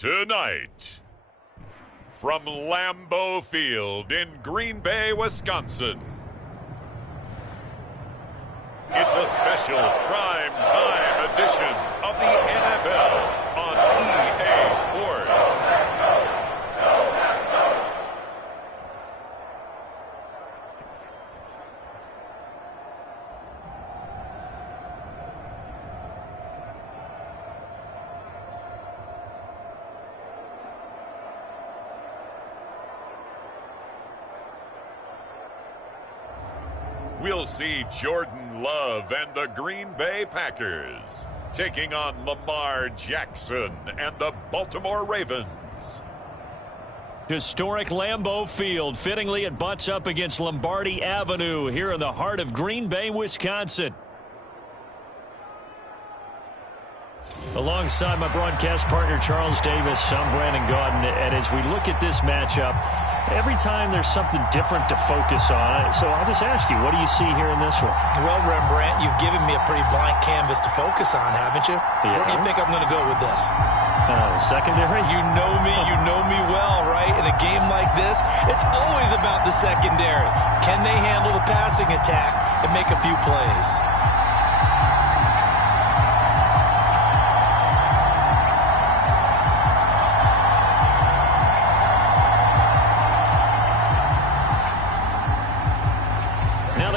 Tonight, from Lambeau Field in Green Bay, Wisconsin, it's a special prime time edition of the NFL on EA Sports. We'll see Jordan Love and the Green Bay Packers taking on Lamar Jackson and the Baltimore Ravens. Historic Lambeau Field. Fittingly, it butts up against Lombardi Avenue here in the heart of Green Bay, Wisconsin. Alongside my broadcast partner, Charles Davis, I'm Brandon Gaudin. And as we look at this matchup, every time there's something different to focus on. So I'll just ask you, what do you see here in this one? Well, Rembrandt, you've given me a pretty blank canvas to focus on, haven't you? Yeah. Where do you think I'm going to go with this? Secondary? You know me well, right? In a game like this, it's always about the secondary. Can they handle the passing attack and make a few plays?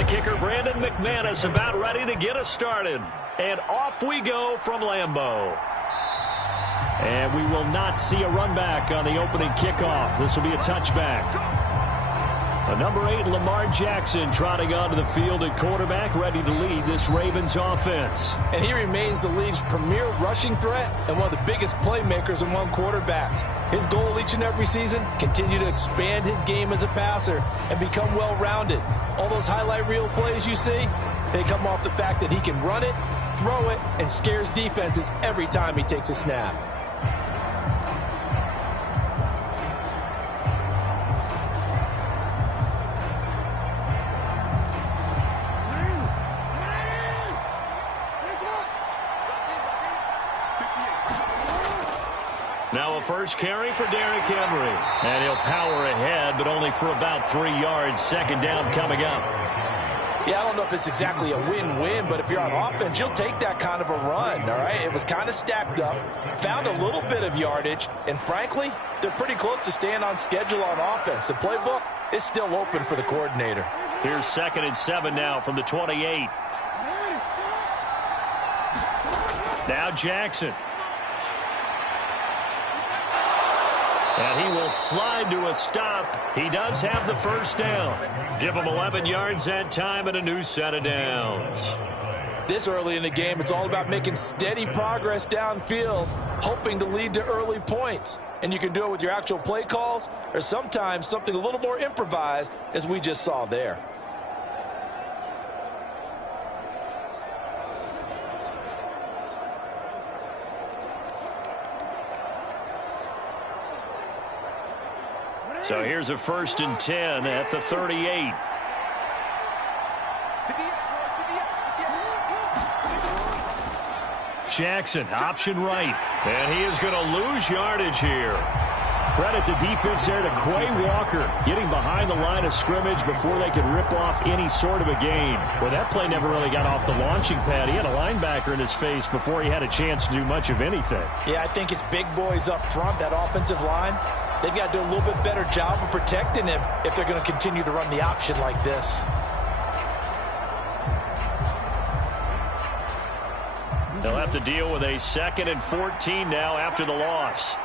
Kicker Brandon McManus about ready to get us started. And off we go from Lambeau. And we will not see a run back on the opening kickoff. This will be a touchback. Number 8, Lamar Jackson, trotting onto the field at quarterback, ready to lead this Ravens offense. And he remains the league's premier rushing threat and one of the biggest playmakers among quarterbacks. His goal each and every season, continue to expand his game as a passer and become well-rounded. All those highlight reel plays you see, they come off the fact that he can run it, throw it, and scares defenses every time he takes a snap. Now a first carry for Derrick Henry. And he'll power ahead, but only for about 3 yards. Second down coming up. Yeah, I don't know if it's exactly a win-win, but if you're on offense, you'll take that kind of a run, all right? It was kind of stacked up, found a little bit of yardage, and frankly, they're pretty close to staying on schedule on offense. The playbook is still open for the coordinator. Here's 2nd and 7 now from the 28. Now Jackson. And he will slide to a stop. He does have the first down. Give him 11 yards that time and a new set of downs. This early in the game, it's all about making steady progress downfield, hoping to lead to early points. And you can do it with your actual play calls or sometimes something a little more improvised, as we just saw there. So here's a 1st and 10 at the 38. Jackson, option right. And he is going to lose yardage here. Credit the defense there to Quay Walker, getting behind the line of scrimmage before they could rip off any sort of a gain. Well, that play never really got off the launching pad. He had a linebacker in his face before he had a chance to do much of anything. Yeah, I think it's big boys up front, that offensive line. They've got to do a little bit better job of protecting him if they're going to continue to run the option like this. They'll have to deal with a 2nd and 14 now after the loss.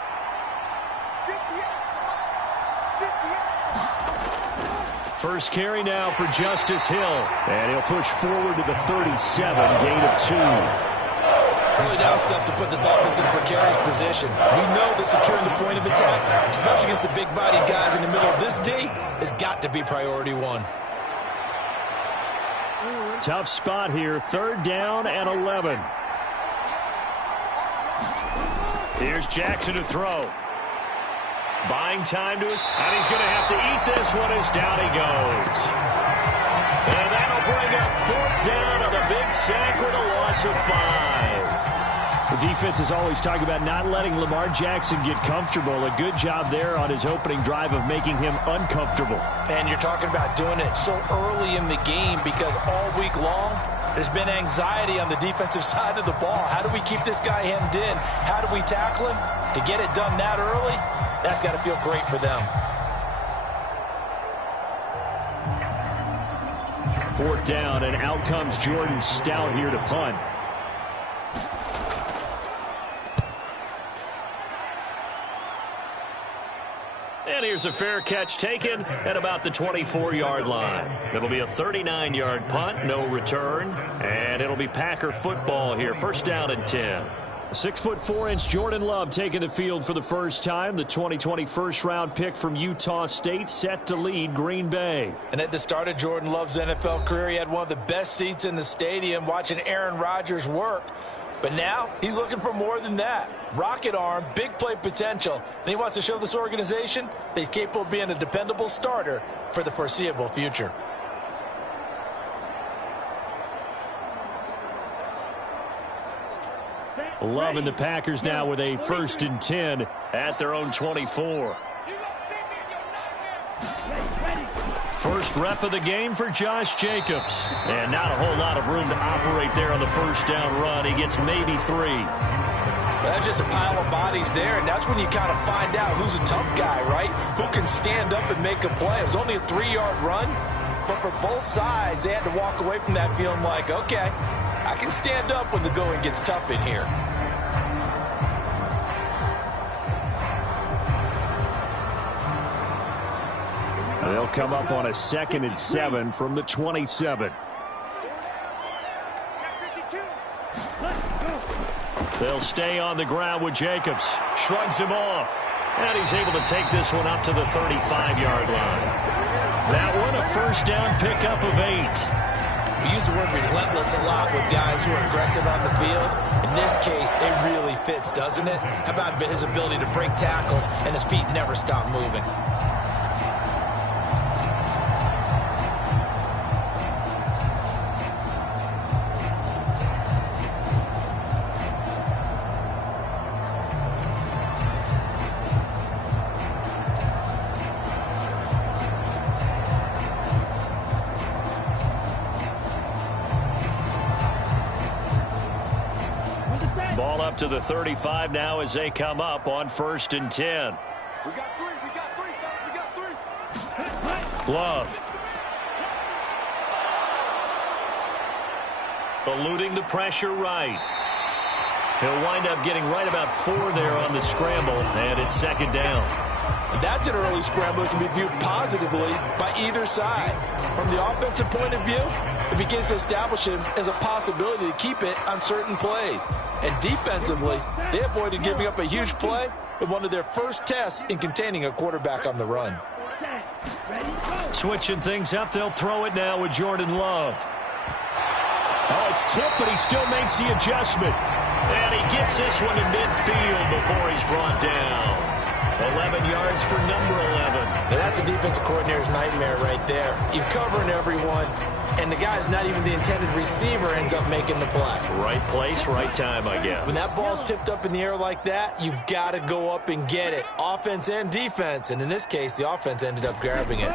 First carry now for Justice Hill. And he'll push forward to the 37, gain of 2. Early down stuff to put this offense in a precarious position. We know that securing the point of attack, especially against the big-bodied guys in the middle of this D, has got to be priority 1. Tough spot here. 3rd down and 11. Here's Jackson to throw. Buying time to his... And he's going to have to eat this one as down he goes. And that'll bring up 4th down on a big sack with a loss of 5. The defense is always talking about not letting Lamar Jackson get comfortable. A good job there on his opening drive of making him uncomfortable. And you're talking about doing it so early in the game because all week long, there's been anxiety on the defensive side of the ball. How do we keep this guy hemmed in? How do we tackle him? To get it done that early, that's got to feel great for them. 4th down, and out comes Jordan Stout here to punt. And here's a fair catch taken at about the 24-yard line. It'll be a 39-yard punt, no return, and it'll be Packer football here. 1st down and 10. 6'4" Jordan Love taking the field for the first time. The 2020 first-round pick from Utah State set to lead Green Bay. And at the start of Jordan Love's NFL career, he had one of the best seats in the stadium watching Aaron Rodgers work. But now he's looking for more than that. Rocket arm, big play potential, and he wants to show this organization that he's capable of being a dependable starter for the foreseeable future. Love and the Packers now with a 1st and 10 at their own 24. First rep of the game for Josh Jacobs. And not a whole lot of room to operate there on the 1st down run. He gets maybe 3. Well, that's just a pile of bodies there, and that's when you kind of find out who's a tough guy, right? Who can stand up and make a play. It was only a 3-yard run, but for both sides, they had to walk away from that feeling like, okay, I can stand up when the going gets tough in here. They'll come up on a 2nd and 7 from the 27. They'll stay on the ground with Jacobs. Shrugs him off. And he's able to take this one up to the 35-yard line. That one a 1st down pickup of 8. We use the word relentless a lot with guys who are aggressive on the field. In this case, it really fits, doesn't it? How about his ability to break tackles and his feet never stop moving? Ball up to the 35 now as they come up on 1st and 10. We got 3, fellas, we got 3. Love. Eluding the pressure right. He'll wind up getting right about 4 there on the scramble, and it's 2nd down. And that's an early scramble that can be viewed positively by either side. From the offensive point of view, it begins to establish him as a possibility to keep it on certain plays. And defensively, they avoided giving up a huge play with one of their first tests in containing a quarterback on the run. Switching things up, they'll throw it now with Jordan Love. Oh, it's tipped, but he still makes the adjustment. And he gets this one to midfield before he's brought down. 11 yards for number 11. Now that's a defensive coordinator's nightmare right there. You're covering everyone, and the guy's not even the intended receiver ends up making the play. Right place, right time, I guess. When that ball's tipped up in the air like that, you've got to go up and get it. Offense and defense, and in this case, the offense ended up grabbing it.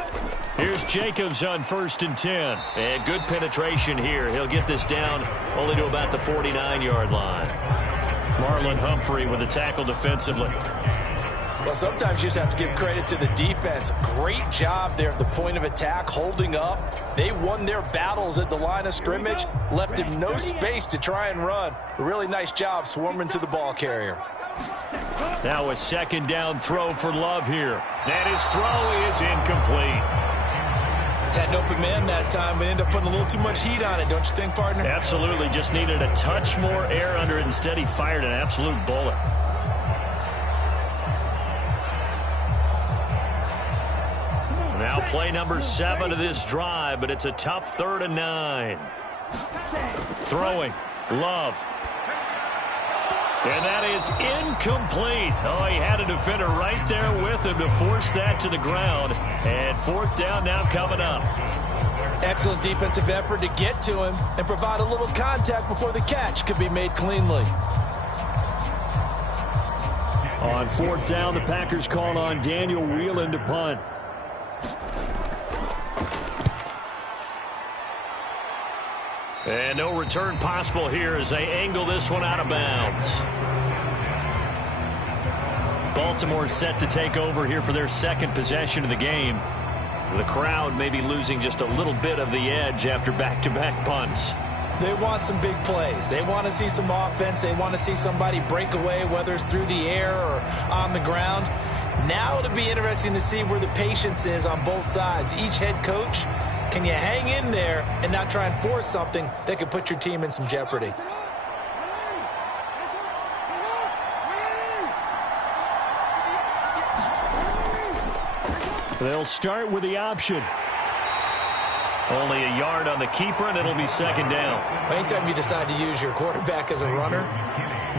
Here's Jacobs on 1st and 10. And good penetration here. He'll get this down only to about the 49-yard line. Marlon Humphrey with the tackle defensively. Well, sometimes you just have to give credit to the defense. Great job there at the point of attack, holding up. They won their battles at the line of scrimmage, left him no space to try and run. A really nice job swarming to the ball carrier. Now a 2nd down throw for Love here. And his throw is incomplete. Had an open man that time, but ended up putting a little too much heat on it, don't you think, partner? Absolutely. Just needed a touch more air under it. Instead, he fired an absolute bullet. Now play number 7 of this drive, but it's a tough 3rd and 9. Throwing. Love. And that is incomplete. Oh, he had a defender right there with him to force that to the ground. And 4th down now coming up. Excellent defensive effort to get to him and provide a little contact before the catch could be made cleanly. On fourth down, the Packers call on Daniel Whelan to punt. And no return possible here as they angle this one out of bounds. Baltimore set to take over here for their second possession of the game. The crowd may be losing just a little bit of the edge after back-to-back punts. They want some big plays. They want to see some offense. They want to see somebody break away, whether it's through the air or on the ground. Now it'll be interesting to see where the patience is on both sides. Each head coach, can you hang in there and not try and force something that could put your team in some jeopardy? They'll start with the option. Only a yard on the keeper, and it'll be second down. Anytime you decide to use your quarterback as a runner,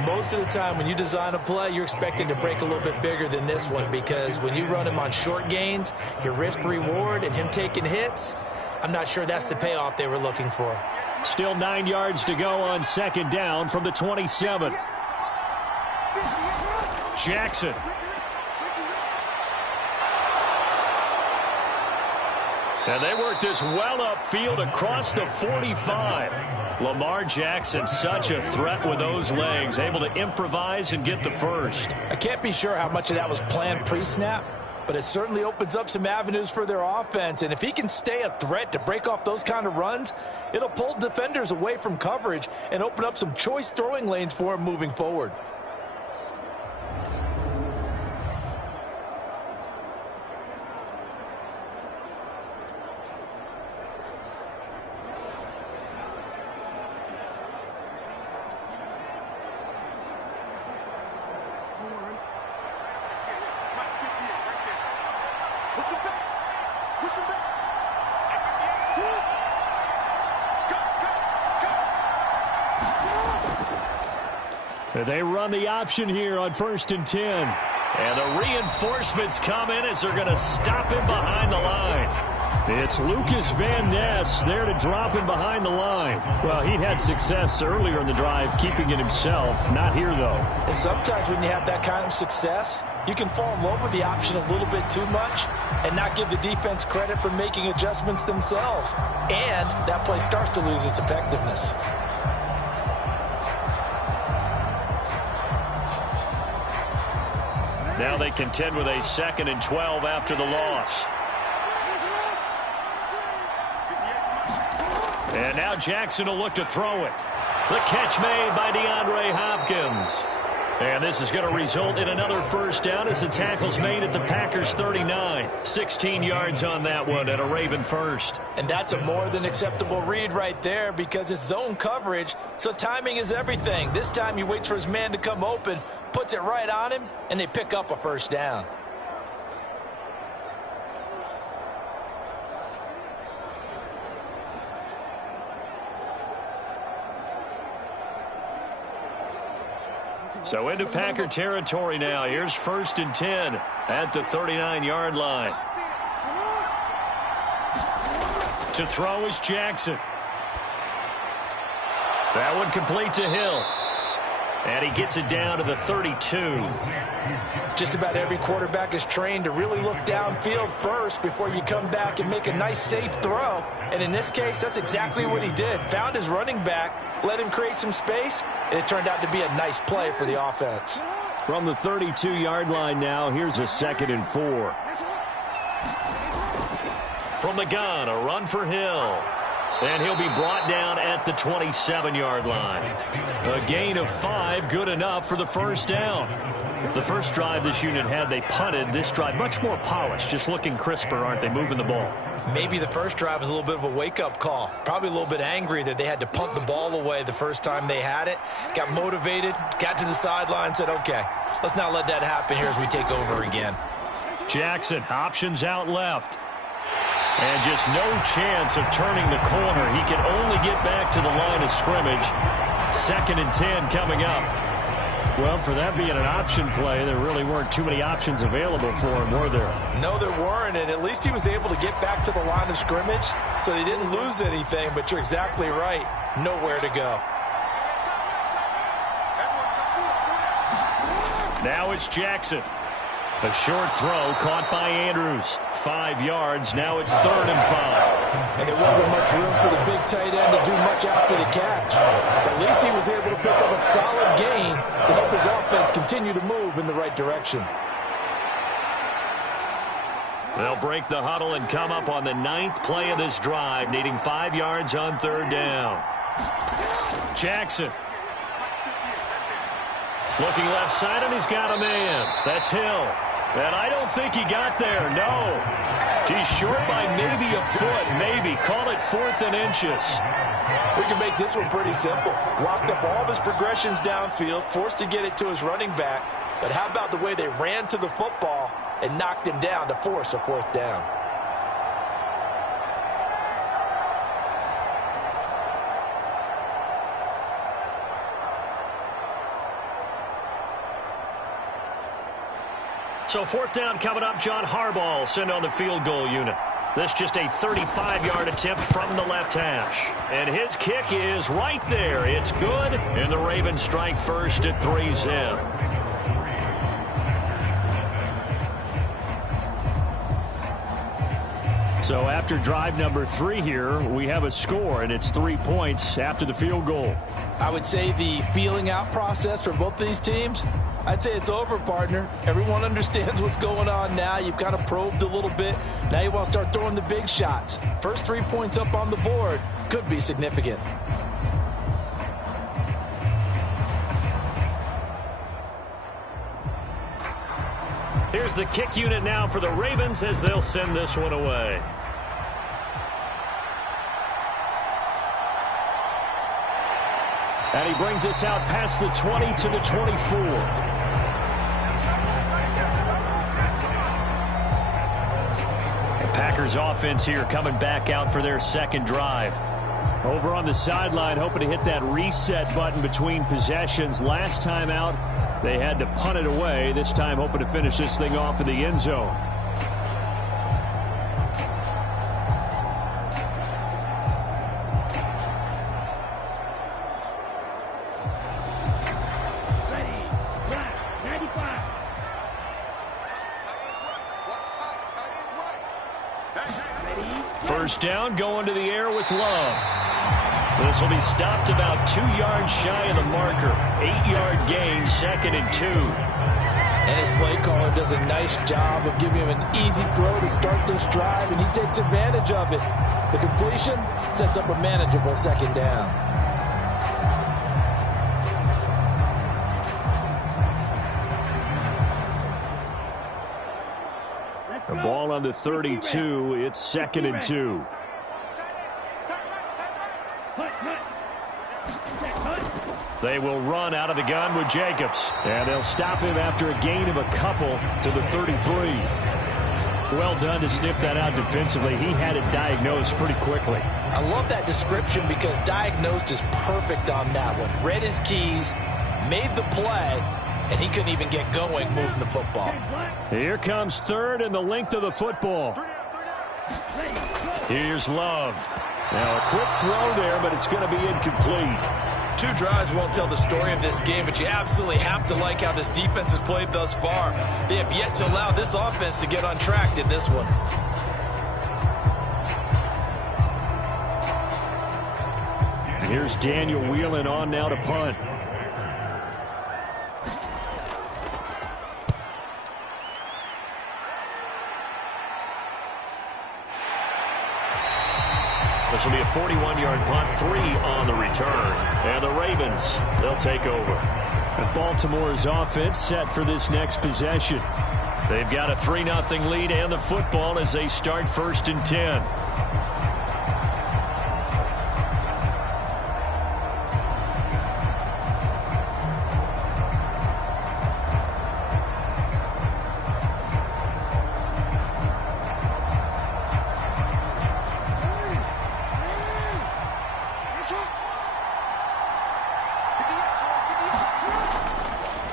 most of the time when you design a play, you're expecting to break a little bit bigger than this one, because when you run him on short gains, your risk-reward and him taking hits, I'm not sure that's the payoff they were looking for. Still 9 yards to go on second down from the 27. Jackson. And they work this well upfield across the 45. Lamar Jackson, such a threat with those legs, able to improvise and get the first. I can't be sure how much of that was planned pre-snap, but it certainly opens up some avenues for their offense. And if he can stay a threat to break off those kind of runs, it'll pull defenders away from coverage and open up some choice throwing lanes for him moving forward. They run the option here on 1st and 10. And the reinforcements come in as they're going to stop him behind the line. It's Lucas Van Ness there to drop him behind the line. Well, he'd had success earlier in the drive keeping it himself. Not here, though. And sometimes when you have that kind of success, you can fall in love with the option a little bit too much and not give the defense credit for making adjustments themselves. And that play starts to lose its effectiveness. Now they contend with a 2nd and 12 after the loss. And now Jackson will look to throw it. The catch made by DeAndre Hopkins. And this is going to result in another first down as the tackle's made at the Packers 39. 16 yards on that one at a Raven first. And that's a more than acceptable read right there because it's zone coverage, so timing is everything. This time he waits for his man to come open, puts it right on him, and they pick up a first down. So into Packer territory now. Here's 1st and 10 at the 39-yard line. To throw is Jackson. That one complete to Hill. And he gets it down to the 32. Just about every quarterback is trained to really look downfield first before you come back and make a nice, safe throw. And in this case, that's exactly what he did. Found his running back, let him create some space, and it turned out to be a nice play for the offense. From the 32-yard line now, here's a 2nd and 4. From the gun, a run for Hill. And he'll be brought down at the 27-yard line. A gain of 5, good enough for the first down. The first drive this unit had, they punted. This drive, much more polished, just looking crisper, aren't they, moving the ball? Maybe the first drive was a little bit of a wake-up call. Probably a little bit angry that they had to punt the ball away the first time they had it. Got motivated, got to the sideline, said, okay, let's not let that happen here as we take over again. Jackson, options out left. And just no chance of turning the corner. He can only get back to the line of scrimmage. 2nd and 10 coming up. Well, for that being an option play, there really weren't too many options available for him, were there? No, there weren't, and at least he was able to get back to the line of scrimmage, so they didn't lose anything, but you're exactly right. Nowhere to go. Now it's Jackson. A short throw caught by Andrews. 5 yards. Now it's 3rd and 5. And there wasn't much room for the big tight end to do much after the catch. At least he was able to pick up a solid gain to help his offense continue to move in the right direction. They'll break the huddle and come up on the 9th play of this drive, needing 5 yards on 3rd down. Jackson. Looking left side, and he's got a man. That's Hill. And I don't think he got there, no. He's short by maybe a foot, maybe. Call it 4th and inches. We can make this one pretty simple. Blocked up all of his progressions downfield, forced to get it to his running back. But how about the way they ran to the football and knocked him down to force a 4th down? So 4th down coming up. John Harbaugh will send on the field goal unit. This just a 35-yard attempt from the left hash. And his kick is right there. It's good. And the Ravens strike first at 3-zip. So after drive number 3 here, we have a score, and it's 3 points after the field goal. I would say the feeling out process for both these teams, I'd say it's over, partner. Everyone understands what's going on now. You've kind of probed a little bit. Now you want to start throwing the big shots. First 3 points up on the board could be significant. Here's the kick unit now for the Ravens as they'll send this one away. And he brings us out past the 20 to the 24. Packers offense here coming back out for their 2nd drive. Over on the sideline, hoping to hit that reset button between possessions. Last time out, they had to punt it away. This time, hoping to finish this thing off in the end zone. First down, going to the air with Love. This will be stopped about 2 yards shy of the marker. 8-yard gain, 2nd and 2. And his play caller does a nice job of giving him an easy throw to start this drive, and he takes advantage of it. The completion sets up a manageable 2nd down. The ball on the 32. It's 2nd and 2. They will run out of the gun with Jacobs. And they'll stop him after a gain of a couple to the 33. Well done to sniff that out defensively. He had it diagnosed pretty quickly. I love that description because diagnosed is perfect on that one. Read his keys, made the play, and he couldn't even get going moving the football. Here comes 3rd and the length of the football. Here's Love. Now a quick throw there, but it's going to be incomplete. 2 drives won't tell the story of this game, but you absolutely have to like how this defense has played thus far. They have yet to allow this offense to get on track in this one. Here's Daniel Whelan on now to punt. This will be a 41-yard punt, 3 on the return. And the Ravens, they'll take over. And Baltimore's offense set for this next possession. They've got a 3-0 lead and the football as they start 1st and 10.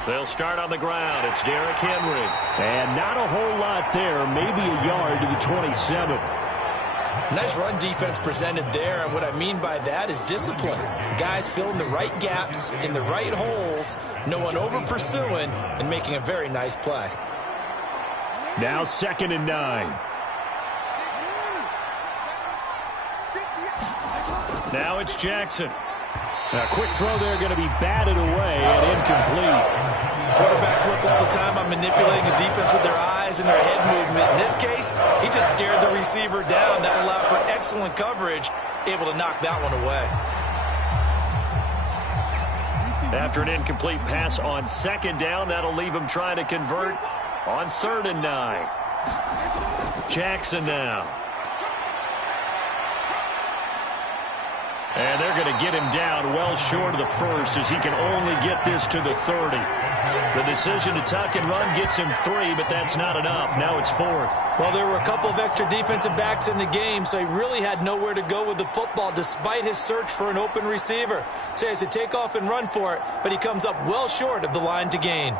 They'll start on the ground. It's Derrick Henry. And not a whole lot there. Maybe a yard to the 27. Nice run defense presented there, and what I mean by that is discipline. Guys filling the right gaps in the right holes, no one over pursuing, and making a very nice play. Now 2nd and 9. Now it's Jackson. A quick throw there going to be batted away and incomplete. Quarterbacks work all the time on manipulating a defense with their eyes and their head movement. In this case, he just stared the receiver down. That allowed for excellent coverage, able to knock that one away. After an incomplete pass on 2nd down, that'll leave him trying to convert on 3rd and 9. Jackson now. And they're going to get him down well short of the 1st as he can only get this to the 30. The decision to tuck and run gets him 3, but that's not enough. Now it's 4th. Well, there were a couple of extra defensive backs in the game, so he really had nowhere to go with the football despite his search for an open receiver. So he has to take off and run for it, but he comes up well short of the line to gain.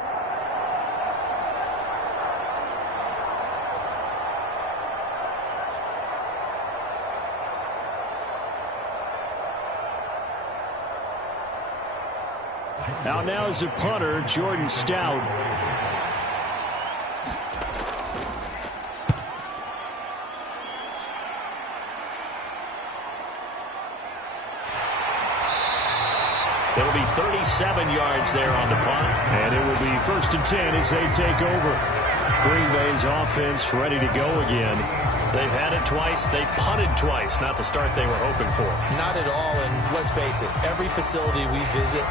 Out now is the punter, Jordan Stout. It'll be 37 yards there on the punt. And it will be 1st and 10 as they take over. Green Bay's offense ready to go again. They've had it twice. They've punted twice. Not the start they were hoping for. Not at all, and let's face it, every facility we visit,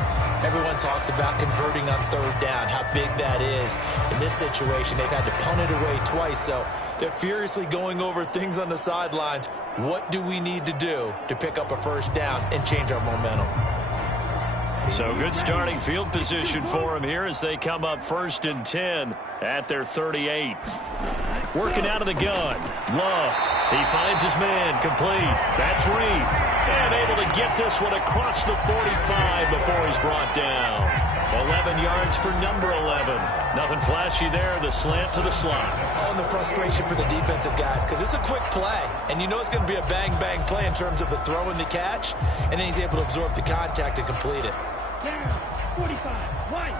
everyone talks about converting on 3rd down, how big that is. In this situation, they've had to punt it away twice, so they're furiously going over things on the sidelines. What do we need to do to pick up a 1st down and change our momentum? So good starting field position for him here as they come up 1st and 10 at their 38. Working out of the gun. Love. He finds his man. Complete. That's Reed. And able to get this one across the 45 before he's brought down. 11 yards for number 11. Nothing flashy there. The slant to the slot. Oh, and the frustration for the defensive guys because it's a quick play. And you know it's going to be a bang-bang play in terms of the throw and the catch. And then he's able to absorb the contact and complete it. 45, white.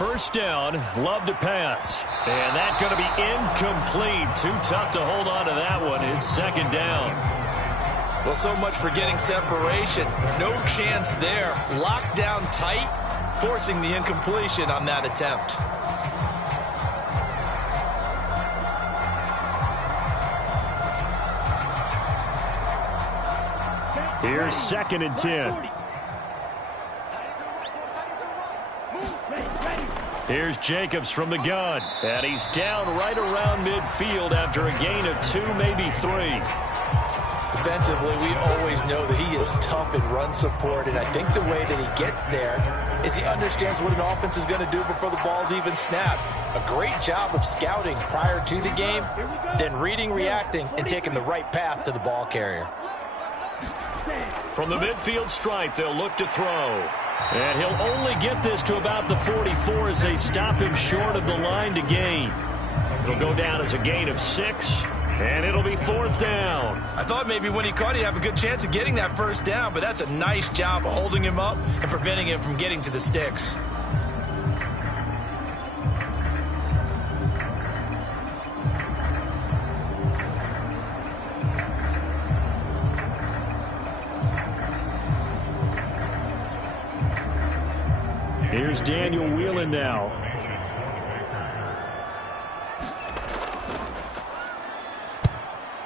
1st down, Love to pass. And that's going to be incomplete. Too tough to hold on to that one. It's 2nd down. Well, so much for getting separation. No chance there. Locked down tight, forcing the incompletion on that attempt. Here's 2nd and 10. Here's Jacobs from the gun. And he's down right around midfield after a gain of 2, maybe 3. Defensively, we always know that he is tough in run support, and I think the way that he gets there is he understands what an offense is going to do before the ball's even snapped. A great job of scouting prior to the game, then reading, reacting, and taking the right path to the ball carrier. From the midfield stripe, they'll look to throw. And he'll only get this to about the 44 as they stop him short of the line to gain. It'll go down as a gain of 6, and it'll be 4th down. I thought maybe when he caught, he'd have a good chance of getting that 1st down, but that's a nice job of holding him up and preventing him from getting to the sticks. Here's Daniel Whelan now.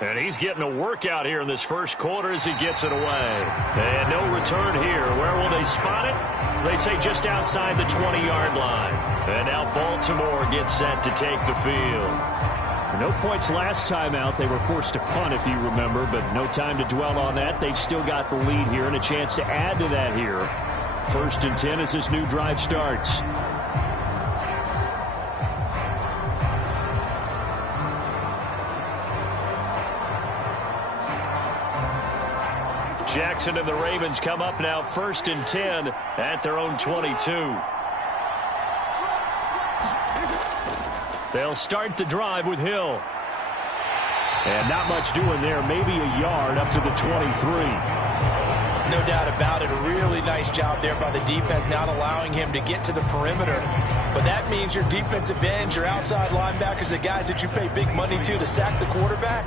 And he's getting a workout here in this 1st quarter as he gets it away. And no return here. Where will they spot it? They say just outside the 20-yard line. And now Baltimore gets set to take the field. No points last time out. They were forced to punt, if you remember, but no time to dwell on that. They've still got the lead here and a chance to add to that here. 1st and 10 as this new drive starts. Jackson and the Ravens come up now 1st and 10 at their own 22. They'll start the drive with Hill. And not much doing there. Maybe a yard up to the 23. No doubt about it. A really nice job there by the defense, not allowing him to get to the perimeter. But that means your defensive ends, your outside linebackers, the guys that you pay big money to sack the quarterback,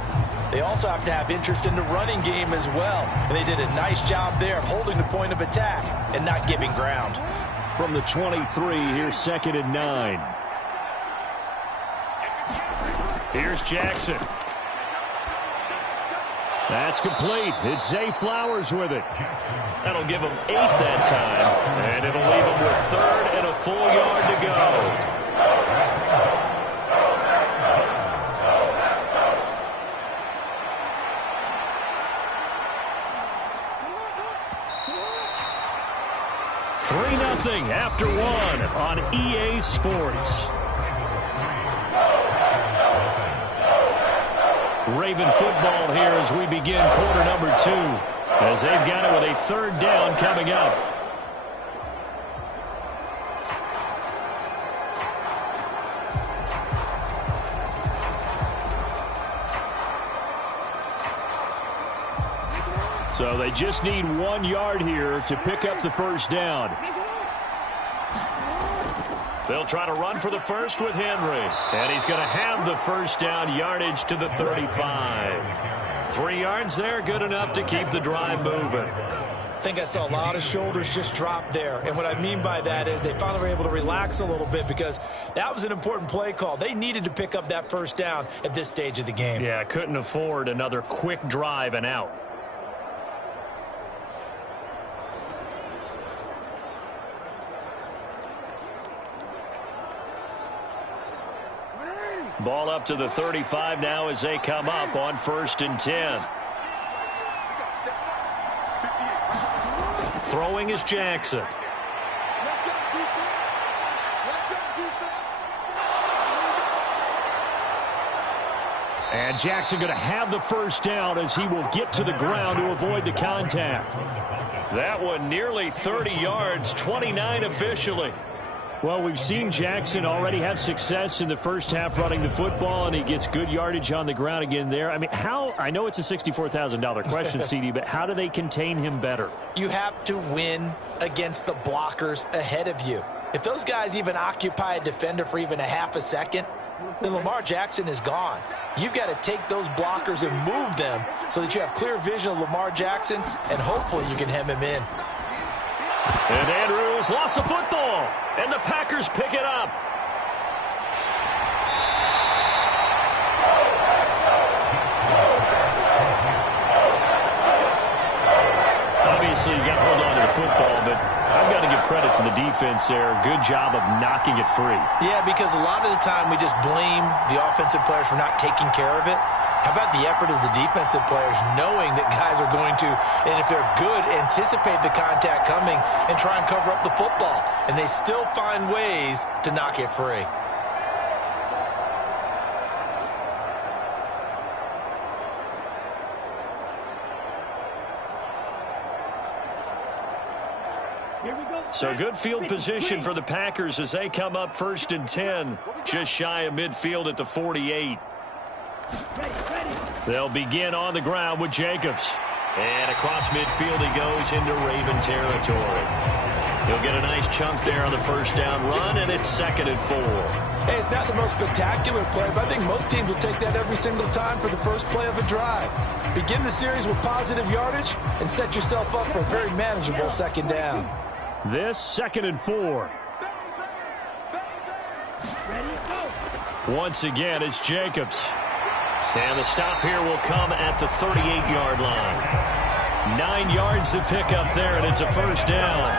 they also have to have interest in the running game as well. And they did a nice job there of holding the point of attack and not giving ground. From the 23, here's 2nd and 9. Here's Jackson. That's complete. It's Zay Flowers with it. That'll give him 8 that time. And it'll leave him with 3rd and a full yard to go. Nothing after 1 on EA Sports. Raven football here as we begin quarter number 2, as they've got it with a 3rd down coming up. So they just need 1 yard here to pick up the 1st down. They'll try to run for the 1st with Henry. And he's going to have the 1st down, yardage to the 35. 3 yards there, good enough to keep the drive moving. I think I saw a lot of shoulders just drop there. And what I mean by that is they finally were able to relax a little bit because that was an important play call. They needed to pick up that 1st down at this stage of the game. Yeah, couldn't afford another quick drive and out. Ball up to the 35 now as they come up on 1st and 10. Throwing is Jackson. And Jackson going to have the 1st down as he will get to the ground to avoid the contact. That one nearly 30 yards, 29 officially. Well, we've seen Jackson already have success in the 1st half running the football, and he gets good yardage on the ground again there. I mean, I know it's a $64,000 question, CD, but how do they contain him better? You have to win against the blockers ahead of you. If those guys even occupy a defender for even a half a second, then Lamar Jackson is gone. You've got to take those blockers and move them so that you have clear vision of Lamar Jackson, and hopefully you can hem him in. And Andrews lost the football, and the Packers pick it up. Obviously, you got to hold on to the football, but I've got to give credit to the defense there. Good job of knocking it free. Yeah, because a lot of the time we just blame the offensive players for not taking care of it. How about the effort of the defensive players knowing that guys are going to, and if they're good, anticipate the contact coming and try and cover up the football. And they still find ways to knock it free. So good field position for the Packers as they come up 1st and 10, just shy of midfield at the 48. They'll begin on the ground with Jacobs. And across midfield he goes into Raven territory. He'll get a nice chunk there on the 1st down run, and it's 2nd and 4. Hey, it's not the most spectacular play, but I think most teams will take that every single time for the first play of a drive. Begin the series with positive yardage and set yourself up for a very manageable 2nd down. This 2nd and 4. Once again, it's Jacobs. And the stop here will come at the 38-yard line. 9 yards to pick up there, and it's a 1st down.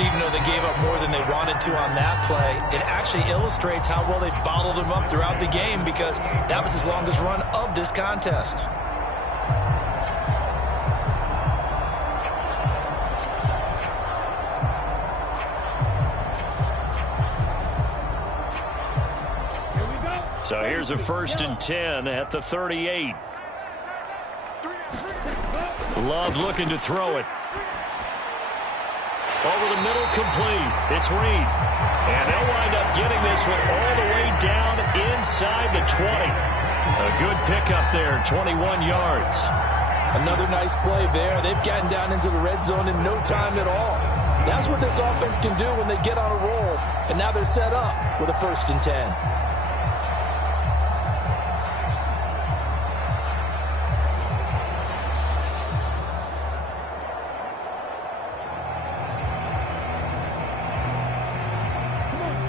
Even though they gave up more than they wanted to on that play, it actually illustrates how well they bottled him up throughout the game because that was his longest run of this contest. So here's a 1st and 10 at the 38. Love looking to throw it. Over the middle, complete. It's Reed. And they'll wind up getting this one all the way down inside the 20. A good pickup there, 21 yards. Another nice play there. They've gotten down into the red zone in no time at all. That's what this offense can do when they get on a roll. And now they're set up with a 1st and 10.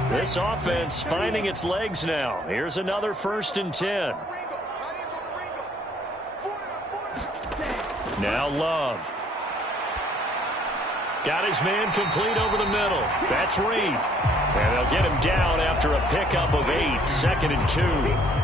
This offense finding its legs now. Here's another 1st and 10. Now Love. Got his man complete over the middle. That's Reed. And they'll get him down after a pickup of 8. 2nd and 2.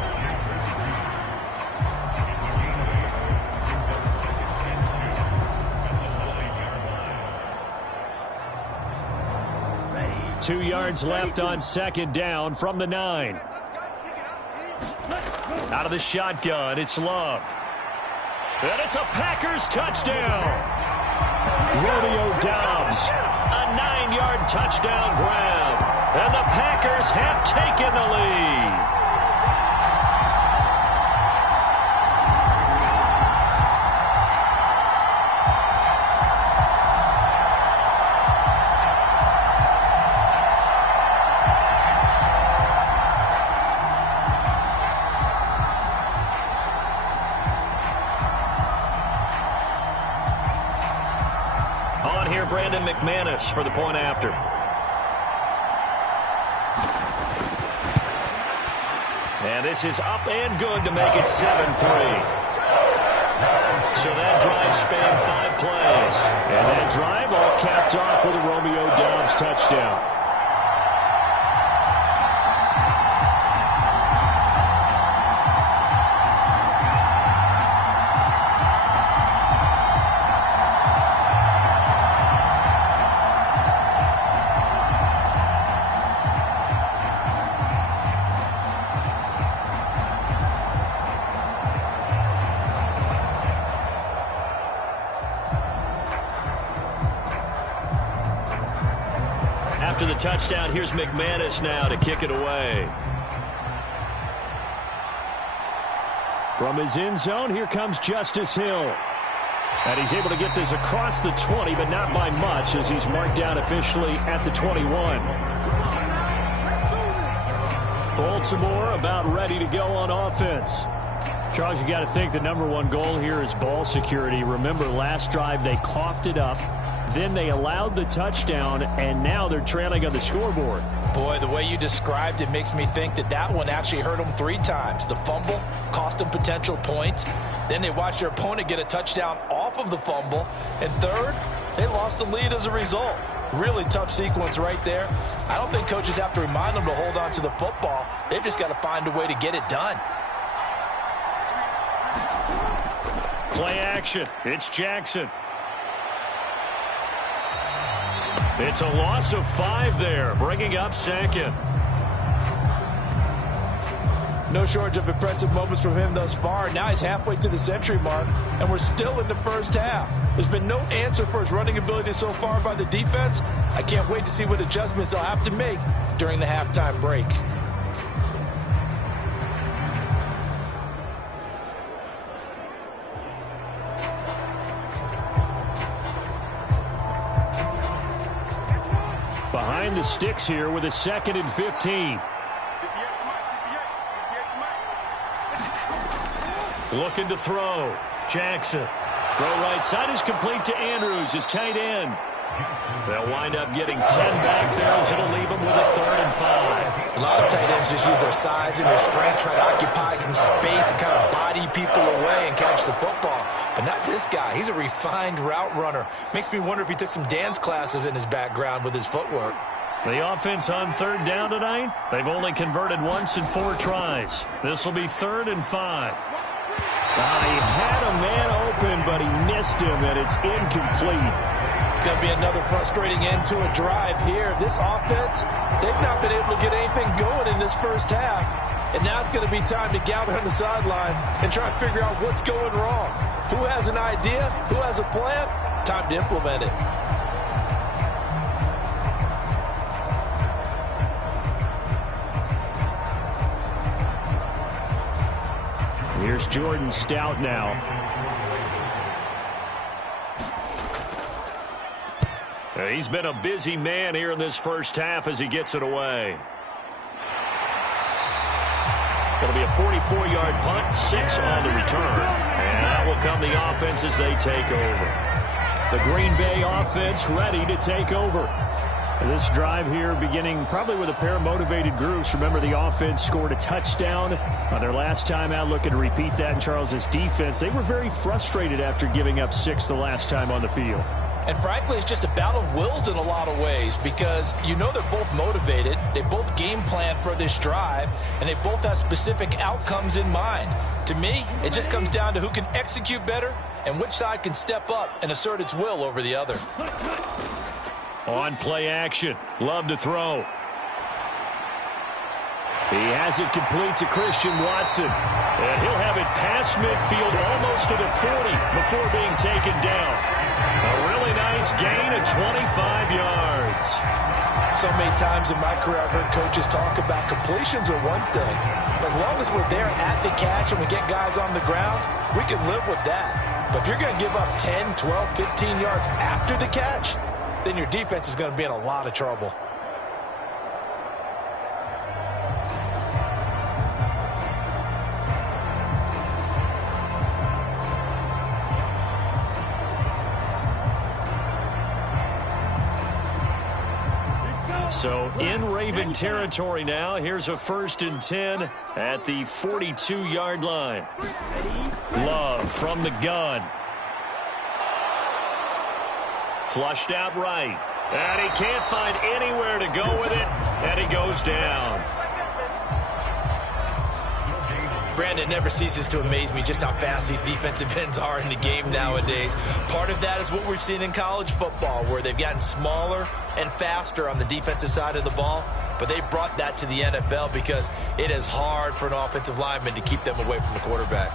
2 yards left on 2nd down from the 9. Out of the shotgun, it's Love. And it's a Packers touchdown. Romeo Doubs, a 9-yard touchdown grab. And the Packers have taken the lead. McManus for the point after. And this is up and good to make it 7-3. So that drive spanned 5 plays. And that drive all capped off with a Romeo Doubs touchdown. After the touchdown, here's McManus now to kick it away. From his end zone, here comes Justice Hill. And he's able to get this across the 20, but not by much, as he's marked down officially at the 21. Baltimore about ready to go on offense. Charles, you got to think the #1 goal here is ball security. Remember, last drive they coughed it up. Then they allowed the touchdown, and now they're trailing on the scoreboard. Boy, the way you described it makes me think that that one actually hurt them 3 times. The fumble cost them potential points. Then they watched their opponent get a touchdown off of the fumble. And third, they lost the lead as a result. Really tough sequence right there. I don't think coaches have to remind them to hold on to the football. They've just got to find a way to get it done. Play action. It's Jackson. It's a loss of 5 there, bringing up 2nd. No shortage of impressive moments from him thus far. Now he's halfway to the century mark, and we're still in the first half. There's been no answer for his running ability so far by the defense. I can't wait to see what adjustments they'll have to make during the halftime break. Behind the sticks here with a 2nd and 15. Looking to throw. Jackson. Throw right side is complete to Andrews, his tight end. They'll wind up getting 10 back there as it'll leave them with a 3rd and 5. A lot of tight ends just use their size and their strength, try to occupy some space and kind of body people away and catch the football. But not this guy. He's a refined route runner. Makes me wonder if he took some dance classes in his background with his footwork. The offense on 3rd down tonight, they've only converted once in 4 tries. This will be 3rd and 5. He had a man open, but he missed him, and it's incomplete. It's going to be another frustrating end to a drive here. This offense, they've not been able to get anything going in this first half. And now it's going to be time to gather on the sidelines and try and figure out what's going wrong. Who has an idea? Who has a plan? Time to implement it. Here's Jordan Stout now. He's been a busy man here in this first half as he gets it away. It'll be a 44-yard punt, 6 on the return. And that will come the offense as they take over. The Green Bay offense ready to take over. This drive here beginning probably with a pair of motivated groups. Remember, the offense scored a touchdown on their last time out. Looking to repeat that in Charles's defense. They were very frustrated after giving up 6 the last time on the field. And frankly, it's just a battle of wills in a lot of ways because you know they're both motivated. They both game plan for this drive, and they both have specific outcomes in mind. To me, it just comes down to who can execute better and which side can step up and assert its will over the other. On play action. Love to throw. He has it complete to Christian Watson. And he'll have it past midfield almost to the 40 before being taken down. A really nice gain of 25 yards. So many times in my career I've heard coaches talk about completions are one thing. As long as we're there at the catch and we get guys on the ground, we can live with that. But if you're going to give up 10, 12, 15 yards after the catch, then your defense is going to be in a lot of trouble. So in Raven territory now. Here's a 1st and 10 at the 42-yard line. Love from the gun. Flushed out right. And he can't find anywhere to go with it. And he goes down. Brandon, never ceases to amaze me just how fast these defensive ends are in the game nowadays. Part of that is what we've seen in college football, where they've gotten smaller and faster on the defensive side of the ball. But they brought that to the NFL because it is hard for an offensive lineman to keep them away from the quarterback.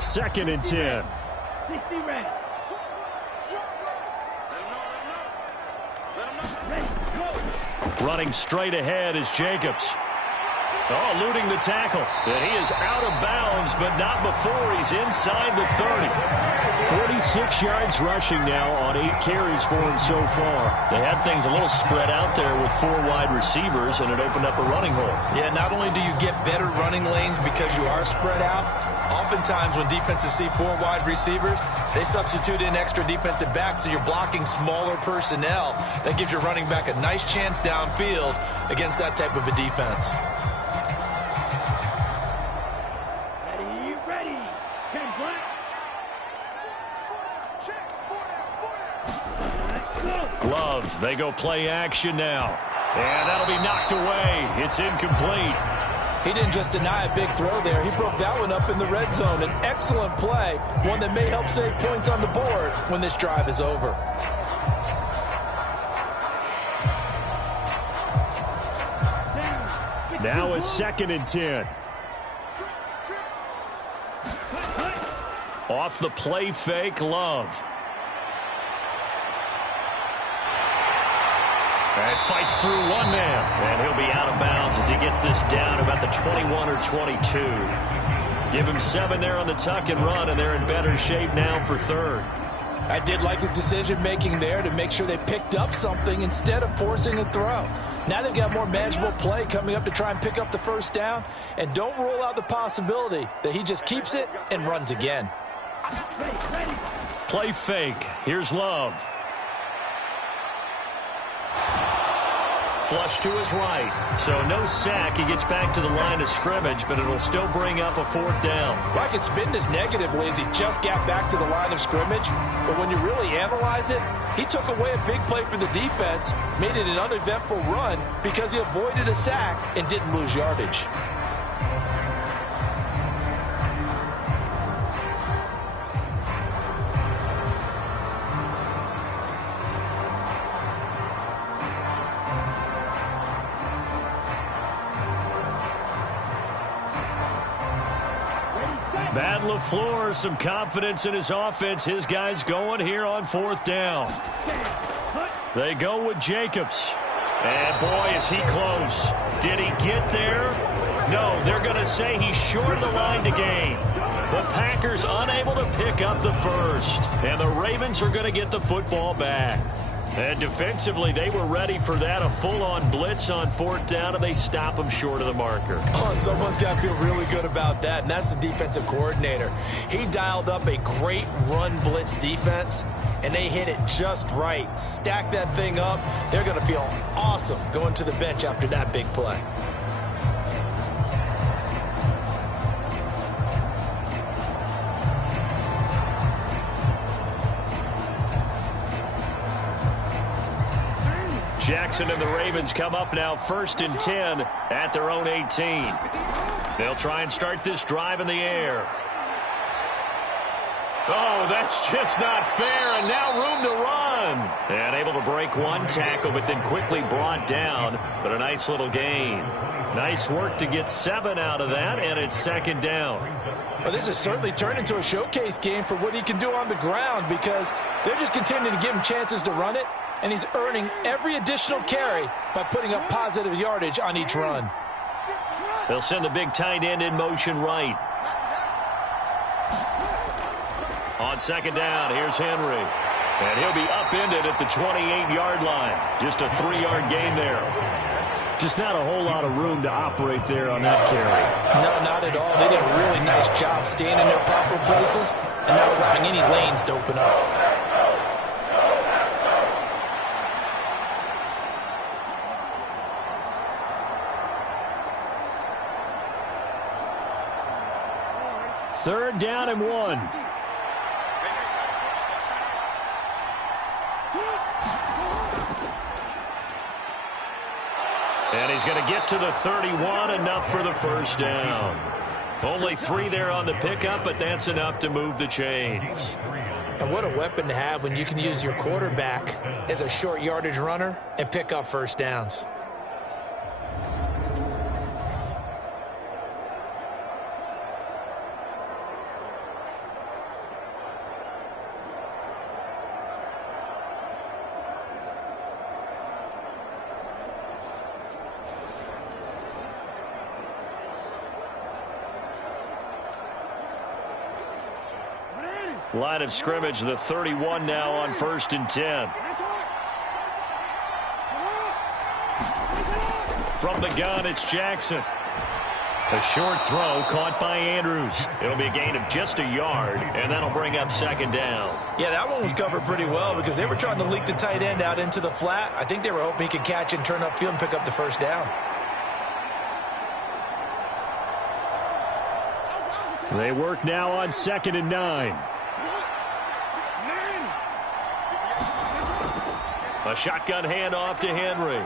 Second and 10. Running straight ahead is Jacobs. Oh, eluding the tackle. And he is out of bounds, but not before he's inside the 30. 46 yards rushing now on 8 carries for him so far. They had things a little spread out there with 4 wide receivers, and it opened up a running hole. Yeah, not only do you get better running lanes because you are spread out, oftentimes when defenses see 4 wide receivers, they substitute in extra defensive backs, so you're blocking smaller personnel. That gives your running back a nice chance downfield against that type of a defense. Love, they go play action now. And that'll be knocked away. It's incomplete. He didn't just deny a big throw there. He broke that one up in the red zone. An excellent play, one that may help save points on the board when this drive is over. Now a 2nd and 10. Off the play fake, Love. And fights through one man. And he'll be out of bounds as he gets this down about the 21 or 22. Give him 7 there on the tuck and run, and they're in better shape now for 3rd. I did like his decision-making there to make sure they picked up something instead of forcing a throw. Now they've got more manageable play coming up to try and pick up the 1st down. And don't rule out the possibility that he just keeps it and runs again. Play fake. Here's Love. Flush to his right. So no sack. He gets back to the line of scrimmage, but it'll still bring up a 4th down. Well, I can spin this negatively as he just got back to the line of scrimmage. But when you really analyze it, he took away a big play for the defense, made it an uneventful run because he avoided a sack and didn't lose yardage. Bad LaFleur some confidence in his offense. His guys going here on 4th down. They go with Jacobs. And, boy, is he close. Did he get there? No, they're going to say he's short of the line to gain. The Packers unable to pick up the first. And the Ravens are going to get the football back. And defensively, they were ready for that, a full-on blitz on 4th down, and they stop them short of the marker. Oh, someone's got to feel really good about that, and that's the defensive coordinator. He dialed up a great run blitz defense, and they hit it just right. Stack that thing up. They're going to feel awesome going to the bench after that big play. Jackson and the Ravens come up now 1st and 10 at their own 18. They'll try and start this drive in the air. Oh, that's just not fair, and now room to run. And able to break one tackle, but then quickly brought down. But a nice little gain. Nice work to get 7 out of that, and it's 2nd down. Well, this has certainly turned into a showcase game for what he can do on the ground, because they're just continuing to give him chances to run it, and he's earning every additional carry by putting up positive yardage on each run. They'll send the big tight end in motion right. On 2nd down, here's Henry. And he'll be upended at the 28-yard line. Just a 3-yard gain there. Just not a whole lot of room to operate there on that carry. No, not at all. They did a really nice job staying in their proper places and not allowing any lanes to open up. Third down and 1. And he's going to get to the 31, enough for the first down. Only 3 there on the pickup, but that's enough to move the chains. And what a weapon to have when you can use your quarterback as a short yardage runner and pick up first downs. Line of scrimmage, the 31 now on 1st and 10. From the gun, it's Jackson. A short throw caught by Andrews. It'll be a gain of just a yard, and that'll bring up 2nd down. Yeah, that one was covered pretty well because they were trying to leak the tight end out into the flat. I think they were hoping he could catch and turn upfield and pick up the first down. They work now on 2nd and 9. A shotgun handoff to Henry.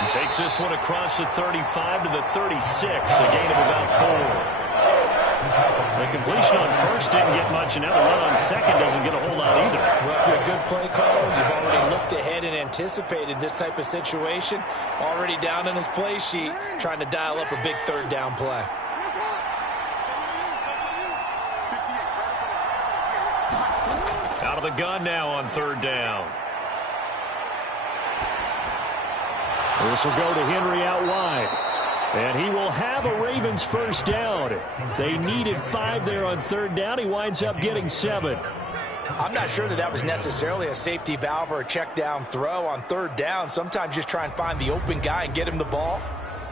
And takes this one across the 35 to the 36, a gain of about 4. The completion on 1st didn't get much, and now the run on 2nd doesn't get a whole lot either. Well, if you're a good play caller, you've already looked ahead and anticipated this type of situation. Already down in his play sheet, trying to dial up a big 3rd down play. Out of the gun now on 3rd down. This will go to Henry out wide. And he will have a Ravens first down. They needed 5 there on 3rd down. He winds up getting 7. I'm not sure that was necessarily a safety valve or a check down throw on 3rd down. Sometimes just try and find the open guy and get him the ball.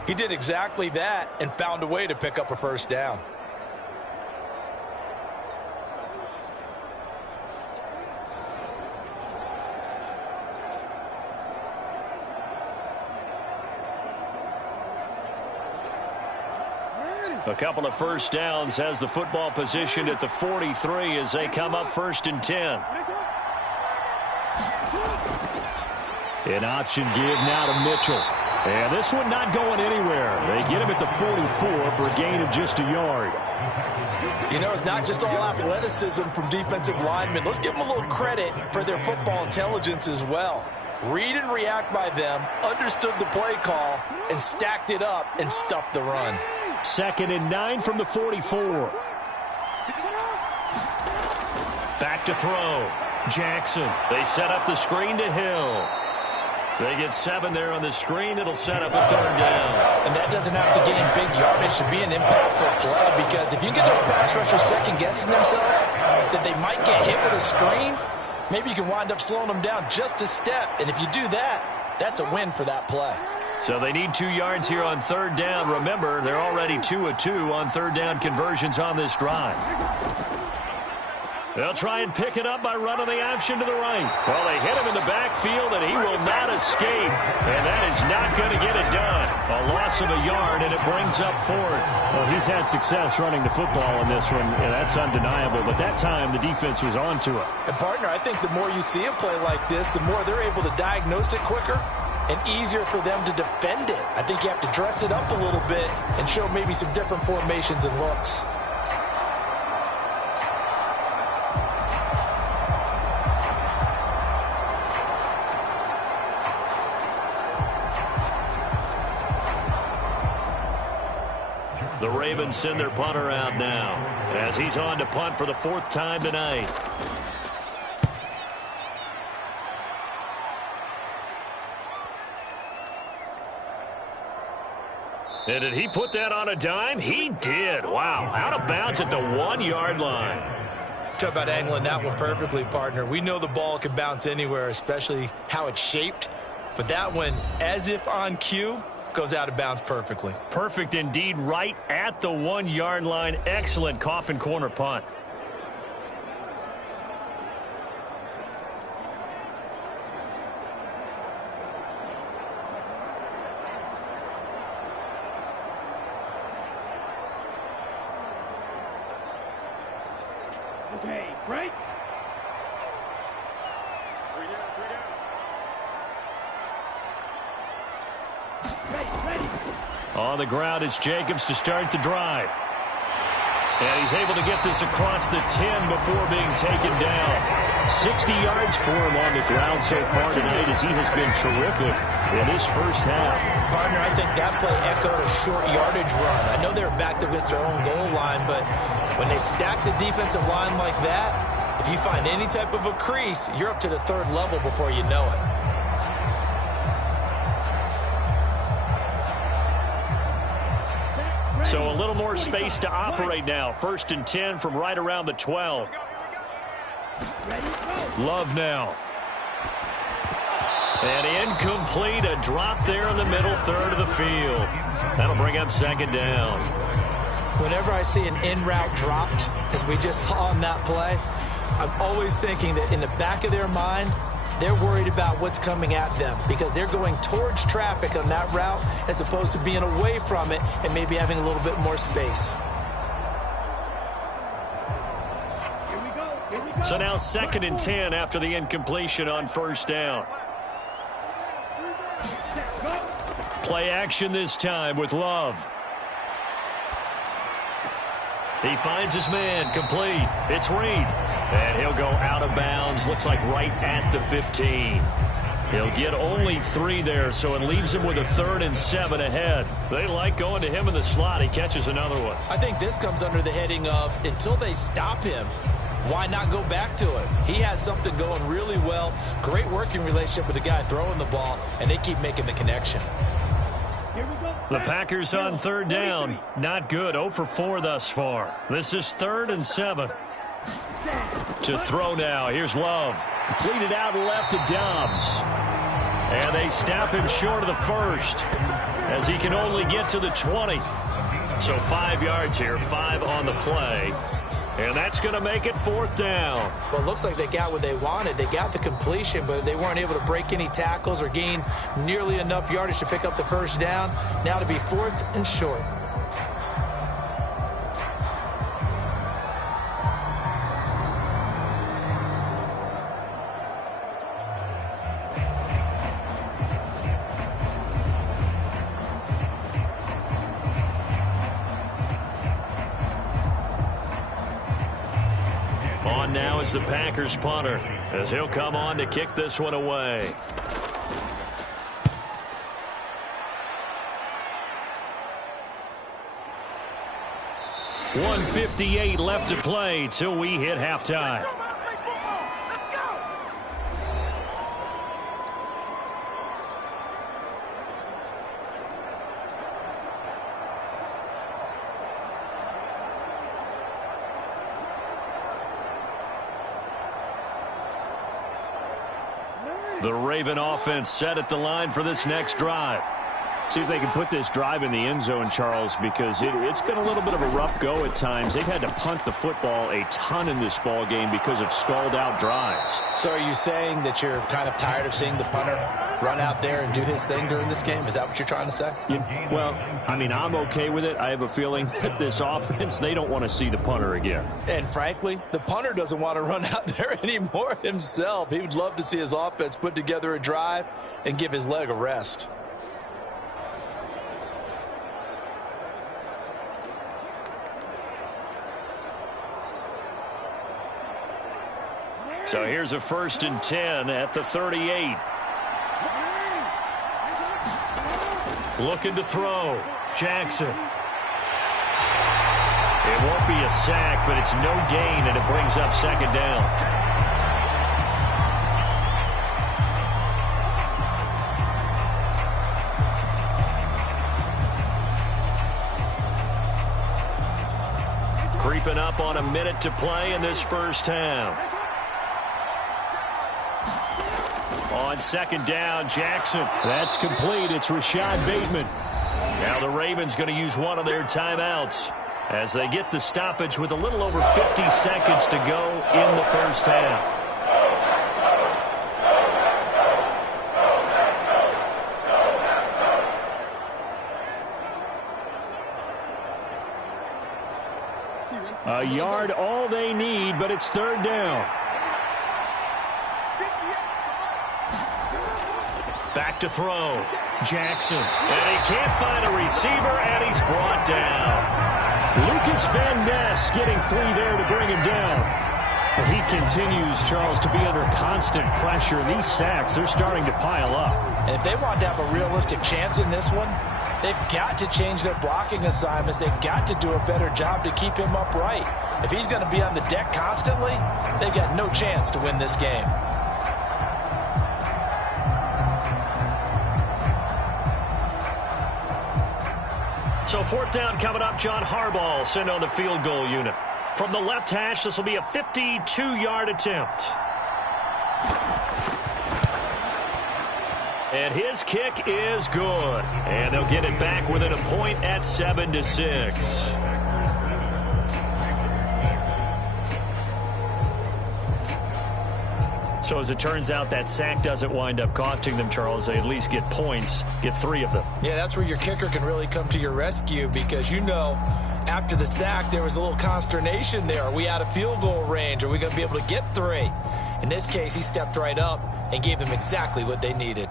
He did exactly that and found a way to pick up a first down. A couple of first downs has the football positioned at the 43 as they come up 1st and 10. An option give now to Mitchell. And this one not going anywhere. They get him at the 44 for a gain of just a yard. You know, it's not just all athleticism from defensive linemen. Let's give them a little credit for their football intelligence as well. Read and react by them, understood the play call, and stacked it up and stuffed the run. 2nd and 9 from the 44. Back to throw. Jackson. They set up the screen to Hill. They get 7 there on the screen. It'll set up a 3rd down. And that doesn't have to gain big yardage to be an impactful play, because if you get those pass rushers second-guessing themselves that they might get hit with a screen, maybe you can wind up slowing them down just a step. And if you do that, that's a win for that play. So they need 2 yards here on 3rd down. Remember, they're already 2 of 2 on 3rd down conversions on this drive. They'll try and pick it up by running the option to the right. Well, they hit him in the backfield, and he will not escape. And that is not going to get it done. A loss of a yard, and it brings up 4th. Well, he's had success running the football in this one, and that's undeniable. But that time, the defense was on to it. And, partner, I think the more you see a play like this, the more they're able to diagnose it quicker and easier for them to defend it. I think you have to dress it up a little bit and show maybe some different formations and looks. The Ravens send their punter out now as he's on to punt for the 4th time tonight. And did he put that on a dime? He did. Wow. Out of bounds at the 1-yard line. Talk about angling that one perfectly, partner. We know the ball can bounce anywhere, especially how it's shaped. But that one, as if on cue, goes out of bounds perfectly. Perfect indeed, right at the 1-yard line. Excellent coffin corner punt. Okay, break. 3 down, 3 down. On the ground, it's Jacobs to start the drive. And he's able to get this across the 10 before being taken down. 60 yards for him on the ground so far tonight, as he has been terrific in his first half. Partner, I think that play echoed a short yardage run. I know they were backed against their own goal line, but when they stack the defensive line like that, if you find any type of a crease, you're up to the 3rd level before you know it. So a little more space to operate now. 1st and 10 from right around the 12. Love now. And incomplete. A drop there in the middle 3rd of the field. That'll bring up 2nd down. Whenever I see an in-route dropped, as we just saw on that play, I'm always thinking that in the back of their mind, they're worried about what's coming at them because they're going towards traffic on that route as opposed to being away from it and maybe having a little bit more space. So now 2nd and 10 after the incompletion on 1st down. Play action this time with Love. He finds his man, complete. It's Reed. And he'll go out of bounds, looks like right at the 15. He'll get only 3 there, so it leaves him with a 3rd and 7 ahead. They like going to him in the slot. He catches another one. I think this comes under the heading of, until they stop him, why not go back to him? He has something going really well, great working relationship with the guy throwing the ball, and they keep making the connection. The Packers on 3rd down. Not good. 0 for 4 thus far. This is 3rd and 7. To throw now. Here's Love. Completed out left to Dobbs. And they stop him short of the 1st as he can only get to the 20. So 5 yards here, 5 on the play. And that's going to make it 4th down. Well, it looks like they got what they wanted. They got the completion, but they weren't able to break any tackles or gain nearly enough yardage to pick up the 1st down. Now to be 4th and short. On now is the Packers punter as he'll come on to kick this one away. 1:58 left to play till we hit halftime. The Raven offense set at the line for this next drive. See if they can put this drive in the end zone, Charles, because it's been a little bit of a rough go at times. They've had to punt the football a ton in this ball game because of stalled-out drives. So are you saying that you're kind of tired of seeing the punter run out there and do his thing during this game? Is that what you're trying to say? Well, I mean, I'm okay with it. I have a feeling that this offense, they don't want to see the punter again. And frankly, the punter doesn't want to run out there anymore himself. He would love to see his offense put together a drive and give his leg a rest. So here's a 1st and 10 at the 38. Looking to throw. Jackson. It won't be a sack, but it's no gain, and it brings up 2nd down. Creeping up on a minute to play in this first half. On 2nd down, Jackson. That's complete. It's Rashad Bateman. Now the Ravens going to use one of their timeouts as they get the stoppage with a little over 50 seconds to go in the first half. A yard all they need, but it's 3rd down. Back to throw. Jackson. And he can't find a receiver, and he's brought down. Lucas Van Ness getting free there to bring him down. But he continues, Charles, to be under constant pressure. These sacks, they're starting to pile up. And if they want to have a realistic chance in this one, they've got to change their blocking assignments. They've got to do a better job to keep him upright. If he's going to be on the deck constantly, they've got no chance to win this game. So 4th down coming up. John Harbaugh sent on the field goal unit. From the left hash, this will be a 52-yard attempt. And his kick is good. And they'll get it back within a point at 7-6. So as it turns out, that sack doesn't wind up costing them, Charles. They at least get points, get 3 of them. Yeah, that's where your kicker can really come to your rescue because, you know, after the sack, there was a little consternation there. Are we out of field goal range? Are we going to be able to get 3? In this case, he stepped right up and gave them exactly what they needed.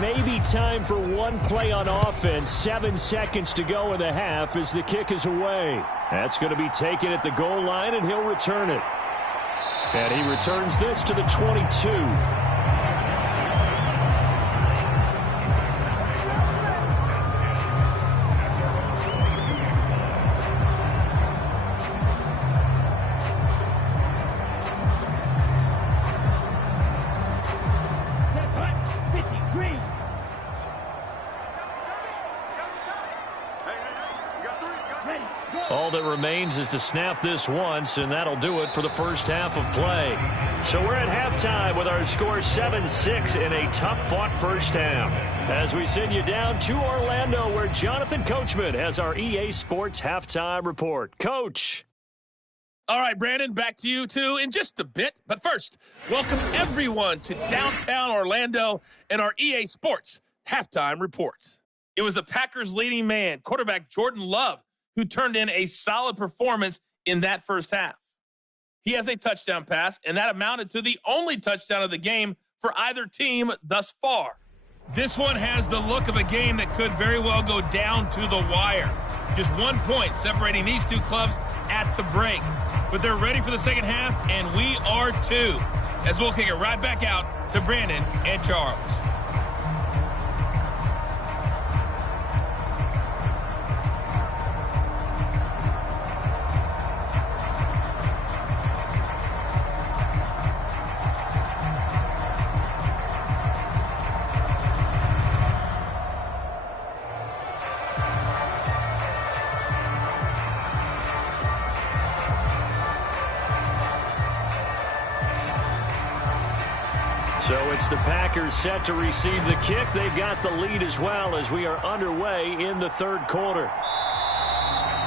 Maybe time for one play on offense. 7 seconds to go in the half as the kick is away. That's going to be taken at the goal line, and he'll return it. And he returns this to the 22. All that remains is to snap this once, and that'll do it for the first half of play. So we're at halftime with our score 7-6 in a tough-fought first half. As we send you down to Orlando, where Jonathan Coachman has our EA Sports Halftime Report. Coach. All right, Brandon, back to you, too, in just a bit. But first, welcome everyone to downtown Orlando and our EA Sports Halftime Report. It was the Packers' leading man, quarterback Jordan Love, who turned in a solid performance in that first half. He has a touchdown pass, and that amounted to the only touchdown of the game for either team thus far. This one has the look of a game that could very well go down to the wire. Just 1 point separating these two clubs at the break. But they're ready for the second half, and we are too. As we'll kick it right back out to Brandon and Charles. So it's the Packers set to receive the kick. They've got the lead as well as we are underway in the third quarter.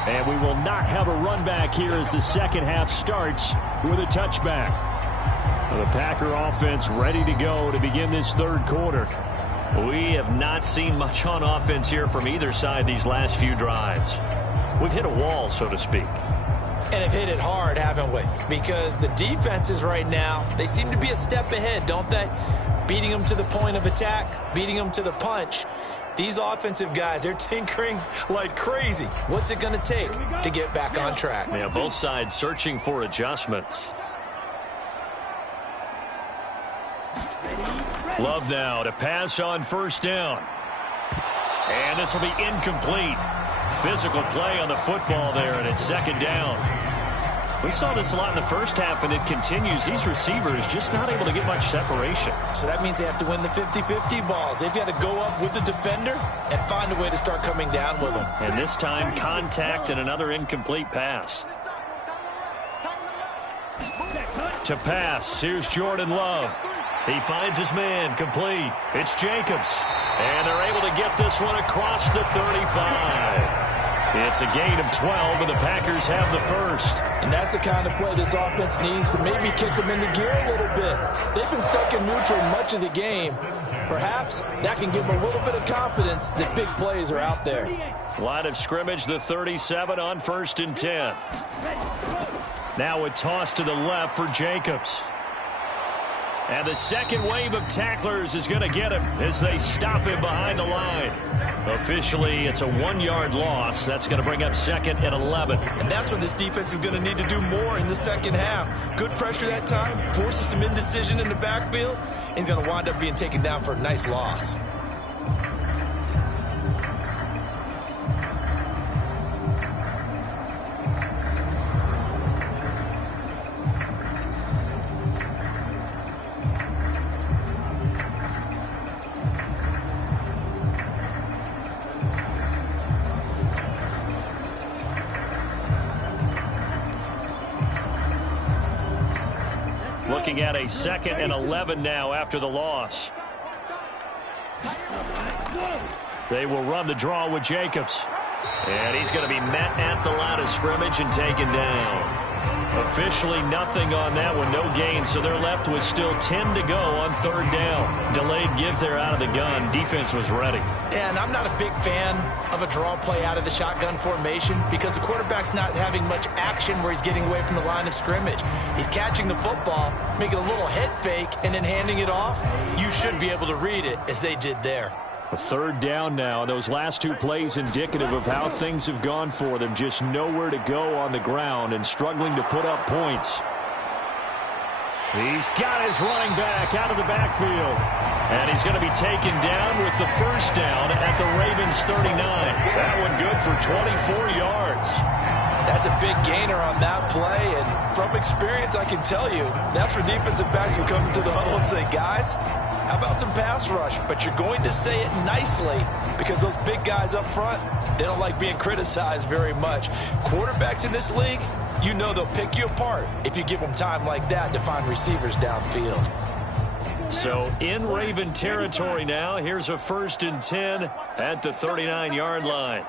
And we will not have a run back here as the second half starts with a touchback. The Packer offense ready to go to begin this third quarter. We have not seen much on offense here from either side these last few drives. We've hit a wall, so to speak. And have hit it hard, haven't we? Because the defenses right now, they seem to be a step ahead, don't they? Beating them to the point of attack, beating them to the punch. These offensive guys, they're tinkering like crazy. What's it going to take to get back on track? Yeah, both sides searching for adjustments. Love now to pass on first down. And this will be incomplete. Physical play on the football there, and it's second down. We saw this a lot in the first half, and it continues. These receivers just not able to get much separation. So that means they have to win the 50-50 balls. They've got to go up with the defender and find a way to start coming down with them. And this time, contact and another incomplete pass. To pass, here's Jordan Love. He finds his man, complete. It's Jacobs. And they're able to get this one across the 35. It's a gain of 12, and the Packers have the first. And that's the kind of play this offense needs to maybe kick them into gear a little bit. They've been stuck in neutral much of the game. Perhaps that can give them a little bit of confidence that big plays are out there. Line of scrimmage, the 37 on 1st and 10. Now a toss to the left for Jacobs. And the second wave of tacklers is going to get him as they stop him behind the line. Officially, it's a 1-yard loss. That's going to bring up 2nd and 11. And that's when this defense is going to need to do more in the second half. Good pressure that time, forces some indecision in the backfield. He's going to wind up being taken down for a nice loss. Looking at a 2nd and 11 now after the loss. They will run the draw with Jacobs. And he's going to be met at the line of scrimmage and taken down. Officially nothing on that one, no gain, so they're left with still 10 to go on 3rd down. Delayed give there out of the gun. Defense was ready. And I'm not a big fan of a draw play out of the shotgun formation because the quarterback's not having much action where he's getting away from the line of scrimmage. He's catching the football, making a little head fake, and then handing it off. You should be able to read it as they did there. A 3rd down now. Those last 2 plays indicative of how things have gone for them. Just nowhere to go on the ground and struggling to put up points. He's got his running back out of the backfield. And he's going to be taken down with the 1st down at the Ravens 39. That one good for 24 yards. That's a big gainer on that play, and from experience, I can tell you, that's where defensive backs will come into the huddle and say, guys, how about some pass rush? But you're going to say it nicely because those big guys up front, they don't like being criticized very much. Quarterbacks in this league, you know they'll pick you apart if you give them time like that to find receivers downfield. So in Raven territory now, here's a 1st and 10 at the 39-yard line.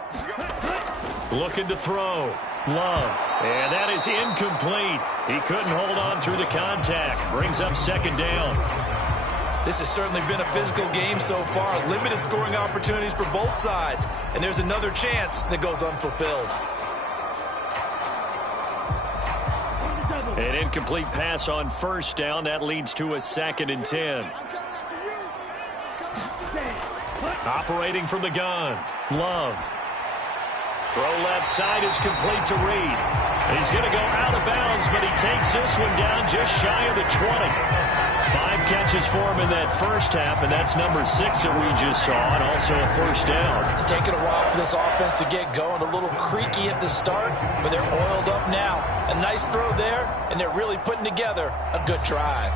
Looking to throw. Love. And that is incomplete. He couldn't hold on through the contact. Brings up 2nd down. This has certainly been a physical game so far. Limited scoring opportunities for both sides. And there's another chance that goes unfulfilled. An incomplete pass on 1st down. That leads to a 2nd and 10. Operating from the gun. Love. Throw left side is complete to Reed. He's going to go out of bounds, but he takes this one down just shy of the 20. 5 catches for him in that first half, and that's number 6 that we just saw, and also a first down. It's taken a while for this offense to get going. A little creaky at the start, but they're oiled up now. A nice throw there, and they're really putting together a good drive.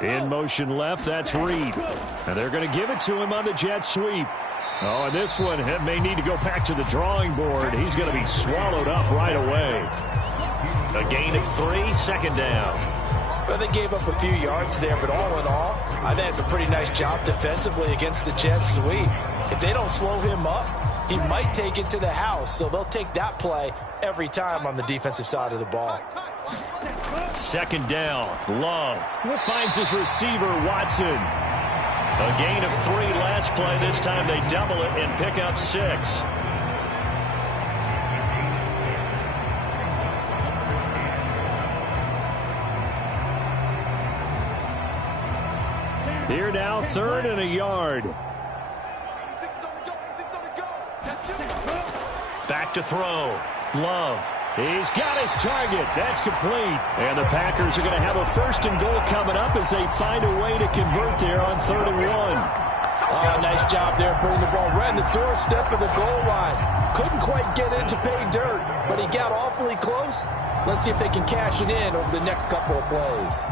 In motion left, that's Reed. And they're going to give it to him on the jet sweep. Oh, and this one may need to go back to the drawing board. He's going to be swallowed up right away. A gain of 3, second down. Well, they gave up a few yards there, but all in all, I think it's a pretty nice job defensively against the jet sweep. If they don't slow him up, he might take it to the house, so they'll take that play every time on the defensive side of the ball. Second down, Love finds his receiver, Watson. A gain of 3 last play. This time they double it and pick up 6. Here now, 3rd and a yard. Back to throw. Love. He's got his target. That's complete. And the Packers are going to have a 1st and goal coming up as they find a way to convert there on 3rd and 1. Oh, nice job there putting the ball right in the doorstep of the goal line. Couldn't quite get in to pay dirt, but he got awfully close. Let's see if they can cash it in over the next couple of plays.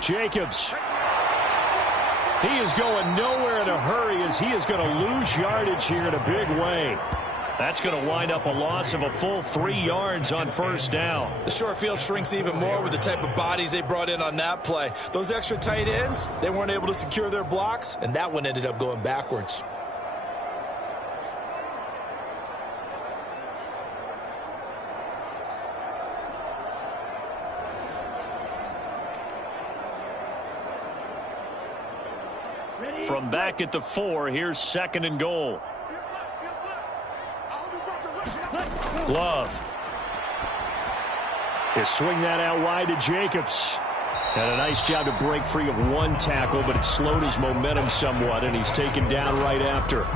Jacobs. He is going nowhere in a hurry as he is going to lose yardage here in a big way. That's going to wind up a loss of a full 3 yards on 1st down. The short field shrinks even more with the type of bodies they brought in on that play. Those extra tight ends, they weren't able to secure their blocks, and that one ended up going backwards. From back at the 4, here's 2nd and goal. Love. He'll swing that out wide to Jacobs. And a nice job to break free of 1 tackle, but it slowed his momentum somewhat, and he's taken down right after.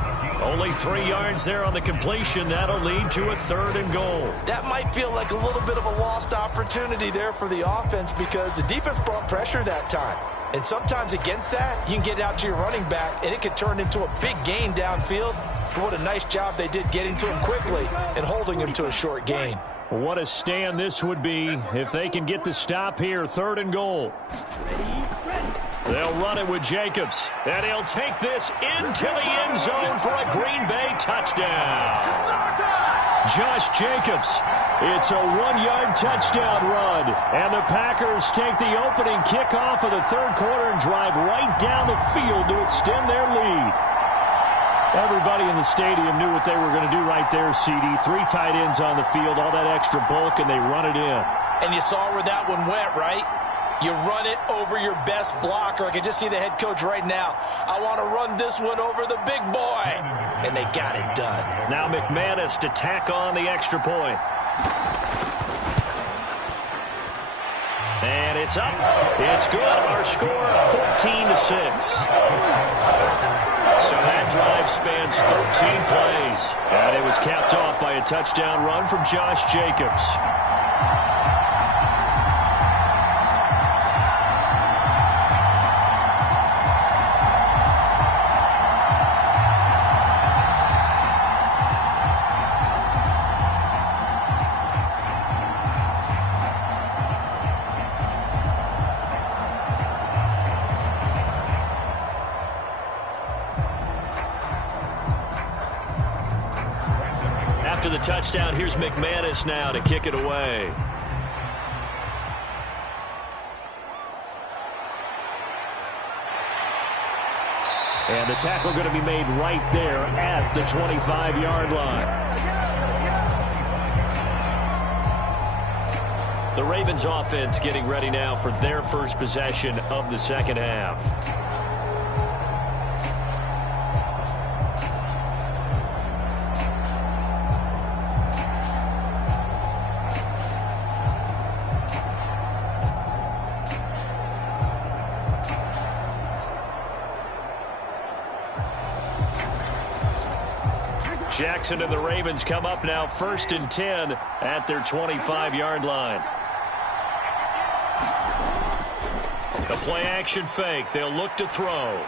Only 3 yards there on the completion. That'll lead to a 3rd and goal. That might feel like a little bit of a lost opportunity there for the offense because the defense brought pressure that time. And sometimes against that, you can get out to your running back, and it could turn into a big gain downfield. But what a nice job they did getting to him quickly and holding him to a short gain. What a stand this would be if they can get the stop here. 3rd and goal. They'll run it with Jacobs. And he'll take this into the end zone for a Green Bay touchdown. Josh Jacobs. It's a 1-yard touchdown run. And the Packers take the opening kickoff of the 3rd quarter and drive right down the field to extend their lead. Everybody in the stadium knew what they were going to do right there, CD. 3 tight ends on the field, all that extra bulk, and they run it in. And you saw where that one went, right? You run it over your best blocker. I can just see the head coach right now. I want to run this one over the big boy. And they got it done. Now McManus to tack on the extra point. And it's up. It's good. Our score, 14-6. So that drive spans 13 plays. And it was capped off by a touchdown run from Josh Jacobs. After the touchdown, here's McManus now to kick it away. And the tackle going to be made right there at the 25-yard line. The Ravens offense getting ready now for their first possession of the second half. Jackson and the Ravens come up now 1st and 10 at their 25-yard line. The play-action fake. They'll look to throw.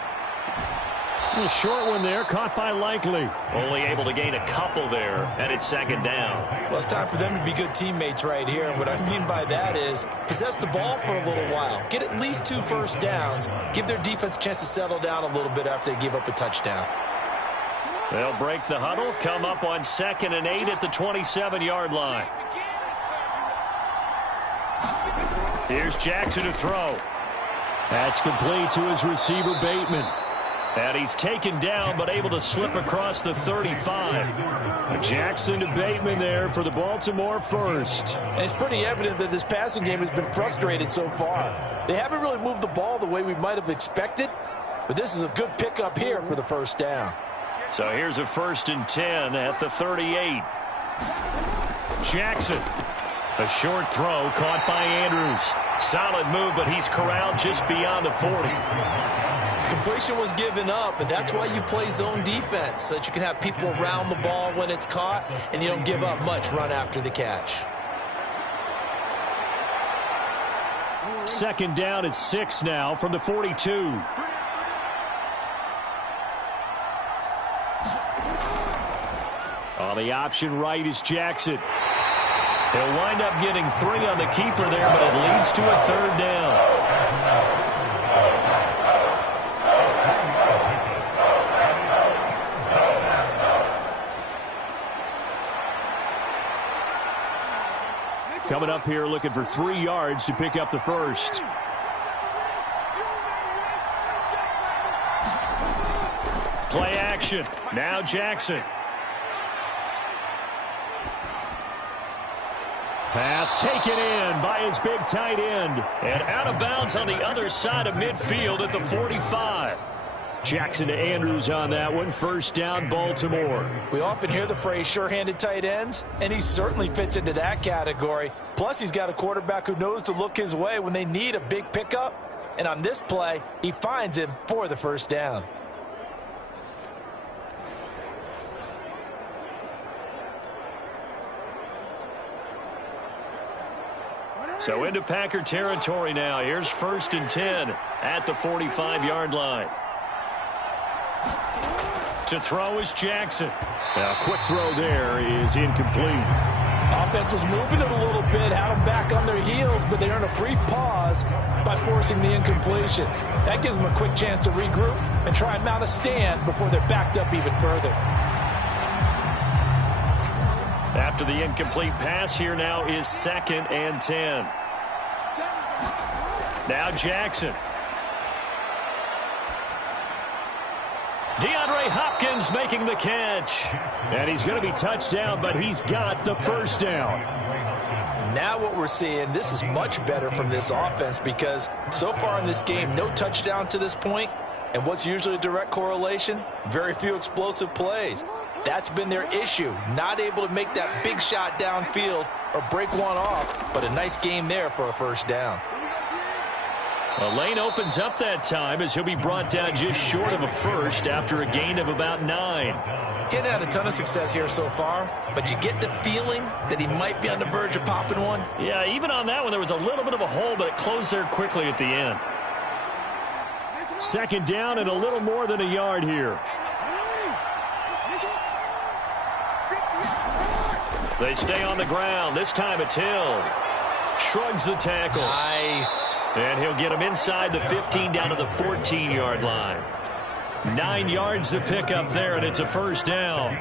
A short one there, caught by Likely. Only able to gain a couple there, and it's 2nd down. Well, it's time for them to be good teammates right here. And what I mean by that is possess the ball for a little while. Get at least 2 first downs. Give their defense a chance to settle down a little bit after they give up a touchdown. They'll break the huddle, come up on 2nd and 8 at the 27-yard line. Here's Jackson to throw. That's complete to his receiver, Bateman. And he's taken down, but able to slip across the 35. Jackson to Bateman there for the Baltimore first. And it's pretty evident that this passing game has been frustrated so far. They haven't really moved the ball the way we might have expected, but this is a good pickup here for the first down. So here's a 1st and 10 at the 38. Jackson. A short throw caught by Andrews. Solid move, but he's corralled just beyond the 40. Completion was given up, and that's why you play zone defense, so that you can have people around the ball when it's caught, and you don't give up much run after the catch. 2nd down at 6 now from the 42. On the option right is Jackson. He'll wind up getting 3 on the keeper there, but it leads to a 3rd down. Coming up here looking for 3 yards to pick up the first. Play action. Now Jackson. Pass taken in by his big tight end. And out of bounds on the other side of midfield at the 45. Jackson to Andrews on that one. 1st down, Baltimore. We often hear the phrase sure-handed tight ends, and he certainly fits into that category. Plus, he's got a quarterback who knows to look his way when they need a big pickup. And on this play, he finds him for the 1st down. So into Packer territory now. Here's 1st and 10 at the 45-yard line. To throw is Jackson. Now, quick throw there is incomplete. Offense was moving it a little bit, had them back on their heels, but they earned a brief pause by forcing the incompletion. That gives them a quick chance to regroup and try and mount a stand before they're backed up even further. After the incomplete pass, here now is 2nd and 10. Now Jackson. DeAndre Hopkins making the catch. And he's going to be touched down, but he's got the 1st down. Now what we're seeing, this is much better from this offense because so far in this game, no touchdown to this point. And what's usually a direct correlation? Very few explosive plays. That's been their issue. Not able to make that big shot downfield or break one off, but a nice game there for a 1st down. The lane opens up that time as he'll be brought down just short of a 1st after a gain of about 9. He hadn't had a ton of success here so far, but you get the feeling that he might be on the verge of popping one. Yeah, even on that one, there was a little bit of a hole, but it closed there quickly at the end. 2nd down and a little more than a yard here. They stay on the ground. This time it's Hill. Shrugs the tackle. Nice. And he'll get him inside the 15 down to the 14-yard line. 9 yards to pick up there, and it's a 1st down.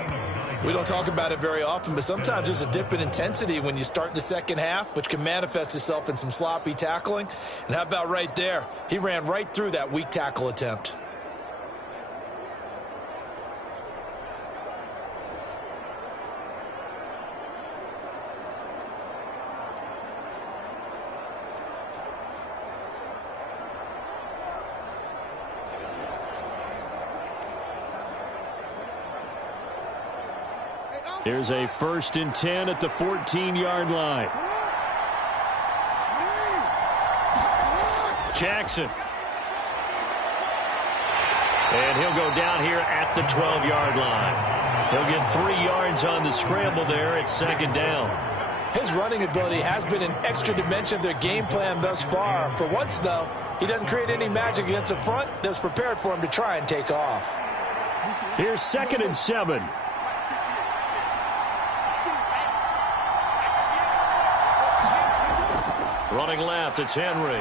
We don't talk about it very often, but sometimes there's a dip in intensity when you start the second half, which can manifest itself in some sloppy tackling. And how about right there? He ran right through that weak tackle attempt. Here's a 1st and 10 at the 14-yard line. Jackson. And he'll go down here at the 12-yard line. He'll get 3 yards on the scramble there. It's 2nd down. His running ability has been an extra dimension of their game plan thus far. For once, though, he doesn't create any magic against the front that was prepared for him to try and take off. Here's 2nd and 7. Running left, it's Henry.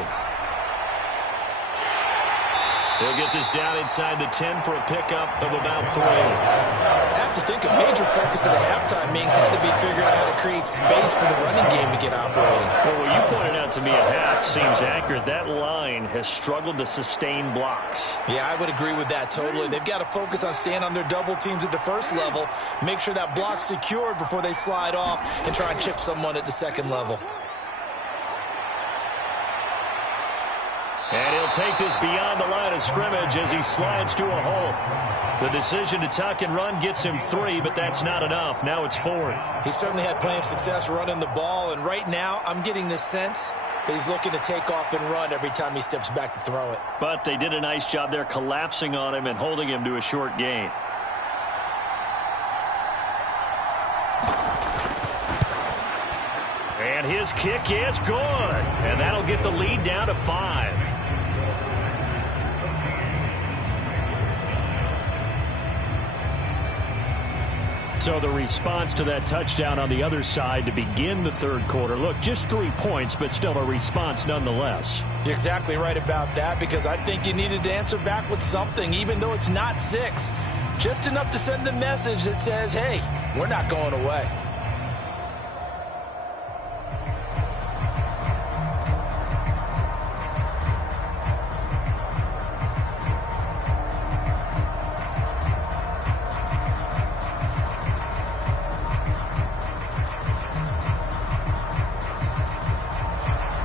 He'll get this down inside the 10 for a pickup of about 3. I have to think a major focus at the halftime meetings had to be figuring out how to create space for the running game to get operating. Well, what you pointed out to me at half seems accurate. That line has struggled to sustain blocks. Yeah, I would agree with that totally. They've got to focus on staying on their double teams at the first level, make sure that block's secured before they slide off and try and chip someone at the second level. And he'll take this beyond the line of scrimmage as he slides to a hole. The decision to tuck and run gets him 3, but that's not enough. Now it's 4th. He certainly had plenty of success running the ball, and right now I'm getting this sense that he's looking to take off and run every time he steps back to throw it. But they did a nice job there collapsing on him and holding him to a short gain. And his kick is good. And that'll get the lead down to 5. So the response to that touchdown on the other side to begin the 3rd quarter. Look, just 3 points, but still a response nonetheless. You're exactly right about that, because I think you needed to answer back with something, even though it's not 6. Just enough to send the message that says, hey, we're not going away.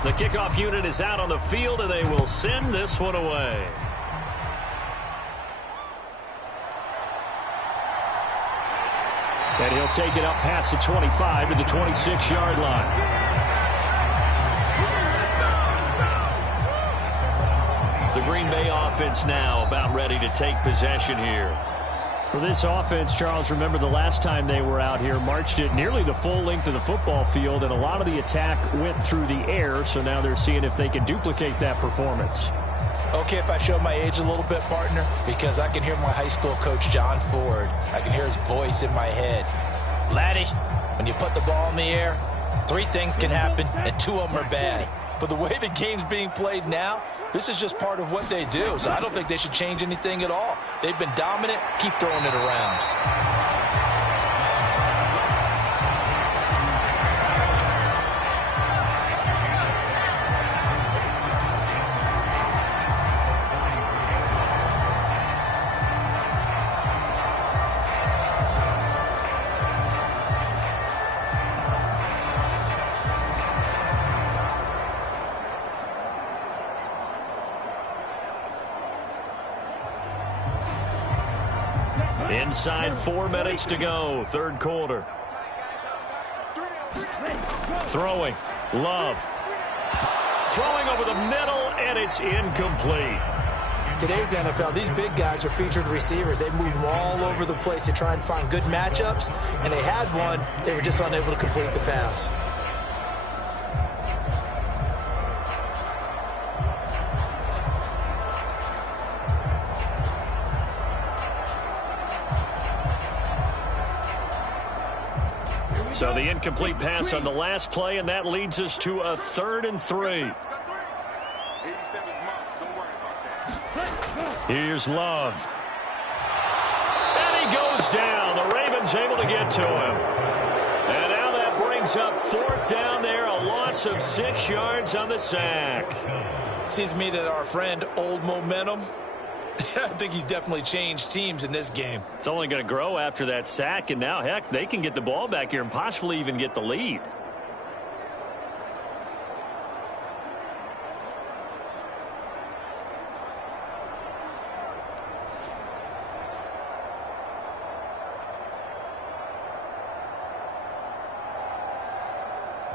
The kickoff unit is out on the field, and they will send this one away. And he'll take it up past the 25 to the 26-yard line. The Green Bay offense now about ready to take possession here. For this offense, Charles, remember the last time they were out here, marched it nearly the full length of the football field, and a lot of the attack went through the air, so now they're seeing if they can duplicate that performance. Okay, if I show my age a little bit, partner, because I can hear my high school coach, John Ford. I can hear his voice in my head. Laddie, when you put the ball in the air, 3 things can happen, and 2 of them are bad. But the way the game's being played now, this is just part of what they do, so I don't think they should change anything at all. They've been dominant. Keep throwing it around. Inside 4 minutes to go, 3rd quarter. Throwing, Love. Throwing over the middle, and it's incomplete. Today's NFL, these big guys are featured receivers. They move them all over the place to try and find good matchups, and they had one. They were just unable to complete the pass. So the incomplete pass on the last play, and that leads us to a 3rd and 3. Here's Love. And he goes down. The Ravens able to get to him. And now that brings up 4th down there, a loss of 6 yards on the sack. Seems to me that our friend, Old Momentum, I think he's definitely changed teams in this game. It's only going to grow after that sack, and now, heck, they can get the ball back here and possibly even get the lead.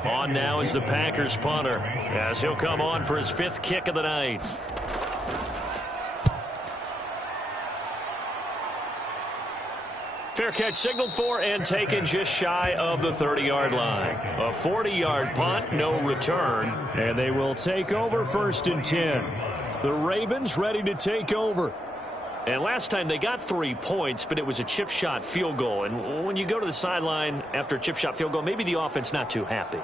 On now is the Packers punter, as he'll come on for his 5th kick of the night. Fair catch signaled for and taken just shy of the 30-yard line. A 40-yard punt, no return, and they will take over 1st and 10. The Ravens ready to take over. And last time they got 3 points, but it was a chip shot field goal. And when you go to the sideline after a chip shot field goal, maybe the offense not too happy.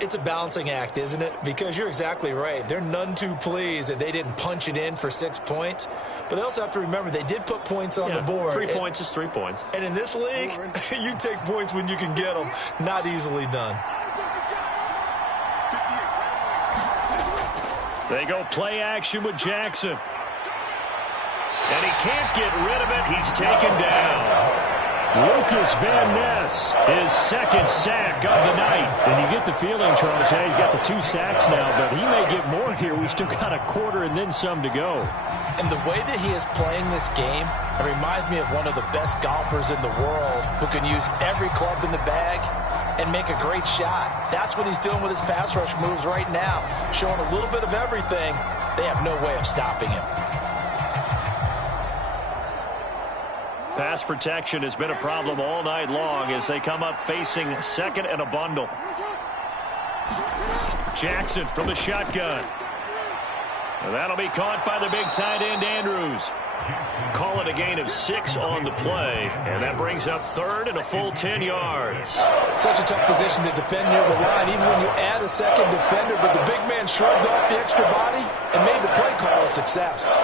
It's a balancing act, isn't it? Because you're exactly right. They're none too pleased that they didn't punch it in for 6 points. But they also have to remember they did put points on the board. 3 points is 3 points. And in this league, you take points when you can get them. Not easily done. They go play action with Jackson. And he can't get rid of it. He's taken down. Lucas Van Ness, his 2nd sack of the night. And you get the feeling, Charles, yeah, he's got the 2 sacks now, but he may get more here. We still got a quarter and then some to go. And the way that he is playing this game, it reminds me of one of the best golfers in the world who can use every club in the bag and make a great shot. That's what he's doing with his pass rush moves right now, showing a little bit of everything. They have no way of stopping him. Pass protection has been a problem all night long as they come up facing 2nd and a bundle. Jackson from the shotgun. And that'll be caught by the big tight end, Andrews. Call it a gain of 6 on the play, and that brings up 3rd and a full 10 yards. Such a tough position to defend near the line, even when you add a 2nd defender, but the big man shrugged off the extra body and made the play call a success.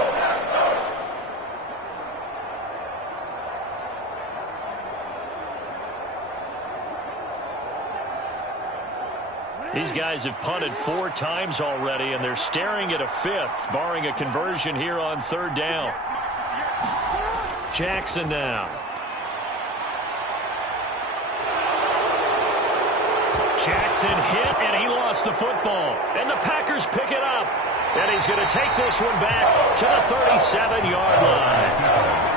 These guys have punted 4 times already, and they're staring at a 5th, barring a conversion here on 3rd down. Jackson now. Jackson hit, and he lost the football. And the Packers pick it up. And he's going to take this one back to the 37-yard line.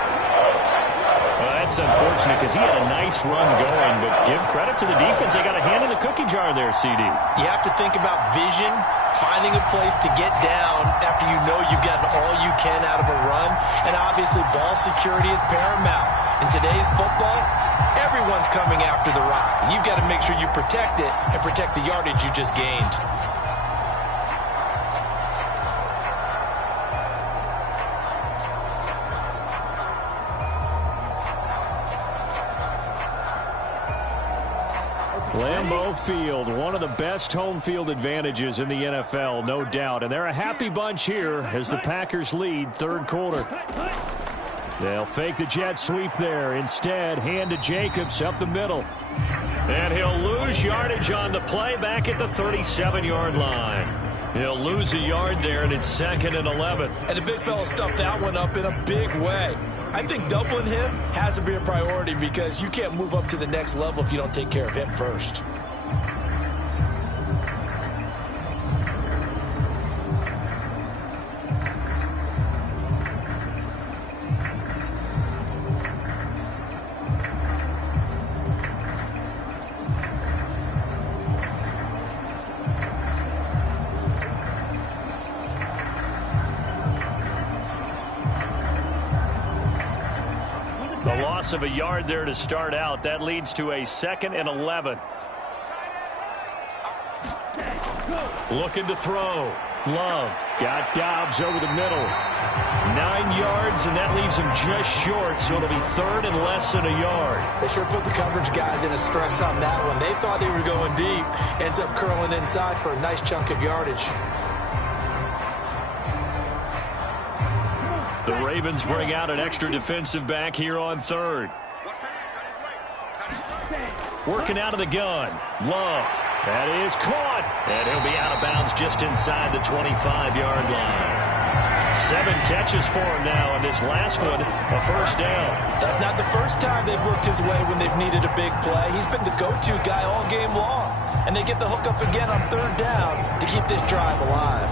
That's unfortunate because he had a nice run going, but give credit to the defense. They got a hand in the cookie jar there, CD. You have to think about vision, finding a place to get down after you know you've gotten all you can out of a run, and obviously ball security is paramount. In today's football, everyone's coming after the rock. You've got to make sure you protect it and protect the yardage you just gained. Lambeau Field, one of the best home field advantages in the NFL, no doubt. And they're a happy bunch here as the Packers lead 3rd quarter. They'll fake the jet sweep there. Instead, hand to Jacobs up the middle. And he'll lose yardage on the play back at the 37-yard line. He'll lose a yard there, and it's 2nd and 11. And the big fella stuffed that one up in a big way. I think doubling him has to be a priority because you can't move up to the next level if you don't take care of him first. A loss of a yard there to start out. That leads to a 2nd and 11. Looking to throw. Love got Dobbs over the middle. 9 yards, and that leaves him just short, so it'll be 3rd and less than a yard. They sure put the coverage guys in a stress on that one. They thought they were going deep. Ends up curling inside for a nice chunk of yardage. The Ravens bring out an extra defensive back here on 3rd. Working out of the gun. Love. That is caught. And he'll be out of bounds just inside the 25-yard line. 7 catches for him now, and this last one, a 1st down. That's not the first time they've looked his way when they've needed a big play. He's been the go-to guy all game long. And they get the hook up again on 3rd down to keep this drive alive.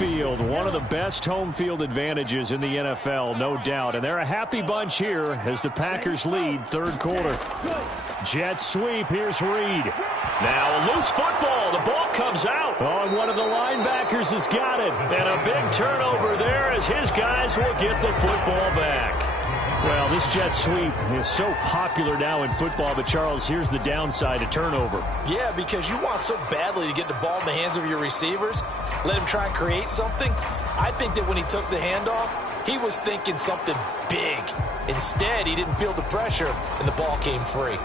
field, one of the best home field advantages in the NFL, no doubt. And they're a happy bunch here as the Packers lead third quarter. Jet sweep. Here's Reed. Now a loose football. The ball comes out. Oh, and one of the linebackers has got it. And a big turnover there as his guys will get the football back. Well, this jet sweep is so popular now in football, but Charles, here's the downside, a turnover. Yeah, because you want so badly to get the ball in the hands of your receivers, let him try and create something. I think that when he took the handoff, he was thinking something big. Instead, he didn't feel the pressure, and the ball came free.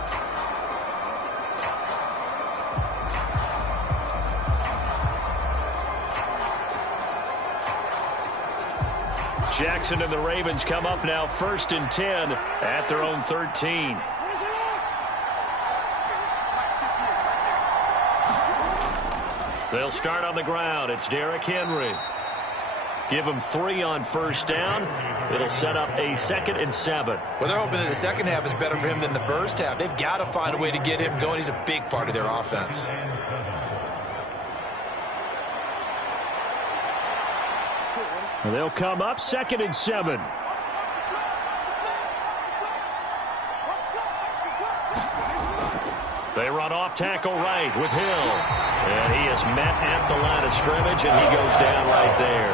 Jackson and the Ravens come up now 1st and 10 at their own 13. They'll start on the ground. It's Derrick Henry. Give him 3 on 1st down. It'll set up a 2nd and 7. Well, they're hoping that the second half is better for him than the first half. They've got to find a way to get him going. He's a big part of their offense. They'll come up 2nd and 7. They run off tackle right with Hill. And he is met at the line of scrimmage, and he goes down right there.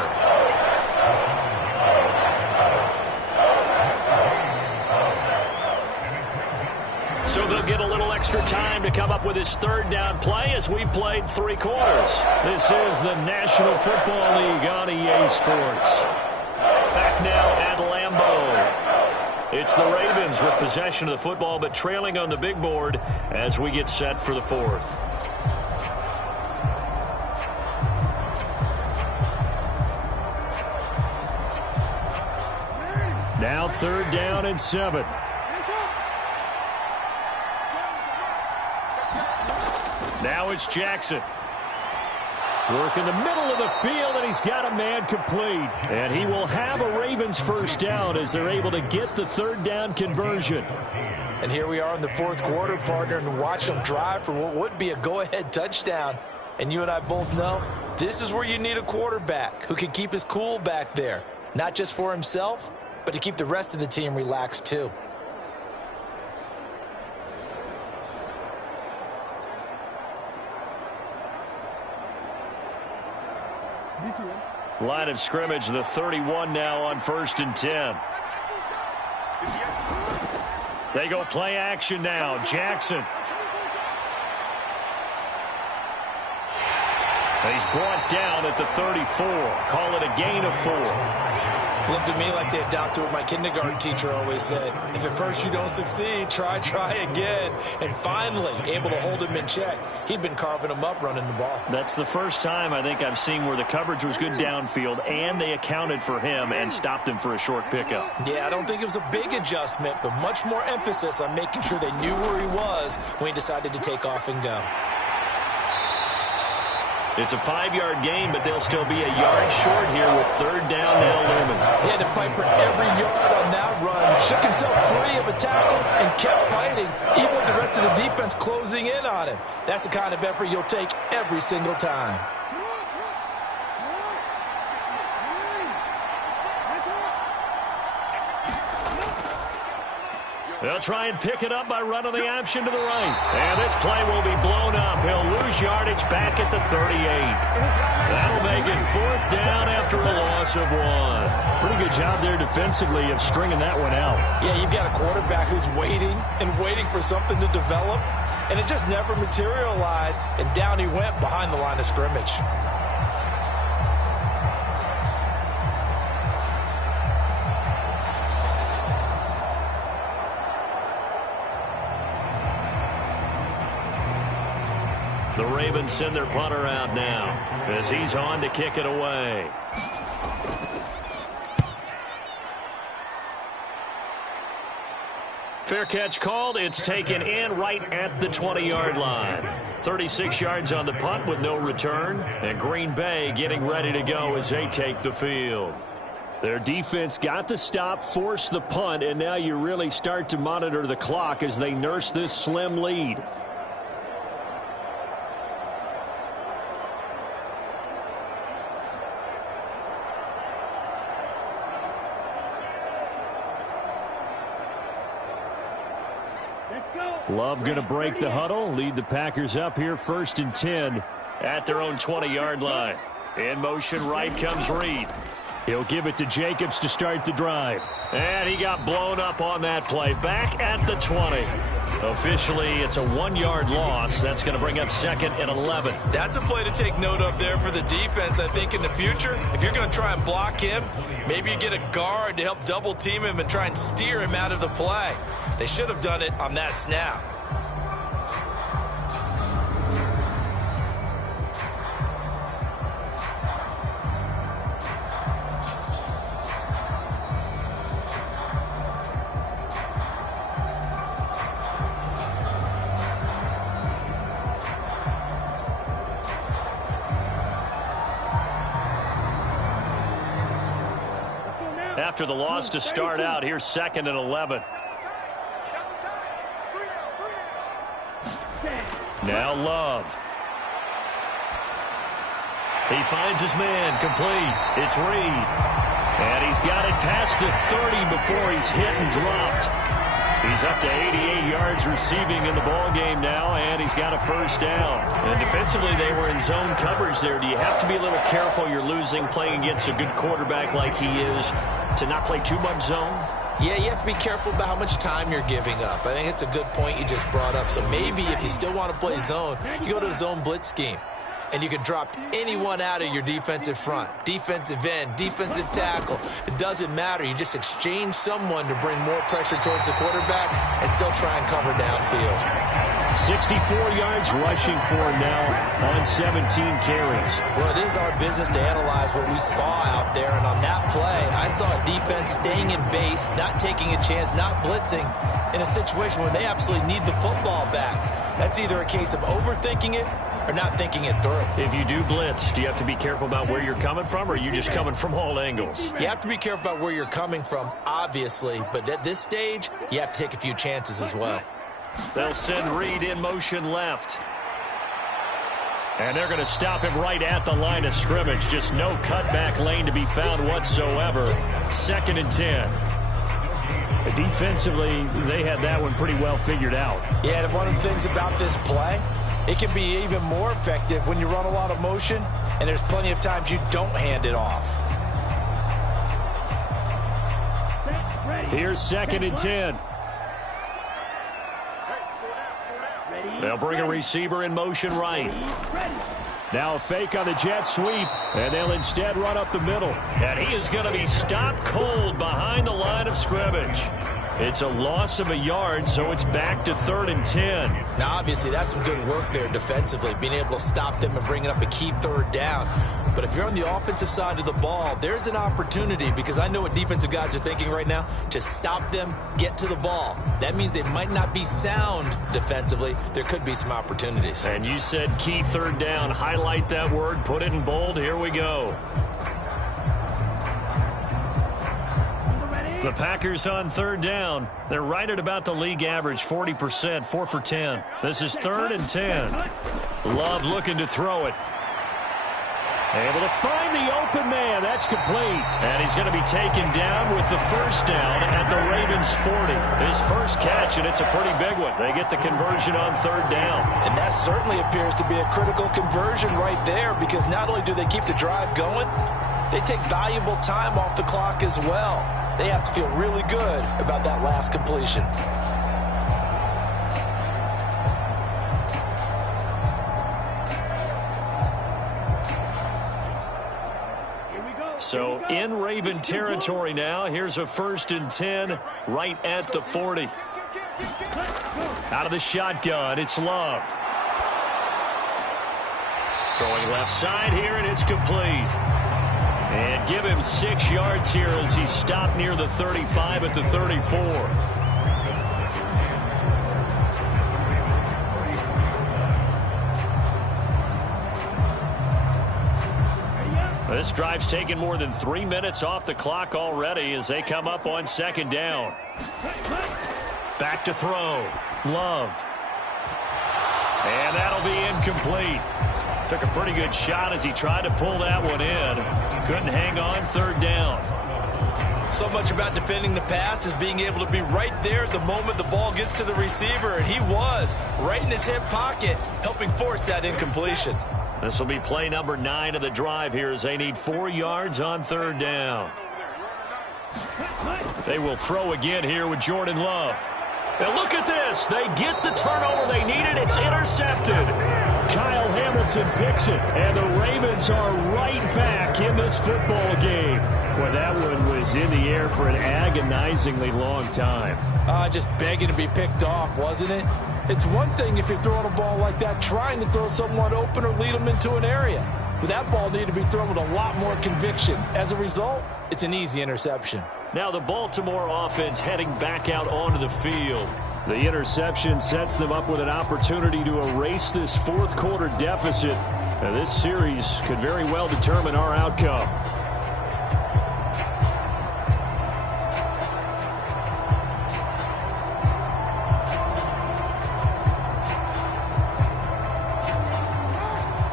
So they'll get a little extra time to come up with his 3rd down play as we've played 3 quarters. This is the National Football League on EA Sports. Back now at Lambeau. It's the Ravens with possession of the football, but trailing on the big board as we get set for the 4th. Now 3rd down and 7. Now it's Jackson. Work in the middle of the field, and he's got a man complete. And he will have a Ravens 1st down as they're able to get the 3rd down conversion. And here we are in the 4th quarter, partner, and watch them drive for what would be a go-ahead touchdown. And you and I both know this is where you need a quarterback who can keep his cool back there. Not just for himself, but to keep the rest of the team relaxed too. Line of scrimmage, the 31 now on 1st and 10. They go play action now. Jackson. He's brought down at the 34. Call it a gain of 4. Looked to me like they adopted what my kindergarten teacher always said. If at first you don't succeed, try again. And finally, able to hold him in check. He'd been carving him up running the ball. That's the first time I think I've seen where the coverage was good downfield and they accounted for him and stopped him for a short pickup. Yeah, I don't think it was a big adjustment, but much more emphasis on making sure they knew where he was when he decided to take off and go. It's a 5-yard gain, but they'll still be a yard short here with 3rd down now looming. He had to fight for every yard on that run. Shook himself free of a tackle and kept fighting, even with the rest of the defense closing in on him. That's the kind of effort you'll take every single time. They'll try and pick it up by running the option to the right. And this play will be blown up. He'll lose yardage back at the 38. That'll make it 4th down after a loss of 1. Pretty good job there defensively of stringing that one out. Yeah, you've got a quarterback who's waiting and waiting for something to develop, and it just never materialized, and down he went behind the line of scrimmage. The Ravens send their punter out now as he's on to kick it away. Fair catch called. It's taken in right at the 20-yard line. 36 yards on the punt with no return. And Green Bay getting ready to go as they take the field. Their defense got the stop, forced the punt, and now you really start to monitor the clock as they nurse this slim lead. Love going to break the huddle, lead the Packers up here 1st and 10 at their own 20-yard line. In motion right comes Reed. He'll give it to Jacobs to start the drive. And he got blown up on that play. Back at the 20. Officially, it's a 1-yard loss. That's going to bring up 2nd and 11. That's a play to take note of there for the defense, I think, in the future. If you're going to try and block him, maybe you get a guard to help double team him and try and steer him out of the play. They should have done it on that snap. After the loss to start out, here's 2nd and 11. Now Love. He finds his man, complete. It's Reed. And he's got it past the 30 before he's hit and dropped. He's up to 88 yards receiving in the ball game now, and he's got a 1st down. And defensively, they were in zone coverage there. Do you have to be a little careful? You're losing, playing against a good quarterback like he is, to not play too much zone? Yeah, you have to be careful about how much time you're giving up. I think it's a good point you just brought up. So maybe if you still want to play zone, you go to a zone blitz scheme. And you can drop anyone out of your defensive front. Defensive end, defensive tackle. It doesn't matter. You just exchange someone to bring more pressure towards the quarterback and still try and cover downfield. 64 yards rushing for him now on 17 carries. Well, it is our business to analyze what we saw out there. And on that play, I saw a defense staying in base, not taking a chance, not blitzing in a situation where they absolutely need the football back. That's either a case of overthinking it or not thinking it through. If you do blitz, do you have to be careful about where you're coming from, or are you just coming from all angles? You have to be careful about where you're coming from, obviously, but at this stage, you have to take a few chances as well. They'll send Reed in motion left. And they're going to stop him right at the line of scrimmage. Just no cutback lane to be found whatsoever. 2nd and 10. Defensively, they had that one pretty well figured out. Yeah, and one of the things about this play, it can be even more effective when you run a lot of motion, and there's plenty of times you don't hand it off. Here's 2nd and 10. They'll bring a receiver in motion right. Now a fake on the jet sweep, and they'll instead run up the middle. And he is going to be stopped cold behind the line of scrimmage. It's a loss of a yard, so it's back to 3rd and 10. Now, obviously, that's some good work there defensively, being able to stop them and bringing up a key 3rd down. But if you're on the offensive side of the ball, there's an opportunity, because I know what defensive guys are thinking right now. Just stop them, get to the ball. That means they might not be sound defensively. There could be some opportunities. And you said key 3rd down. Highlight that word, put it in bold. Here we go. The Packers on 3rd down. They're right at about the league average, 40%, 4 for 10. This is 3rd and 10. Love looking to throw it. Able to find the open man. That's complete. And he's going to be taken down with the 1st down at the Ravens 40. His first catch, and it's a pretty big one. They get the conversion on 3rd down. And that certainly appears to be a critical conversion right there, because not only do they keep the drive going, they take valuable time off the clock as well. They have to feel really good about that last completion. So in Raven territory now. Here's a 1st and 10 right at the 40. Out of the shotgun, it's Love. Throwing left side here, and it's complete. And give him 6 yards here as he stopped near the 35 at the 34. This drive's taken more than 3 minutes off the clock already as they come up on 2nd down. Back to throw. Love. And that'll be incomplete. Took a pretty good shot as he tried to pull that one in. Couldn't hang on 3rd down. So much about defending the pass is being able to be right there at the moment the ball gets to the receiver, and he was right in his hip pocket, helping force that incompletion. This will be play number 9 of the drive here as they need 4 yards on 3rd down. They will throw again here with Jordan Love. And look at this. They get the turnover they needed. It's intercepted. Kyle Hamilton picks it, and the Ravens are right back in this football game. Well, that one was in the air for an agonizingly long time. Just begging to be picked off, wasn't it? It's one thing if you're throwing a ball like that, trying to throw someone open or lead them into an area. But that ball needed to be thrown with a lot more conviction. As a result, it's an easy interception. Now the Baltimore offense heading back out onto the field. The interception sets them up with an opportunity to erase this 4th quarter deficit. Now, this series could very well determine our outcome.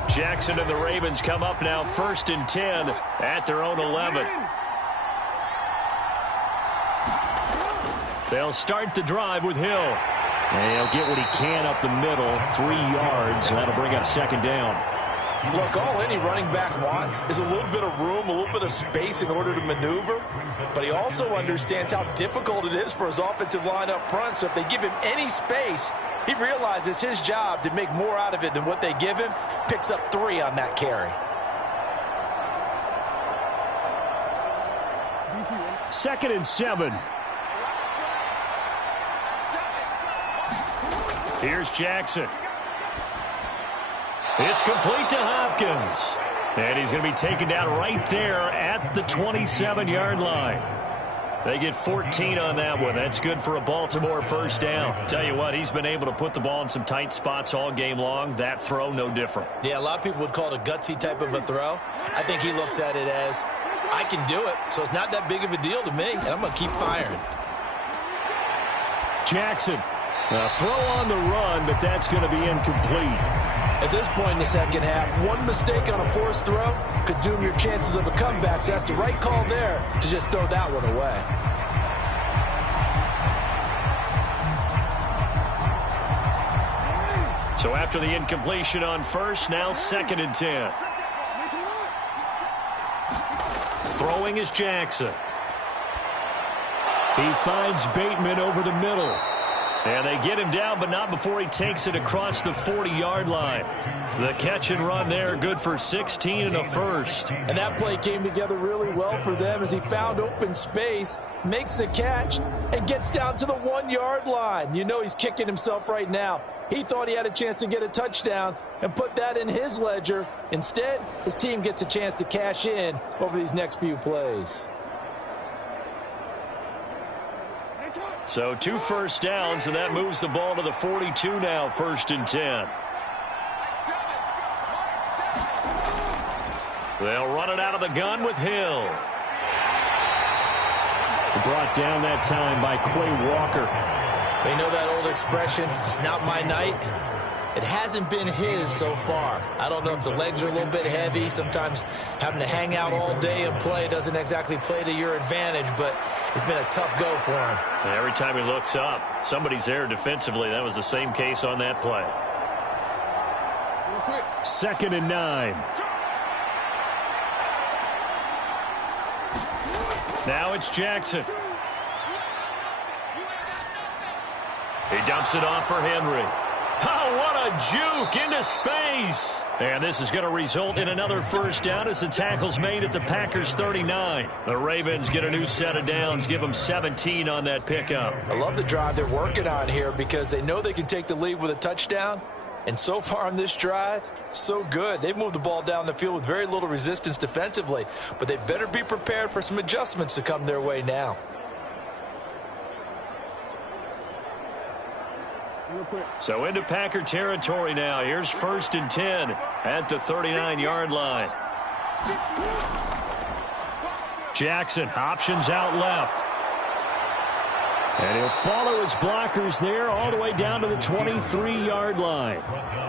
Jackson and the Ravens come up now 1st and 10 at their own 11. They'll start the drive with Hill. And he'll get what he can up the middle, 3 yards. That'll bring up 2nd down. Look, all any running back wants is a little bit of room, a little bit of space in order to maneuver. But he also understands how difficult it is for his offensive line up front. So if they give him any space, he realizes his job to make more out of it than what they give him. Picks up 3 on that carry. 2nd and 7. Here's Jackson. It's complete to Hopkins. And he's going to be taken down right there at the 27-yard line. They get 14 on that one. That's good for a Baltimore 1st down. Tell you what, he's been able to put the ball in some tight spots all game long. That throw, no different. Yeah, a lot of people would call it a gutsy type of a throw. I think he looks at it as, I can do it, so it's not that big of a deal to me, and I'm going to keep firing. Jackson. A throw on the run, but that's going to be incomplete. At this point in the 2nd half, one mistake on a forced throw could doom your chances of a comeback. So that's the right call there to just throw that one away. So after the incompletion on 1st, now 2nd and 10. Throwing is Jackson. He finds Bateman over the middle. And they get him down, but not before he takes it across the 40-yard line. The catch and run there, good for 16 and a 1st. And that play came together really well for them as he found open space, makes the catch, and gets down to the 1-yard line. You know he's kicking himself right now. He thought he had a chance to get a touchdown and put that in his ledger. Instead, his team gets a chance to cash in over these next few plays. So 2 1st downs, and that moves the ball to the 42 now, 1st and 10. They'll run it out of the gun with Hill. Brought down that time by Quay Walker. They know that old expression, it's not my night. It hasn't been his so far. I don't know if the legs are a little bit heavy. Sometimes having to hang out all day and play doesn't exactly play to your advantage, but it's been a tough go for him. And every time he looks up, somebody's there defensively. That was the same case on that play. 2nd and 9. Now it's Jackson. He dumps it off for Henry. Oh, what a juke into space. And this is going to result in another 1st down as the tackle's made at the Packers 39. The Ravens get a new set of downs, give them 17 on that pickup. I love the drive they're working on here because they know they can take the lead with a touchdown. And so far on this drive, so good. They've moved the ball down the field with very little resistance defensively. But they better be prepared for some adjustments to come their way now. So into Packer territory now. Here's 1st and 10 at the 39-yard line. Jackson options out left. And he'll follow his blockers there all the way down to the 23-yard line.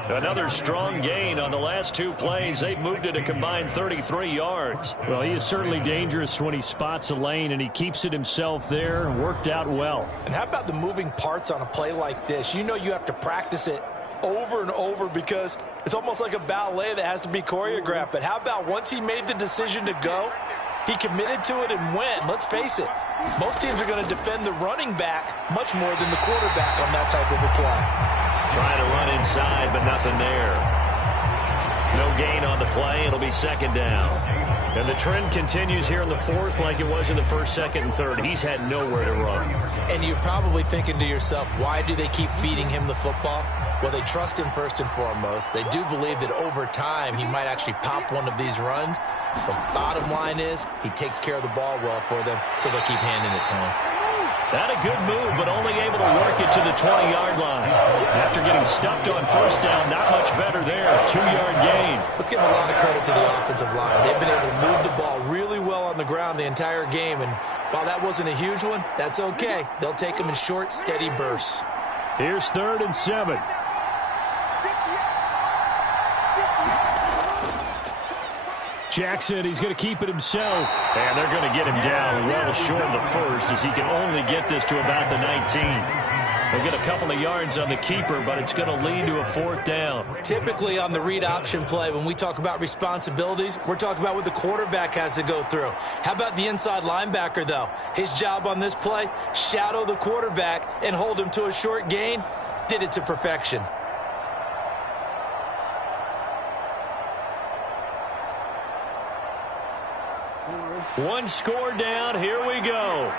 Another strong gain on the last two plays. They've moved it a combined 33 yards. Well, he is certainly dangerous when he spots a lane, and he keeps it himself there. Worked out well. And how about the moving parts on a play like this? You know you have to practice it over and over because it's almost like a ballet that has to be choreographed. But how about once he made the decision to go, he committed to it and went. Let's face it, most teams are going to defend the running back much more than the quarterback on that type of a play. Trying to run inside, but nothing there. No gain on the play. It'll be second down. And the trend continues here in the fourth like it was in the first, second, and third. He's had nowhere to run. And you're probably thinking to yourself, why do they keep feeding him the football? Well, they trust him first and foremost. They do believe that over time he might actually pop one of these runs. The bottom line is he takes care of the ball well for them, so they'll keep handing it to him. That a good move, but only able to work it to the 20-yard line. After getting stuffed on first down, not much better there. 2-yard gain. Let's give a lot of credit to the offensive line. They've been able to move the ball really well on the ground the entire game, and while that wasn't a huge one, that's okay. They'll take them in short, steady bursts. Here's 3rd and 7. Jackson, he's going to keep it himself. And they're going to get him down well short of the first as he can only get this to about the 19. They'll get a couple of yards on the keeper, but it's going to lead to a 4th down. Typically on the read option play, when we talk about responsibilities, we're talking about what the quarterback has to go through. How about the inside linebacker, though? His job on this play, shadow the quarterback and hold him to a short gain. Did it to perfection. One score down. Here we go.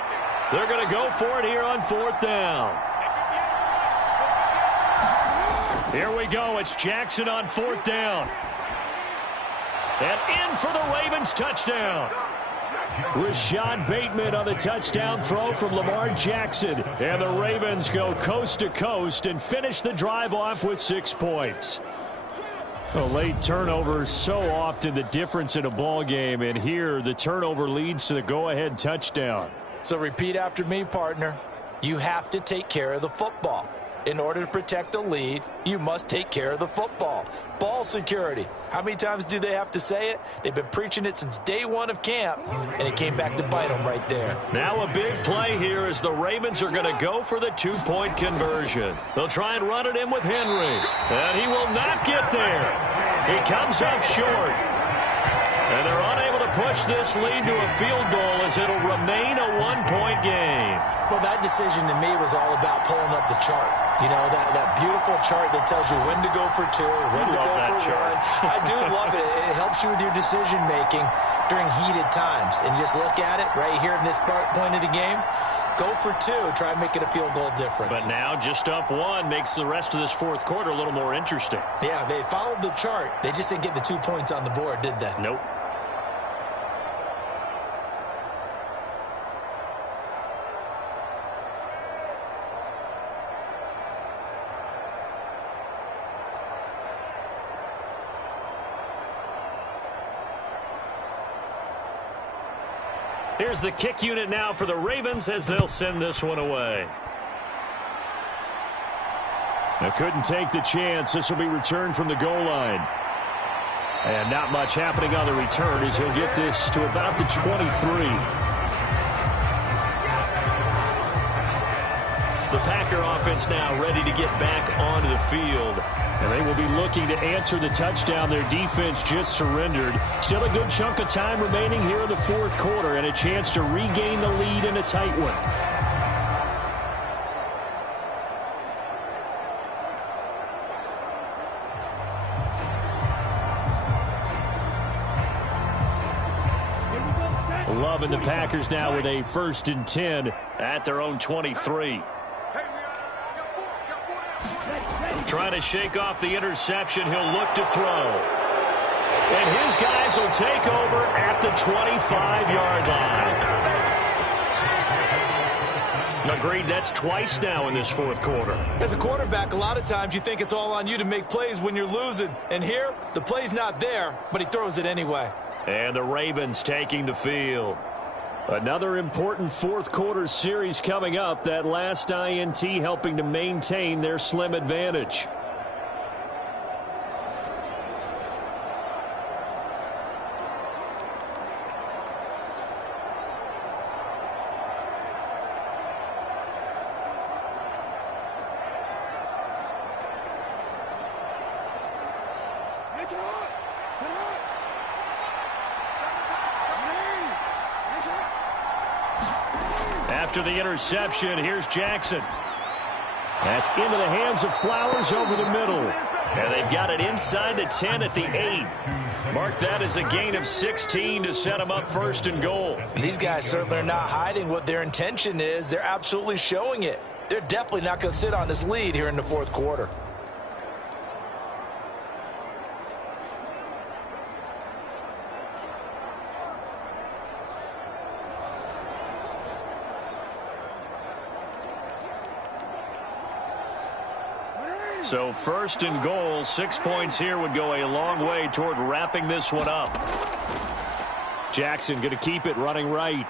They're going to go for it here on 4th down. Here we go. It's Jackson on 4th down. And in for the Ravens touchdown. Rashad Bateman on the touchdown throw from Lamar Jackson. And the Ravens go coast to coast and finish the drive off with 6 points. A late turnover is so often the difference in a ball game, and here the turnover leads to the go-ahead touchdown. So repeat after me, partner. You have to take care of the football. In order to protect a lead, you must take care of the football. Ball security. How many times do they have to say it? They've been preaching it since day one of camp, and it came back to bite them right there. Now a big play here as the Ravens are going to go for the 2-point conversion. They'll try and run it in with Henry, and he will not get there. He comes up short, and they're unable to push this lead to a field goal as it'll remain a 1-point game. Well, that decision to me was all about pulling up the chart. You know, that beautiful chart that tells you when to go for 2, when to go for 1. I do love it. It helps you with your decision-making during heated times. And just look at it right here in this point of the game. Go for 2. Try and make it a field goal difference. But now just up 1 makes the rest of this 4th quarter a little more interesting. Yeah, they followed the chart. They just didn't get the 2 points on the board, did they? Nope. Here's the kick unit now for the Ravens as they'll send this one away. They couldn't take the chance. This will be returned from the goal line. And not much happening on the return as he'll get this to about the 23. The Packer offense now ready to get back onto the field. And they will be looking to answer the touchdown their defense just surrendered. Still a good chunk of time remaining here in the 4th quarter and a chance to regain the lead in a tight one. Love and the Packers now with a 1st and 10 at their own 23. Trying to shake off the interception. He'll look to throw. And his guys will take over at the 25-yard line. Agreed, that's twice now in this 4th quarter. As a quarterback, a lot of times you think it's all on you to make plays when you're losing. And here, the play's not there, but he throws it anyway. And the Ravens taking the field. Another important fourth quarter series coming up. That last INT helping to maintain their slim advantage. After the interception, here's Jackson. That's into the hands of Flowers over the middle. And they've got it inside the 10 at the 8. Mark that as a gain of 16 to set them up first and goal. These guys certainly are not hiding what their intention is. They're absolutely showing it. They're definitely not going to sit on this lead here in the fourth quarter. So first and goal, 6 points here would go a long way toward wrapping this one up. Jackson going to keep it running right.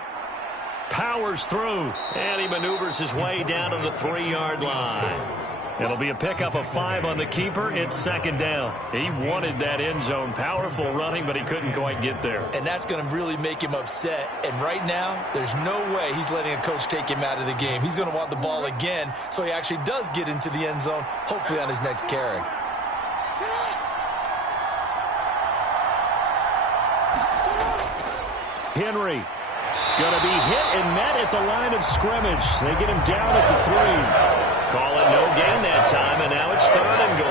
Powers through, and he maneuvers his way down to the 3-yard line. It'll be a pickup of 5 on the keeper. It's second down. He wanted that end zone. Powerful running, but he couldn't quite get there. And that's going to really make him upset. And right now, there's no way he's letting a coach take him out of the game. He's going to want the ball again, so he actually does get into the end zone, hopefully on his next carry. Henry going to be hit and met at the line of scrimmage. They get him down at the 3. Call it no gain that time, and now it's third and goal.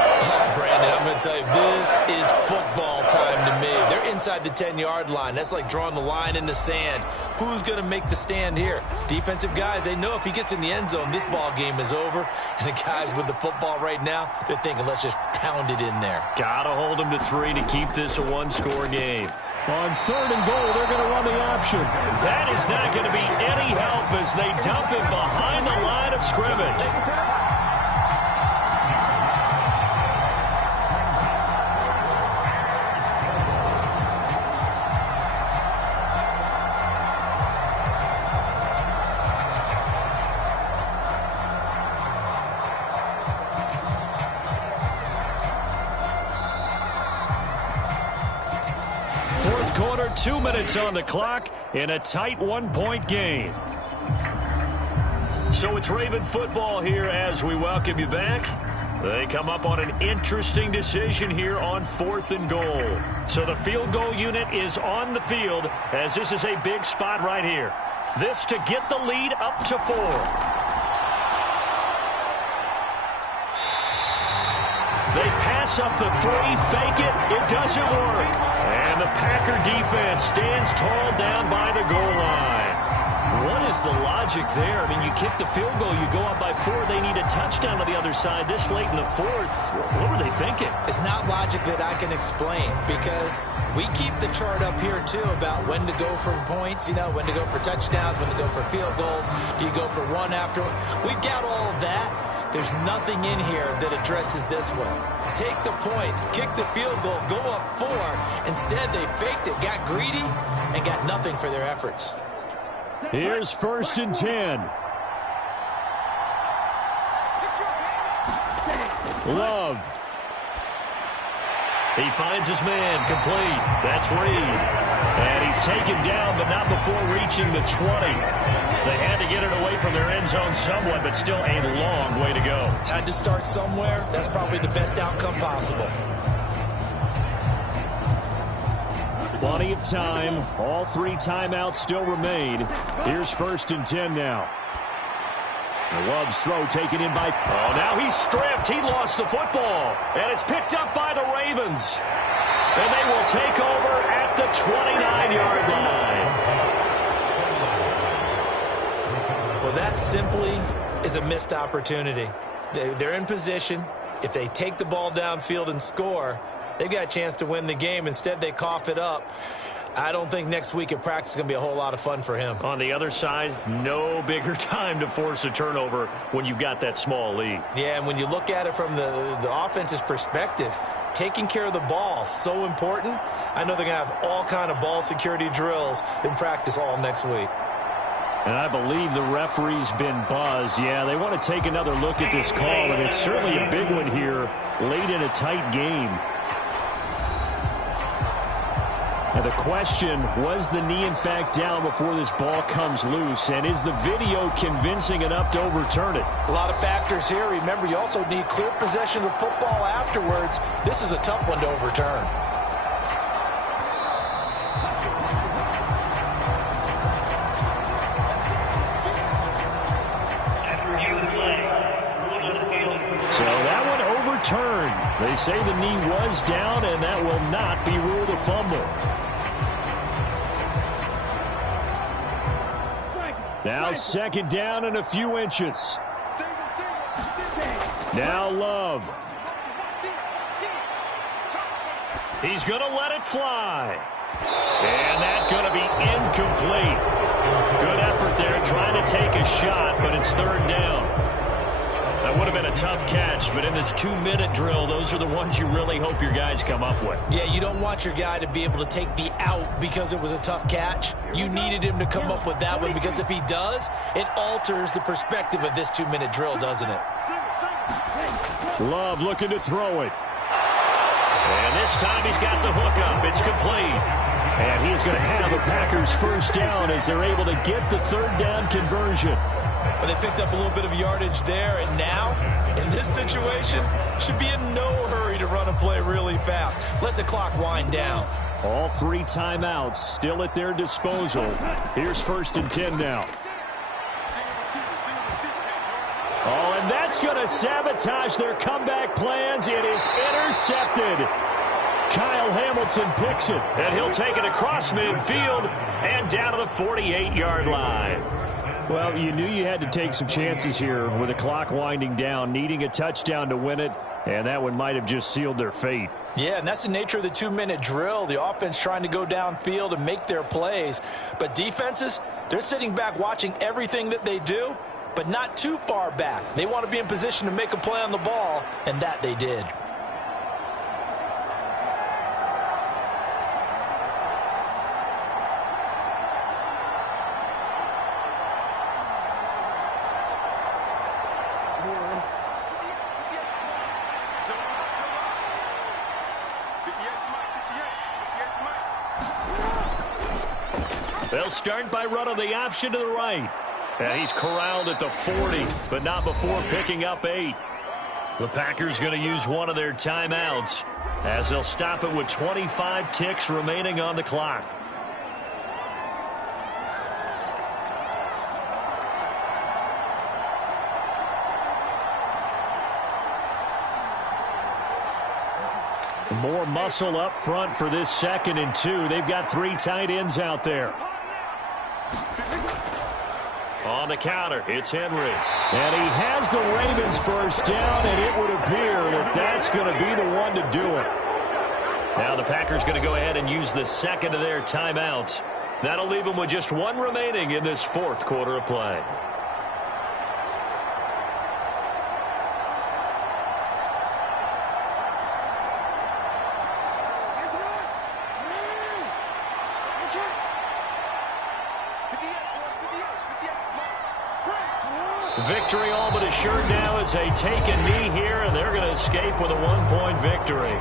Oh, Brandon, I'm going to tell you, this is football time to me. They're inside the 10-yard line. That's like drawing the line in the sand. Who's going to make the stand here? Defensive guys, they know if he gets in the end zone, this ball game is over. And the guys with the football right now, they're thinking, let's just pound it in there. Got to hold him to 3 to keep this a one-score game. On third and goal, they're going to run the option. That is not going to be any help as they dump it behind the line of scrimmage. Fourth quarter, 2 minutes on the clock in a tight 1-point game. So it's Raven football here as we welcome you back. They come up on an interesting decision here on 4th and goal. So the field goal unit is on the field as this is a big spot right here. This to get the lead up to 4. They pass up the 3, fake it, it doesn't work. And the Packer defense stands tall down by the goal line. What is the logic there? I mean, you kick the field goal, you go up by 4, they need a touchdown to the other side this late in the 4th. What were they thinking? It's not logic that I can explain because we keep the chart up here, too, about when to go for points, you know, when to go for touchdowns, when to go for field goals. Do you go for one after? We've got all of that. There's nothing in here that addresses this one. Take the points, kick the field goal, go up 4. Instead, they faked it, got greedy, and got nothing for their efforts. Here's 1st and 10. Love. He finds his man, complete. That's Reed. And he's taken down, but not before reaching the 20. They had to get it away from their end zone somewhat, but still a long way to go. Had to start somewhere. That's probably the best outcome possible. Plenty of time. All 3 timeouts still remain. Here's 1st and 10 now. Love's throw taken in by... Oh, now he's stripped. He lost the football. And it's picked up by the Ravens. And they will take over at the 29-yard line. Well, that simply is a missed opportunity. They're in position. If they take the ball downfield and score, they've got a chance to win the game. Instead, they cough it up. I don't think next week at practice is going to be a whole lot of fun for him. On the other side, no bigger time to force a turnover when you've got that small lead. Yeah, and when you look at it from the offense's perspective, taking care of the ball, so important. I know they're going to have all kind of ball security drills in practice all next week. And I believe the referee's been buzzed. Yeah, they want to take another look at this call, and it's certainly a big one here late in a tight game. And the question, was the knee in fact down before this ball comes loose? And is the video convincing enough to overturn it? A lot of factors here. Remember, you also need clear possession of football afterwards. This is a tough one to overturn. So that one overturned. They say the knee was down, and that will not be ruled a fumble. Now second down and a few inches. Now Love. He's going to let it fly. And that's going to be incomplete. Good effort there trying to take a shot, but it's third down. That would have been a tough catch, but in this 2-minute drill, those are the ones you really hope your guys come up with. Yeah, you don't want your guy to be able to take the out because it was a tough catch. You needed him to come up with that one, because if he does, it alters the perspective of this 2-minute drill, doesn't it? Love looking to throw it. And this time he's got the hook up. It's complete. And he's going to have a Packers first down as they're able to get the third down conversion. But they picked up a little bit of yardage there, and now, in this situation, should be in no hurry to run a play really fast. Let the clock wind down. All 3 timeouts still at their disposal. Here's 1st and 10 now. Oh, and that's going to sabotage their comeback plans. It is intercepted. Kyle Hamilton picks it, and he'll take it across midfield and down to the 48-yard line. Well, you knew you had to take some chances here with the clock winding down, needing a touchdown to win it, and that one might have just sealed their fate. Yeah, and that's the nature of the 2-minute drill. The offense trying to go downfield and make their plays. But defenses, they're sitting back watching everything that they do, but not too far back. They want to be in position to make a play on the ball, and that they did. They'll start by running the option to the right. And he's corralled at the 40, but not before picking up 8. The Packers going to use one of their timeouts as they'll stop it with 25 ticks remaining on the clock. More muscle up front for this 2nd and 2. They've got 3 tight ends out there. On the counter, it's Henry. And he has the Ravens first down, and it would appear that that's going to be the one to do it. Now the Packers going to go ahead and use the 2nd of their timeouts. That'll leave them with just 1 remaining in this 4th quarter of play. Victory all but assured now as they take a knee here, and they're going to escape with a 1-point victory.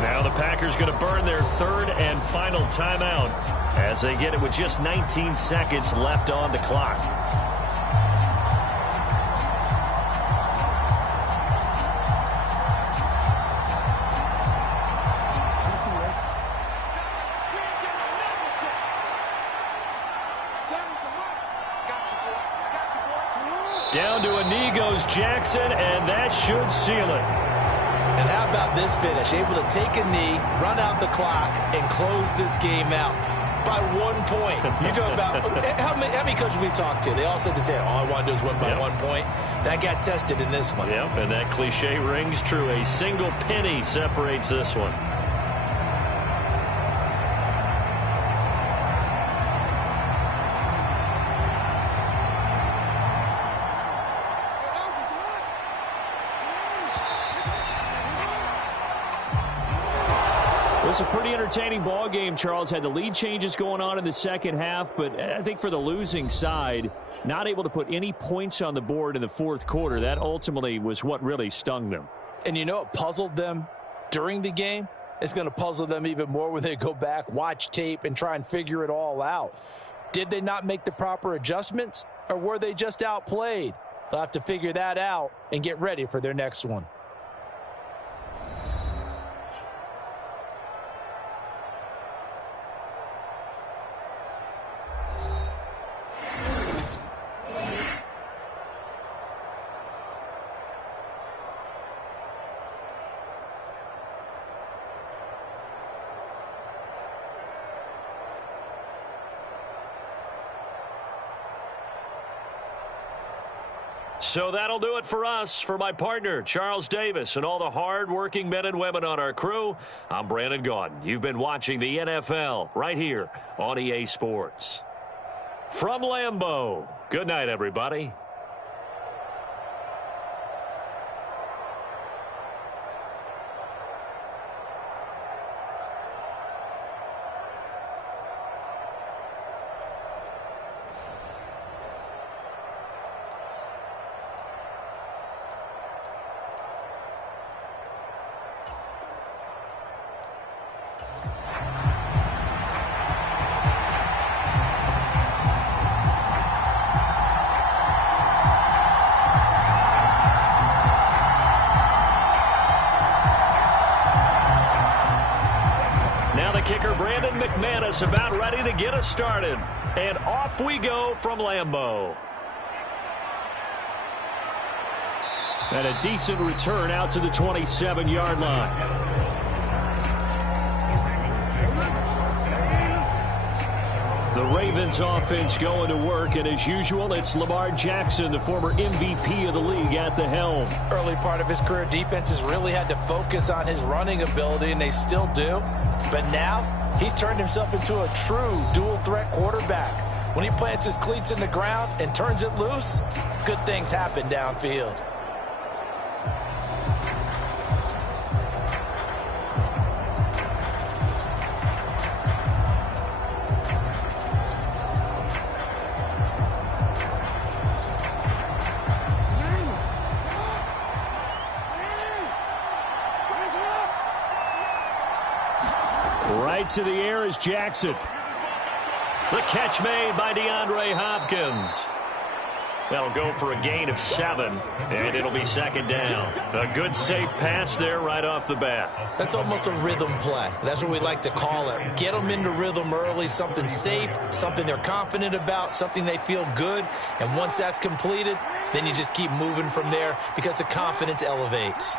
Now the Packers going to burn their 3rd and final timeout as they get it with just 19 seconds left on the clock. Down to a knee goes Jackson, and that should seal it. And how about this finish? Able to take a knee, run out the clock, and close this game out by 1 point. You talk about how many coaches we talked to? They all said the same. All I want to do is win by 1 point. That got tested in this one. Yep, and that cliche rings true. A single penny separates this one. was a pretty entertaining ball game, Charles. Had the lead changes going on in the second half, but I think for the losing side, not able to put any points on the board in the fourth quarter, that ultimately was what really stung them. And you know what puzzled them during the game? It's going to puzzle them even more when they go back, watch tape, and try and figure it all out. Did they not make the proper adjustments, or were they just outplayed? They'll have to figure that out and get ready for their next one. So that'll do it for us. For my partner, Charles Davis, and all the hard-working men and women on our crew, I'm Brandon Gaudin. You've been watching the NFL right here on EA Sports. From Lambeau, good night, everybody. About ready to get us started. And off we go from Lambeau. And a decent return out to the 27-yard line. The Ravens offense going to work, and as usual, it's Lamar Jackson, the former MVP of the league, at the helm. Early part of his career, defenses really had to focus on his running ability, and they still do. But now, he's turned himself into a true dual-threat quarterback. When he plants his cleats in the ground and turns it loose, good things happen downfield. Right to the air is Jackson. The catch made by DeAndre Hopkins. That'll go for a gain of 7, and it'll be second down. A good, safe pass there right off the bat. That's almost a rhythm play. That's what we like to call it. Get them into rhythm early, something safe, something they're confident about, something they feel good. And once that's completed, then you just keep moving from there because the confidence elevates.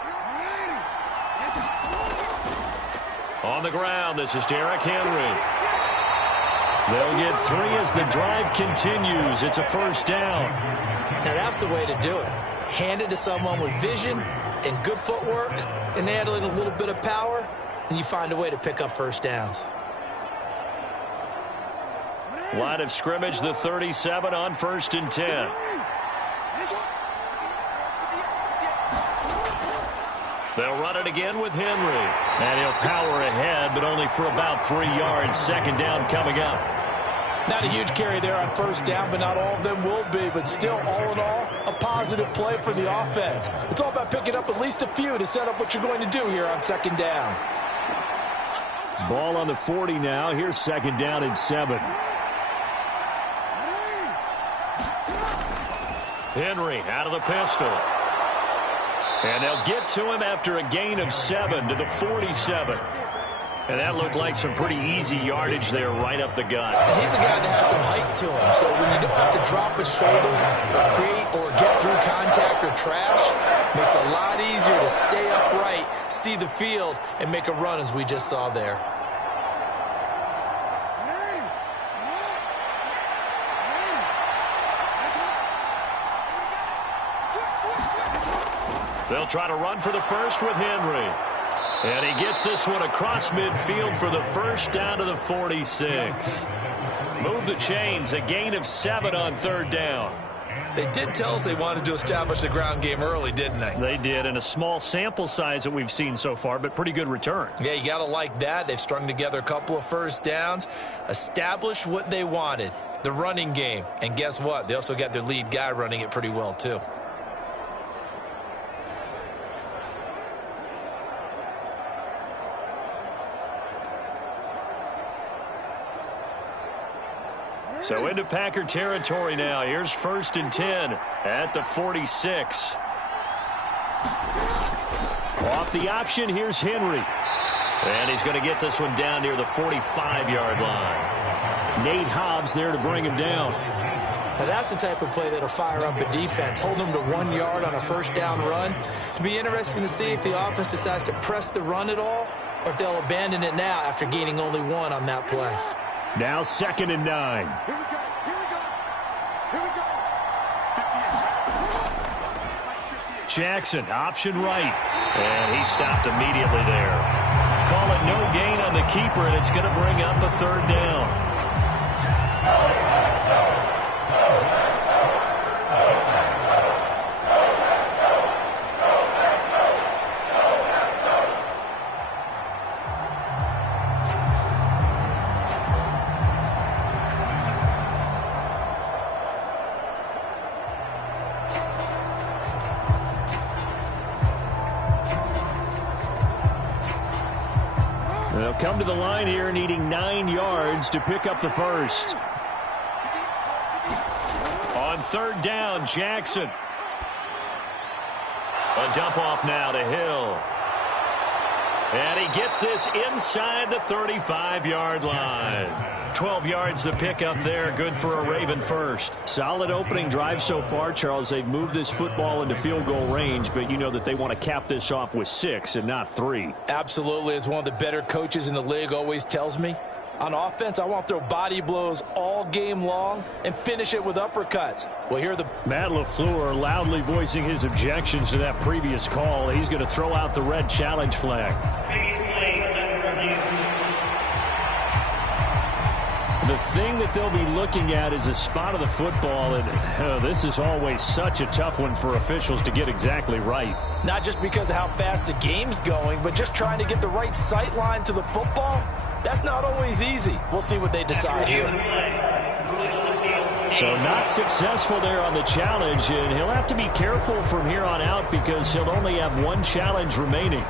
On the ground, this is Derrick Henry. They'll get 3 as the drive continues. It's a first down. Now that's the way to do it. Hand it to someone with vision and good footwork, and add in a little bit of power, and you find a way to pick up first downs. Line of scrimmage, the 37 on 1st and 10. They'll run it again with Henry. And he'll power ahead, but only for about 3 yards. Second down coming up. Not a huge carry there on first down, but not all of them will be. But still, all in all, a positive play for the offense. It's all about picking up at least a few to set up what you're going to do here on second down. Ball on the 40 now. Here's second down and 7. Henry out of the pistol. And they'll get to him after a gain of 7 to the 47. And that looked like some pretty easy yardage there right up the gut. And he's a guy that has some height to him. So when you don't have to drop his shoulder or create or get through contact or trash, makes it a lot easier to stay upright, see the field, and make a run as we just saw there. They'll try to run for the first with Henry. And he gets this one across midfield for the first down to the 46. Move the chains, a gain of 7 on 3rd down. They did tell us they wanted to establish the ground game early, didn't they? They did, and a small sample size that we've seen so far, but pretty good return. Yeah, you got to like that. They've strung together a couple of first downs, established what they wanted, the running game. And guess what? They also got their lead guy running it pretty well, too. So into Packer territory now. Here's 1st and 10 at the 46. Off the option, here's Henry. And he's going to get this one down near the 45-yard line. Nate Hobbs there to bring him down. Now that's the type of play that'll fire up a defense. Hold them to 1 yard on a first down run. It'll be interesting to see if the offense decides to press the run at all, or if they'll abandon it now after gaining only 1 on that play. Now 2nd and 9. Here we go. Here we go. Jackson, option right. And he stopped immediately there. Call it no gain on the keeper, and it's going to bring up a 3rd down. They'll come to the line here needing 9 yards to pick up the first. On 3rd down, Jackson. A dump off now to Hill. And he gets this inside the 35-yard line. 12 yards to pick up there. Good for a Raven first. Solid opening drive so far, Charles. They've moved this football into field goal range, but you know that they want to cap this off with 6 and not 3. Absolutely. As one of the better coaches in the league always tells me, on offense, I want to throw body blows all game long and finish it with uppercuts. Well, here the Matt LaFleur loudly voicing his objections to that previous call. He's going to throw out the red challenge flag. The thing that they'll be looking at is a spot of the football, and this is always such a tough one for officials to get exactly right. Not just because of how fast the game's going, but just trying to get the right sight line to the football. That's not always easy. We'll see what they decide here. So not successful there on the challenge, and he'll have to be careful from here on out because he'll only have 1 challenge remaining.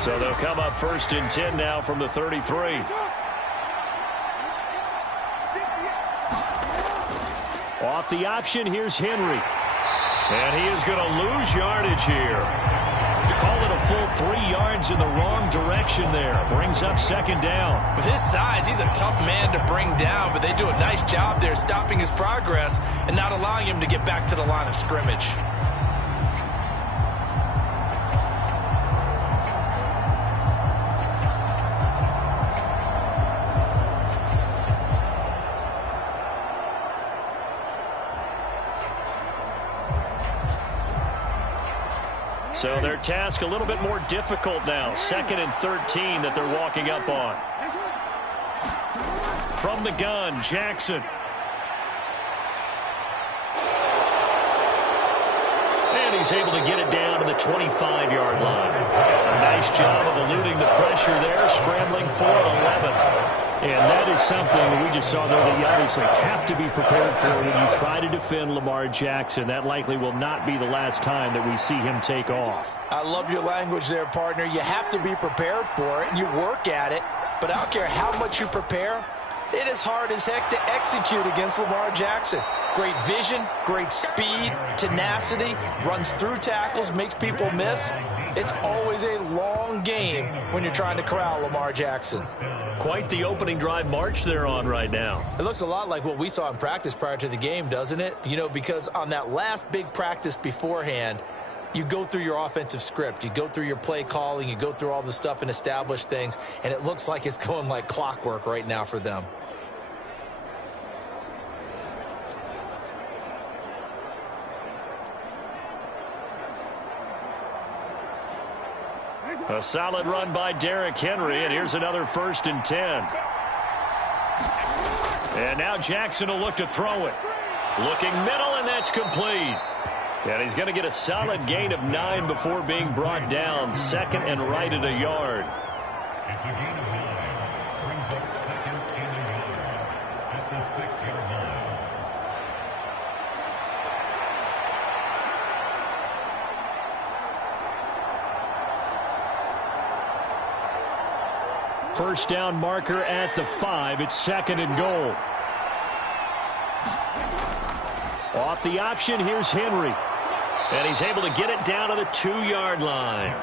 So they'll come up 1st and 10 now from the 33. Off the option, here's Henry. And he is going to lose yardage here. Call it a full 3 yards in the wrong direction there. Brings up 2nd down. With his size, he's a tough man to bring down, but they do a nice job there stopping his progress and not allowing him to get back to the line of scrimmage. So their task a little bit more difficult now. 2nd and 13 that they're walking up on. From the gun, Jackson. And he's able to get it down to the 25-yard line. A nice job of eluding the pressure there, scrambling for 11. And that is something that we just saw there that you obviously have to be prepared for when you try to defend Lamar Jackson. That likely will not be the last time that we see him take off. I love your language there, partner. You have to be prepared for it. You work at it. But I don't care how much you prepare, it is hard as heck to execute against Lamar Jackson. Great vision, great speed, tenacity, runs through tackles, makes people miss. It's always a long game when you're trying to corral Lamar Jackson. Quite the opening drive march they're on right now. It looks a lot like what we saw in practice prior to the game, doesn't it? You know, because on that last big practice beforehand, you go through your offensive script. You go through your play calling. You go through all the stuff and establish things. And it looks like it's going like clockwork right now for them. A solid run by Derrick Henry, and here's another 1st and 10. And now Jackson will look to throw it. Looking middle, and that's complete. And he's going to get a solid gain of 9 before being brought down. 2nd and right at a yard. It's a gain of 9. Brings up 2nd and a yard at the 6-yard line. First down marker at the 5. It's 2nd and goal. Off the option, here's Henry. And he's able to get it down to the 2-yard line.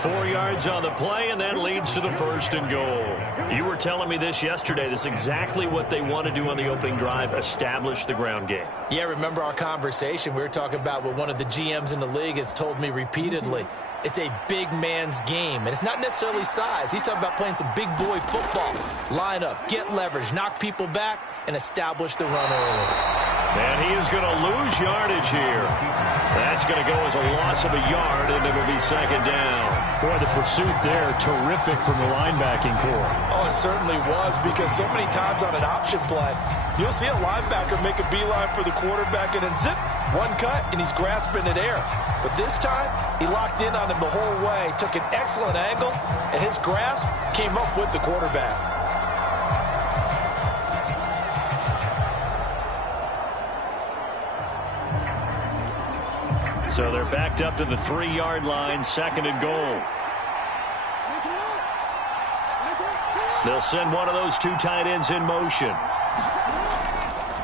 4 yards on the play, and that leads to the 1st and goal. You were telling me this yesterday. This is exactly what they want to do on the opening drive, establish the ground game. Yeah, remember our conversation? We were talking about what one of the GMs in the league has told me repeatedly. It's a big man's game, and it's not necessarily size. He's talking about playing some big boy football. Line up, get leverage, knock people back, and establish the run early. And he is going to lose yardage here. That's going to go as a loss of a yard, and it will be 2nd down. Boy, the pursuit there, terrific from the linebacking core. Oh, it certainly was, because so many times on an option play, you'll see a linebacker make a beeline for the quarterback, and then zip, one cut, and he's grasping at air. But this time, he locked in on him the whole way, took an excellent angle, and his grasp came up with the quarterback. So they're backed up to the 3-yard line, 2nd and goal. They'll send one of those 2 tight ends in motion.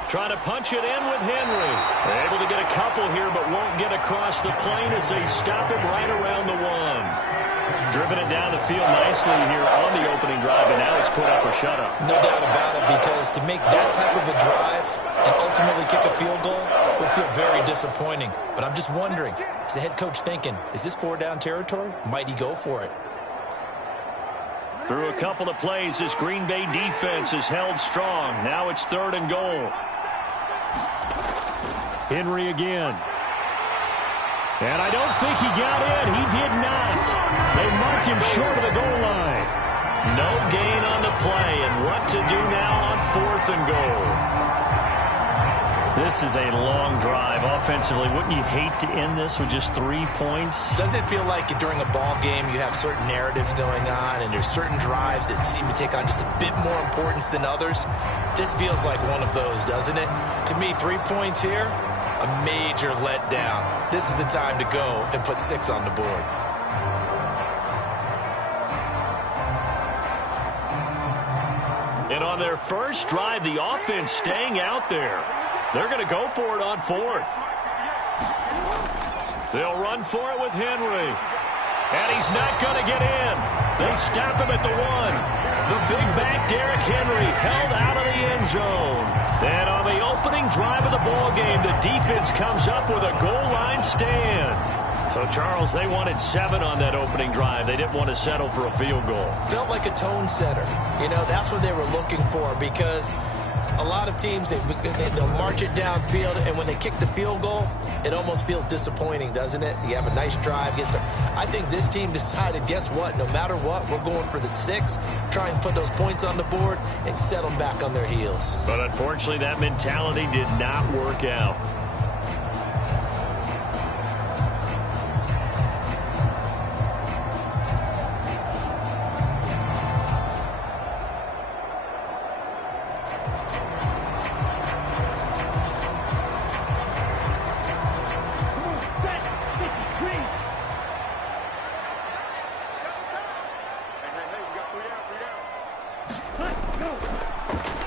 Trying to punch it in with Henry. They're able to get a couple here, but won't get across the plane as they stop him right around the 1. Driven it down the field nicely here on the opening drive, and now it's put up or shut up. No doubt about it, because to make that type of a drive and ultimately kick a field goal would feel very disappointing. But I'm just wondering, is the head coach thinking, is this 4-down territory? Might he go for it? Through a couple of plays, this Green Bay defense is held strong. Now it's 3rd and goal. Henry again. And I don't think he got in. He did not. They mark him short of the goal line. No gain on the play, and what to do now on 4th and goal. This is a long drive offensively. Wouldn't you hate to end this with just 3 points? Doesn't it feel like during a ball game you have certain narratives going on, and there's certain drives that seem to take on just a bit more importance than others? This feels like one of those, doesn't it? To me, 3 points here, a major letdown. This is the time to go and put 6 on the board. And on their first drive, the offense staying out there. They're going to go for it on 4th. They'll run for it with Henry. And he's not going to get in. They stop him at the 1. The big back, Derrick Henry, held out of the end zone. Then on the opening drive of the ball game, the defense comes up with a goal line stand. So, Charles, they wanted 7 on that opening drive. They didn't want to settle for a field goal. Felt like a tone setter. You know, that's what they were looking for, because a lot of teams, they'll march it downfield, and when they kick the field goal, it almost feels disappointing, doesn't it? You have a nice drive. I think this team decided, guess what? No matter what, we're going for the 6, trying to put those points on the board and set them back on their heels. But unfortunately, that mentality did not work out.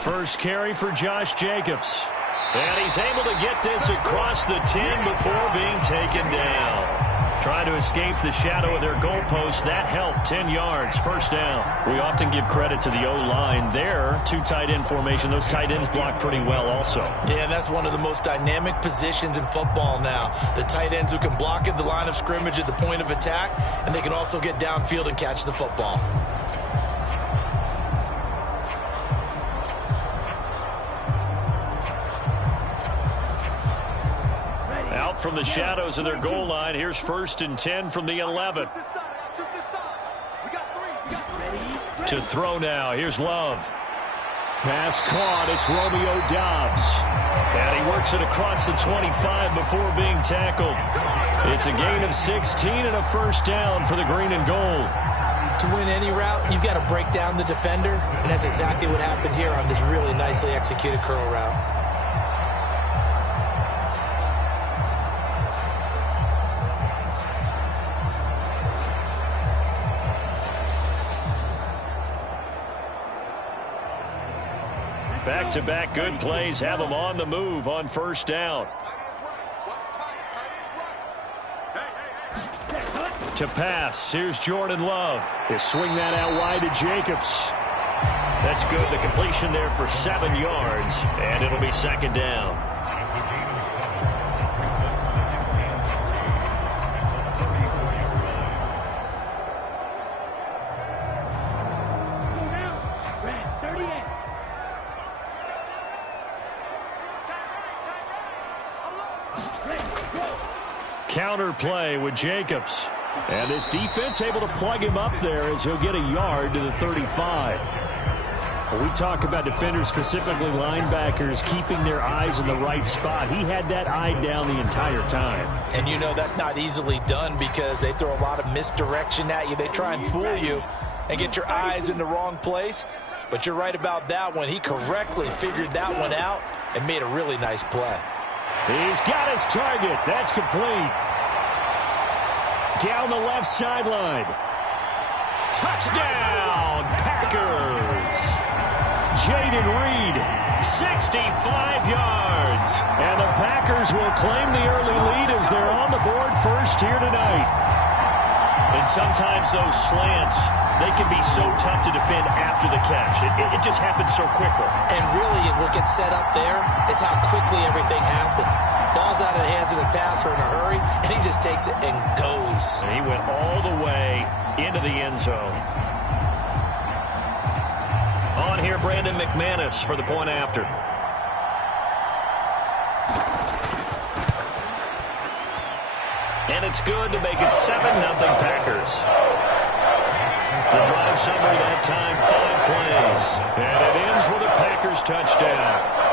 First carry for Josh Jacobs. And he's able to get this across the 10 before being taken down. Trying to escape the shadow of their goalpost. That helped. 10 yards. First down. We often give credit to the O-line there. 2 tight end formation. Those tight ends block pretty well also. Yeah, that's one of the most dynamic positions in football now. The tight ends who can block at the line of scrimmage at the point of attack, and they can also get downfield and catch the football. Out from the shadows of their goal line. Here's 1st and 10 from the 11. To throw now. Here's Love. Pass caught. It's Romeo Doubs. And he works it across the 25 before being tackled. It's a gain of 16 and a first down for the green and gold. To win any route, you've got to break down the defender, and that's exactly what happened here on this really nicely executed curl route. Back-to-back good plays have them on the move on first down. To pass, here's Jordan Love. They swing that out wide to Jacobs. That's good. The completion there for 7 yards, and it'll be second down. Counter play with Jacobs. And this defense able to plug him up there as he'll get a yard to the 35. When we talk about defenders, specifically linebackers, keeping their eyes in the right spot, he had that eye down the entire time. And you know that's not easily done because they throw a lot of misdirection at you. They try and fool you and get your eyes in the wrong place. But you're right about that one. He correctly figured that one out and made a really nice play. He's got his target. That's complete. Down the left sideline. Touchdown, Packers. Jaden Reed, 65 yards. And the Packers will claim the early lead as they're on the board first here tonight. And sometimes those slants, they can be so tough to defend after the catch. It just happens so quickly. And really, what gets set up there is how quickly everything happens. Ball's out of the hands of the passer in a hurry, and he just takes it and goes. And he went all the way into the end zone. On here, Brandon McManus for the point after. And it's good to make it 7-0 Packers. The drive summary that time, 5 plays. And it ends with a Packers touchdown.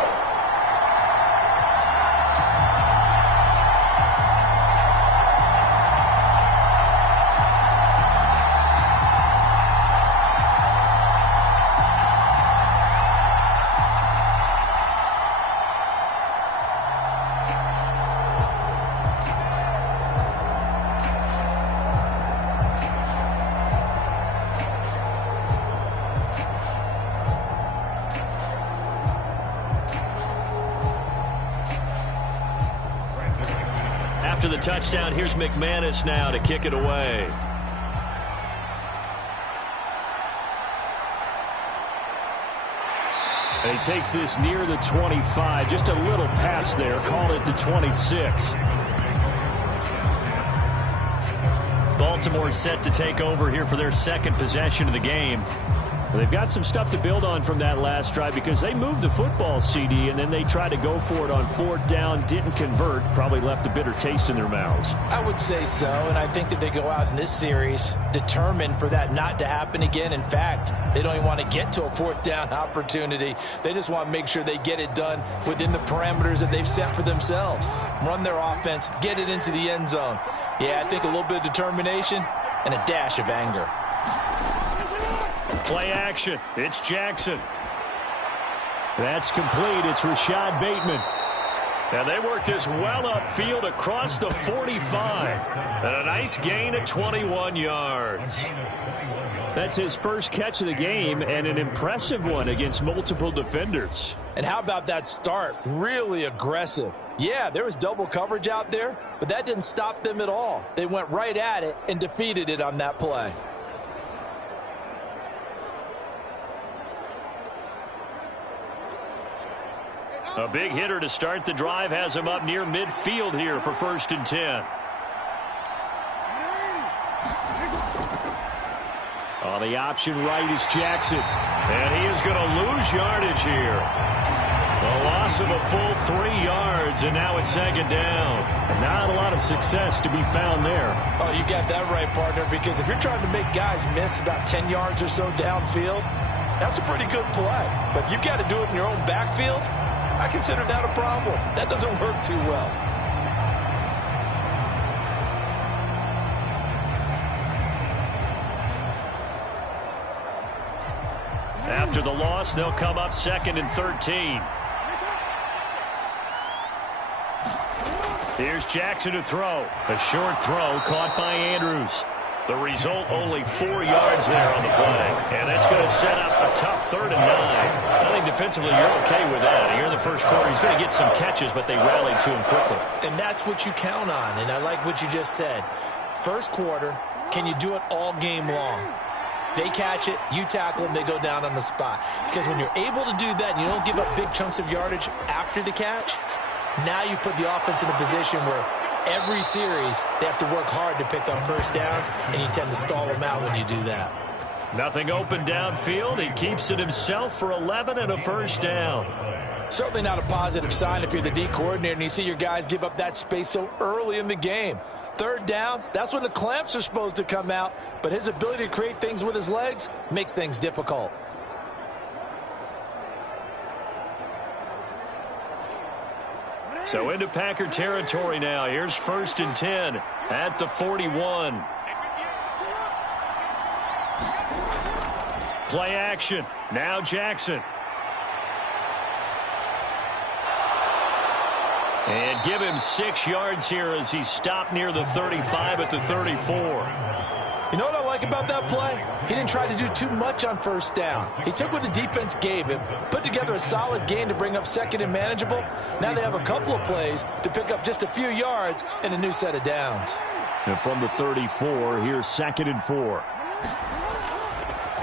After the touchdown, here's McManus now to kick it away. And he takes this near the 25. Just a little pass there. Call it the 26. Baltimore set to take over here for their second possession of the game. They've got some stuff to build on from that last drive because they moved the football, CD, and then they tried to go for it on 4th down, didn't convert, probably left a bitter taste in their mouths. I would say so, and I think that they go out in this series determined for that not to happen again. In fact, they don't even want to get to a 4th down opportunity. They just want to make sure they get it done within the parameters that they've set for themselves. Run their offense, get it into the end zone. Yeah, I think a little bit of determination and a dash of anger. Play action. It's Jackson. That's complete. It's Rashad Bateman. Now they work this well upfield across the 45. And a nice gain of 21 yards. That's his first catch of the game and an impressive one against multiple defenders. And how about that start? Really aggressive. Yeah, there was double coverage out there, but that didn't stop them at all. They went right at it and defeated it on that play. A big hitter to start the drive has him up near midfield here for 1st and 10. On the option right is Jackson. And he is going to lose yardage here. A loss of a full 3 yards, and now it's second down. And not a lot of success to be found there. Oh, you got that right, partner, because if you're trying to make guys miss about 10 yards or so downfield, that's a pretty good play. But if you've got to do it in your own backfield, I consider that a problem. That doesn't work too well. After the loss, they'll come up 2nd and 13. Here's Jackson to throw. A short throw caught by Andrews. The result, only 4 yards there on the play. And that's going to set up a tough 3rd and 9. I think defensively you're okay with that. Here in the first quarter, he's going to get some catches, but they rallied to him quickly. And that's what you count on, and I like what you just said. First quarter, can you do it all game long? They catch it, you tackle them, they go down on the spot. Because when you're able to do that and you don't give up big chunks of yardage after the catch, now you put the offense in a position where every series they have to work hard to pick up first downs, and you tend to stall them out when you do that. Nothing open downfield. He keeps it himself for 11 and a first down. Certainly not a positive sign if you're the D coordinator and you see your guys give up that space so early in the game. 3rd down, that's when the clamps are supposed to come out, but his ability to create things with his legs makes things difficult. So into Packer territory now. Here's 1st and 10 at the 41. Play action. Now Jackson. And give him 6 yards here as he stopped near the 35 at the 34. You know what I like about that play? He didn't try to do too much on 1st down. He took what the defense gave him, put together a solid gain to bring up 2nd and manageable. Now they have a couple of plays to pick up just a few yards and a new set of downs. And from the 34, here's 2nd and 4.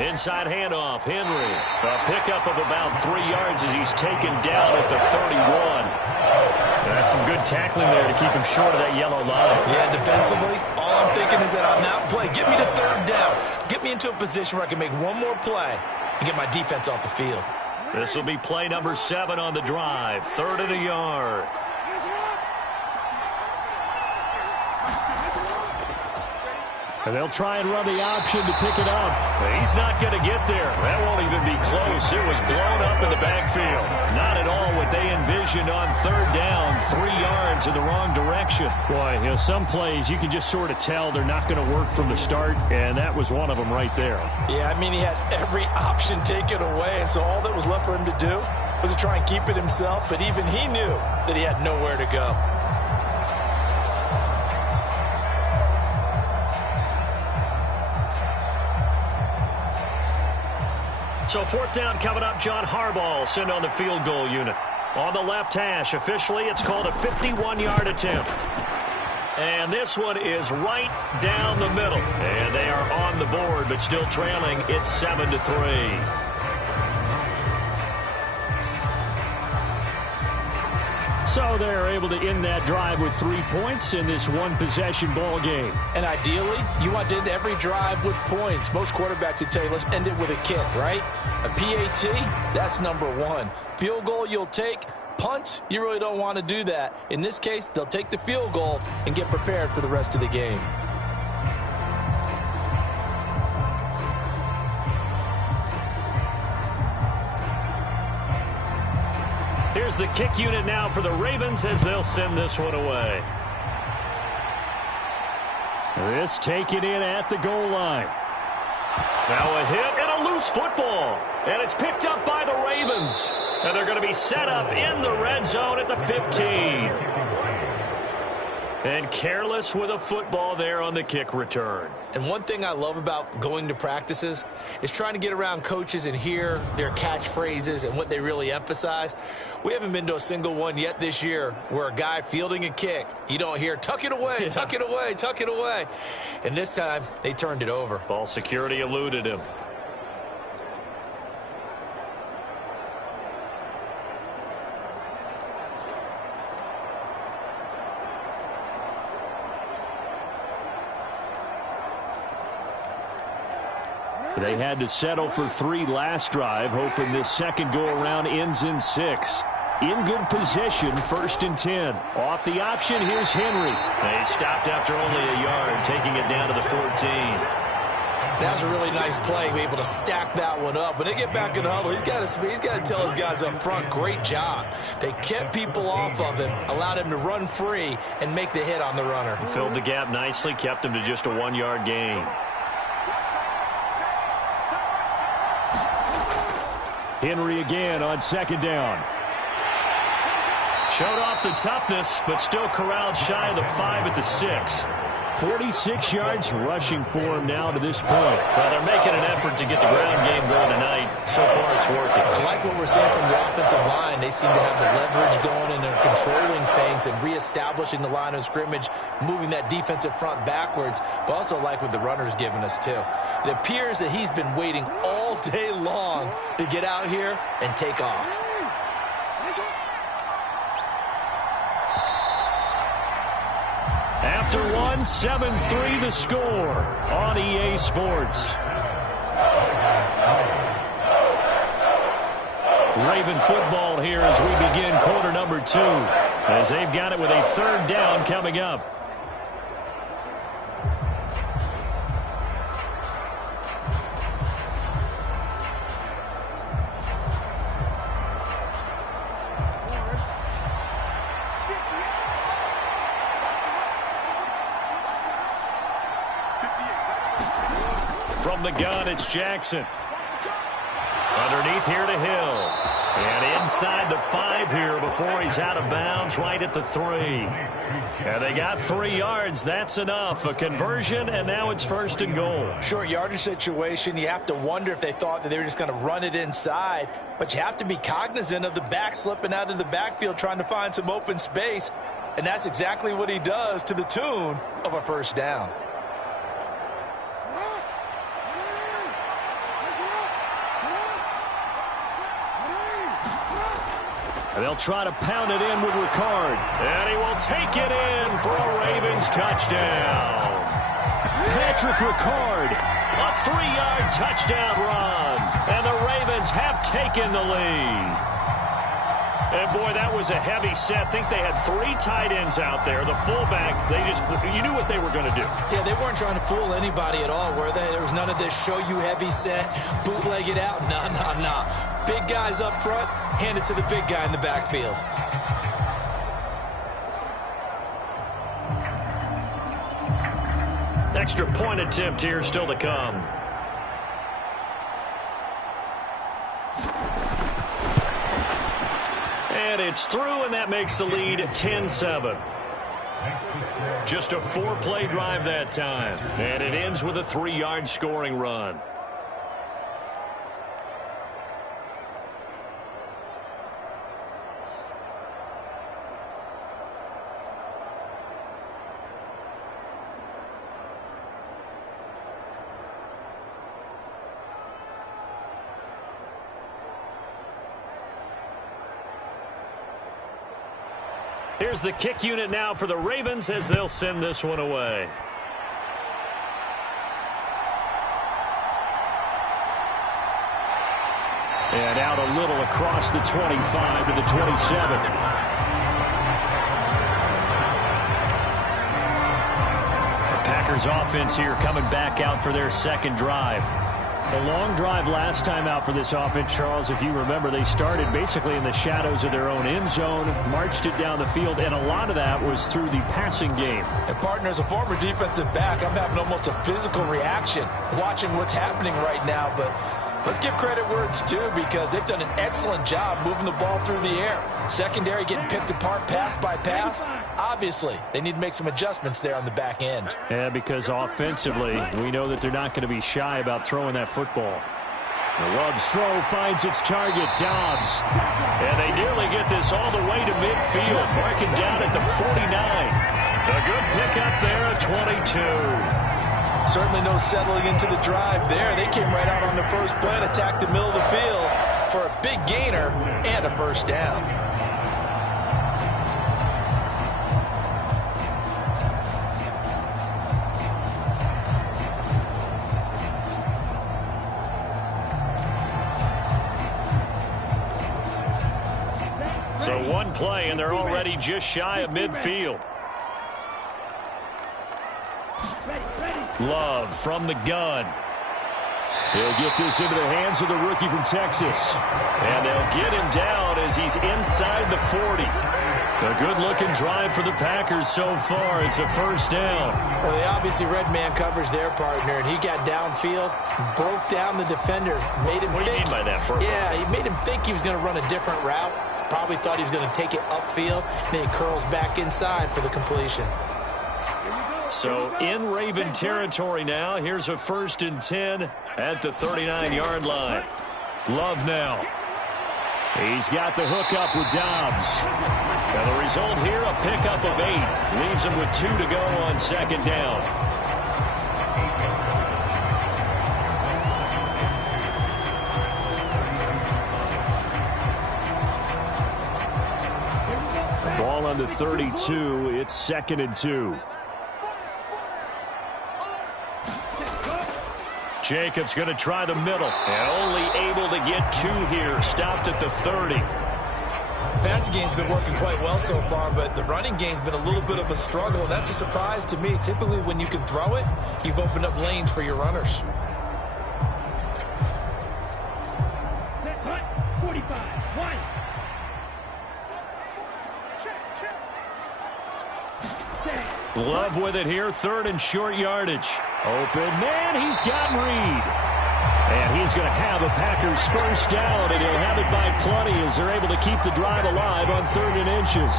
Inside handoff, Henry. A pickup of about 3 yards as he's taken down at the 31. That's some good tackling there to keep him short of that yellow line. Yeah, defensively, all I'm thinking is that on that play, get me to 3rd down. Get me into a position where I can make one more play and get my defense off the field. This will be play number 7 on the drive. 3rd and a yard. And they'll try and run the option to pick it up. He's not going to get there. That won't even be close. It was blown up in the backfield. Not at all what they envisioned on 3rd down. 3 yards in the wrong direction. Boy, you know, some plays you can just sort of tell they're not going to work from the start, and that was one of them right there. Yeah, I mean, he had every option taken away, and so all that was left for him to do was to try and keep it himself, but even he knew that he had nowhere to go. So 4th down coming up. John Harbaugh sent on the field goal unit. On the left hash, officially, it's called a 51-yard attempt. And this one is right down the middle. And they are on the board, but still trailing. It's 7-3. So they're able to end that drive with 3 points in this one-possession ball game. And ideally, you want to end every drive with points. Most quarterbacks would tell you, let's end it with a kick, right? A PAT, that's number 1. Field goal you'll take. Punts, you really don't want to do that. In this case, they'll take the field goal and get prepared for the rest of the game. Here's the kick unit now for the Ravens as they'll send this one away. This taken in at the goal line. Now a hit and a loose football. And it's picked up by the Ravens. And they're going to be set up in the red zone at the 15. And careless with a football there on the kick return. And one thing I love about going to practices is trying to get around coaches and hear their catchphrases and what they really emphasize. We haven't been to a single one yet this year where a guy fielding a kick, you don't hear, tuck it away, tuck it away, tuck it away. And this time, they turned it over. Ball security eluded him. They had to settle for 3 last drive, hoping this second go-around ends in 6. In good position, 1st and 10. Off the option, here's Henry. They stopped after only a yard, taking it down to the 14. That's a really nice play, be able to stack that one up. When they get back in the huddle, he's got to tell his guys up front, great job. They kept people off of him, allowed him to run free and make the hit on the runner. Filled the gap nicely, kept him to just a 1-yard gain. Henry again on 2nd down. Showed off the toughness, but still corralled shy of the 5 at the 6. 46 yards rushing for him now to this point. Well, they're making an effort to get the ground game going tonight. So far, it's working. I like what we're seeing from the offensive line. They seem to have the leverage going, and they're controlling things and reestablishing the line of scrimmage, moving that defensive front backwards, but also like what the runner's giving us, too. It appears that he's been waiting all day long to get out here and take off. After one, 7-3 the score on EA Sports. Raven football here as we begin quarter number 2, as they've got it with a 3rd down coming up. From the gun, it's Jackson. Underneath here to Hill. And inside the 5 here before he's out of bounds, right at the 3. And they got 3 yards. That's enough. A conversion, and now it's 1st and goal. Short yardage situation. You have to wonder if they thought that they were just going to run it inside. But you have to be cognizant of the back slipping out of the backfield trying to find some open space. And that's exactly what he does, to the tune of a 1st down. And they'll try to pound it in with Ricard. And he will take it in for a Ravens touchdown. Patrick Ricard, a 3-yard touchdown run. And the Ravens have taken the lead. And, boy, that was a heavy set. I think they had 3 tight ends out there. The fullback, you knew what they were going to do. Yeah, they weren't trying to fool anybody at all, were they? There was none of this show-you heavy set, bootleg it out. Nah. Big guys up front, hand it to the big guy in the backfield. Extra point attempt here still to come. And it's through, and that makes the lead 10-7. Just a 4-play drive that time. And it ends with a 3-yard scoring run. Here's the kick unit now for the Ravens as they'll send this one away. And out a little across the 25 to the 27. The Packers offense here coming back out for their 2nd drive. A long drive last time out for this offense, Charles. If you remember, they started basically in the shadows of their own end zone, marched it down the field, and a lot of that was through the passing game. And, partner, as a former defensive back, I'm having almost a physical reaction watching what's happening right now. But let's give credit where it's due, because they've done an excellent job moving the ball through the air. Secondary getting picked apart pass by pass. Obviously, they need to make some adjustments there on the back end. Yeah, because offensively, we know that they're not going to be shy about throwing that football. The Love's throw finds its target, Dobbs. And they nearly get this all the way to midfield, marking down at the 49. A good pickup there at 22. Certainly no settling into the drive there. They came right out on the first play and attacked the middle of the field for a big gainer and a 1st down. So one play, and they're already just shy of midfield. Love from the gun. He'll get this into the hands of the rookie from Texas. And they'll get him down as he's inside the 40. A good-looking drive for the Packers so far. It's a first down. Well, they obviously red man coverage their partner, and he got downfield, broke down the defender, made him What do you mean by that, Burke? Yeah, he made him think he was going to run a different route. Probably thought he was going to take it upfield. Then he curls back inside for the completion. So in Raven territory now. Here's a 1st and 10 at the 39-yard line. Love now. He's got the hook up with Dobbs. And the result here, a pickup of 8. Leaves him with 2 to go on 2nd down. The ball on the 32. It's 2nd and 2. Jacobs going to try the middle. And only able to get 2 here. Stopped at the 30. The passing game's been working quite well so far, but the running game's been a little bit of a struggle, and that's a surprise to me. Typically, when you can throw it, you've opened up lanes for your runners. 45, one. Love with it here. 3rd and short yardage. Open man. He's got Reed. And he's going to have a Packers first down, and he'll have it by plenty as they're able to keep the drive alive on 3rd and inches.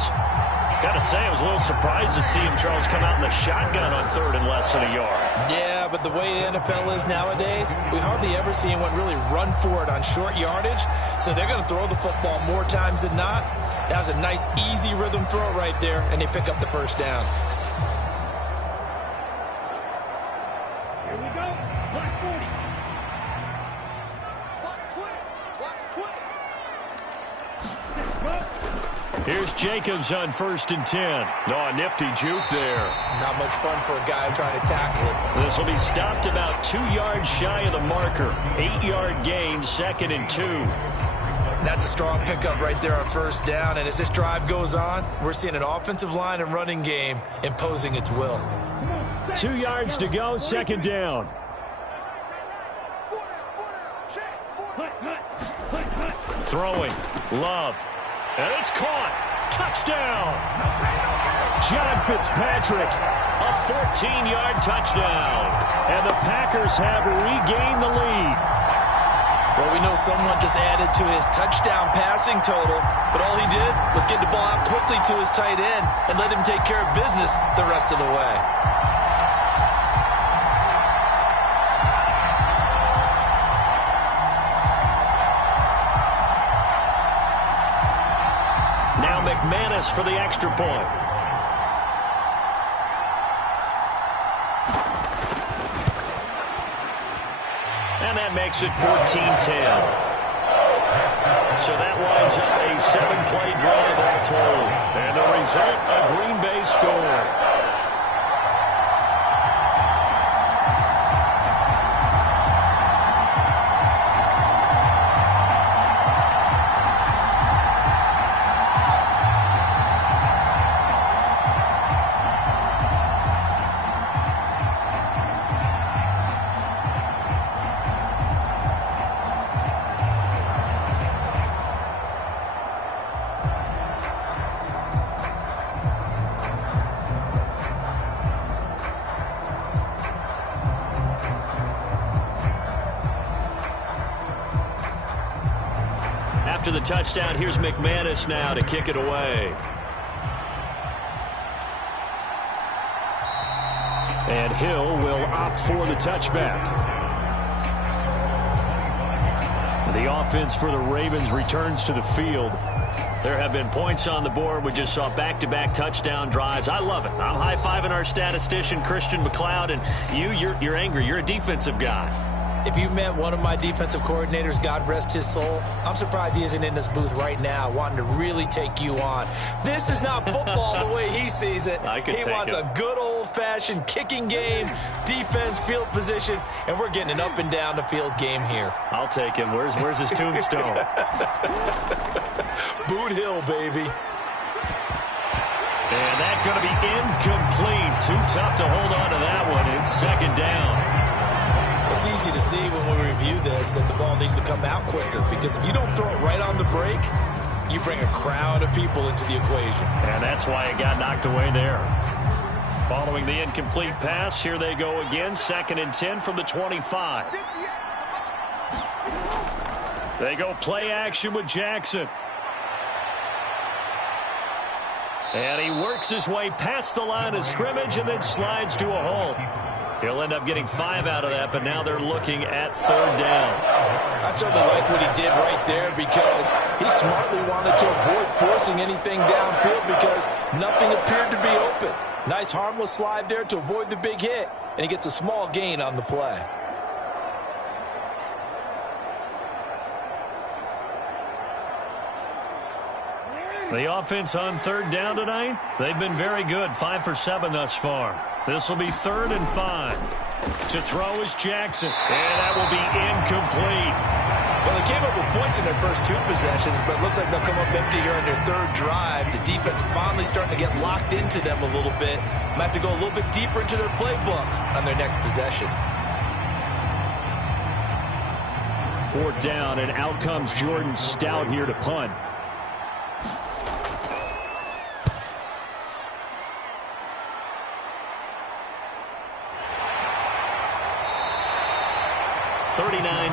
Got to say, I was a little surprised to see him, Charles, come out in the shotgun on 3rd and less than a yard. Yeah, but the way the NFL is nowadays, we hardly ever see anyone really run for it on short yardage. So they're going to throw the football more times than not. That was a nice, easy rhythm throw right there, and they pick up the first down. Here we go. Black 40. Watch twins. Here's Jacobs on 1st and 10. Oh, a nifty juke there. Not much fun for a guy trying to tackle it. This will be stopped about 2 yards shy of the marker. 8-yard gain, 2nd and 2. That's a strong pickup right there on 1st down. And as this drive goes on, we're seeing an offensive line and running game imposing its will. 2 yards to go, 2nd down. Throwing. Love. And it's caught. Touchdown. John Fitzpatrick. A 14-yard touchdown. And the Packers have regained the lead. Well, we know someone just added to his touchdown passing total, but all he did was get the ball out quickly to his tight end and let him take care of business the rest of the way. Now McManus for the extra point. And that makes it 14-10. So that winds up a 7-play drive all told. And the result, a Green Bay score. After the touchdown, here's McManus now to kick it away. And Hill will opt for the touchback. The offense for the Ravens returns to the field. There have been points on the board. We just saw back-to-back touchdown drives. I love it. I'm high-fiving our statistician, Christian McLeod, and you're angry. You're a defensive guy. If you met one of my defensive coordinators, God rest his soul, I'm surprised he isn't in this booth right now wanting to really take you on. This is not football the way he sees it. He wants a good old-fashioned kicking game, defense, field position, and we're getting an up-and-down-the-field game here. I'll take him. Where's his tombstone? Boo Boot Hill, baby. And that's going to be incomplete. Too tough to hold on to that one. It's second down. It's easy to see when we review this that the ball needs to come out quicker, because if you don't throw it right on the break, you bring a crowd of people into the equation. And that's why it got knocked away there. Following the incomplete pass, here they go again. 2nd and 10 from the 25. They go play action with Jackson. And he works his way past the line of scrimmage and then slides to a halt. He'll end up getting 5 out of that, but now they're looking at 3rd down. I certainly like what he did right there, because he smartly wanted to avoid forcing anything downfield because nothing appeared to be open. Nice harmless slide there to avoid the big hit, and he gets a small gain on the play. The offense on 3rd down tonight, they've been very good. 5 for 7 thus far. This will be 3rd and 5. To throw is Jackson, and that will be incomplete. Well, they came up with points in their first 2 possessions, but it looks like they'll come up empty here on their 3rd drive. The defense finally starting to get locked into them a little bit. Might have to go a little bit deeper into their playbook on their next possession. 4th down, and out comes Jordan Stout here to punt.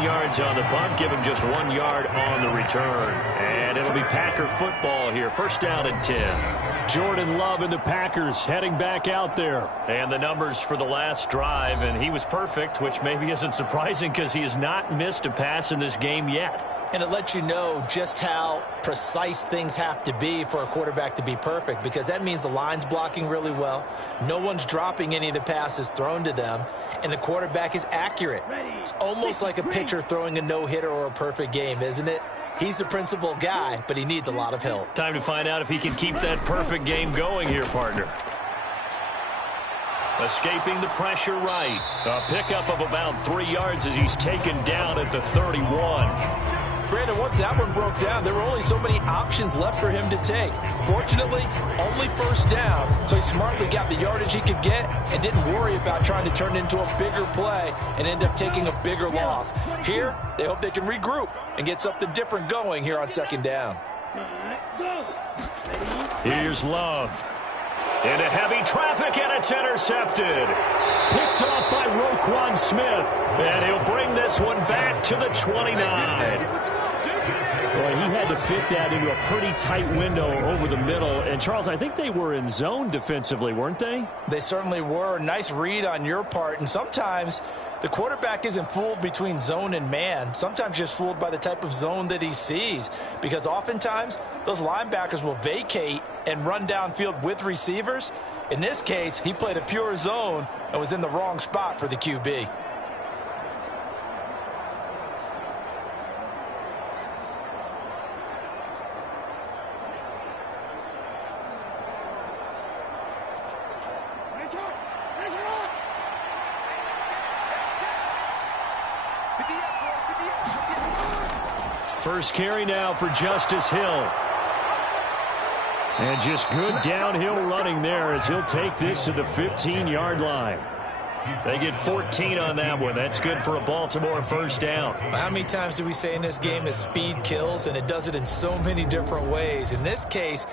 Yards on the punt, give him just 1 yard on the return. And it'll be Packer football here. 1st down and 10. Jordan Love and the Packers heading back out there. And the numbers for the last drive, and he was perfect, which maybe isn't surprising because he has not missed a pass in this game yet. And it lets you know just how precise things have to be for a quarterback to be perfect, because that means the line's blocking really well. No one's dropping any of the passes thrown to them, and the quarterback is accurate. It's almost like a pitcher throwing a no-hitter or a perfect game, isn't it? He's the principal guy, but he needs a lot of help. Time to find out if he can keep that perfect game going here, partner. Escaping the pressure right. A pickup of about 3 yards as he's taken down at the 31. Brandon, once that one broke down, there were only so many options left for him to take. Fortunately, only 1st down, so he smartly got the yardage he could get and didn't worry about trying to turn it into a bigger play and end up taking a bigger loss. Here, they hope they can regroup and get something different going here on 2nd down. Here's Love. Into heavy traffic, and it's intercepted. Picked off by Roquan Smith. And he'll bring this one back to the 29. Boy, he had to fit that into a pretty tight window over the middle. And, Charles, I think they were in zone defensively, weren't they? They certainly were. Nice read on your part. And sometimes the quarterback isn't fooled between zone and man. Sometimes just fooled by the type of zone that he sees. Because oftentimes, those linebackers will vacate and run downfield with receivers. In this case, he played a pure zone and was in the wrong spot for the QB. First carry now for Justice Hill. And just good downhill running there as he'll take this to the 15-yard line. They get 14 on that one. That's good for a Baltimore 1st down. How many times do we say in this game that speed kills, and it does it in so many different ways? In this case,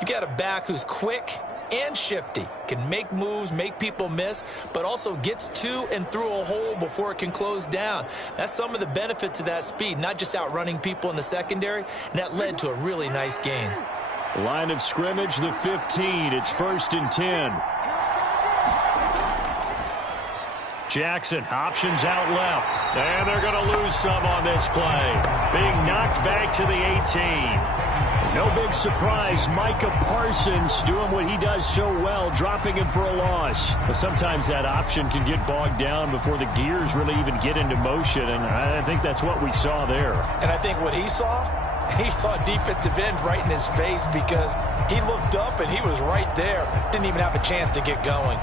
you got a back who's quick and shifty, can make moves, make people miss, but also gets to and through a hole before it can close down. That's some of the benefit to that speed, not just outrunning people in the secondary, and that led to a really nice gain. Line of scrimmage, the 15. It's 1st and 10. Jackson options out left. And they're going to lose some on this play. Being knocked back to the 18. No big surprise. Micah Parsons doing what he does so well, dropping him for a loss. But sometimes that option can get bogged down before the gears really even get into motion, and I think that's what we saw there. And I think what he saw defensive end right in his face, because he looked up and he was right there. Didn't even have a chance to get going.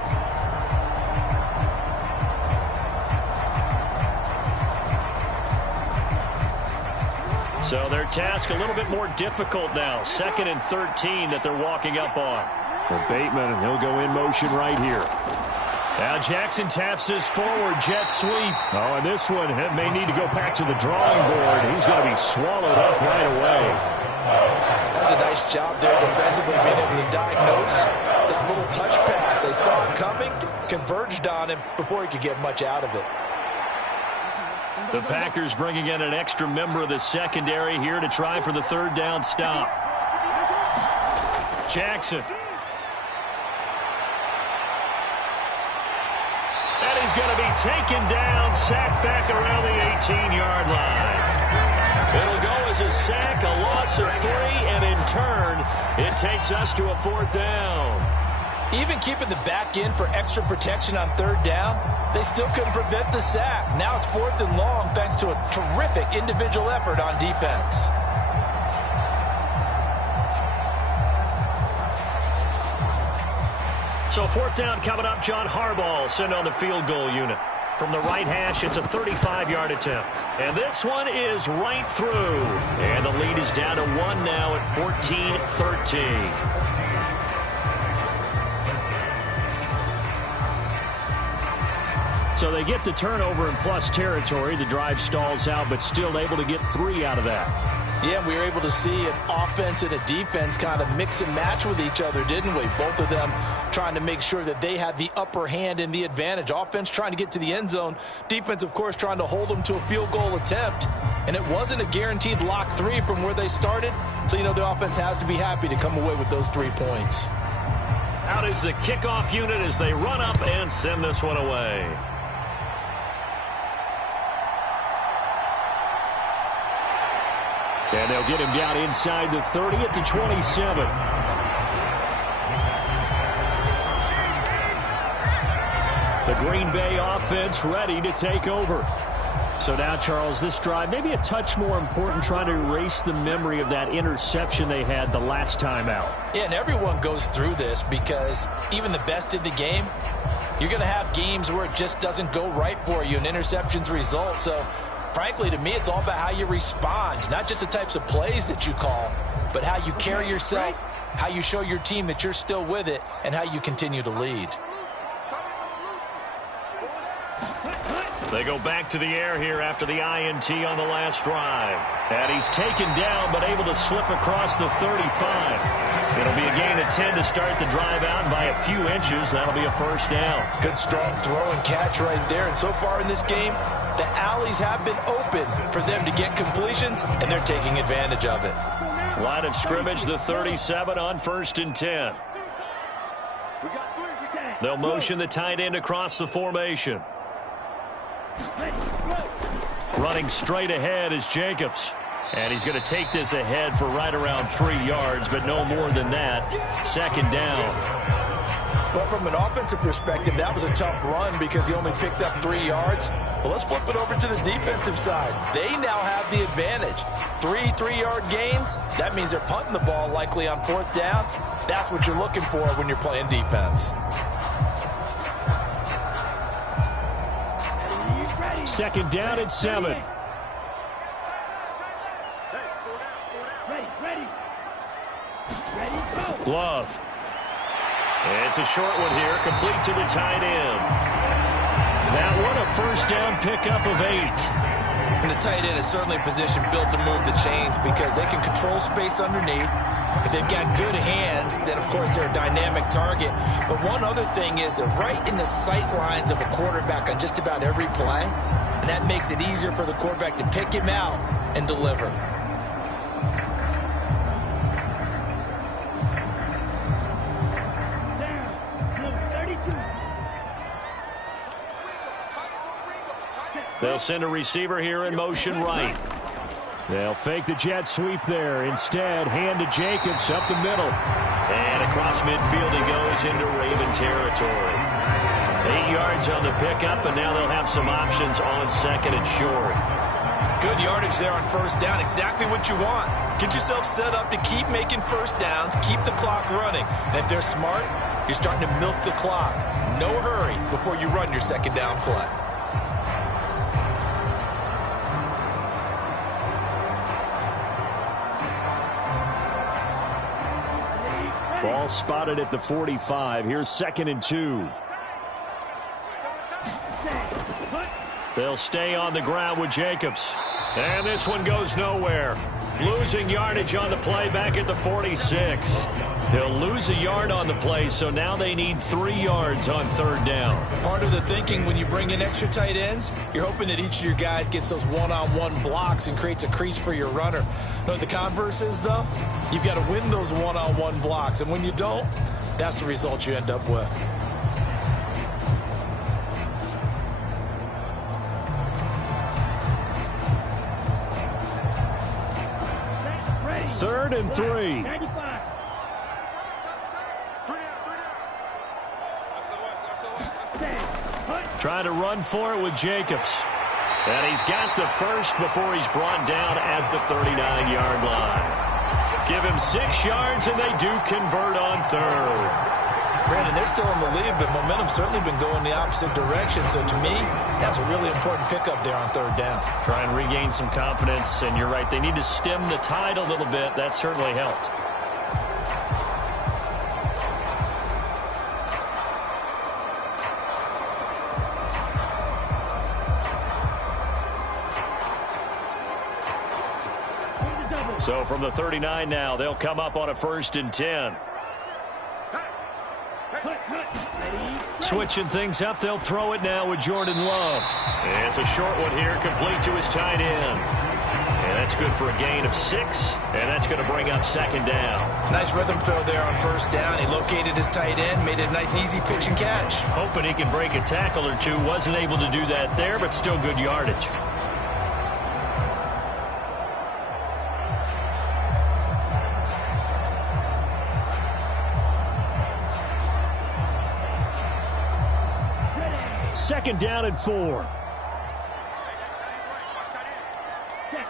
So their task a little bit more difficult now. 2nd and 13 that they're walking up on. Well, Bateman, and he'll go in motion right here. Now Jackson taps his forward jet sweep. Oh, and this one may need to go back to the drawing board. He's going to be swallowed up right away. That's a nice job there defensively, being able to diagnose that little touch pass. They saw it coming, converged on him before he could get much out of it. The Packers bringing in an extra member of the secondary here to try for the 3rd down stop. Jackson. And he's going to be taken down, sacked back around the 18-yard line. It'll go as a sack, a loss of 3, and in turn, it takes us to a 4th down. Even keeping the back end for extra protection on 3rd down, they still couldn't prevent the sack. Now it's 4th and long thanks to a terrific individual effort on defense. So 4th down coming up. John Harbaugh sent on the field goal unit. From the right hash, it's a 35-yard attempt. And this one is right through. And the lead is down to 1 now at 14-13. So they get the turnover in plus territory. The drive stalls out, but still able to get 3 out of that. Yeah, we were able to see an offense and a defense kind of mix and match with each other, didn't we? Both of them trying to make sure that they had the upper hand and the advantage. Offense trying to get to the end zone. Defense, of course, trying to hold them to a field goal attempt. And it wasn't a guaranteed lock 3 from where they started. So, you know, the offense has to be happy to come away with those 3 points. Out is the kickoff unit as they run up and send this one away. And they'll get him down inside the 30 at the 27. The Green Bay offense ready to take over. So now, Charles, this drive maybe a touch more important, trying to erase the memory of that interception they had the last time out. Yeah, and everyone goes through this because even the best in the game, you're going to have games where it just doesn't go right for you, and interceptions result. So, frankly, to me, it's all about how you respond, not just the types of plays that you call, but how you carry yourself, how you show your team that you're still with it, and how you continue to lead. They go back to the air here after the INT on the last drive. And he's taken down, but able to slip across the 35. It'll be a gain of 10 to start the drive out by a few inches. That'll be a 1st down. Good strong throw and catch right there. And so far in this game, the alleys have been open for them to get completions, and they're taking advantage of it. Line of scrimmage, the 37 on 1st and 10. They'll motion the tight end across the formation. Running straight ahead is Jacobs. And he's going to take this ahead for right around 3 yards, but no more than that. 2nd down. Well, from an offensive perspective, that was a tough run because he only picked up 3 yards. Well, let's flip it over to the defensive side. They now have the advantage. 3 3-yard gains. That means they're punting the ball likely on 4th down. That's what you're looking for when you're playing defense. 2nd down at 7. Love. It's a short one here, complete to the tight end. That one a 1st down pickup of 8. And the tight end is certainly a position built to move the chains because they can control space underneath. If they've got good hands, then, of course, they're a dynamic target. But one other thing is they're right in the sight lines of a quarterback on just about every play. And that makes it easier for the quarterback to pick him out and deliver. They'll send a receiver here in motion right. They'll fake the jet sweep there. Instead, hand to Jacobs up the middle. And across midfield he goes into Raven territory. 8 yards on the pickup, and now they'll have some options on 2nd and short. Good yardage there on 1st down. Exactly what you want. Get yourself set up to keep making 1st downs, keep the clock running. And if they're smart, you're starting to milk the clock. No hurry before you run your 2nd down play. Ball spotted at the 45. Here's 2nd and 2. They'll stay on the ground with Jacobs. And this one goes nowhere. Losing yardage on the play back at the 46. He'll lose a yard on the play, so now they need 3 yards on 3rd down. Part of the thinking when you bring in extra tight ends, you're hoping that each of your guys gets those one-on-one blocks and creates a crease for your runner. You know what the converse is, though? You've got to win those one-on-one blocks, and when you don't, that's the result you end up with. Third and 3. Trying to run for it with Jacobs. And he's got the first before he's brought down at the 39-yard line. Give him 6 yards, and they do convert on 3rd. Brandon, they're still in the lead, but momentum's certainly been going the opposite direction. So to me, that's a really important pickup there on 3rd down. Try and regain some confidence, and you're right. They need to stem the tide a little bit. That certainly helped. So from the 39 now, they'll come up on a 1st and 10. Switching things up, they'll throw it now with Jordan Love. And it's a short one here, complete to his tight end. And that's good for a gain of 6, and that's going to bring up 2nd down. Nice rhythm throw there on 1st down. He located his tight end, made it a nice, easy pitch and catch. Hoping he can break a tackle or two. Wasn't able to do that there, but still good yardage. Second down and 4.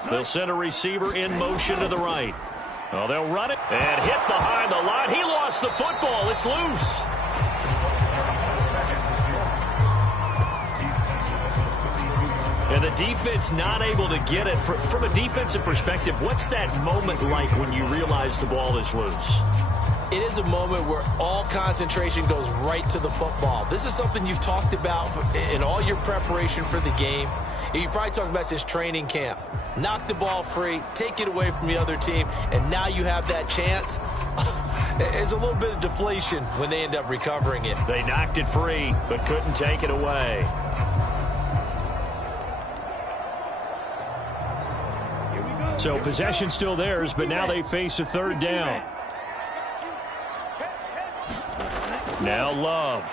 They'll send a receiver in motion to the right. Oh, they'll run it and hit behind the line. He lost the football. It's loose. And the defense not able to get it. From a defensive perspective, what's that moment like when you realize the ball is loose? It is a moment where all concentration goes right to the football. This is something you've talked about in all your preparation for the game. You probably talked about this training camp. Knock the ball free, take it away from the other team, and now you have that chance. There's a little bit of deflation when they end up recovering it. They knocked it free, but couldn't take it away. So possession still theirs, but now they face a 3rd down. Now Love.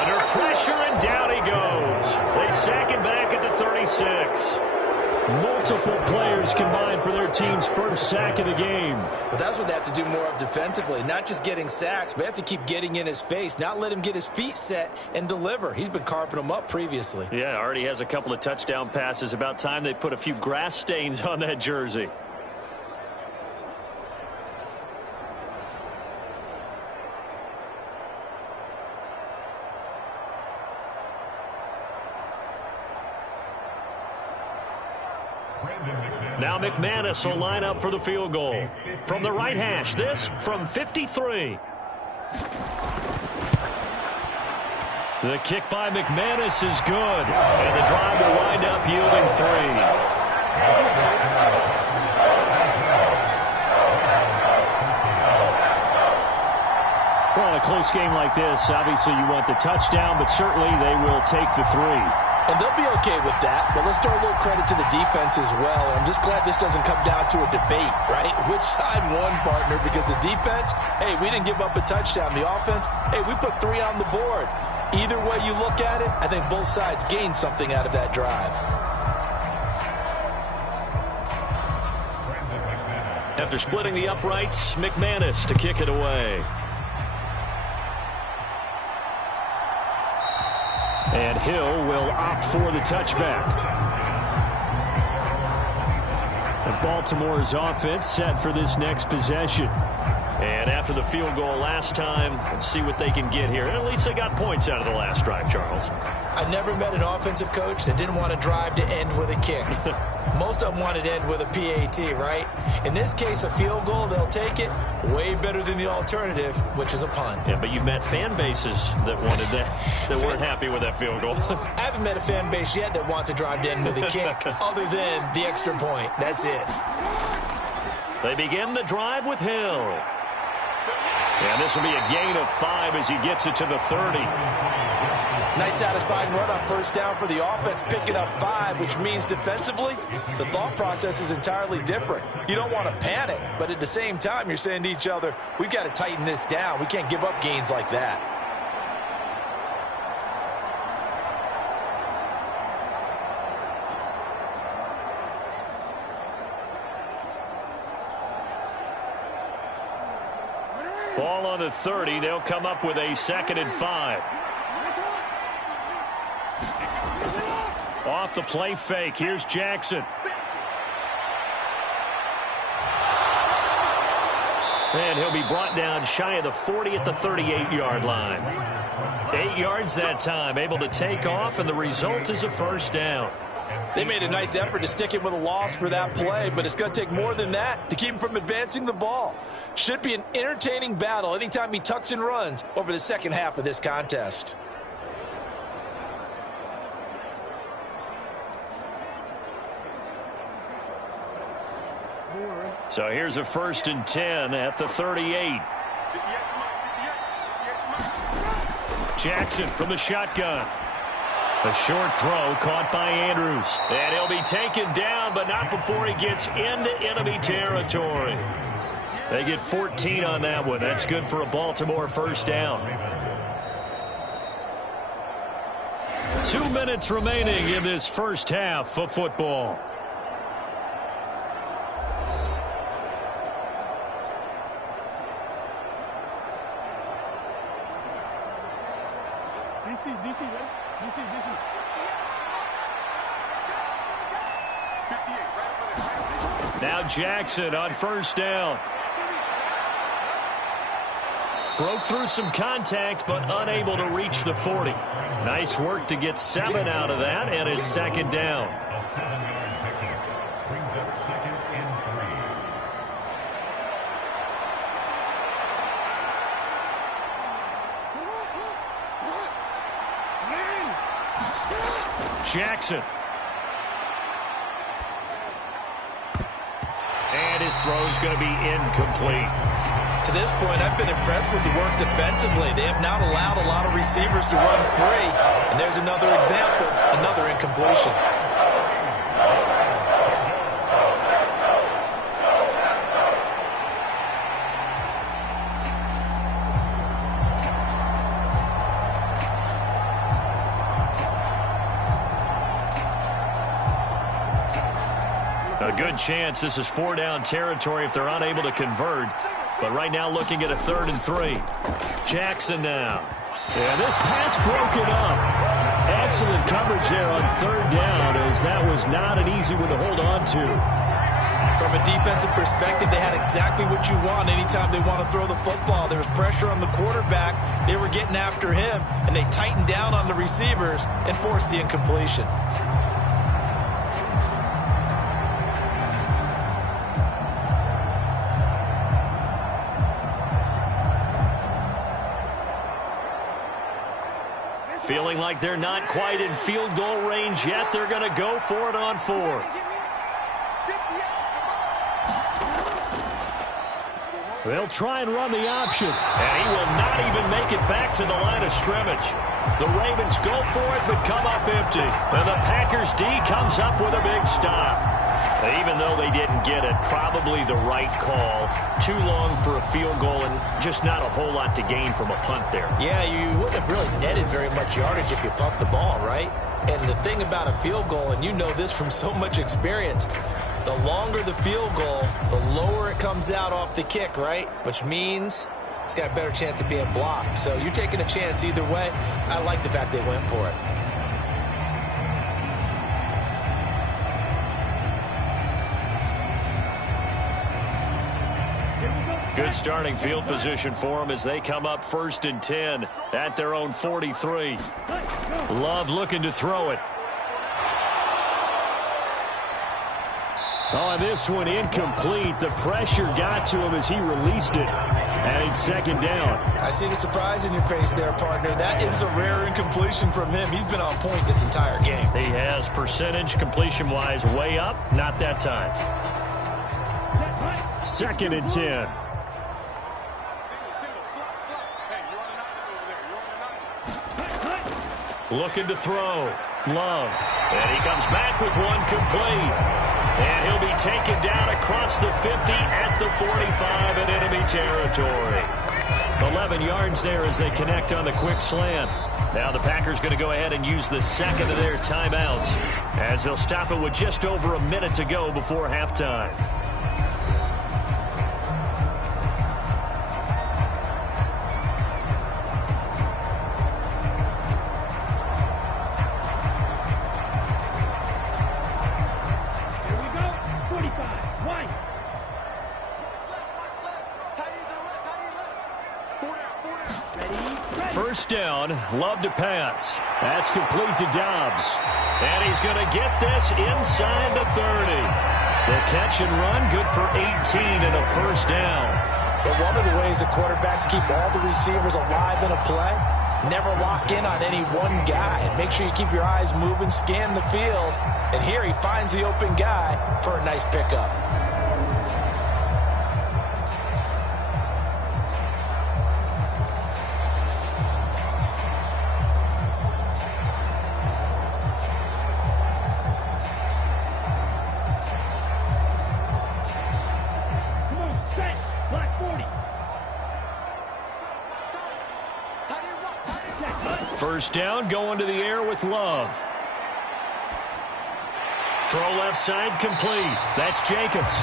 Under pressure, and down he goes. They sack him back at the 36. Multiple players combined for their team's first sack of the game. But that's what they have to do more of defensively. Not just getting sacks, but they have to keep getting in his face. Not let him get his feet set and deliver. He's been carping them up previously. Yeah, already has a couple of touchdown passes. About time they put a few grass stains on that jersey. Now McManus will line up for the field goal. From the right hash, this from 53. The kick by McManus is good. And the drive will wind up yielding 3. Well, in a close game like this, obviously you want the touchdown, but certainly they will take the 3. And they'll be okay with that, but let's throw a little credit to the defense as well. I'm just glad this doesn't come down to a debate, right? Which side won, partner? Because the defense, hey, we didn't give up a touchdown. The offense, hey, we put 3 on the board. Either way you look at it, I think both sides gained something out of that drive. After splitting the uprights, McManus to kick it away. And Hill will opt for the touchback. And Baltimore's offense set for this next possession. And after the field goal last time, let's see what they can get here. At least they got points out of the last drive, Charles. I never met an offensive coach that didn't want to drive to end with a kick. Most of them want it to end with a PAT, right? In this case, a field goal, they'll take it. Way better than the alternative, which is a punt. Yeah, but you've met fan bases that wanted that, that weren't happy with that field goal. I haven't met a fan base yet that wants to drive to end with a kick, other than the extra point. That's it. They begin the drive with Hill. And this will be a gain of 5 as he gets it to the 30. Nice satisfying run on first down for the offense, picking up 5, which means defensively, the thought process is entirely different. You don't want to panic, but at the same time, you're saying to each other, we've got to tighten this down. We can't give up gains like that. Ball on the 30. They'll come up with a 2nd and 5. Off the play fake. Here's Jackson. And he'll be brought down shy of the 40 at the 38-yard line. 8 yards that time. Able to take off, and the result is a first down. They made a nice effort to stick him with a loss for that play, but it's going to take more than that to keep him from advancing the ball. Should be an entertaining battle anytime he tucks and runs over the second half of this contest. So here's a 1st and 10 at the 38. Jackson from the shotgun. A short throw caught by Andrews. And he'll be taken down, but not before he gets into enemy territory. They get 14 on that one. That's good for a Baltimore first down. 2 minutes remaining in this first half of football. DC, right? DC. Now Jackson on first down. Broke through some contact, but unable to reach the 40. Nice work to get 7 out of that, and it's 2nd down. A 7-yard pickup brings up 2nd and 3. Jackson. And his throw's going to be incomplete. To this point, I've been impressed with the work defensively. They have not allowed a lot of receivers to run free. And there's another example, another incompletion. A good chance this is 4-down territory if they're unable to convert. But right now looking at a 3rd and 3. Jackson now. And this pass broken up. Excellent coverage there on 3rd down, as that was not an easy one to hold on to. From a defensive perspective, they had exactly what you want anytime they want to throw the football. There was pressure on the quarterback. They were getting after him, and they tightened down on the receivers and forced the incompletion. Feeling like they're not quite in field goal range yet. They're going to go for it on 4th. They'll try and run the option. And he will not even make it back to the line of scrimmage. The Ravens go for it, but come up empty. And the Packers D comes up with a big stop. Even though they didn't get it, probably the right call. Too long for a field goal and just not a whole lot to gain from a punt there. Yeah, you wouldn't have really netted very much yardage if you pumped the ball, right? And the thing about a field goal, and you know this from so much experience, the longer the field goal, the lower it comes out off the kick, right? Which means it's got a better chance of being blocked. So you're taking a chance either way. I like the fact they went for it. Good starting field position for them as they come up 1st and 10 at their own 43. Love looking to throw it. Oh, and this one incomplete. The pressure got to him as he released it. And it's second down. I see the surprise in your face there, partner. That is a rare incompletion from him. He's been on point this entire game. He has percentage completion-wise way up. Not that time. Second and 10. Looking to throw. Love. And he comes back with one complete. And he'll be taken down across the 50 at the 45 in enemy territory. 11 yards there as they connect on the quick slant. Now the Packers going to go ahead and use the second of their timeouts as they'll stop it with just over a minute to go before halftime. First down, Love to pass. That's complete to Dobbs. And he's going to get this inside the 30. The catch and run, good for 18 and a first down. But one of the ways the quarterbacks keep all the receivers alive in a play, never lock in on any one guy. Make sure you keep your eyes moving, scan the field. And here he finds the open guy for a nice pickup. First down, going to the air with Love. Throw left side, complete. That's Jacobs.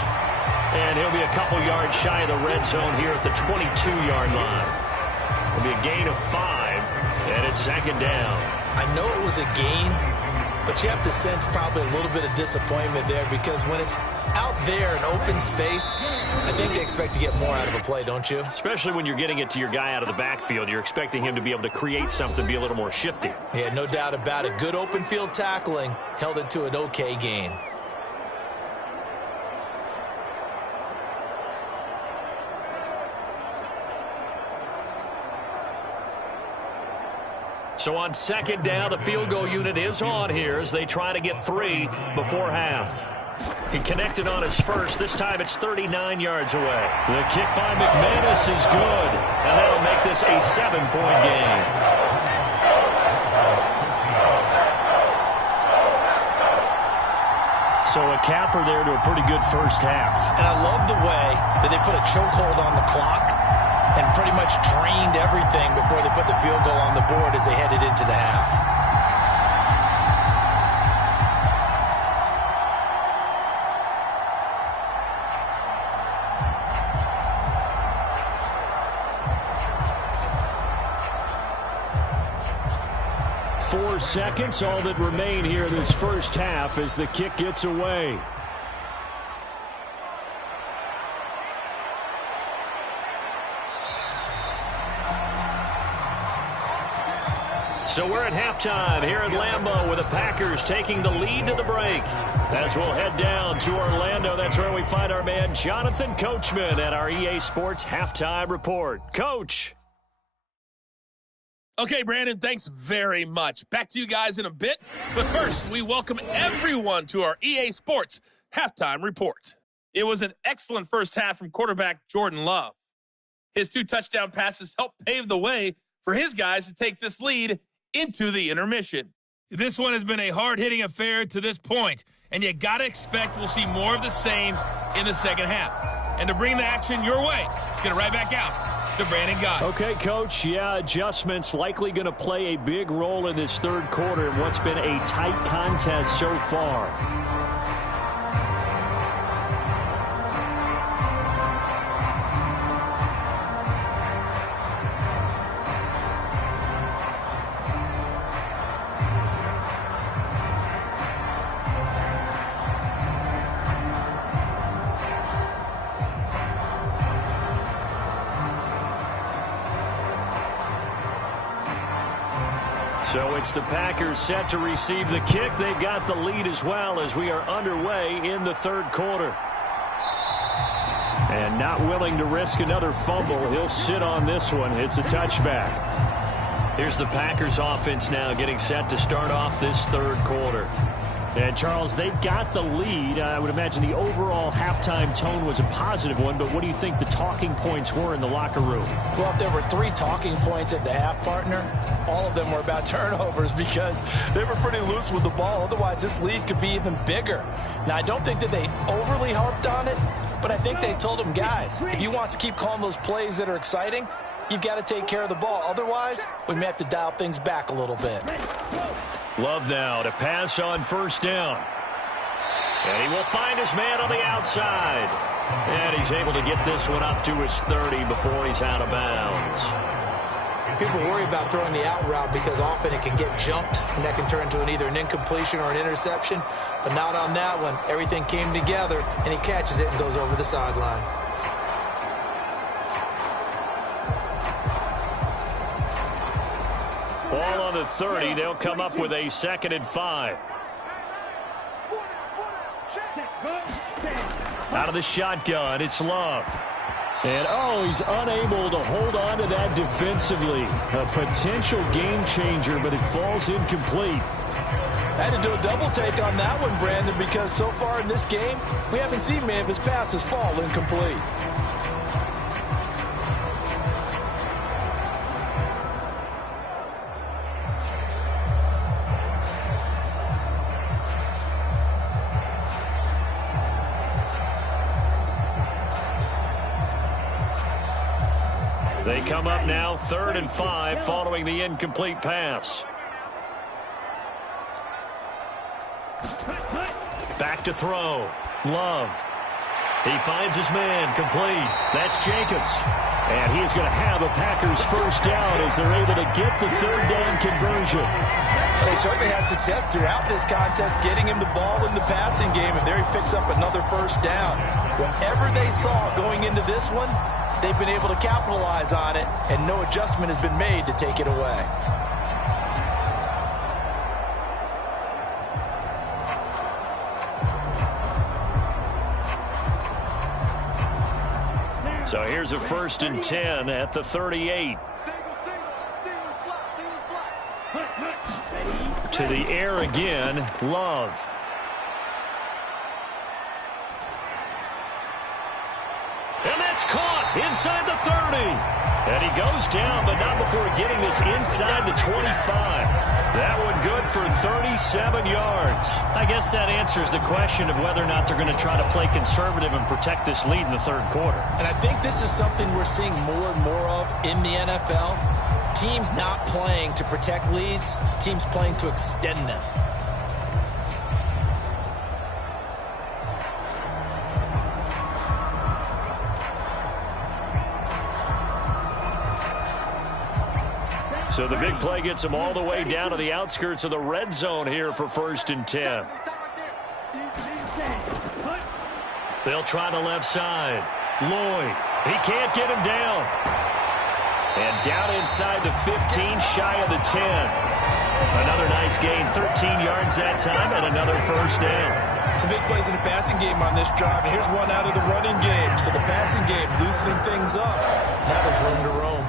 And he'll be a couple yards shy of the red zone here at the 22-yard line. It'll be a gain of 5, and it's second down. I know it was a gain, but you have to sense probably a little bit of disappointment there because when it's out there in open space, I think they expect to get more out of a play, don't you? Especially when you're getting it to your guy out of the backfield. You're expecting him to be able to create something, be a little more shifty. Yeah, no doubt about it. Good open field tackling held it to an okay gain. So on second down, the field goal unit is on here as they try to get 3 before half. He connected on his first. This time it's 39 yards away. The kick by McManus is good. And that'll make this a 7-point game. So a capper there to a pretty good first half. And I love the way that they put a chokehold on the clock and pretty much drained everything before they put the field goal on the board as they headed into the half. Seconds, all that remain here in this first half as the kick gets away. So we're at halftime here at Lambeau with the Packers taking the lead to the break. As we'll head down to Orlando, that's where we find our man Jonathan Coachman at our EA Sports Halftime Report. Coach. Okay, Brandon, thanks very much. Back to you guys in a bit. But first, we welcome everyone to our EA Sports Halftime Report. It was an excellent first half from quarterback Jordan Love. His 2 touchdown passes helped pave the way for his guys to take this lead into the intermission. This one has been a hard-hitting affair to this point, and you got to expect we'll see more of the same in the second half. And to bring the action your way, let's get it right back out to Brandon Guy. Okay, Coach, yeah, adjustments likely going to play a big role in this third quarter in what's been a tight contest so far. So it's the Packers set to receive the kick. They've got the lead as well as we are underway in the third quarter. And not willing to risk another fumble. He'll sit on this one. It's a touchback. Here's the Packers offense now getting set to start off this third quarter. And, Charles, they've got the lead. I would imagine the overall halftime tone was a positive one, but what do you think the talking points were in the locker room? Well, if there were 3 talking points at the half, partner, all of them were about turnovers because they were pretty loose with the ball. Otherwise, this lead could be even bigger. Now, I don't think that they overly harped on it, but I think they told them, guys, if you want to keep calling those plays that are exciting, you've got to take care of the ball. Otherwise, we may have to dial things back a little bit. Love now to pass on first down. And he will find his man on the outside. And he's able to get this one up to his 30 before he's out of bounds. People worry about throwing the out route because often it can get jumped, and that can turn into either an incompletion or an interception. But not on that one. Everything came together, and he catches it and goes over the sideline. Ball on the 30. They'll come up with a 2nd and 5. Out of the shotgun, it's Love. And, he's unable to hold on to that defensively. A potential game changer, but it falls incomplete. I had to do a double take on that one, Brandon, because so far in this game, we haven't seen many of his passes fall incomplete. They come up now 3rd and 5 following the incomplete pass. Back to throw. Love. He finds his man complete. That's Jacobs. And he is going to have a Packers first down as they're able to get the 3rd down conversion. They certainly had success throughout this contest getting him the ball in the passing game, and there he picks up another first down. Whatever they saw going into this one, they've been able to capitalize on it, and no adjustment has been made to take it away. So here's a 1st and 10 at the 38. To the air again, Love. And that's caught inside the 30. And he goes down, but not before getting this inside the 25. That one good for 37 yards. I guess that answers the question of whether or not they're going to try to play conservative and protect this lead in the third quarter. And I think this is something we're seeing more and more of in the NFL. Teams not playing to protect leads, teams playing to extend them. So the big play gets them all the way down to the outskirts of the red zone here for 1st and 10. They'll try the left side. Lloyd, he can't get him down. And down inside the 15, shy of the 10. Another nice gain, 13 yards that time, and another first down. Some big plays in the passing game on this drive, and here's one out of the running game. So the passing game loosening things up. Now there's room to roam.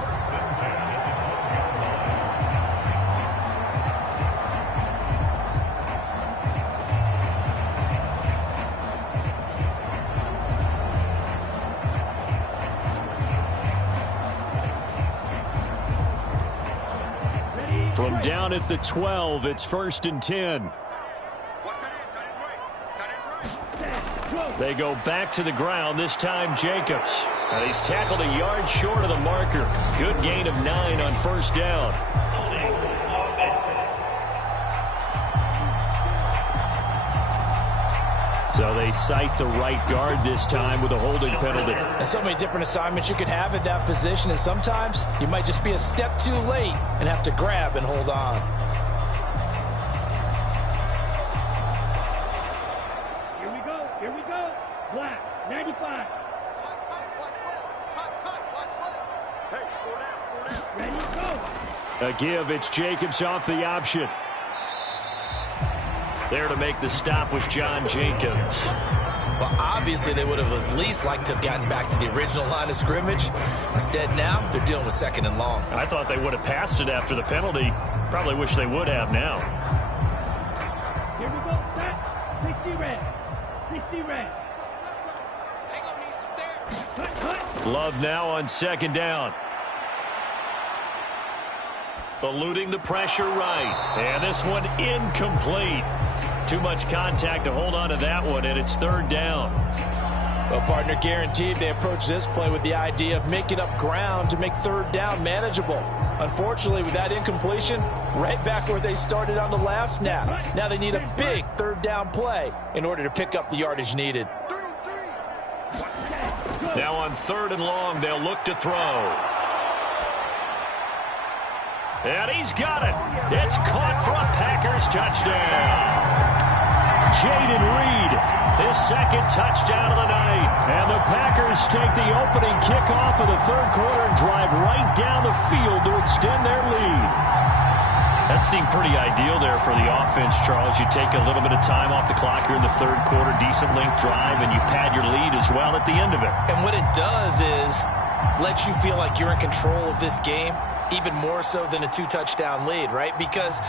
From down at the 12, it's 1st and 10. They go back to the ground, this time Jacobs. And he's tackled a yard short of the marker. Good gain of 9 on first down. So they cite the right guard this time with a holding penalty. And so many different assignments you could have at that position, and sometimes you might just be a step too late and have to grab and hold on. Here we go. Black, 95. Tight, watch left. Tight, watch left. Hey, 4 down. Ready, go. A give. It's Jacobs off the option. There to make the stop was John Jacobs. Well, obviously, they would have at least liked to have gotten back to the original line of scrimmage. Instead, now, they're dealing with 2nd and long. I thought they would have passed it after the penalty. Probably wish they would have now. Here we go, set. 60 red. 60 red. They gonna need some therapy. Cut. Love now on 2nd down. Eluding the pressure right. And this one incomplete. Too much contact to hold on to that one, and it's 3rd down. Well, partner, guaranteed they approach this play with the idea of making up ground to make 3rd down manageable. Unfortunately, with that incompletion, right back where they started on the last snap. Now they need a big 3rd down play in order to pick up the yardage needed. Now on 3rd and long, they'll look to throw. And he's got it. It's caught for a Packers touchdown. Jaden Reed, his 2nd touchdown of the night. And the Packers take the opening kickoff of the 3rd quarter and drive right down the field to extend their lead. That seemed pretty ideal there for the offense, Charles. You take a little bit of time off the clock here in the 3rd quarter, decent length drive, and you pad your lead as well at the end of it. And what it does is let you feel like you're in control of this game, even more so than a 2-touchdown lead, right? Because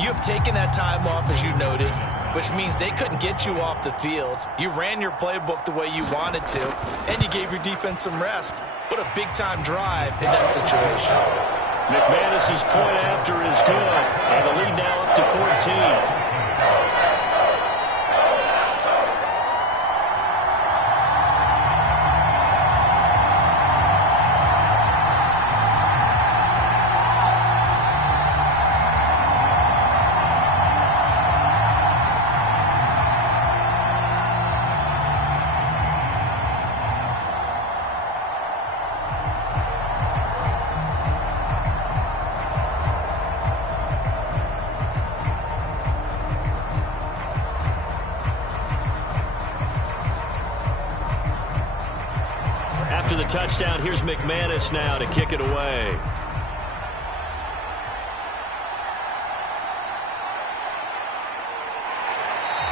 you have taken that time off, as you noted, which means they couldn't get you off the field. You ran your playbook the way you wanted to, and you gave your defense some rest. What a big-time drive in that situation. McManus's point after is good, and the lead now up to 14. After the touchdown, here's McManus now to kick it away.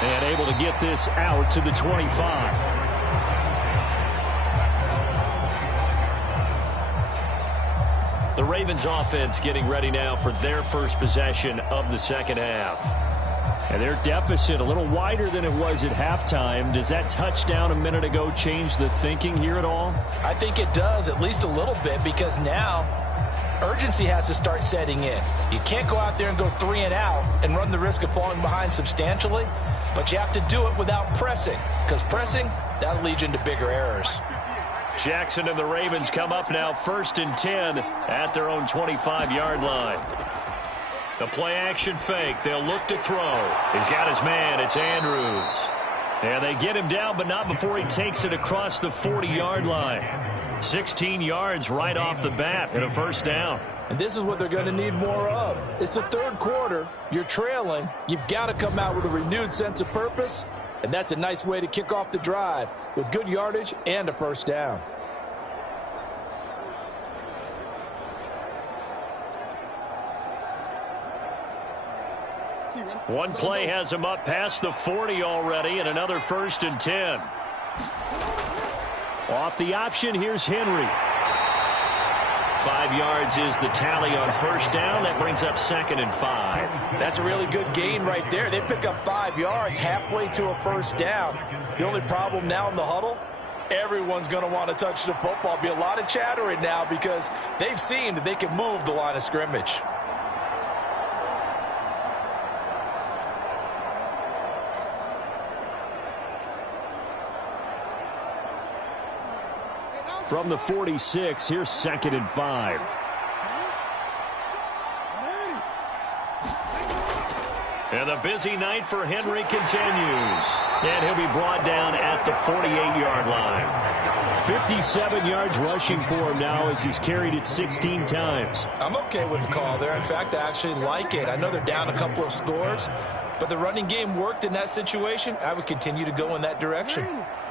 And able to get this out to the 25. The Ravens offense getting ready now for their first possession of the 2nd half. And their deficit a little wider than it was at halftime. Does that touchdown a minute ago change the thinking here at all? I think it does, at least a little bit, because now urgency has to start setting in. You can't go out there and go 3 and out and run the risk of falling behind substantially, but you have to do it without pressing, because pressing, that'll lead you into bigger errors. Jackson and the Ravens come up now 1st and 10 at their own 25-yard line. The play-action fake. They'll look to throw. He's got his man. It's Andrews. And they get him down, but not before he takes it across the 40-yard line. 16 yards right off the bat and a 1st down. And this is what they're going to need more of. It's the 3rd quarter. You're trailing. You've got to come out with a renewed sense of purpose. And that's a nice way to kick off the drive with good yardage and a 1st down. One play has him up past the 40 already, and another 1st and 10. Off the option, here's Henry. 5 yards is the tally on 1st down. That brings up 2nd and 5. That's a really good gain right there. They pick up 5 yards halfway to a 1st down. The only problem now in the huddle, everyone's going to want to touch the football. Be a lot of chattering now because they've seen that they can move the line of scrimmage. From the 46, here's 2nd and 5. And the busy night for Henry continues. And he'll be brought down at the 48-yard line. 57 yards rushing for him now as he's carried it 16 times. I'm okay with the call there. In fact, I actually like it. I know they're down a couple of scores, but the running game worked in that situation. I would continue to go in that direction.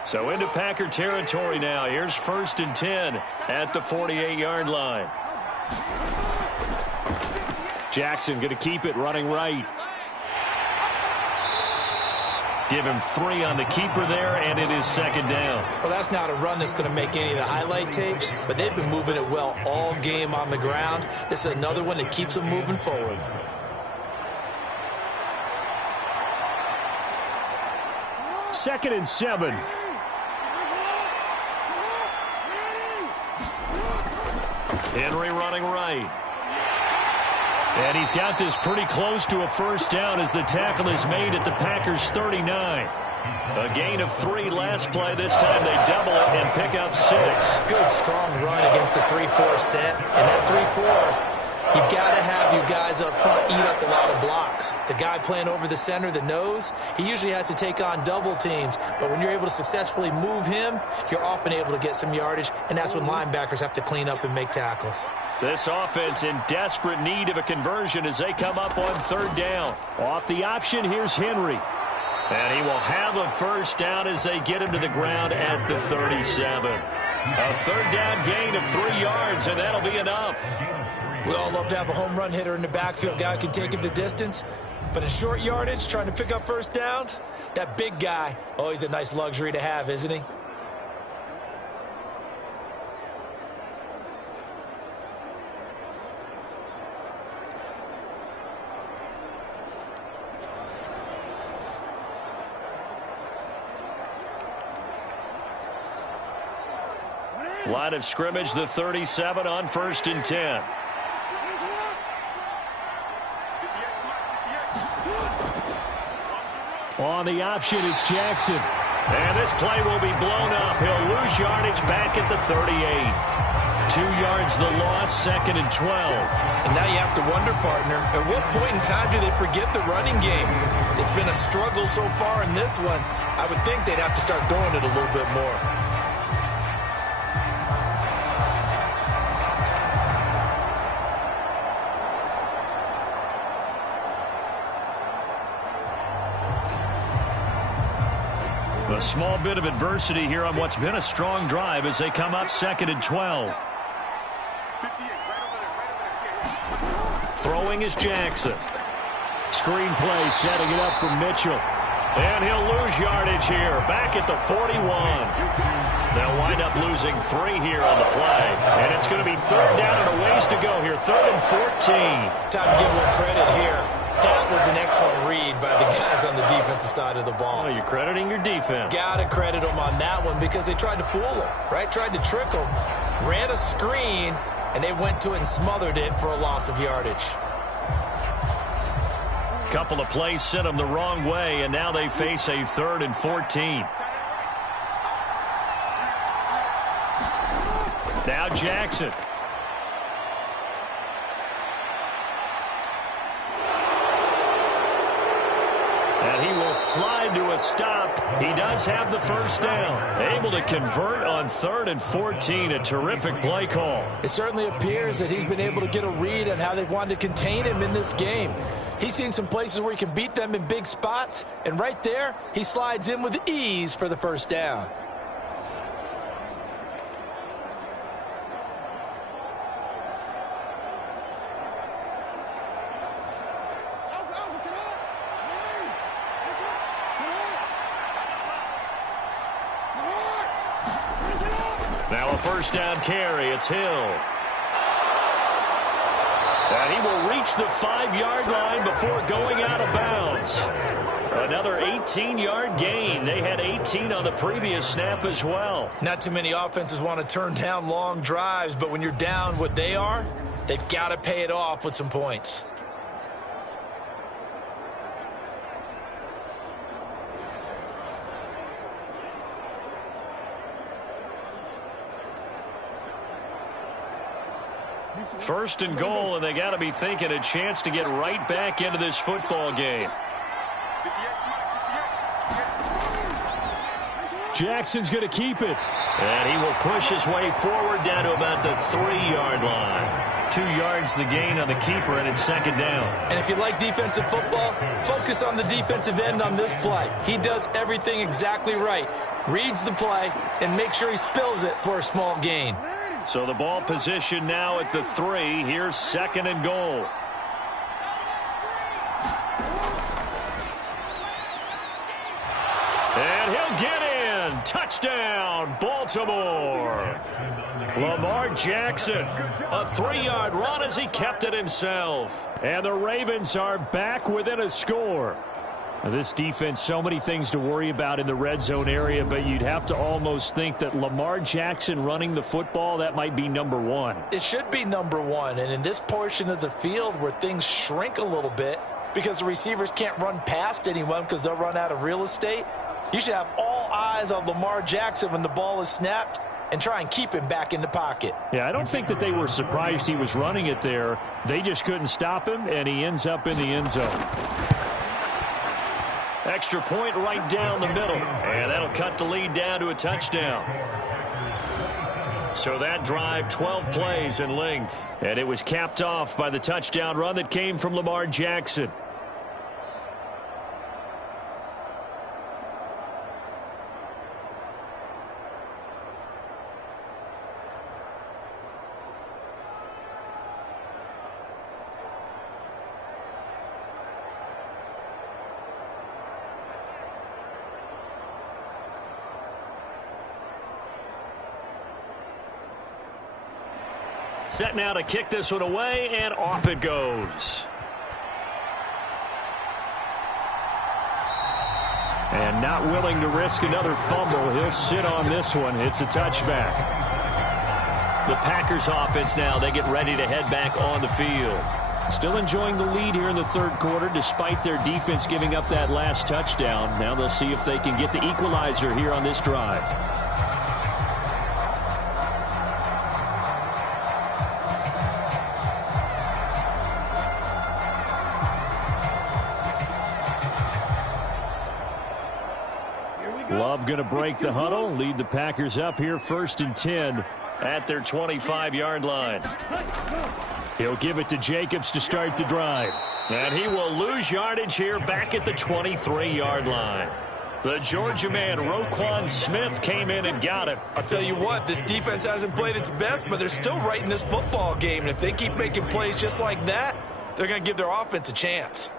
So into Packer territory now. Here's 1st and 10 at the 48-yard line. Jackson going to keep it running right. Give him 3 on the keeper there, and it is second down. Well, that's not a run that's going to make any of the highlight tapes, but they've been moving it well all game on the ground. This is another one that keeps them moving forward. Second and 7. Henry running right. And he's got this pretty close to a first down as the tackle is made at the Packers' 39. A gain of 3 last play. This time they double it and pick up 6. Good, strong run against the 3-4 set. And that 3-4, you've got to have you guys up front eat up a lot of blocks. The guy playing over the center, the nose, he usually has to take on double teams. But when you're able to successfully move him, you're often able to get some yardage, and that's when linebackers have to clean up and make tackles. This offense in desperate need of a conversion as they come up on third down. Off the option, here's Henry. And he will have a first down as they get him to the ground at the 37. A third down gain of 3 yards, and that'll be enough. We all love to have a home run hitter in the backfield. Guy can take it the distance. But in short yardage, trying to pick up first downs, that big guy, always a nice luxury to have, isn't he? Line of scrimmage, the 37 on 1st and 10. On the option, it's Jackson. And this play will be blown up. He'll lose yardage back at the 38. 2 yards the loss, 2nd and 12. And now you have to wonder, partner, at what point in time do they forget the running game? It's been a struggle so far in this one. I would think they'd have to start throwing it a little bit more. A small bit of adversity here on what's been a strong drive as they come up 2nd and 12. Throwing is Jackson. Screen play setting it up for Mitchell. And he'll lose yardage here. Back at the 41. They'll wind up losing 3 here on the play. And it's going to be third down and a ways to go here. 3rd and 14. Time to give a little credit here. That was an excellent read by the guys on the defensive side of the ball. Oh, you're crediting your defense. Got to credit them on that one because they tried to fool them, right? Tried to trick them, ran a screen, and they went to it and smothered it for a loss of yardage. Couple of plays sent them the wrong way, and now they face a 3rd and 14. Now Jackson. And he will slide to a stop. He does have the first down. Able to convert on 3rd and 14. A terrific play call. It certainly appears that he's been able to get a read on how they've wanted to contain him in this game. He's seen some places where he can beat them in big spots. And right there, he slides in with ease for the first down. Now a first down carry. It's Hill. And he will reach the 5-yard line before going out of bounds. Another 18-yard gain. They had 18 on the previous snap as well. Not too many offenses want to turn down long drives, but when you're down what they are, they've got to pay it off with some points. First and goal, and they got to be thinking a chance to get right back into this football game. Jackson's going to keep it. And he will push his way forward down to about the 3-yard line. 2 yards the gain on the keeper, and it's second down. And if you like defensive football, focus on the defensive end on this play. He does everything exactly right. Reads the play and makes sure he spills it for a small gain. So the ball position now at the 3. Here's second and goal. get in. Touchdown, Baltimore. Lamar Jackson, a 3-yard run as he kept it himself. And the Ravens are back within a score. This defense, so many things to worry about in the red zone area, but you'd have to almost think that Lamar Jackson running the football, that might be number one. It should be number one, and in this portion of the field where things shrink a little bit because the receivers can't run past anyone because they'll run out of real estate, you should have all eyes on Lamar Jackson when the ball is snapped and try and keep him back in the pocket. Yeah, I don't think that they were surprised he was running it there. They just couldn't stop him, and he ends up in the end zone. Extra point right down the middle. And that'll cut the lead down to a touchdown. So that drive, 12 plays in length. And it was capped off by the touchdown run that came from Lamar Jackson. Set now to kick this one away, and off it goes. And not willing to risk another fumble. He'll sit on this one. It's a touchback. The Packers offense now, they get ready to head back on the field. Still enjoying the lead here in the third quarter despite their defense giving up that last touchdown. Now they'll see if they can get the equalizer here on this drive. Love going to break the huddle, lead the Packers up here 1st and 10 at their 25-yard line. He'll give it to Jacobs to start the drive. And he will lose yardage here back at the 23-yard line. The Georgia man, Roquan Smith, came in and got it. I'll tell you what, this defense hasn't played its best, but they're still right in this football game. And if they keep making plays just like that, they're going to give their offense a chance.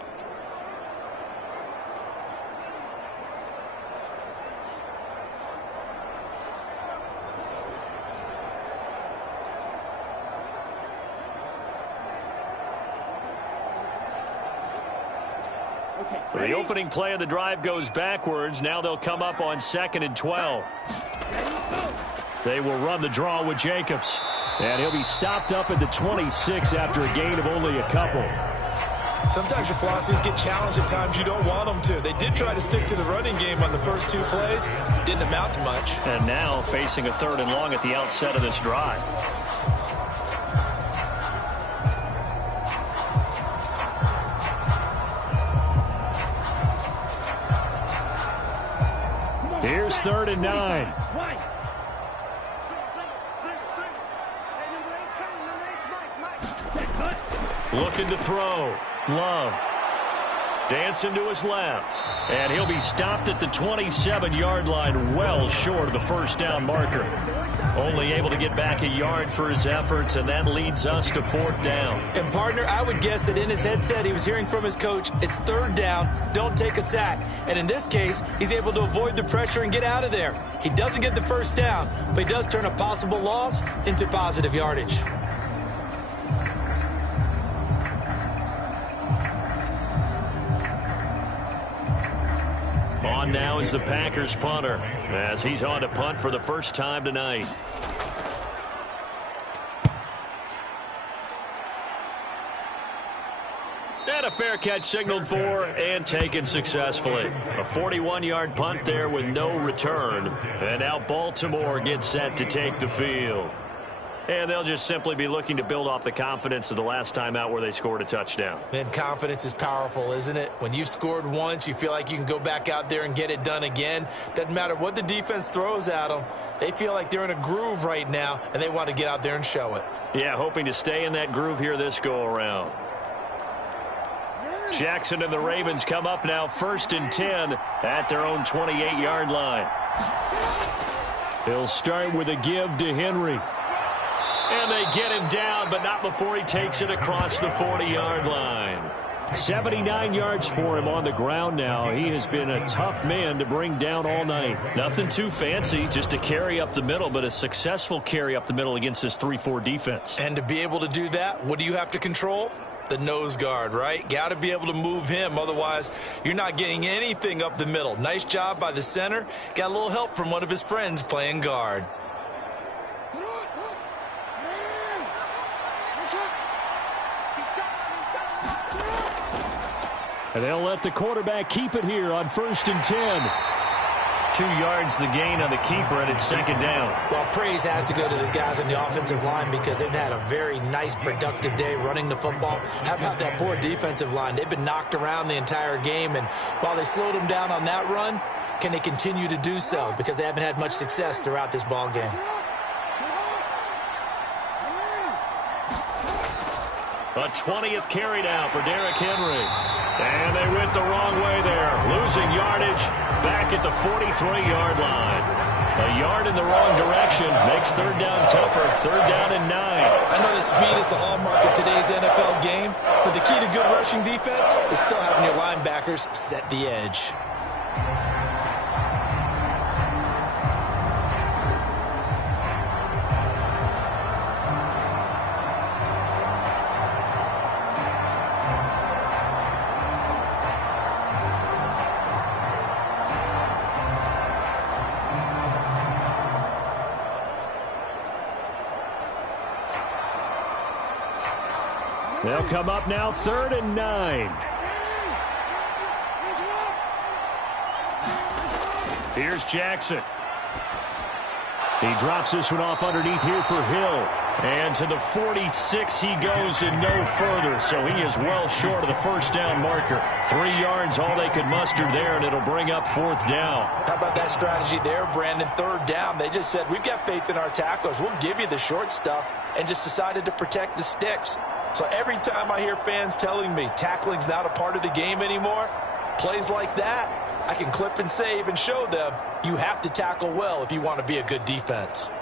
So the opening play of the drive goes backwards. Now they'll come up on 2nd and 12. They will run the draw with Jacobs. And he'll be stopped up at the 26 after a gain of only a couple. Sometimes your philosophies get challenged at times you don't want them to. They did try to stick to the running game on the first 2 plays. Didn't amount to much. And now facing a 3rd and long at the outset of this drive. Here's 3rd and 9. Looking to throw. Love. Dancing to his left. And he'll be stopped at the 27-yard line, well short of the first down marker. Only able to get back a yard for his efforts, and that leads us to 4th down. And, partner, I would guess that in his headset he was hearing from his coach, it's 3rd down, don't take a sack. And in this case, he's able to avoid the pressure and get out of there. He doesn't get the first down, but he does turn a possible loss into positive yardage. On now is the Packers punter, as he's on to punt for the first time tonight. And a fair catch signaled for and taken successfully. A 41-yard punt there with no return. And now Baltimore gets set to take the field. And they'll just simply be looking to build off the confidence of the last time out where they scored a touchdown. Man, confidence is powerful, isn't it? When you've scored once, you feel like you can go back out there and get it done again. Doesn't matter what the defense throws at them. They feel like they're in a groove right now, and they want to get out there and show it. Yeah, hoping to stay in that groove here this go-around. Jackson and the Ravens come up now 1st and 10 at their own 28-yard line. He'll start with a give to Henry. And they get him down, but not before he takes it across the 40-yard line. 79 yards for him on the ground now. He has been a tough man to bring down all night. Nothing too fancy, just a carry up the middle, but a successful carry up the middle against this 3-4 defense. And to be able to do that, what do you have to control? The nose guard, right? Got to be able to move him. Otherwise, you're not getting anything up the middle. Nice job by the center. Got a little help from one of his friends playing guard. And they'll let the quarterback keep it here on 1st and 10. 2 yards the gain on the keeper, and it's 2nd down. Well, praise has to go to the guys on the offensive line because they've had a very nice, productive day running the football. How about that poor defensive line? They've been knocked around the entire game, and while they slowed them down on that run, can they continue to do so? Because they haven't had much success throughout this ball game. A 20th carry now for Derrick Henry. And they went the wrong way there. Losing yardage back at the 43-yard line. A yard in the wrong direction makes 3rd down tougher. 3rd down and 9. I know that speed is the hallmark of today's NFL game, but the key to good rushing defense is still having your linebackers set the edge. They'll come up now 3rd and 9. Here's Jackson. He drops this one off underneath here for Hill. And to the 46 he goes and no further. So he is well short of the 1st down marker. 3 yards all they could muster there, and it'll bring up 4th down. How about that strategy there, Brandon? 3rd down. They just said, we've got faith in our tacklers. We'll give you the short stuff, and just decided to protect the sticks. So every time I hear fans telling me tackling's not a part of the game anymore, plays like that, I can clip and save and show them you have to tackle well if you want to be a good defense.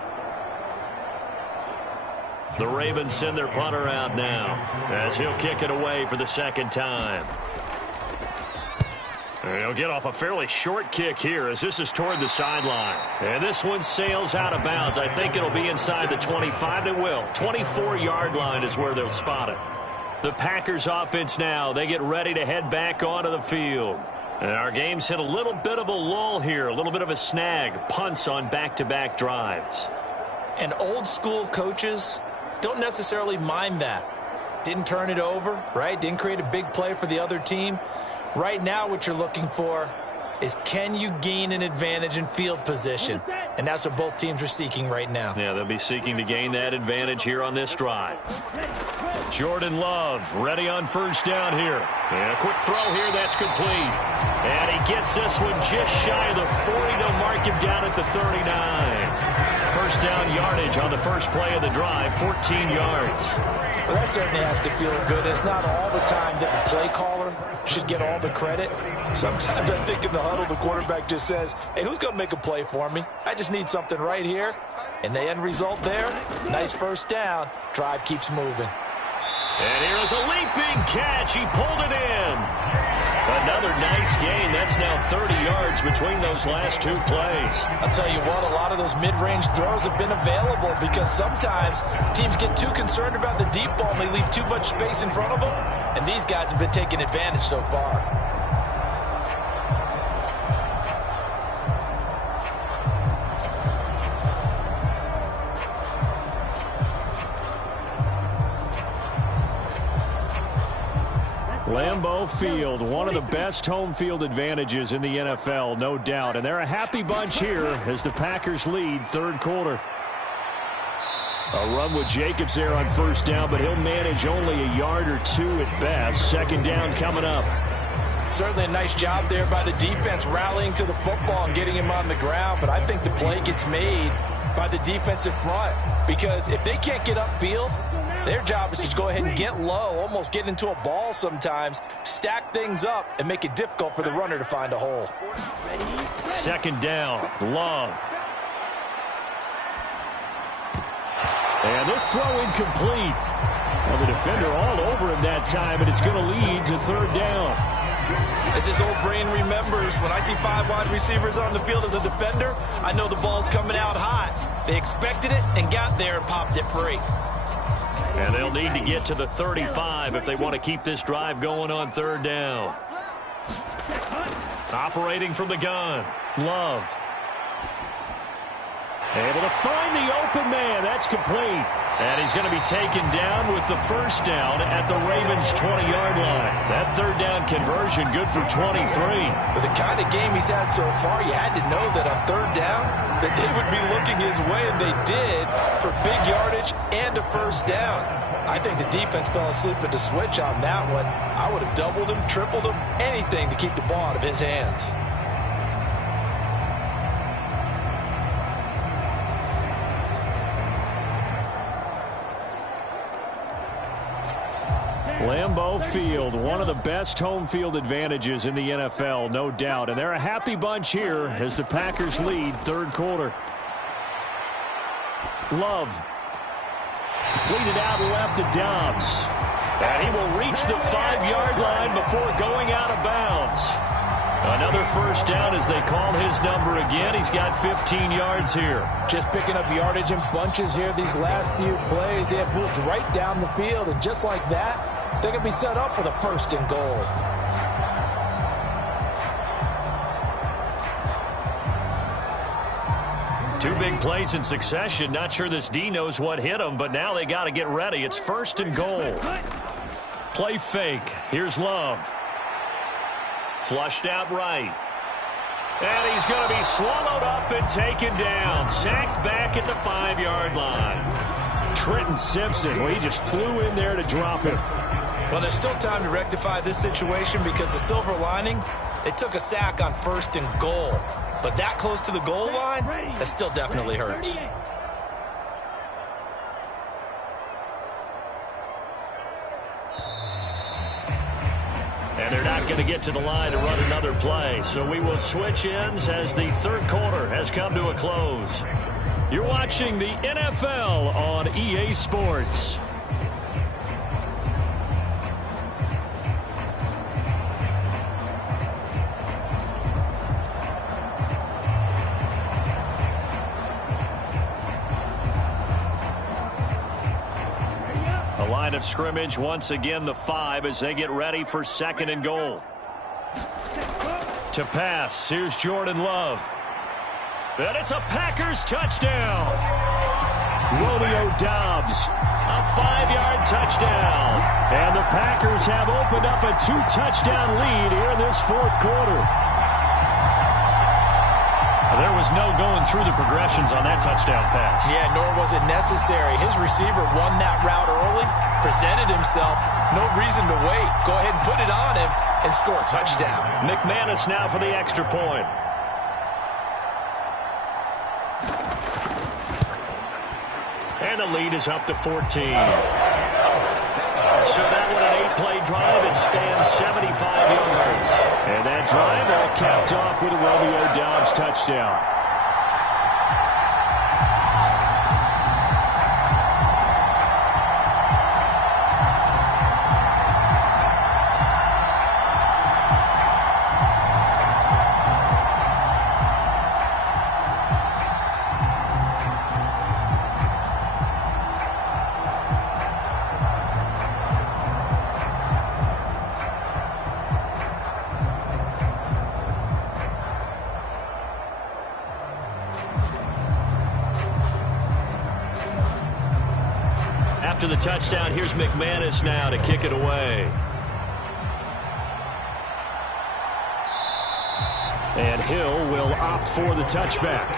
The Ravens send their punter out now as he'll kick it away for the 2nd time. And he'll get off a fairly short kick here as this is toward the sideline. And this one sails out of bounds. I think it'll be inside the 25. It will. 24-yard line is where they'll spot it. The Packers offense now. They get ready to head back onto the field. And our game's hit a little bit of a lull here. A little bit of a snag. Punts on back-to-back drives. And old school coaches don't necessarily mind that. Didn't turn it over, right? Didn't create a big play for the other team. Right now what you're looking for is, can you gain an advantage in field position? And that's what both teams are seeking right now. Yeah, they'll be seeking to gain that advantage here on this drive. Jordan Love ready on 1st down here. And a quick throw here that's complete. And he gets this one just shy of the 40 to mark him down at the 39. 1st down yardage on the first play of the drive, 14 yards. Well, that certainly has to feel good. It's not all the time that the play caller should get all the credit. Sometimes I think in the huddle the quarterback just says, hey, who's going to make a play for me? I just need something right here. And the end result there, nice 1st down. Drive keeps moving. And here is a leaping catch. He pulled it in. Another nice gain. That's now 30 yards between those last 2 plays. I'll tell you what, a lot of those mid-range throws have been available because sometimes teams get too concerned about the deep ball and they leave too much space in front of them. And these guys have been taking advantage so far. Lambeau Field, one of the best home field advantages in the NFL, no doubt. And they're a happy bunch here as the Packers lead 3rd quarter. A run with Jacobs there on 1st down, but he'll manage only a yard or 2 at best. 2nd down coming up. Certainly a nice job there by the defense rallying to the football and getting him on the ground, but I think the play gets made by the defensive front because if they can't get upfield, their job is to go ahead and get low, almost get into a ball sometimes, stack things up, and make it difficult for the runner to find a hole. 2nd down, Love. And this throw incomplete. Well, the defender all over him that time, and it's going to lead to third down. As his old brain remembers, when I see 5 wide receivers on the field as a defender, I know the ball's coming out hot. They expected it and got there and popped it free. And they'll need to get to the 35 if they want to keep this drive going on third down. Operating from the gun, Love. Able to find the open man. That's complete. And he's going to be taken down with the first down at the Ravens' 20-yard line. That third down conversion good for 23. With the kind of game he's had so far, you had to know that on third down that they would be looking his way, and they did, for big yardage and a first down. I think the defense fell asleep at the switch on that one. I would have doubled him, tripled him, anything to keep the ball out of his hands. Lambeau Field, one of the best home field advantages in the NFL, no doubt. And they're a happy bunch here as the Packers lead third quarter. Love. Completed out left to Dobbs. And he will reach the 5-yard line before going out of bounds. Another first down as they call his number again. He's got 15 yards here. Just picking up yardage in bunches here these last few plays. They have moved right down the field, and just like that, they can be set up with a first and goal. Two big plays in succession. Not sure this D knows what hit him, but now they got to get ready. It's first and goal. Play fake. Here's Love. Flushed out right. And he's going to be swallowed up and taken down. Sacked back at the 5-yard line. Trenton Simpson, well, he just flew in there to drop him. Well, there's still time to rectify this situation because the silver lining, they took a sack on first and goal. But that close to the goal line, that still definitely hurts. And they're not going to get to the line to run another play. So we will switch ends as the third quarter has come to a close. You're watching the NFL on EA Sports. A line of scrimmage, once again the 5 as they get ready for second and goal. To pass, here's Jordan Love. And it's a Packers touchdown. Romeo Dobbs, a 5-yard touchdown. And the Packers have opened up a 2-touchdown lead here in this fourth quarter. There was no going through the progressions on that touchdown pass. Yeah, nor was it necessary. His receiver won that route early, presented himself. No reason to wait. Go ahead and put it on him and score a touchdown. McManus now for the extra point. And the lead is up to 14. So that one an 8-play drive. It spans 75 yards. And that drive all capped off with a Romeo Dobbs touchdown. After the touchdown, here's McManus now to kick it away. And Hill will opt for the touchback.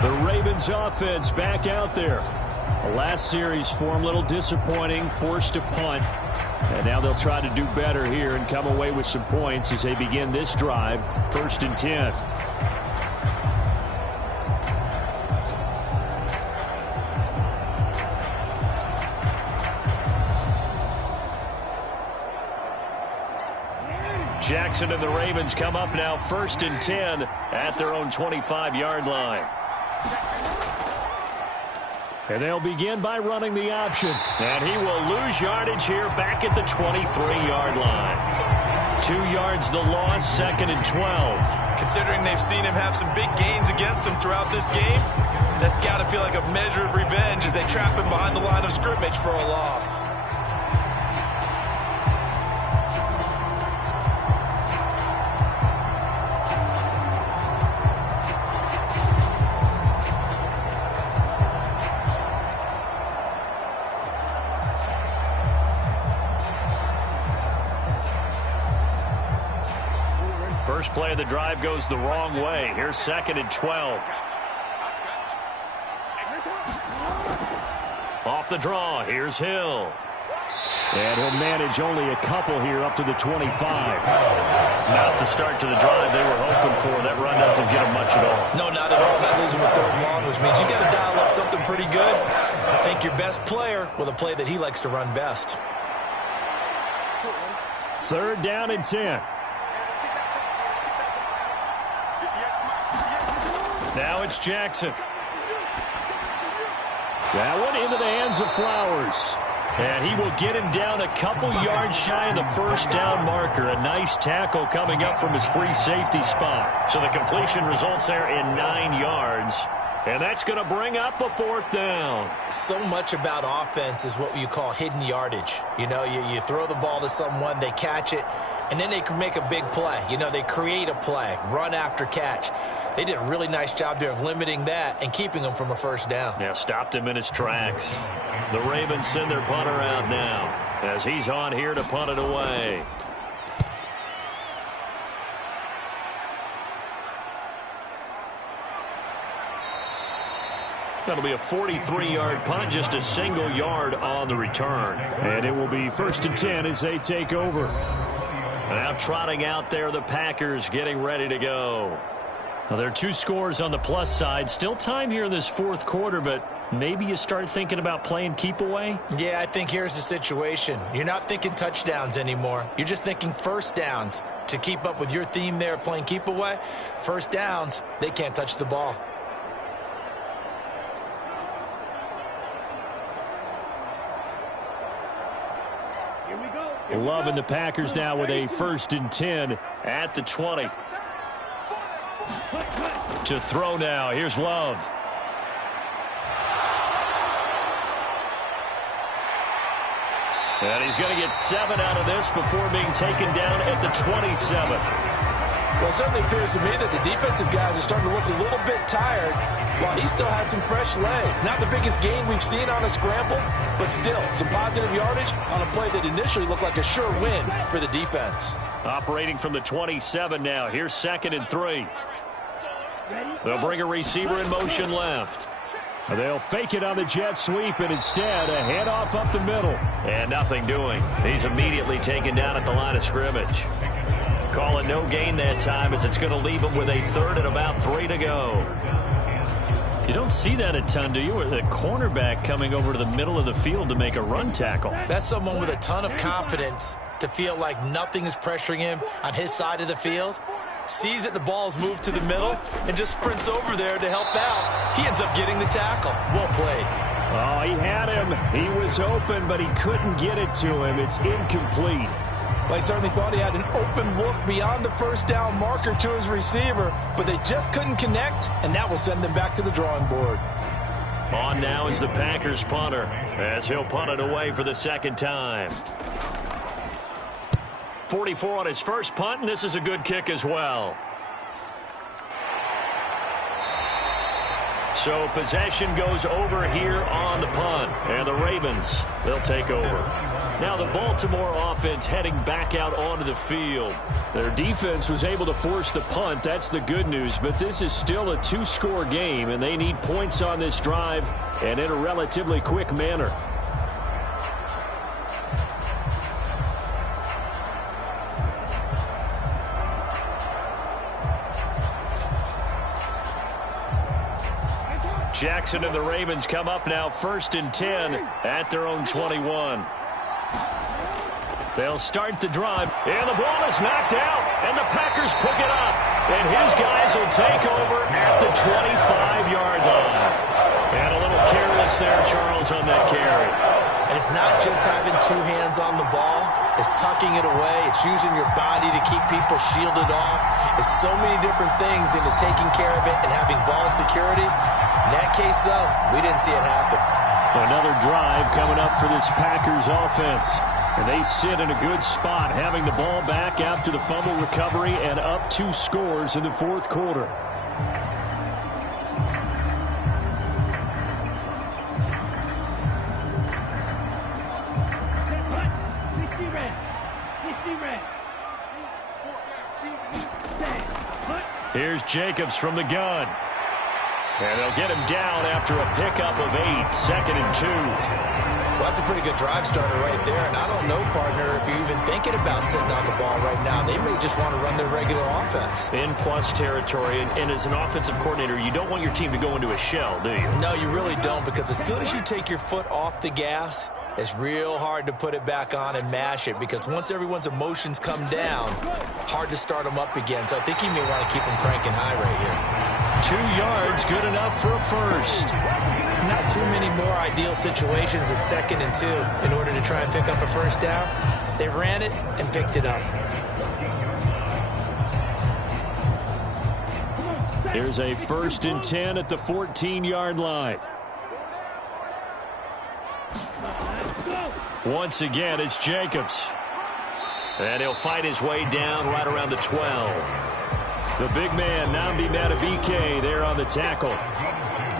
The Ravens offense back out there. The last series for them a little disappointing, forced a punt. And now they'll try to do better here and come away with some points as they begin this drive, 1st and 10. Jackson and the Ravens come up now 1st and 10 at their own 25-yard line. And they'll begin by running the option. And he will lose yardage here back at the 23-yard line. 2 yards the loss, 2nd and 12. Considering they've seen him have some big gains against him throughout this game, that's got to feel like a measure of revenge as they trap him behind the line of scrimmage for a loss. First play of the drive goes the wrong way. Here's 2nd and 12. Off the draw, here's Hill. And he'll manage only a couple here up to the 25. Not the start to the drive they were hoping for. That run doesn't get them much at all. No, not at all. That leaves them with 3rd and long, which means you got to dial up something pretty good. Think your best player with a play that he likes to run best. 3rd down and 10. Now it's Jackson. That one into the hands of Flowers. And he will get him down a couple yards shy of the 1st down marker. A nice tackle coming up from his free safety spot. So the completion results there in 9 yards. And that's going to bring up a 4th down. So much about offense is what you call hidden yardage. You know, you throw the ball to someone, they catch it, and then they can make a big play. You know, they create a play, run after catch. They did a really nice job there of limiting that and keeping him from a 1st down. Yeah, stopped him in his tracks. The Ravens send their punter out now as he's on here to punt it away. That'll be a 43-yard punt, just a single yard on the return. And it will be 1st and 10 as they take over. Now trotting out there, the Packers getting ready to go. Now, there are 2 scores on the plus side. Still time here in this 4th quarter, but maybe you start thinking about playing keep away? Yeah, I think here's the situation. You're not thinking touchdowns anymore. You're just thinking 1st downs. To keep up with your theme there, playing keep away, 1st downs, they can't touch the ball. Loving the Packers now with a 1st and 10 at the 20. To throw now. Here's Love. And he's going to get 7 out of this before being taken down at the 27. Well, it certainly appears to me that the defensive guys are starting to look a little bit tired while he still has some fresh legs. Not the biggest gain we've seen on a scramble, but still some positive yardage on a play that initially looked like a sure win for the defense. Operating from the 27 now. Here's 2nd and 3. They'll bring a receiver in motion left. They'll fake it on the jet sweep, and instead a handoff up the middle. And nothing doing. He's immediately taken down at the line of scrimmage. Call it no gain that time as it's going to leave him with a 3rd and about 3 to go. You don't see that a ton, do you? The cornerback coming over to the middle of the field to make a run tackle. That's someone with a ton of confidence to feel like nothing is pressuring him on his side of the field. Sees that the ball's moved to the middle and just sprints over there to help out. He ends up getting the tackle. Well played. Oh, he had him. He was open, but he couldn't get it to him. It's incomplete. Well, he certainly thought he had an open look beyond the 1st down marker to his receiver, but they just couldn't connect, and that will send them back to the drawing board. On now is the Packers punter as he'll punt it away for the 2nd time. 44 on his first punt, and this is a good kick as well. So possession goes over here on the punt, and the Ravens, they'll take over. Now the Baltimore offense heading back out onto the field. Their defense was able to force the punt. That's the good news, but this is still a 2-score game, and they need points on this drive and in a relatively quick manner. Jackson and the Ravens come up now 1st and 10 at their own 21. They'll start the drive, and the ball is knocked out, and the Packers pick it up. And his guys will take over at the 25-yard line. And a little careless there It's not just having two hands on the ball. It's tucking it away. It's using your body to keep people shielded off. It's so many different things into taking care of it and having ball security. In that case, though, we didn't see it happen. Another drive coming up for this Packers offense. And they sit in a good spot, having the ball back after the fumble recovery and up 2 scores in the fourth quarter. Here's Jacobs from the gun. And they'll get him down after a pickup of 8, 2nd and 2. Well, that's a pretty good drive starter right there. And I don't know, partner, if you're even thinking about sitting on the ball right now. They may just want to run their regular offense. In plus territory, and as an offensive coordinator, you don't want your team to go into a shell, do you? No, you really don't, because as soon as you take your foot off the gas, it's real hard to put it back on and mash it, because once everyone's emotions come down, hard to start them up again. So I think you may want to keep them cranking high right here. 2 yards, good enough for a first. Not too many more ideal situations at 2nd and 2 in order to try and pick up a first down. They ran it and picked it up. Here's a 1st and 10 at the 14-yard line. Once again, it's Jacobs. And he'll fight his way down right around the 12. The big man, Nnamdi Madubuike, there on the tackle.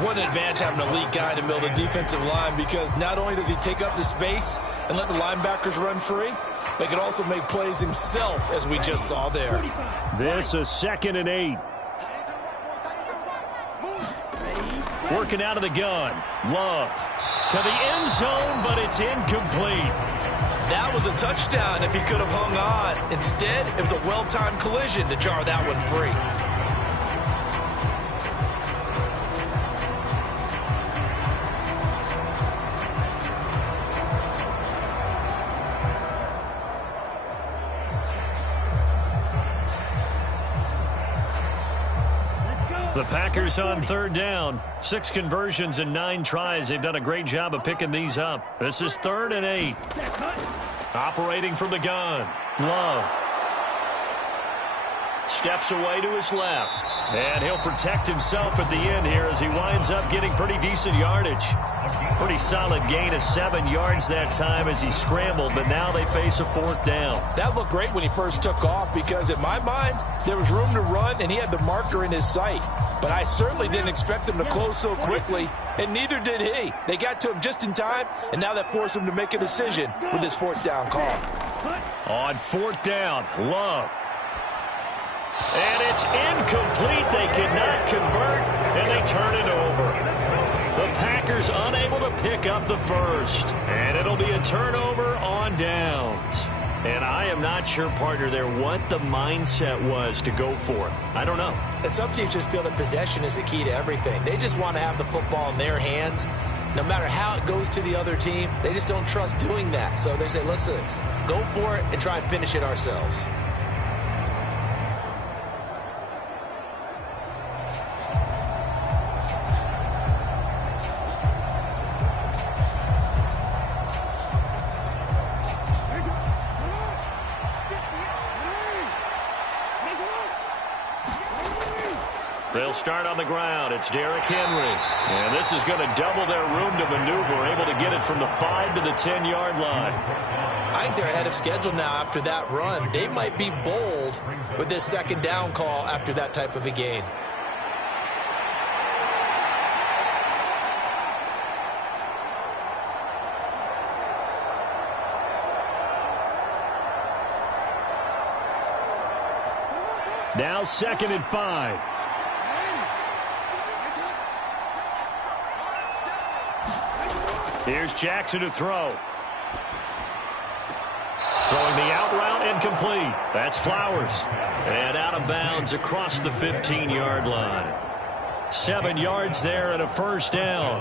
What an advantage having an elite guy in the middle of the defensive line, because not only does he take up the space and let the linebackers run free, but he can also make plays himself, as we just saw there. This is 2nd and 8. Working out of the gun. Love to the end zone, but it's incomplete. That was a touchdown if he could have hung on. Instead, it was a well-timed collision to jar that one free. The Packers on 3rd down. 6 conversions and 9 tries. They've done a great job of picking these up. This is 3rd and 8. Operating from the gun. Love. Steps away to his left. And he'll protect himself at the end here as he winds up getting pretty decent yardage. Pretty solid gain of 7 yards that time as he scrambled, but now they face a 4th down. That looked great when he first took off, because in my mind, there was room to run and he had the marker in his sight. But I certainly didn't expect him to close so quickly, and neither did he. They got to him just in time, and now that forced him to make a decision with his 4th down call. On 4th down, Love. And it's incomplete. They cannot convert, and they turn it over. The Packers unable to pick up the first, and it'll be a turnover on downs. And I am not sure, partner, there what the mindset was to go for it. I don't know. And some teams just feel that possession is the key to everything. They just want to have the football in their hands. No matter how it goes to the other team, they just don't trust doing that. So they say, listen, go for it and try and finish it ourselves. They'll start on the ground. It's Derrick Henry. And this is going to double their room to maneuver, able to get it from the 5 to the 10-yard line. I think they're ahead of schedule now after that run. They might be bold with this 2nd down call after that type of a gain. Now 2nd and 5. Here's Jackson to throw. Throwing the out route, incomplete. That's Flowers. And out of bounds across the 15-yard line. 7 yards there and a 1st down.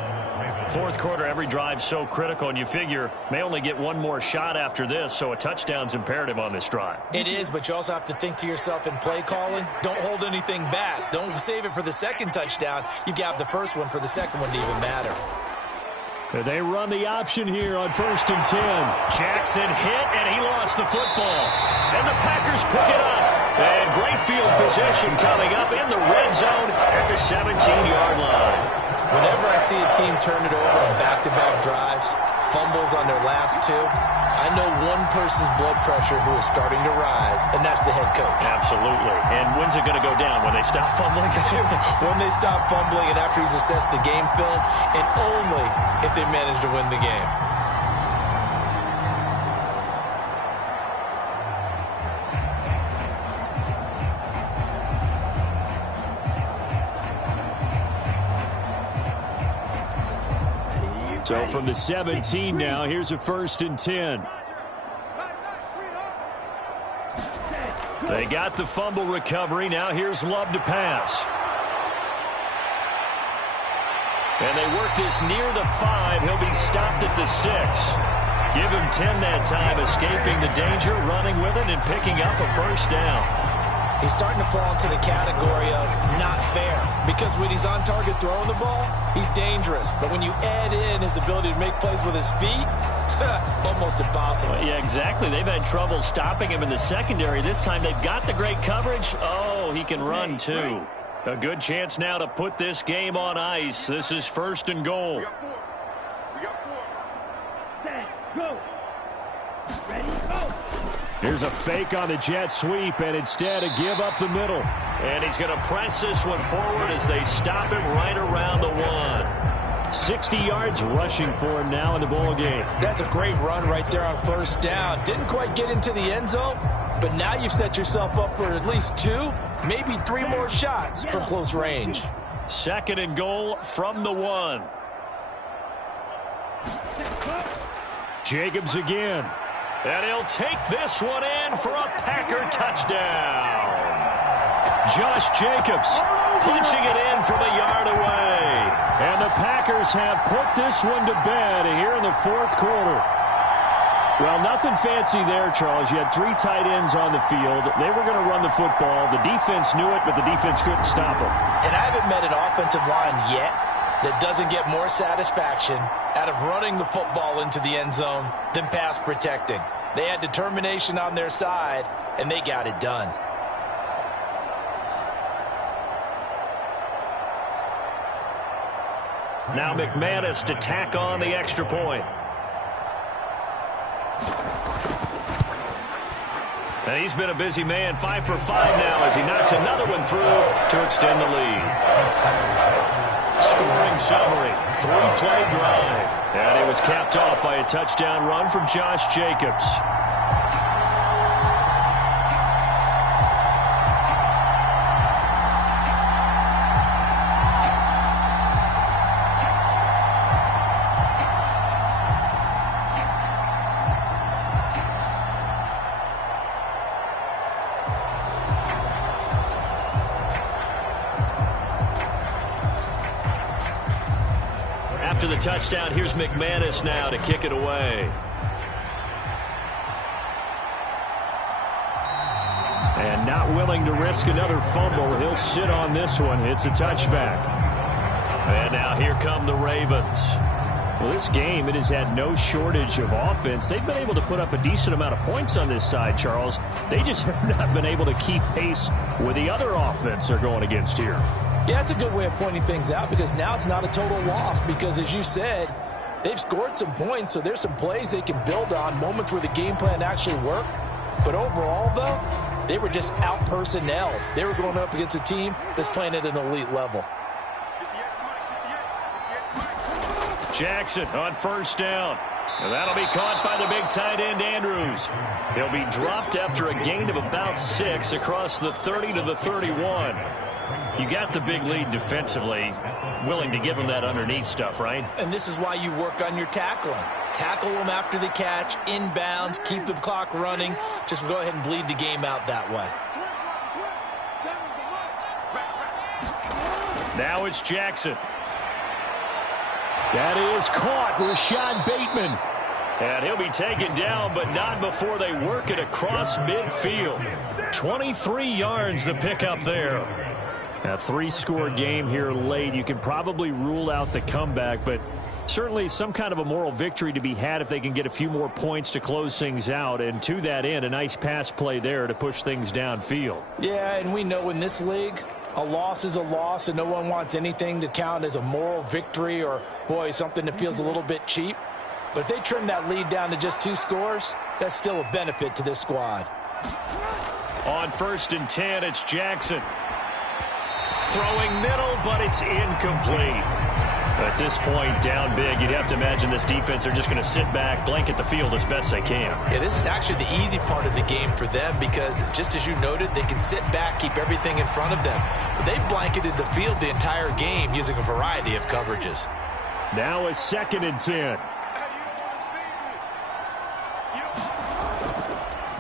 4th quarter, every drive's so critical, and you figure may only get one more shot after this, so a touchdown's imperative on this drive. It is, but you also have to think to yourself in play calling, don't hold anything back. Don't save it for the 2nd touchdown. You've got the first one for the 2nd one to even matter. They run the option here on 1st and 10. Jackson hit, and he lost the football. And the Packers pick it up. And great field position coming up in the red zone at the 17-yard line. Whenever I see a team turn it over on back-to-back drives, fumbles on their last two, I know one person's blood pressure who is starting to rise, and that's the head coach. Absolutely. And when's it going to go down? When they stop fumbling? When they stop fumbling and after he's assessed the game film, and only if they manage to win the game. So from the 17 now, here's a 1st and 10. They got the fumble recovery. Now here's Love to pass. And they work this near the 5. He'll be stopped at the 6. Give him 10 that time, escaping the danger, running with it, and picking up a 1st down. He's starting to fall into the category of not fair, because when he's on target throwing the ball, he's dangerous. But when you add in his ability to make plays with his feet, almost impossible. Yeah, exactly. They've had trouble stopping him in the secondary. This time they've got the great coverage. Oh, he can run too. A good chance now to put this game on ice. This is 1st and goal. We got four. Set, go. Ready, go. Here's a fake on the jet sweep, and instead a give up the middle. And he's going to press this one forward as they stop him right around the 1. 60 yards rushing for him now in the ball game. That's a great run right there on 1st down. Didn't quite get into the end zone, but now you've set yourself up for at least 2, maybe 3 more shots from close range. 2nd and goal from the 1. Jacobs again. And he'll take this one in for a Packer touchdown. Josh Jacobs punching it in from a yard away. And the Packers have put this one to bed here in the 4th quarter. Well, nothing fancy there, Charles. You had 3 tight ends on the field. They were going to run the football. The defense knew it, but the defense couldn't stop them. And I haven't met an offensive line yet that doesn't get more satisfaction out of running the football into the end zone than pass protecting. They had determination on their side, and they got it done. Now McManus to tack on the extra point. And he's been a busy man, 5 for 5 now as he knocks another one through to extend the lead. Scoring summary, 3-play drive. And it was capped off by a touchdown run from Josh Jacobs. After the touchdown, here's McManus now to kick it away. And not willing to risk another fumble. He'll sit on this one. It's a touchback. And now here come the Ravens. Well, this game, it has had no shortage of offense. They've been able to put up a decent amount of points on this side, Charles. They just have not been able to keep pace with the other offense they're going against here. Yeah, that's a good way of pointing things out because now it's not a total loss because, as you said, they've scored some points, so there's some plays they can build on, moments where the game plan actually worked. But overall, though, they were just out-personnel. They were going up against a team that's playing at an elite level. Jackson on 1st down. And that'll be caught by the big tight end, Andrews. He'll be dropped after a gain of about 6 across the 30 to the 31. You got the big lead defensively, willing to give them that underneath stuff, right? And this is why you work on your tackling. Tackle them after the catch, inbounds, keep the clock running. Just go ahead and bleed the game out that way. Now it's Jackson. That is caught, Rashad Bateman. And he'll be taken down, but not before they work it across midfield. 23 yards the pickup there. A 3-score game here late. You can probably rule out the comeback, but Certainly some kind of a moral victory to be had if they can get a few more points to close things out. And to that end, a nice pass play there to push things downfield. Yeah, and we know in this league, a loss is a loss, and no one wants anything to count as a moral victory or, boy, something that feels a little bit cheap. But if they trim that lead down to just 2 scores, that's still a benefit to this squad. On 1st and 10, it's Jackson. Throwing middle, but it's incomplete. At this point, down big, you'd have to imagine this defense, they're just going to sit back, blanket the field as best they can. Yeah, this is actually the easy part of the game for them because, just as you noted, they can sit back, keep everything in front of them. But they've blanketed the field the entire game using a variety of coverages. Now it's 2nd and 10.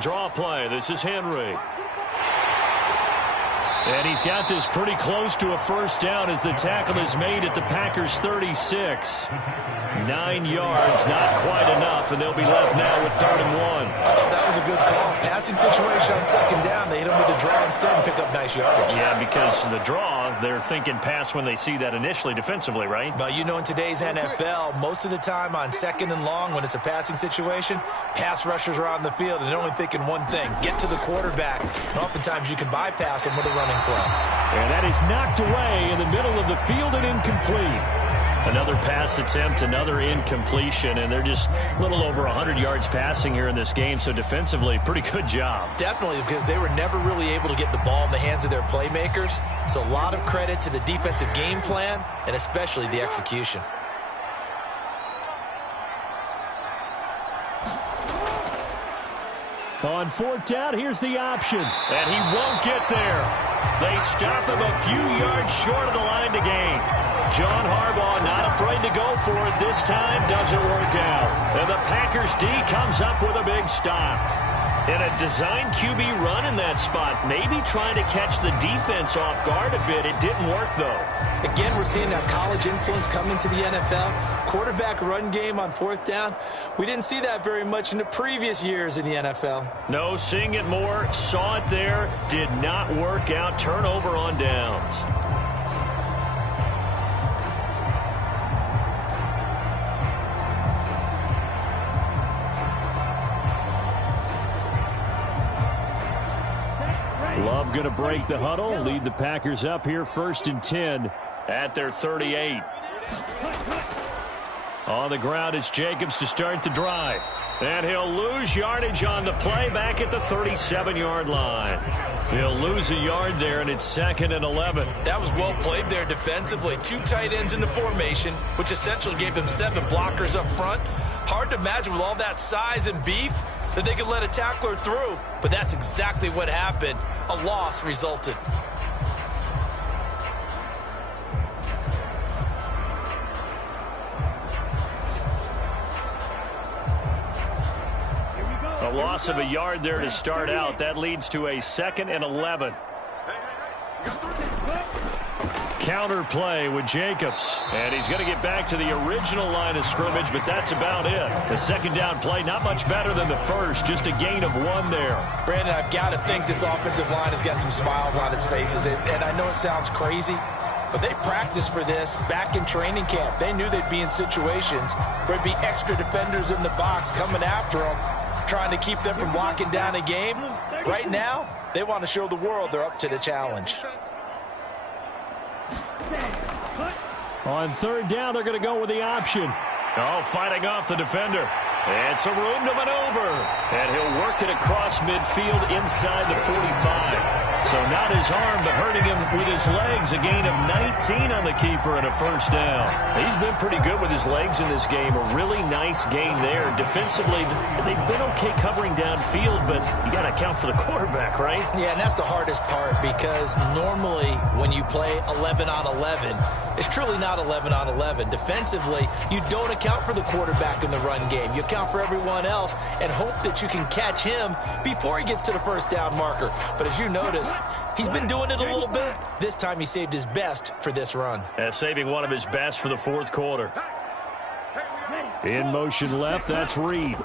Draw play. This is Henry. And he's got this pretty close to a first down as the tackle is made at the Packers' 36. 9 yards, not quite enough, and they'll be left now with 3rd and 1. I thought that was a good call. Passing situation on 2nd down. They hit him with a draw instead and pick up nice yardage. Yeah, because the draw, they're thinking pass when they see that initially defensively, right? But you know, in today's NFL, most of the time on 2nd and long, when it's a passing situation, pass rushers are on the field and they're only thinking one thing, get to the quarterback. And oftentimes you can bypass them with a running play. And that is knocked away in the middle of the field and incomplete. Another pass attempt, another incompletion, and they're just a little over 100 yards passing here in this game, so defensively, pretty good job. Definitely, because they were never really able to get the ball in the hands of their playmakers, so a lot of credit to the defensive game plan, and especially the execution. On 4th down, here's the option, and he won't get there. They stop him a few yards short of the line to gain. John Harbaugh not afraid to go for it this time. Doesn't work out. And the Packers D comes up with a big stop. In a design QB run in that spot, maybe trying to catch the defense off guard a bit. It didn't work, though. Again, we're seeing that college influence come into the NFL. Quarterback run game on 4th down. We didn't see that very much in the previous years in the NFL. No, seeing it more, saw it there, did not work out. Turnover on downs. Love going to break the huddle, lead the Packers up here 1st and 10 at their 38. On the ground, it's Jacobs to start the drive. And he'll lose yardage on the play back at the 37-yard line. He'll lose a yard there, and it's 2nd and 11. That was well played there defensively. 2 tight ends in the formation, which essentially gave them 7 blockers up front. Hard to imagine with all that size and beef that they could let a tackler through, but that's exactly what happened. A loss resulted. A loss of a yard there to start out. That leads to a 2nd and 11. Counter play with Jacobs. And he's going to get back to the original line of scrimmage, but that's about it. The 2nd down play, not much better than the first. Just a gain of 1 there. Brandon, I've got to think this offensive line has got some smiles on its faces. And I know it sounds crazy, but they practiced for this back in training camp. They knew they'd be in situations where there'd be extra defenders in the box coming after them, trying to keep them from locking down a game. Right now, they want to show the world they're up to the challenge. On 3rd down, they're going to go with the option. Oh, fighting off the defender. And some room to maneuver. And he'll work it across midfield inside the 45. So not his arm, but hurting him with his legs. A gain of 19 on the keeper and a 1st down. He's been pretty good with his legs in this game. A really nice gain there. Defensively, they've been okay covering downfield, but you got to account for the quarterback, right? Yeah, and that's the hardest part because normally when you play 11 on 11, it's truly not 11 on 11. Defensively, you don't account for the quarterback in the run game. You account for everyone else and hope that you can catch him before he gets to the 1st down marker. But as you notice, he's been doing it a little bit. This time he saved his best for this run. Saving one of his best for the 4th quarter. In motion left, that's Reed.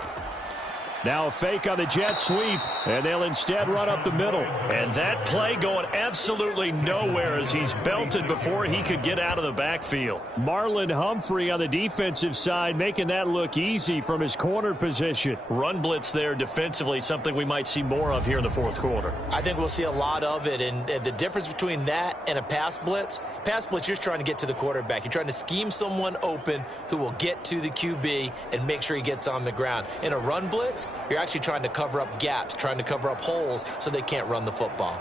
Now a fake on the jet sweep, and they'll instead run up the middle. And that play going absolutely nowhere as he's belted before he could get out of the backfield. Marlon Humphrey on the defensive side making that look easy from his corner position. Run blitz there defensively, something we might see more of here in the fourth quarter. I think we'll see a lot of it, and the difference between that and a pass blitz, you're just trying to get to the quarterback. You're trying to scheme someone open who will get to the QB and make sure he gets on the ground. In a run blitz, you're actually trying to cover up gaps, trying to cover up holes so they can't run the football.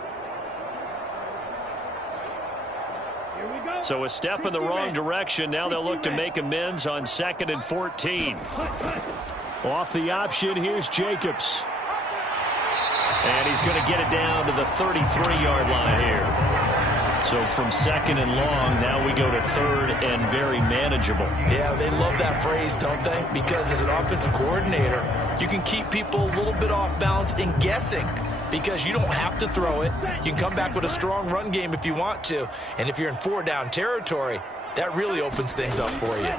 Here we go. So a step in the wrong direction. Now they'll look to make amends on 2nd and 14. Off the option, here's Jacobs. And he's going to get it down to the 33-yard line here. So from 2nd and long, now we go to 3rd and very manageable. Yeah, they love that phrase, don't they? Because as an offensive coordinator, you can keep people a little bit off balance and guessing because you don't have to throw it. You can come back with a strong run game if you want to. And if you're in 4-down territory, that really opens things up for you.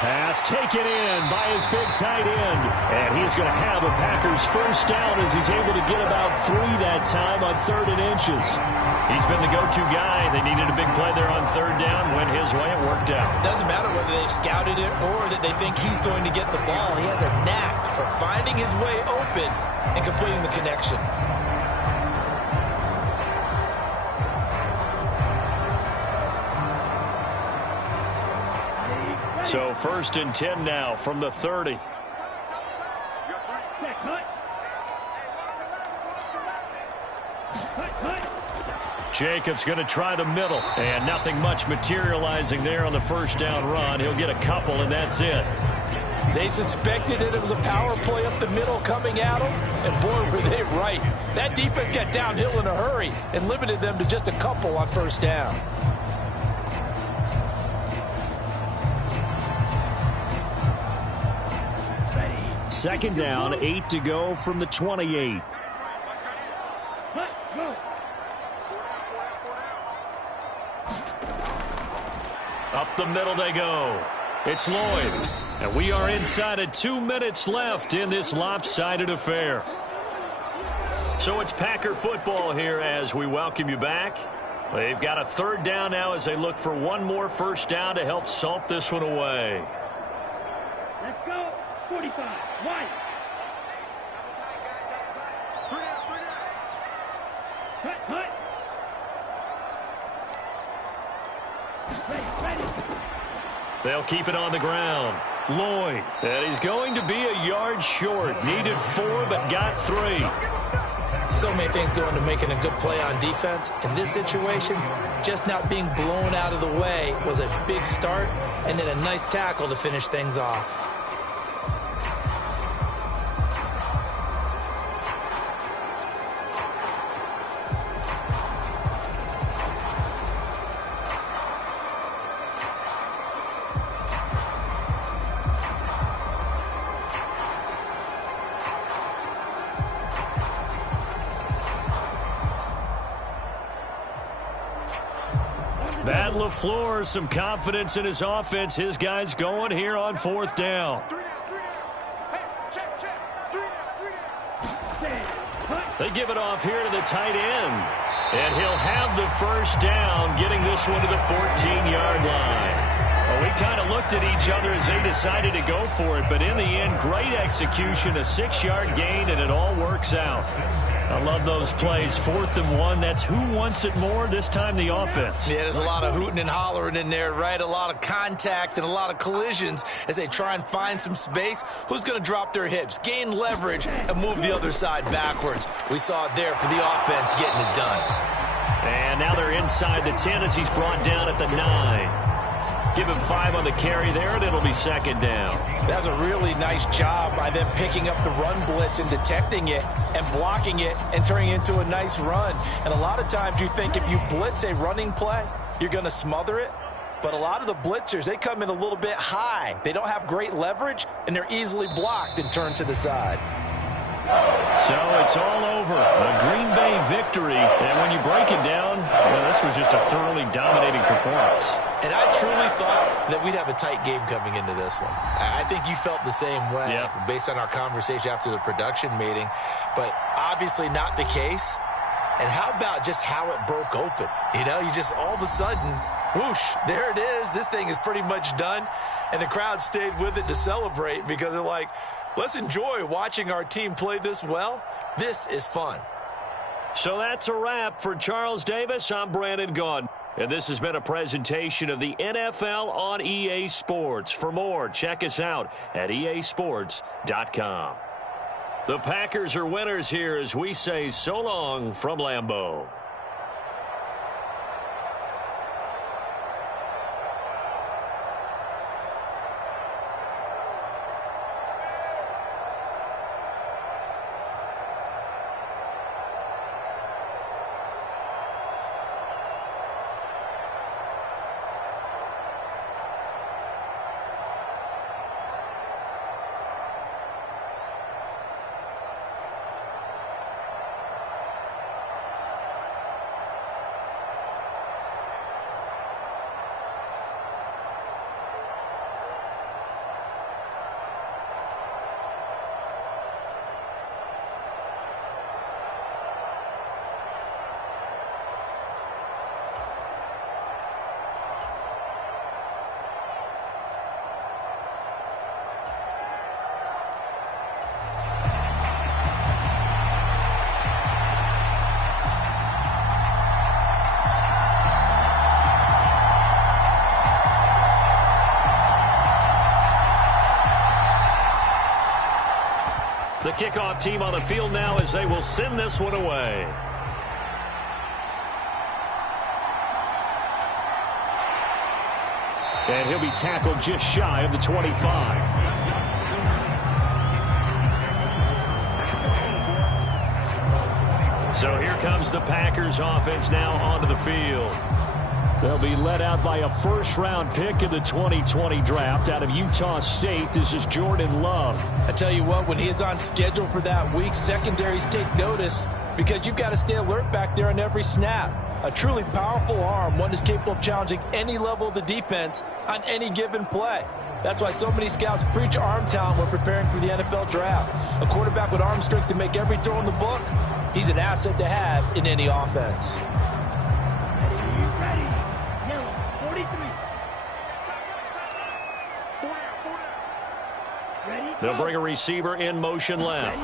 Pass taken in by his big tight end. And he's going to have a Packers first down as he's able to get about 3 that time on 3rd and inches. He's been the go-to guy. They needed a big play there on 3rd down. Went his way. It worked out. Doesn't matter whether they've scouted it or that they think he's going to get the ball. He has a knack for finding his way open and completing the connection. So 1st and 10 now from the 30. Jacobs going to try the middle, and nothing much materializing there on the first down run. He'll get a couple, and that's it. They suspected it was a power play up the middle coming at them, and boy, were they right. That defense got downhill in a hurry and limited them to just a couple on first down. Second down, 8 to go from the 28. Up the middle they go. It's Lloyd. And we are inside of 2 minutes left in this lopsided affair. So it's Packer football here as we welcome you back. They've got a 3rd down now as they look for one more first down to help salt this one away. Let's go. 45. Wide. Cut. Ready. They'll keep it on the ground. Lloyd. And he's going to be a yard short. Needed 4, but got 3. So many things go into making a good play on defense. In this situation, just not being blown out of the way was a big start, and then a nice tackle to finish things off. Matt LaFleur, some confidence in his offense. His guys going here on 4th down. They give it off here to the tight end. And he'll have the first down, getting this one to the 14-yard line. Well, we kind of looked at each other as they decided to go for it, but in the end, great execution, a 6-yard gain, and it all works out. I love those plays. 4th and 1. That's who wants it more, this time the offense. Yeah, there's a lot of hooting and hollering in there, right? A lot of contact and a lot of collisions as they try and find some space. Who's going to drop their hips, gain leverage, and move the other side backwards? We saw it there for the offense getting it done. And now they're inside the 10 as he's brought down at the 9. Give him 5 on the carry there, and it'll be 2nd down. That's a really nice job by them picking up the run blitz and detecting it and blocking it and turning it into a nice run. And a lot of times you think if you blitz a running play, you're going to smother it. But a lot of the blitzers, they come in a little bit high. They don't have great leverage, and they're easily blocked and turned to the side. So it's all over. A Green Bay victory. And when you break it down, well, this was just a thoroughly dominating performance. And I truly thought that we'd have a tight game coming into this one. I think you felt the same way based on our conversation after the production meeting. But obviously not the case. And how about just how it broke open? You know, you just all of a sudden, whoosh, there it is. This thing is pretty much done. And the crowd stayed with it to celebrate because they're like, let's enjoy watching our team play this well. This is fun. So that's a wrap for Charles Davis. I'm Brandon Gaudin. And this has been a presentation of the NFL on EA Sports. For more, check us out at easports.com. The Packers are winners here as we say so long from Lambeau. The kickoff team on the field now as they will send this one away. And he'll be tackled just shy of the 25. So here comes the Packers offense now onto the field. They'll be led out by a first-round pick in the 2020 draft out of Utah State. This is Jordan Love. I tell you what, when he is on schedule for that week, secondaries take notice because you've got to stay alert back there on every snap. A truly powerful arm, one that's capable of challenging any level of the defense on any given play. That's why so many scouts preach arm talent when preparing for the NFL draft. A quarterback with arm strength to make every throw in the book, he's an asset to have in any offense. They'll bring a receiver in motion left.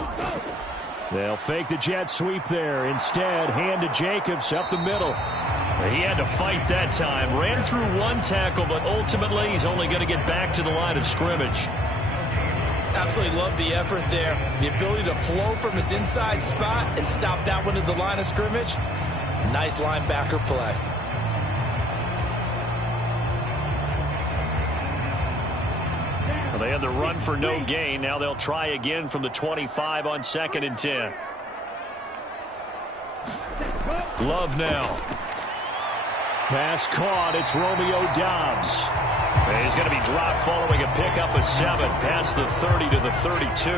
They'll fake the jet sweep there. Instead, hand to Jacobs up the middle. He had to fight that time. Ran through one tackle, but ultimately he's only going to get back to the line of scrimmage. Absolutely love the effort there. The ability to flow from his inside spot and stop that one at the line of scrimmage. Nice linebacker play. They had the run for no gain. Now they'll try again from the 25 on 2nd and 10. Love now. Pass caught. It's Romeo Doubs. He's going to be dropped following a pickup of 7 past the 30 to the 32.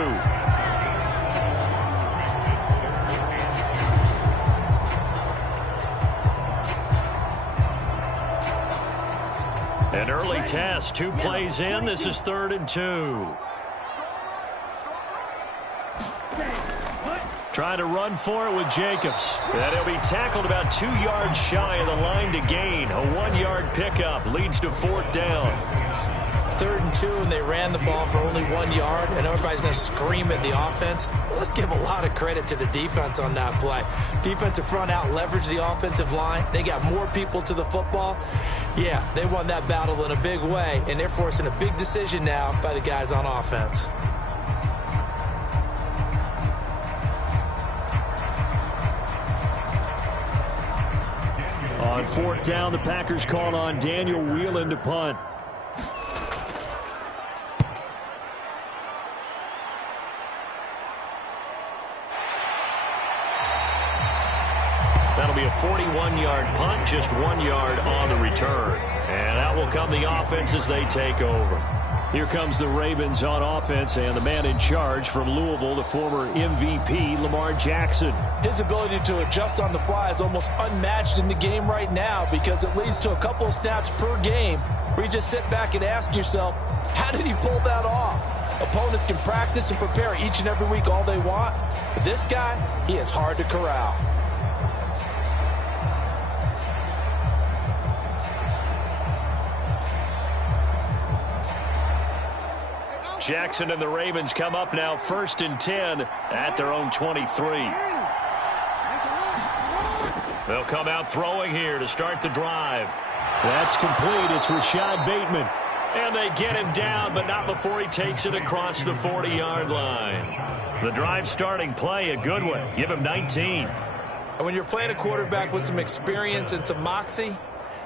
An early test, 2 plays in. This is 3rd and 2. Trying to run for it with Jacobs. And he'll be tackled about 2 yards shy of the line to gain. A 1-yard pickup leads to 4th down. 3rd and 2, and they ran the ball for only 1 yard, and everybody's going to scream at the offense. Well, let's give a lot of credit to the defense on that play. Defensive front out leveraged the offensive line. They got more people to the football. Yeah, they won that battle in a big way, and they're forcing a big decision now by the guys on offense. On 4th down, the Packers call on Daniel Whelan to punt. That'll be a 41-yard punt, just 1 yard on the return. And out will come the offense as they take over. Here comes the Ravens on offense, and the man in charge from Louisville, the former MVP, Lamar Jackson. His ability to adjust on the fly is almost unmatched in the game right now because it leads to a couple of snaps per game where you just sit back and ask yourself, how did he pull that off? Opponents can practice and prepare each and every week all they want, but this guy, he is hard to corral. Jackson and the Ravens come up now 1st and 10 at their own 23. They'll come out throwing here to start the drive. That's complete. It's Rashad Bateman. And they get him down, but not before he takes it across the 40-yard line. The drive starting play, a good one. Give him 19. And when you're playing a quarterback with some experience and some moxie,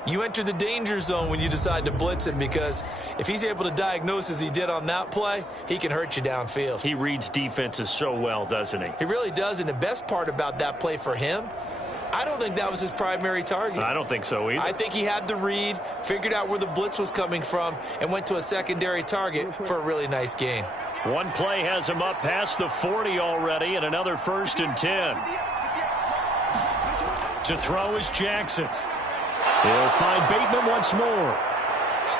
you enter the danger zone when you decide to blitz him, because if he's able to diagnose as he did on that play, he can hurt you downfield. He reads defenses so well, doesn't he? He really does, and the best part about that play for him, I don't think that was his primary target. I don't think so either. I think he had the read, figured out where the blitz was coming from, and went to a secondary target for a really nice gain. One play has him up past the 40 already, and another 1st and 10. To throw is Jackson. He'll find Bateman once more.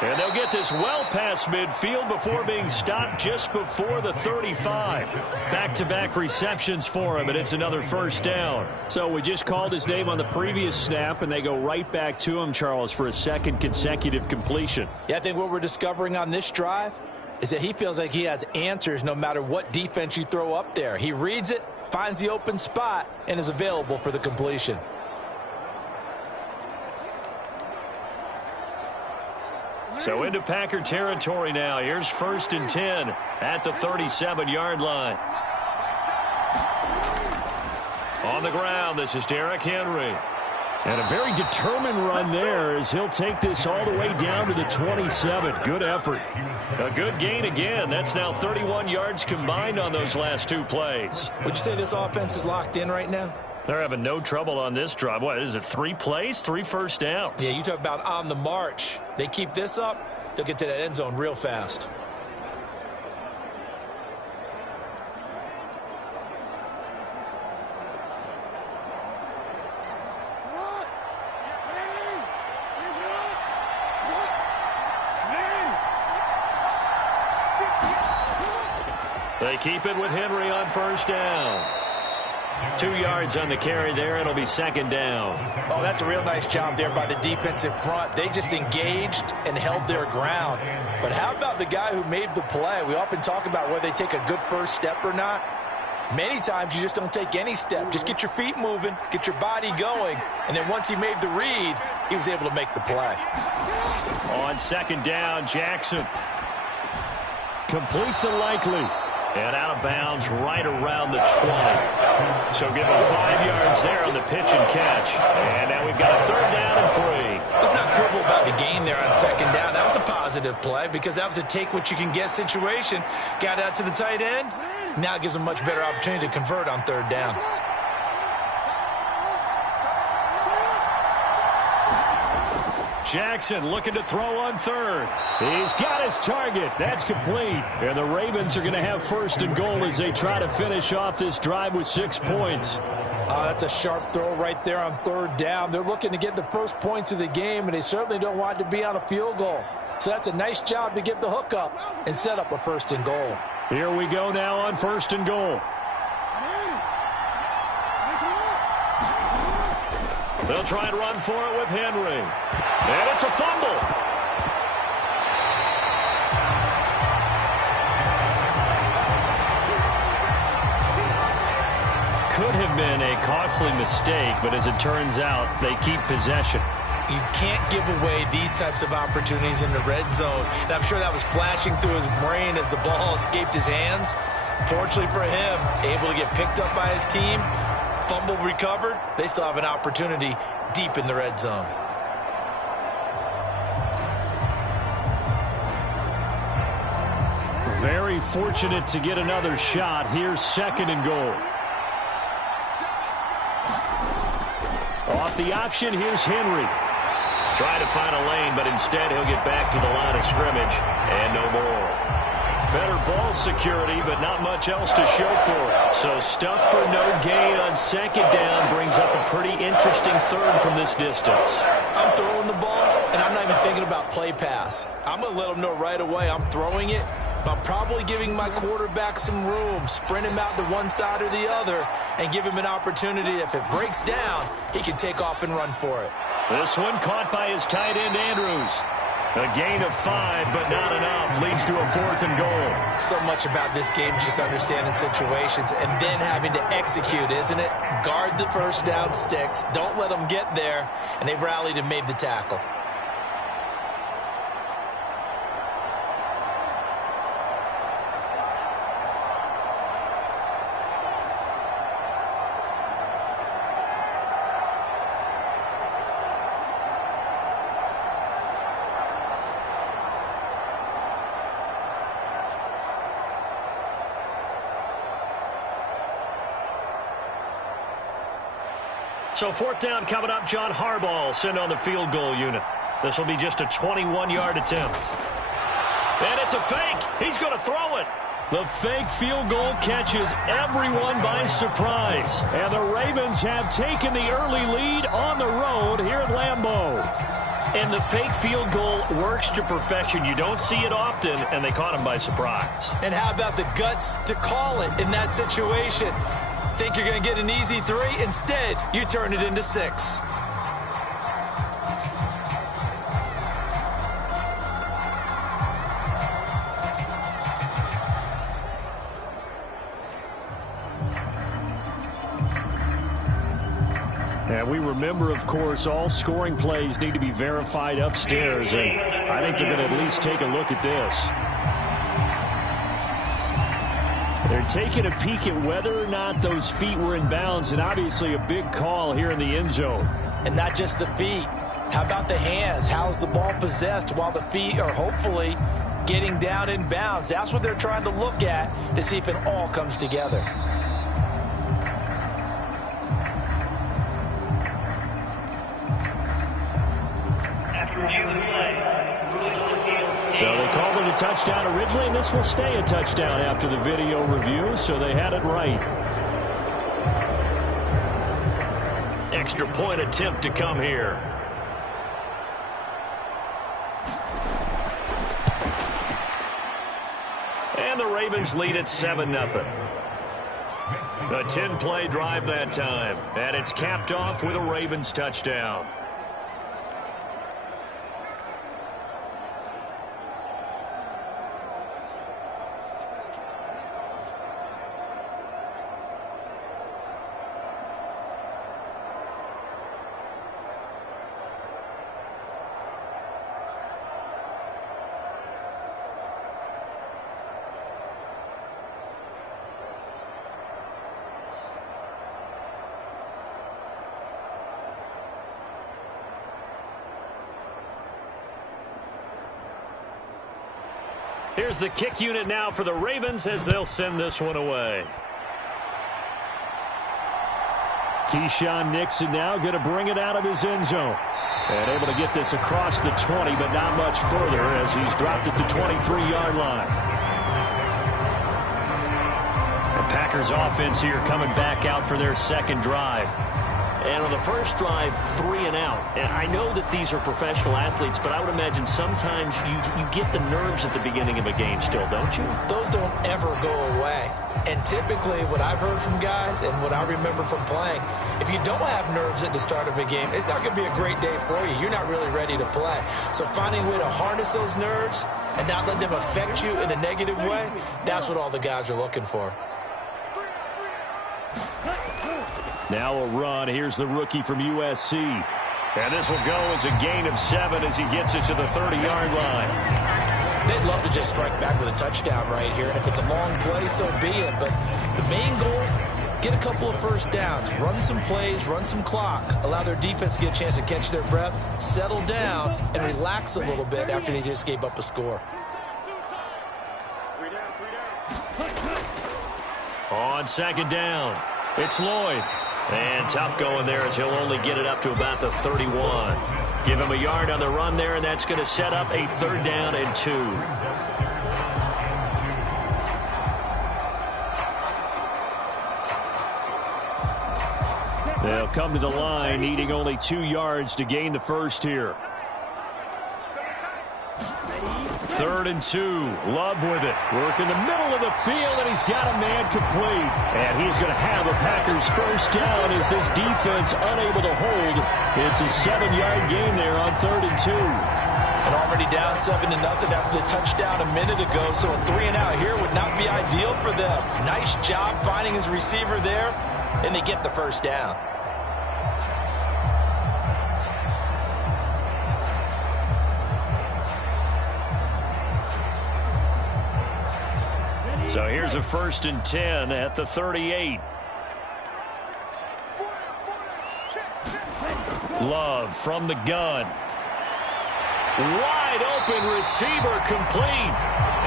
And they'll get this well past midfield before being stopped just before the 35. Back-to-back receptions for him, and it's another 1st down. So we just called his name on the previous snap, and they go right back to him, Charles, for a 2nd consecutive completion. Yeah, I think what we're discovering on this drive is that he feels like he has answers no matter what defense you throw up there. He reads it, finds the open spot, and is available for the completion. So into Packer territory now. Here's 1st and 10 at the 37-yard line. On the ground, this is Derrick Henry. And a very determined run there as he'll take this all the way down to the 27. Good effort. A good gain again. That's now 31 yards combined on those last 2 plays. Would you say this offense is locked in right now? They're having no trouble on this drive. What is it, 3 plays, 3 first downs? Yeah, you talk about on the march. They keep this up, they'll get to that end zone real fast. They keep it with Henry on 1st down. 2 yards on the carry there. It'll be 2nd down. Oh, that's a real nice job there by the defensive front. They just engaged and held their ground. But how about the guy who made the play? We often talk about whether they take a good first step or not. Many times you just don't take any step. Just get your feet moving, get your body going, and then once he made the read, he was able to make the play. On 2nd down, Jackson. Complete to Likely. And out of bounds right around the 20. So give him 5 yards there on the pitch and catch. And now we've got a 3rd down and 3. Let's not quibble about the gain there on 2nd down. That was a positive play because that was a take-what-you-can-get situation. Got out to the tight end. Now it gives him a much better opportunity to convert on 3rd down. Jackson looking to throw on 3rd. He's got his target. That's complete. And the Ravens are going to have 1st and goal as they try to finish off this drive with 6 points. That's a sharp throw right there on 3rd down. They're looking to get the first points of the game, and they certainly don't want to be on a field goal. So that's a nice job to get the hook up and set up a 1st and goal. Here we go now on 1st and goal. They'll try and run for it with Henry. And it's a fumble. Could have been a costly mistake, but as it turns out, they keep possession. You can't give away these types of opportunities in the red zone. And I'm sure that was flashing through his brain as the ball escaped his hands. Fortunately for him, able to get picked up by his team, fumble recovered. They still have an opportunity deep in the red zone. Very fortunate to get another shot. Here's 2nd and goal. Off the option, here's Henry. Trying to find a lane, but instead he'll get back to the line of scrimmage and no more. Better ball security, but not much else to show for it. So stuff for no gain on second down brings up a pretty interesting third from this distance. I'm throwing the ball, and I'm not even thinking about play pass. I'm going to let them know right away I'm throwing it. I'm probably giving my quarterback some room, sprint him out to one side or the other, and give him an opportunity. If it breaks down, he can take off and run for it. This one caught by his tight end, Andrews. A gain of 5, but not enough. Leads to a 4th and goal. So much about this game is just understanding situations and then having to execute, isn't it? Guard the first down sticks. Don't let them get there. And they rallied and made the tackle. So 4th down coming up. John Harbaugh sent on the field goal unit. This will be just a 21-yard attempt. And it's a fake. He's going to throw it. The fake field goal catches everyone by surprise. And the Ravens have taken the early lead on the road here at Lambeau. And the fake field goal works to perfection. You don't see it often, and they caught him by surprise. And how about the guts to call it in that situation? Think you're going to get an easy 3? Instead, you turn it into 6. And we remember, of course, all scoring plays need to be verified upstairs, and I think they're going to at least take a look at this. They're taking a peek at whether or not those feet were in bounds, and obviously a big call here in the end zone. And not just the feet. How about the hands? How's the ball possessed while the feet are hopefully getting down in bounds? That's what they're trying to look at to see if it all comes together. So they called it a touchdown originally, and this will stay a touchdown after the video review, so they had it right. Extra point attempt to come here. And the Ravens lead at 7-0. A 10-play drive that time, and it's capped off with a Ravens touchdown. Here's the kick unit now for the Ravens as they'll send this one away. Keyshawn Nixon now going to bring it out of his end zone. And able to get this across the 20, but not much further as he's dropped it to 23-yard line. The Packers offense here coming back out for their second drive. And on the first drive, 3 and out. And I know that these are professional athletes, but I would imagine sometimes you get the nerves at the beginning of a game still, don't you? Those don't ever go away. And typically what I've heard from guys and what I remember from playing, if you don't have nerves at the start of a game, it's not going to be a great day for you. You're not really ready to play. So finding a way to harness those nerves and not let them affect you in a negative way, that's what all the guys are looking for. Now a run. Here's the rookie from USC. And this will go as a gain of 7 as he gets it to the 30-yard line. They'd love to just strike back with a touchdown right here. And if it's a long play, so be it. But the main goal, get a couple of first downs, run some plays, run some clock, allow their defense to get a chance to catch their breath, settle down, and relax a little bit after they just gave up a score. On second down, it's Lloyd. And tough going there as he'll only get it up to about the 31. Give him a yard on the run there, and that's going to set up a 3rd down and 2. They'll come to the line, needing only 2 yards to gain the first here. 3rd and 2. Love with it. Work in the middle of the field, and he's got a man complete. And he's going to have a Packers first down as this defense unable to hold. It's a 7-yard gain there on 3rd and 2. And already down 7-0 after the touchdown a minute ago, so a 3 and out here would not be ideal for them. Nice job finding his receiver there, and they get the first down. So here's a 1st and 10 at the 38. Love from the gun. Wide open receiver complete.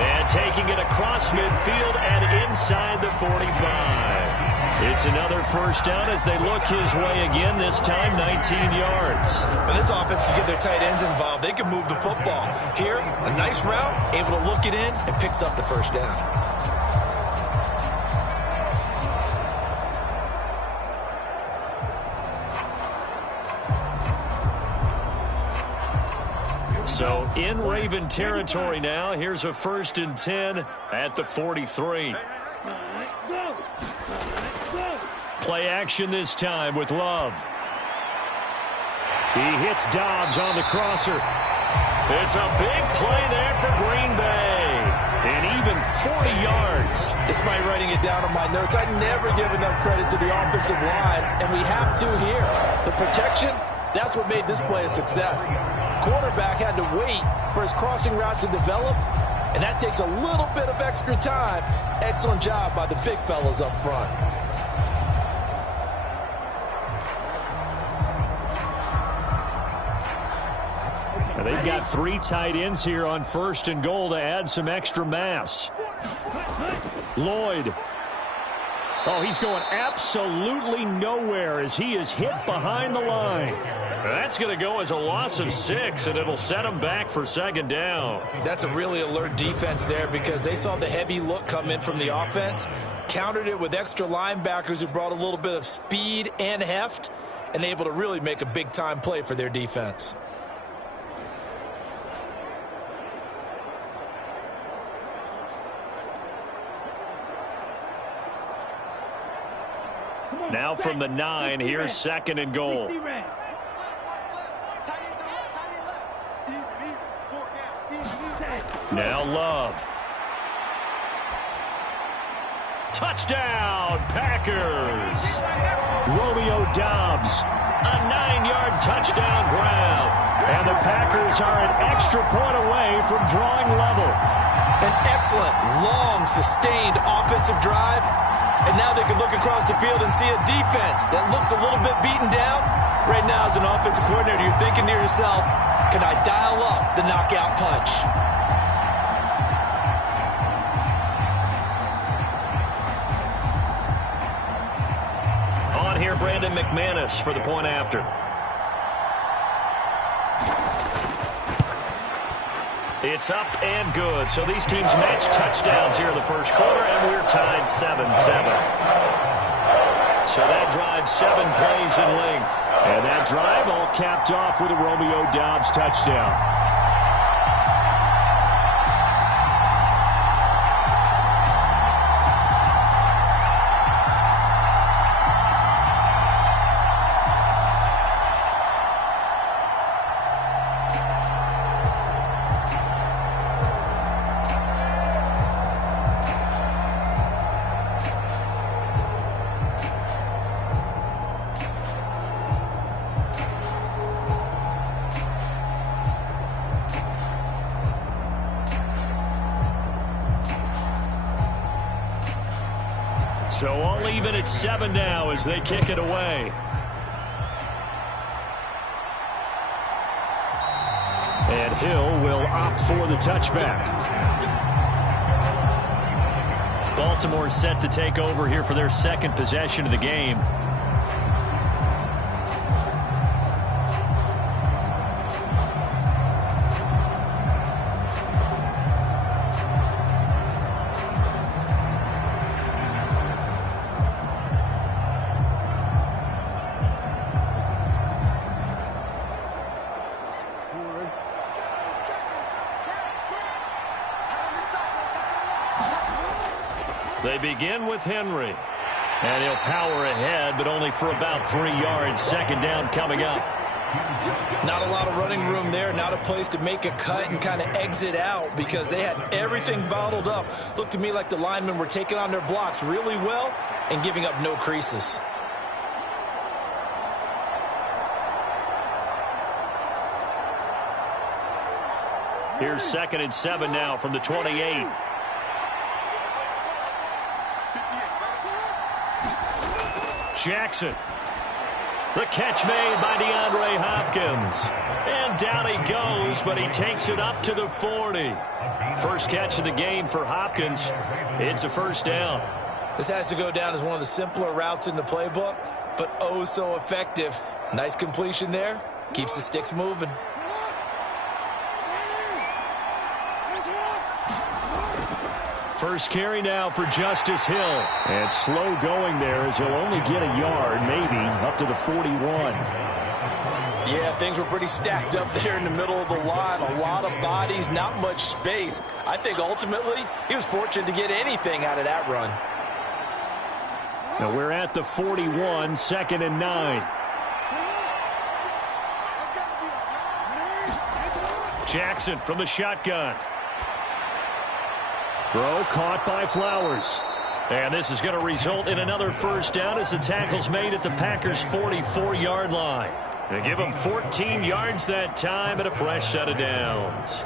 And taking it across midfield and inside the 45. It's another first down as they look his way again, this time 19 yards. When this offense can get their tight ends involved, they can move the football. Here, a nice route, able to look it in, and picks up the first down. So in Raven territory now, here's a 1st and 10 at the 43. Play action this time with Love. He hits Dobbs on the crosser. It's a big play there for Green Bay. And even 40 yards. Despite writing it down on my notes, I never give enough credit to the offensive line, and we have to here. The protection, that's what made this play a success. Quarterback had to wait for his crossing route to develop, and that takes a little bit of extra time. Excellent job by the big fellas up front. Now they've got 3 tight ends here on 1st and goal to add some extra mass. Lloyd. Oh, he's going absolutely nowhere as he is hit behind the line. That's going to go as a loss of 6, and it'll set him back for 2nd down. That's a really alert defense there because they saw the heavy look come in from the offense, countered it with extra linebackers who brought a little bit of speed and heft, and able to really make a big-time play for their defense. Now from the 9, here's 2nd and goal. Now Love. Touchdown, Packers. Romeo Dobbs, a 9-yard touchdown grab. And the Packers are an extra point away from drawing level. An excellent, long, sustained offensive drive. And now they can look across the field and see a defense that looks a little bit beaten down. Right now, as an offensive coordinator, you're thinking to yourself, can I dial up the knockout punch? On here, Brandon McManus for the point after. It's up and good. So these teams match touchdowns here in the first quarter, and we're tied 7-7. So that drive, 7 plays in length. And that drive all capped off with a Romeo Dobbs touchdown. So all even at 7 now as they kick it away. And Hill will opt for the touchback. Baltimore set to take over here for their second possession of the game. They begin with Henry. And he'll power ahead, but only for about 3 yards. Second down coming up. Not a lot of running room there. Not a place to make a cut and kind of exit out because they had everything bottled up. Looked to me like the linemen were taking on their blocks really well and giving up no creases. Here's 2nd and 7 now from the 28. Jackson. The catch made by DeAndre Hopkins. And down he goes, but he takes it up to the 40. First catch of the game for Hopkins. It's a first down. This has to go down as one of the simpler routes in the playbook, but oh so effective. Nice completion there. Keeps the sticks moving. First carry now for Justice Hill. And slow going there as he'll only get a yard, maybe, up to the 41. Yeah, things were pretty stacked up there in the middle of the line. A lot of bodies, not much space. I think ultimately he was fortunate to get anything out of that run. Now we're at the 41, 2nd and 9. Jackson from the shotgun. Throw caught by Flowers. And this is going to result in another first down as the tackle's made at the Packers' 44-yard line. They give them 14 yards that time and a fresh set of downs.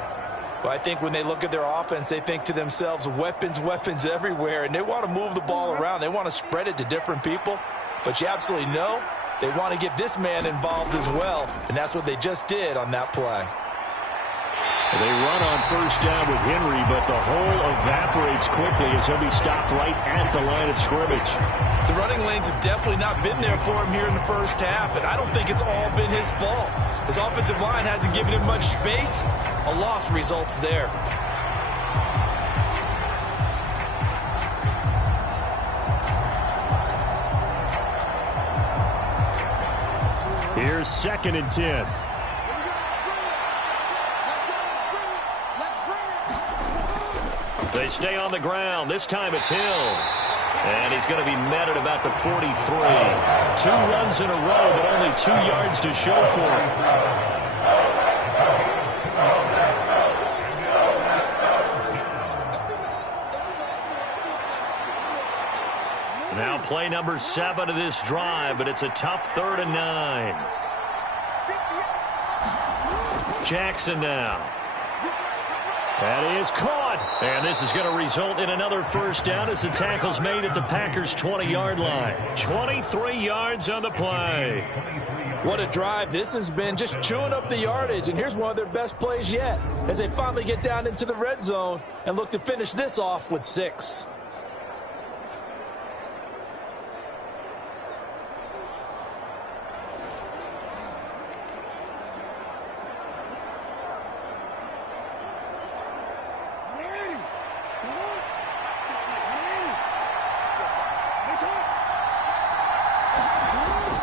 Well, I think when they look at their offense, they think to themselves, weapons, weapons everywhere, and they want to move the ball around. They want to spread it to different people, but you absolutely know they want to get this man involved as well, and that's what they just did on that play. They run on first down with Henry, but the hole evaporates quickly as he'll be stopped right at the line of scrimmage. The running lanes have definitely not been there for him here in the first half, and I don't think it's all been his fault. His offensive line hasn't given him much space. A loss results there. Here's 2nd and 10. They stay on the ground. This time it's Hill. And he's going to be met at about the 43. 2 runs in a row, but only 2 yards to show for him. Now play number 7 of this drive, but it's a tough 3rd and 9. Jackson now. That is caught. And this is going to result in another first down as the tackle's made at the Packers' 20-yard line. 23 yards on the play. What a drive this has been, just chewing up the yardage. And here's one of their best plays yet as they finally get down into the red zone and look to finish this off with 6.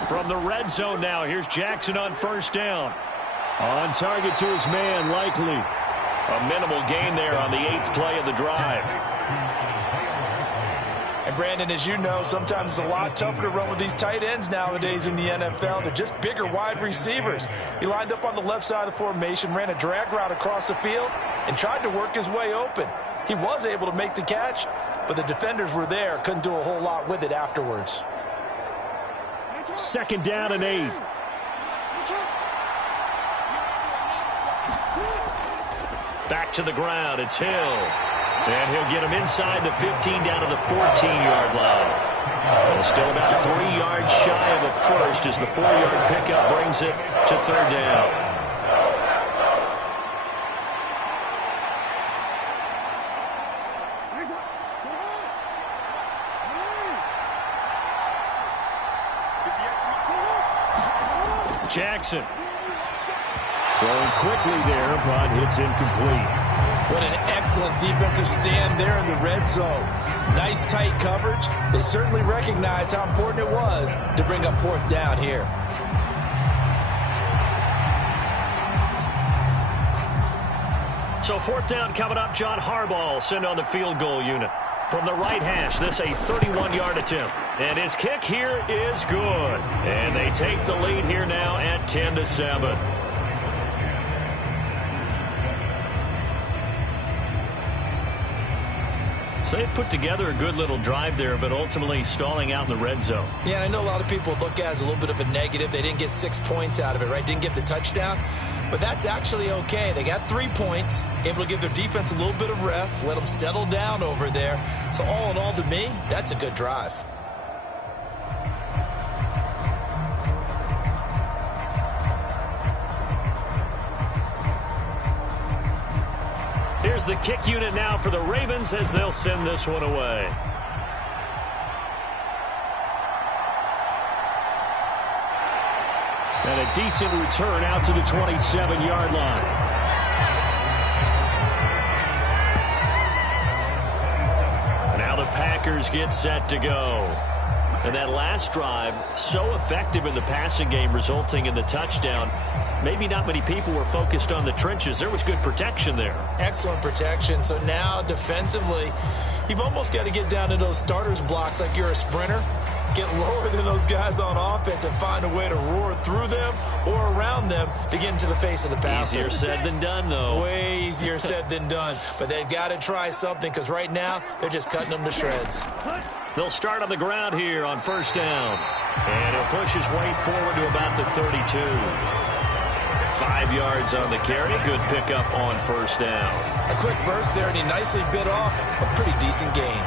From the red zone now, here's Jackson on first down. On target to his man, likely. A minimal gain there on the 8th play of the drive. And Brandon, as you know, sometimes it's a lot tougher to run with these tight ends nowadays in the NFL. They're just bigger wide receivers. He lined up on the left side of the formation, ran a drag route across the field, and tried to work his way open. He was able to make the catch, but the defenders were there. Couldn't do a whole lot with it afterwards. 2nd down and 8. Back to the ground. It's Hill. And he'll get him inside the 15 down to the 14-yard line. And still about 3 yards shy of the first as the 4-yard pickup brings it to 3rd down. Jackson. Throwing quickly there, but it's incomplete. What an excellent defensive stand there in the red zone. Nice tight coverage. They certainly recognized how important it was to bring up 4th down here. So 4th down coming up. John Harbaugh sent on the field goal unit. From the right hash, this a 31-yard attempt. And his kick here is good. And they take the lead here now at 10-7. So they put together a good little drive there, but ultimately stalling out in the red zone. Yeah, I know a lot of people look at it as a little bit of a negative. They didn't get 6 points out of it, right? Didn't get the touchdown. But that's actually okay. They got 3 points, able to give their defense a little bit of rest, let them settle down over there. So all in all, to me, that's a good drive. Here's the kick unit now for the Ravens as they'll send this one away. And a decent return out to the 27-yard line. Now the Packers get set to go. And that last drive, so effective in the passing game, resulting in the touchdown. Maybe not many people were focused on the trenches. There was good protection there. Excellent protection. So now defensively, you've almost got to get down to those starters blocks like you're a sprinter. Get lower than those guys on offense and find a way to roar through them or around them to get into the face of the passer. Easier said than done, though. Way easier said than done. But they've got to try something because right now they're just cutting them to shreds. They'll start on the ground here on first down. And he'll push his way forward to about the 32. 5 yards on the carry. Good pickup on first down. A quick burst there, and he nicely bit off a pretty decent gain.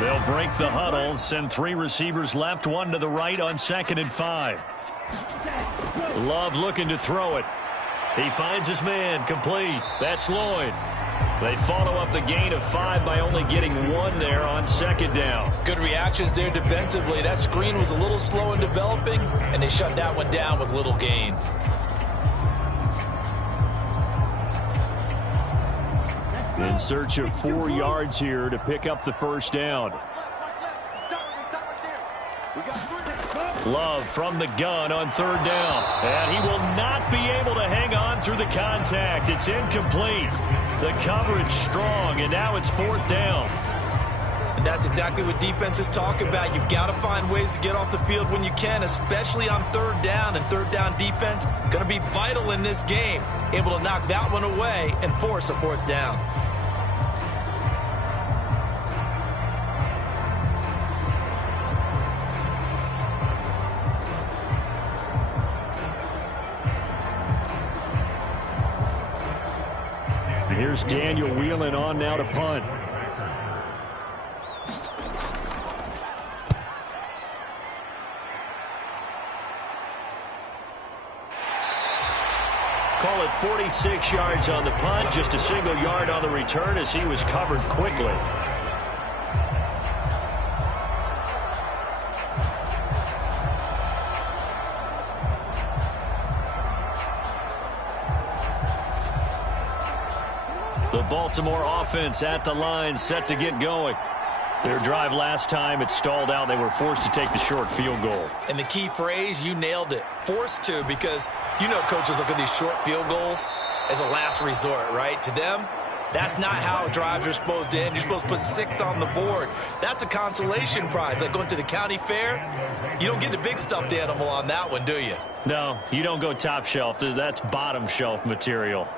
They'll break the huddle, send 3 receivers left, 1 to the right on 2nd and 5. Love looking to throw it. He finds his man, complete. That's Lloyd. They follow up the gain of 5 by only getting 1 there on 2nd down. Good reactions there defensively. That screen was a little slow in developing, and they shut that one down with little gain. In search of 4 yards here to pick up the first down. Love from the gun on 3rd down. And he will not be able to hang on through the contact. It's incomplete. The coverage strong, and now it's 4th down. And that's exactly what defenses talk about. You've got to find ways to get off the field when you can, especially on 3rd down. And 3rd down defense going to be vital in this game. Able to knock that one away and force a 4th down. Here's Daniel Whelan on now to punt. Call it 46 yards on the punt, just a single yard on the return as he was covered quickly. The Baltimore offense at the line, set to get going. Their drive last time, it stalled out. They were forced to take the short field goal. And the key phrase, you nailed it, forced to, because you know coaches look at these short field goals as a last resort, right? To them, that's not how drives are supposed to end. You're supposed to put 6 on the board. That's a consolation prize, like going to the county fair. You don't get the big stuffed animal on that one, do you? No, you don't go top shelf. That's bottom shelf material.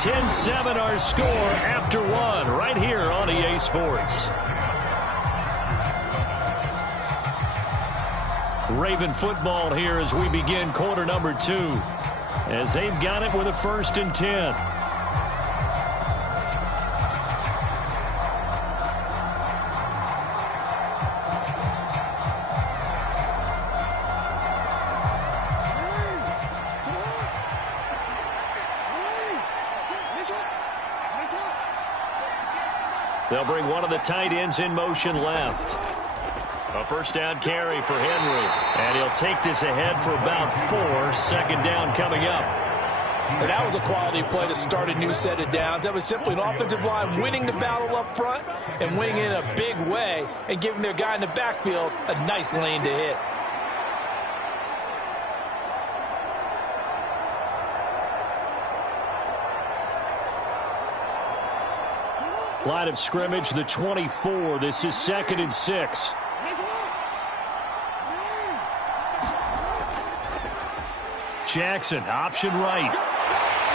10-7 our score after 1 right here on EA Sports. Raven football here as we begin quarter number 2. As they've got it with a 1st and 10. They'll bring one of the tight ends in motion left. A 1st down carry for Henry. And he'll take this ahead for about 4. 2nd down coming up. And that was a quality play to start a new set of downs. That was simply an offensive line winning the battle up front and winning in a big way and giving their guy in the backfield a nice lane to hit. Line of scrimmage, the 24. This is 2nd and 6. Jackson, option right.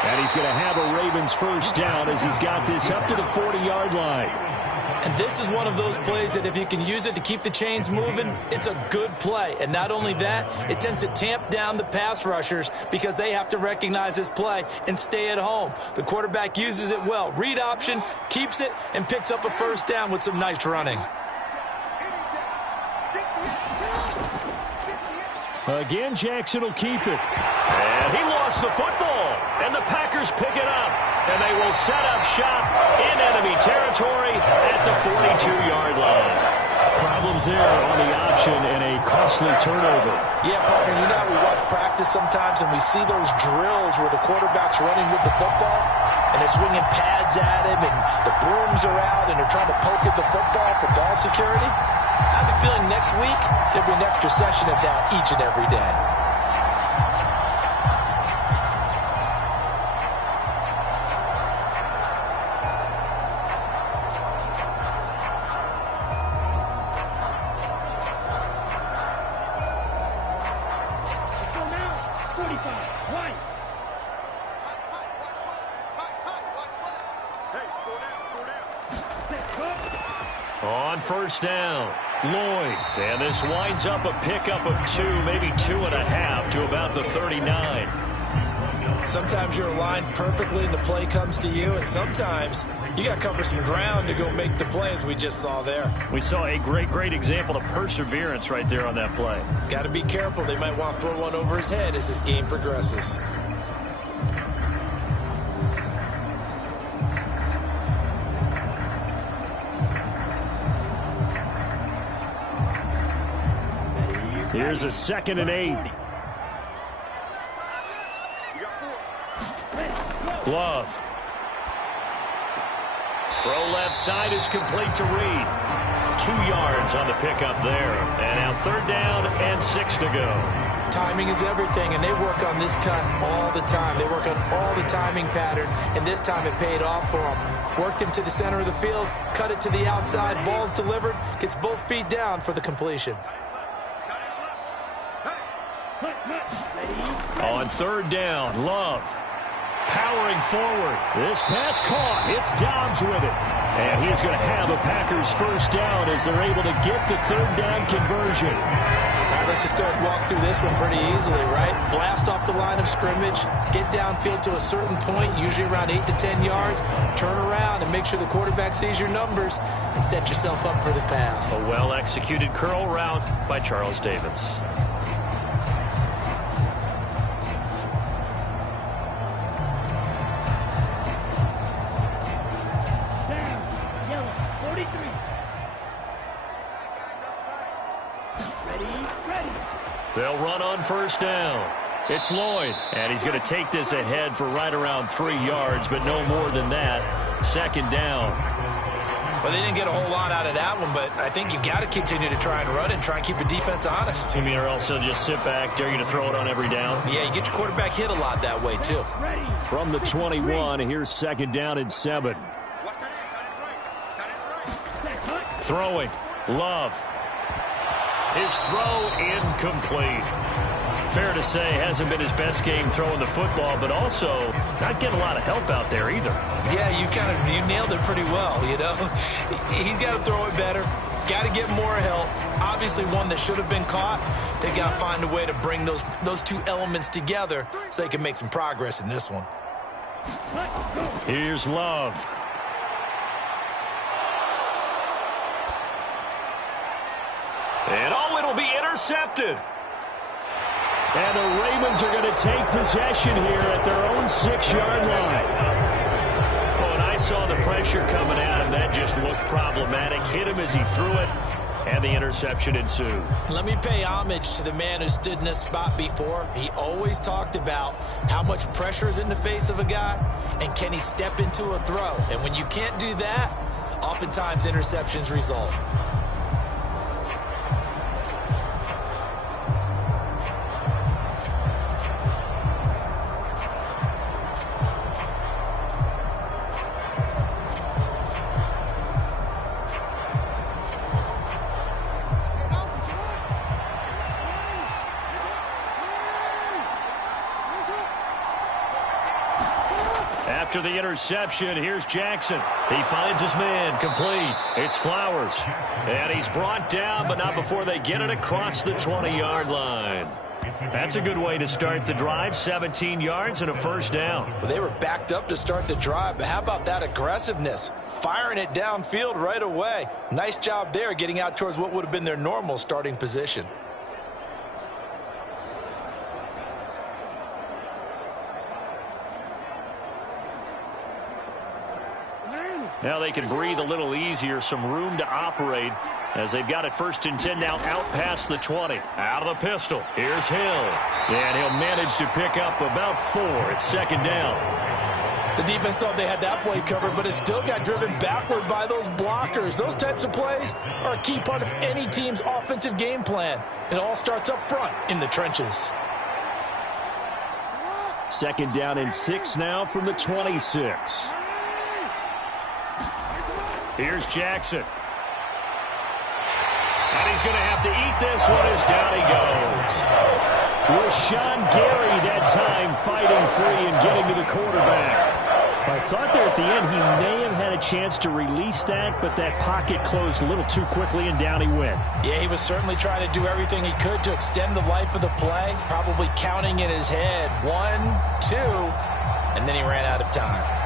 And he's going to have a Ravens first down as he's got this up to the 40-yard line. And this is one of those plays that if you can use it to keep the chains moving, it's a good play. And not only that, it tends to tamp down the pass rushers because they have to recognize this play and stay at home. The quarterback uses it well. Read option, keeps it, and picks up a first down with some nice running. Again, Jackson will keep it. And he lost the football. And the Packers pick it up. And they will set up shop in enemy territory at the 42-yard line. Problems there on the option and a costly turnover. Yeah, partner, you know how we watch practice sometimes and we see those drills where the quarterback's running with the football and they're swinging pads at him and the brooms are out and they're trying to poke at the football for ball security. I have a feeling next week there'll be an extra session of that each and every day. On first down, Lloyd. And this winds up a pickup of 2, maybe 2.5 to about the 39. Sometimes you're aligned perfectly and the play comes to you, and sometimes you got to cover some ground to go make the play, as we just saw there. We saw a great example of perseverance right there on that play. Got to be careful. They might want to throw one over his head as this game progresses. Here's a 2nd and 8. Love. Throw left side is complete to Reed. 2 yards on the pickup there. And now 3rd down and 6 to go. Timing is everything, and they work on this cut all the time. They work on all the timing patterns, and this time it paid off for them. Worked him to the center of the field, cut it to the outside, ball's delivered, gets both feet down for the completion. On 3rd down, Love. Powering forward. This pass caught. It's Dobbs with it. And he's going to have a Packers first down as they're able to get the 3rd down conversion. All right, let's just go ahead and walk through this one pretty easily, right? Blast off the line of scrimmage, get downfield to a certain point, usually around 8 to 10 yards, turn around and make sure the quarterback sees your numbers and set yourself up for the pass. A well-executed curl route by Charles Davis. They'll run on first down. It's Lloyd, and he's going to take this ahead for right around 3 yards, but no more than that. 2nd down. Well, they didn't get a whole lot out of that one, but I think you've got to continue to try and run and try and keep the defense honest. You mean, or also just sit back, dare you to throw it on every down? Yeah, you get your quarterback hit a lot that way, too. From the 21, here's 2nd down and 7. Throwing. Love. His throw incomplete. Fair to say, hasn't been his best game throwing the football, but also not getting a lot of help out there either. Yeah, you nailed it pretty well, you know. He's got to throw it better. Got to get more help. Obviously one that should have been caught. They got to find a way to bring those two elements together so they can make some progress in this one. Here's Love. And it'll be intercepted. And the Ravens are going to take possession here at their own 6-yard line. Oh, and I saw the pressure coming at him. That just looked problematic. Hit him as he threw it. And the interception ensued. Let me pay homage to the man who stood in this spot before. He always talked about how much pressure is in the face of a guy, and can he step into a throw. And when you can't do that, oftentimes interceptions result. After the interception, here's Jackson. He finds his man, complete. It's Flowers. And he's brought down, but not before they get it across the 20-yard line. That's a good way to start the drive, 17 yards and a first down. Well, they were backed up to start the drive, but how about that aggressiveness? Firing it downfield right away. Nice job there getting out towards what would have been their normal starting position. Now they can breathe a little easier, some room to operate as they've got it 1st and 10 now out past the 20. Out of the pistol. Here's Hill. And he'll manage to pick up about 4. It's 2nd down. The defense thought they had that play covered, but it still got driven backward by those blockers. Those types of plays are a key part of any team's offensive game plan. It all starts up front in the trenches. 2nd down and 6 now from the 26. Here's Jackson. And he's going to have to eat this one as down he goes. Rashawn Gary that time fighting free and getting to the quarterback. I thought there at the end he may have had a chance to release that, but that pocket closed a little too quickly and down he went. Yeah, he was certainly trying to do everything he could to extend the life of the play, probably counting in his head 1, 2, and then he ran out of time.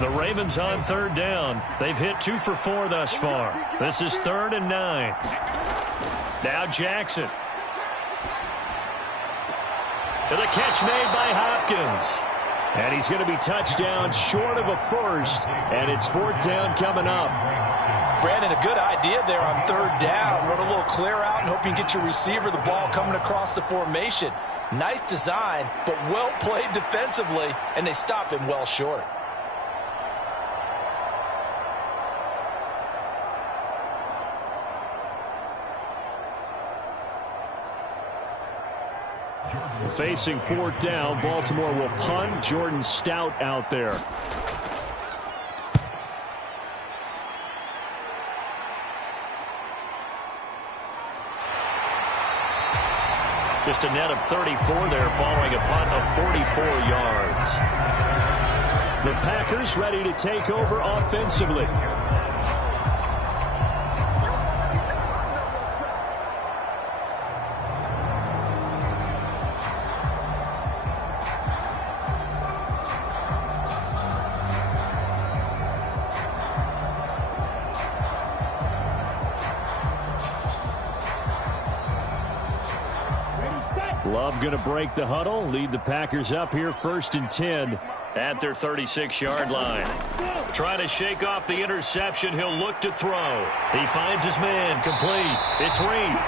The Ravens on 3rd down. They've hit 2 for 4 thus far. This is 3rd and 9. Now Jackson. And the catch made by Hopkins. And he's going to be touchdown short of a first. And it's 4th down coming up. Brandon, a good idea there on 3rd down. Run a little clear out and hope you can get your receiver the ball coming across the formation. Nice design, but well played defensively, and they stop him well short. Facing 4th down, Baltimore will punt. Jordan Stout out there. Just a net of 34 there following a punt of 44 yards. The Packers ready to take over offensively. Love going to break the huddle, lead the Packers up here 1st and 10 at their 36-yard line. Trying to shake off the interception. He'll look to throw. He finds his man, complete. It's Reed.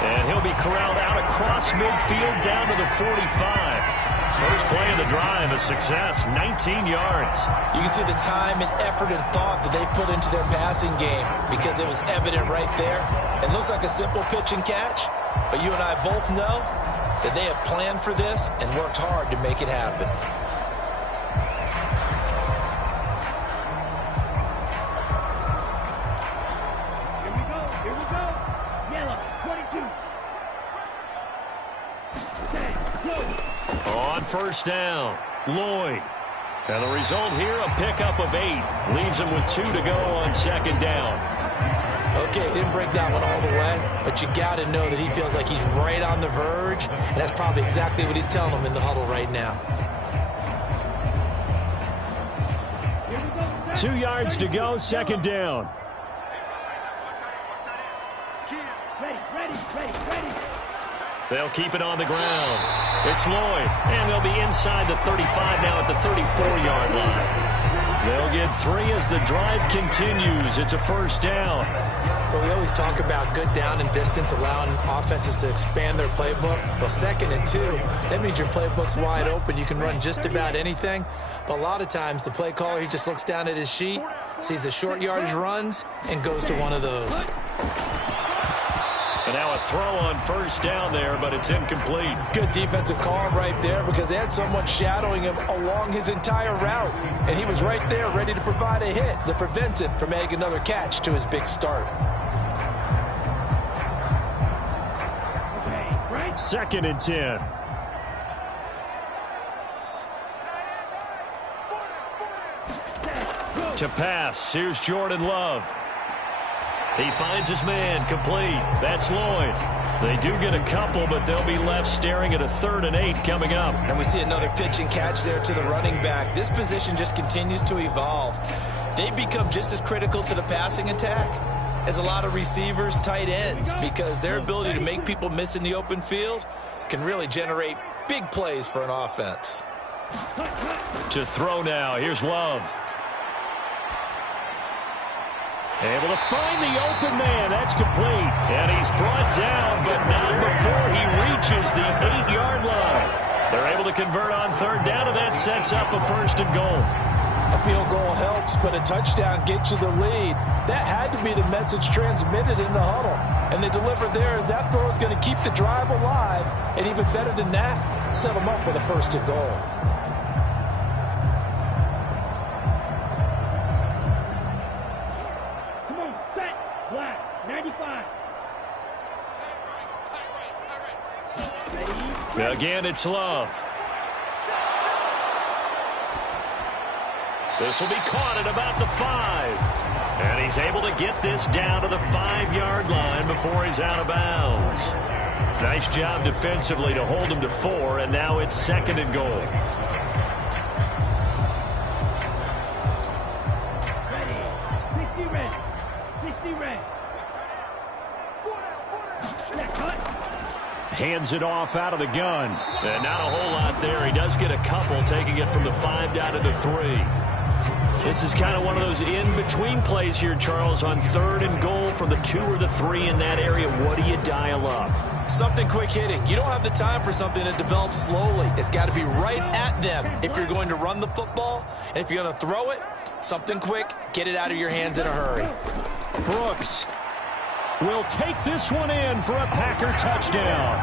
And he'll be corralled out across midfield down to the 45. First play of the drive, a success, 19 yards. You can see the time and effort and thought that they put into their passing game because it was evident right there. It looks like a simple pitch and catch, but you and I both know that they have planned for this and worked hard to make it happen. Here we go. Yellow, 22. On 1st down, Lloyd. And the result here, a pickup of 8. Leaves him with 2 to go on 2nd down. Okay, he didn't break that one all the way, but you got to know that he feels like he's right on the verge, and that's probably exactly what he's telling them in the huddle right now. 2 yards to go, second down. They'll keep it on the ground. It's Lloyd, and they'll be inside the 35 now at the 34-yard line. They'll get 3 as the drive continues. It's a first down. Well, we always talk about good down and distance, allowing offenses to expand their playbook. Well, 2nd and 2, that means your playbook's wide open. You can run just about anything. But a lot of times, the play caller, he just looks down at his sheet, sees the short yardage runs, and goes to one of those. And now a throw on first down there, but it's incomplete. Good defensive call right there because they had someone shadowing him along his entire route. And he was right there ready to provide a hit that prevents him from making another catch to his big start. 2nd and 10. To pass, here's Jordan Love. He finds his man, complete. That's Lloyd. They do get a couple, but they'll be left staring at a 3rd and 8 coming up. And we see another pitch and catch there to the running back. This position just continues to evolve. They become just as critical to the passing attack as a lot of receivers, tight ends, because their ability to make people miss in the open field can really generate big plays for an offense. To throw now, here's Love. Able to find the open man. That's complete. And he's brought down, but not before he reaches the 8-yard line. They're able to convert on 3rd down, and that sets up a 1st and goal. A field goal helps, but a touchdown gets you the lead. That had to be the message transmitted in the huddle. And they delivered there as that throw is going to keep the drive alive. And even better than that, set them up with a 1st and goal. Again, it's Love. This will be caught at about the 5. And he's able to get this down to the 5-yard line before he's out of bounds. Nice job defensively to hold him to 4, and now it's 2nd and goal. Hands it off out of the gun. And not a whole lot there. He does get a couple, taking it from the 5 down to the 3. This is kind of one of those in-between plays here, Charles, on 3rd and goal from the 2 or the 3 in that area. What do you dial up? Something quick hitting. You don't have the time for something that develops slowly. It's got to be right at them if you're going to run the football. And if you're going to throw it, something quick, get it out of your hands in a hurry. Brooks will take this one in for a Packer touchdown.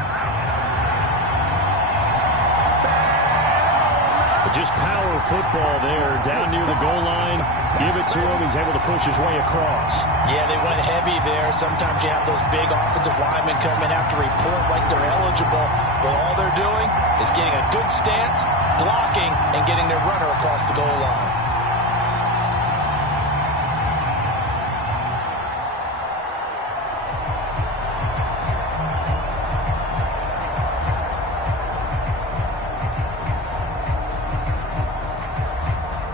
Just power football there, down near the goal line. Give it to him. He's able to push his way across. Yeah, they went heavy there. Sometimes you have those big offensive linemen come in after report like they're eligible, but all they're doing is getting a good stance, blocking, and getting their runner across the goal line.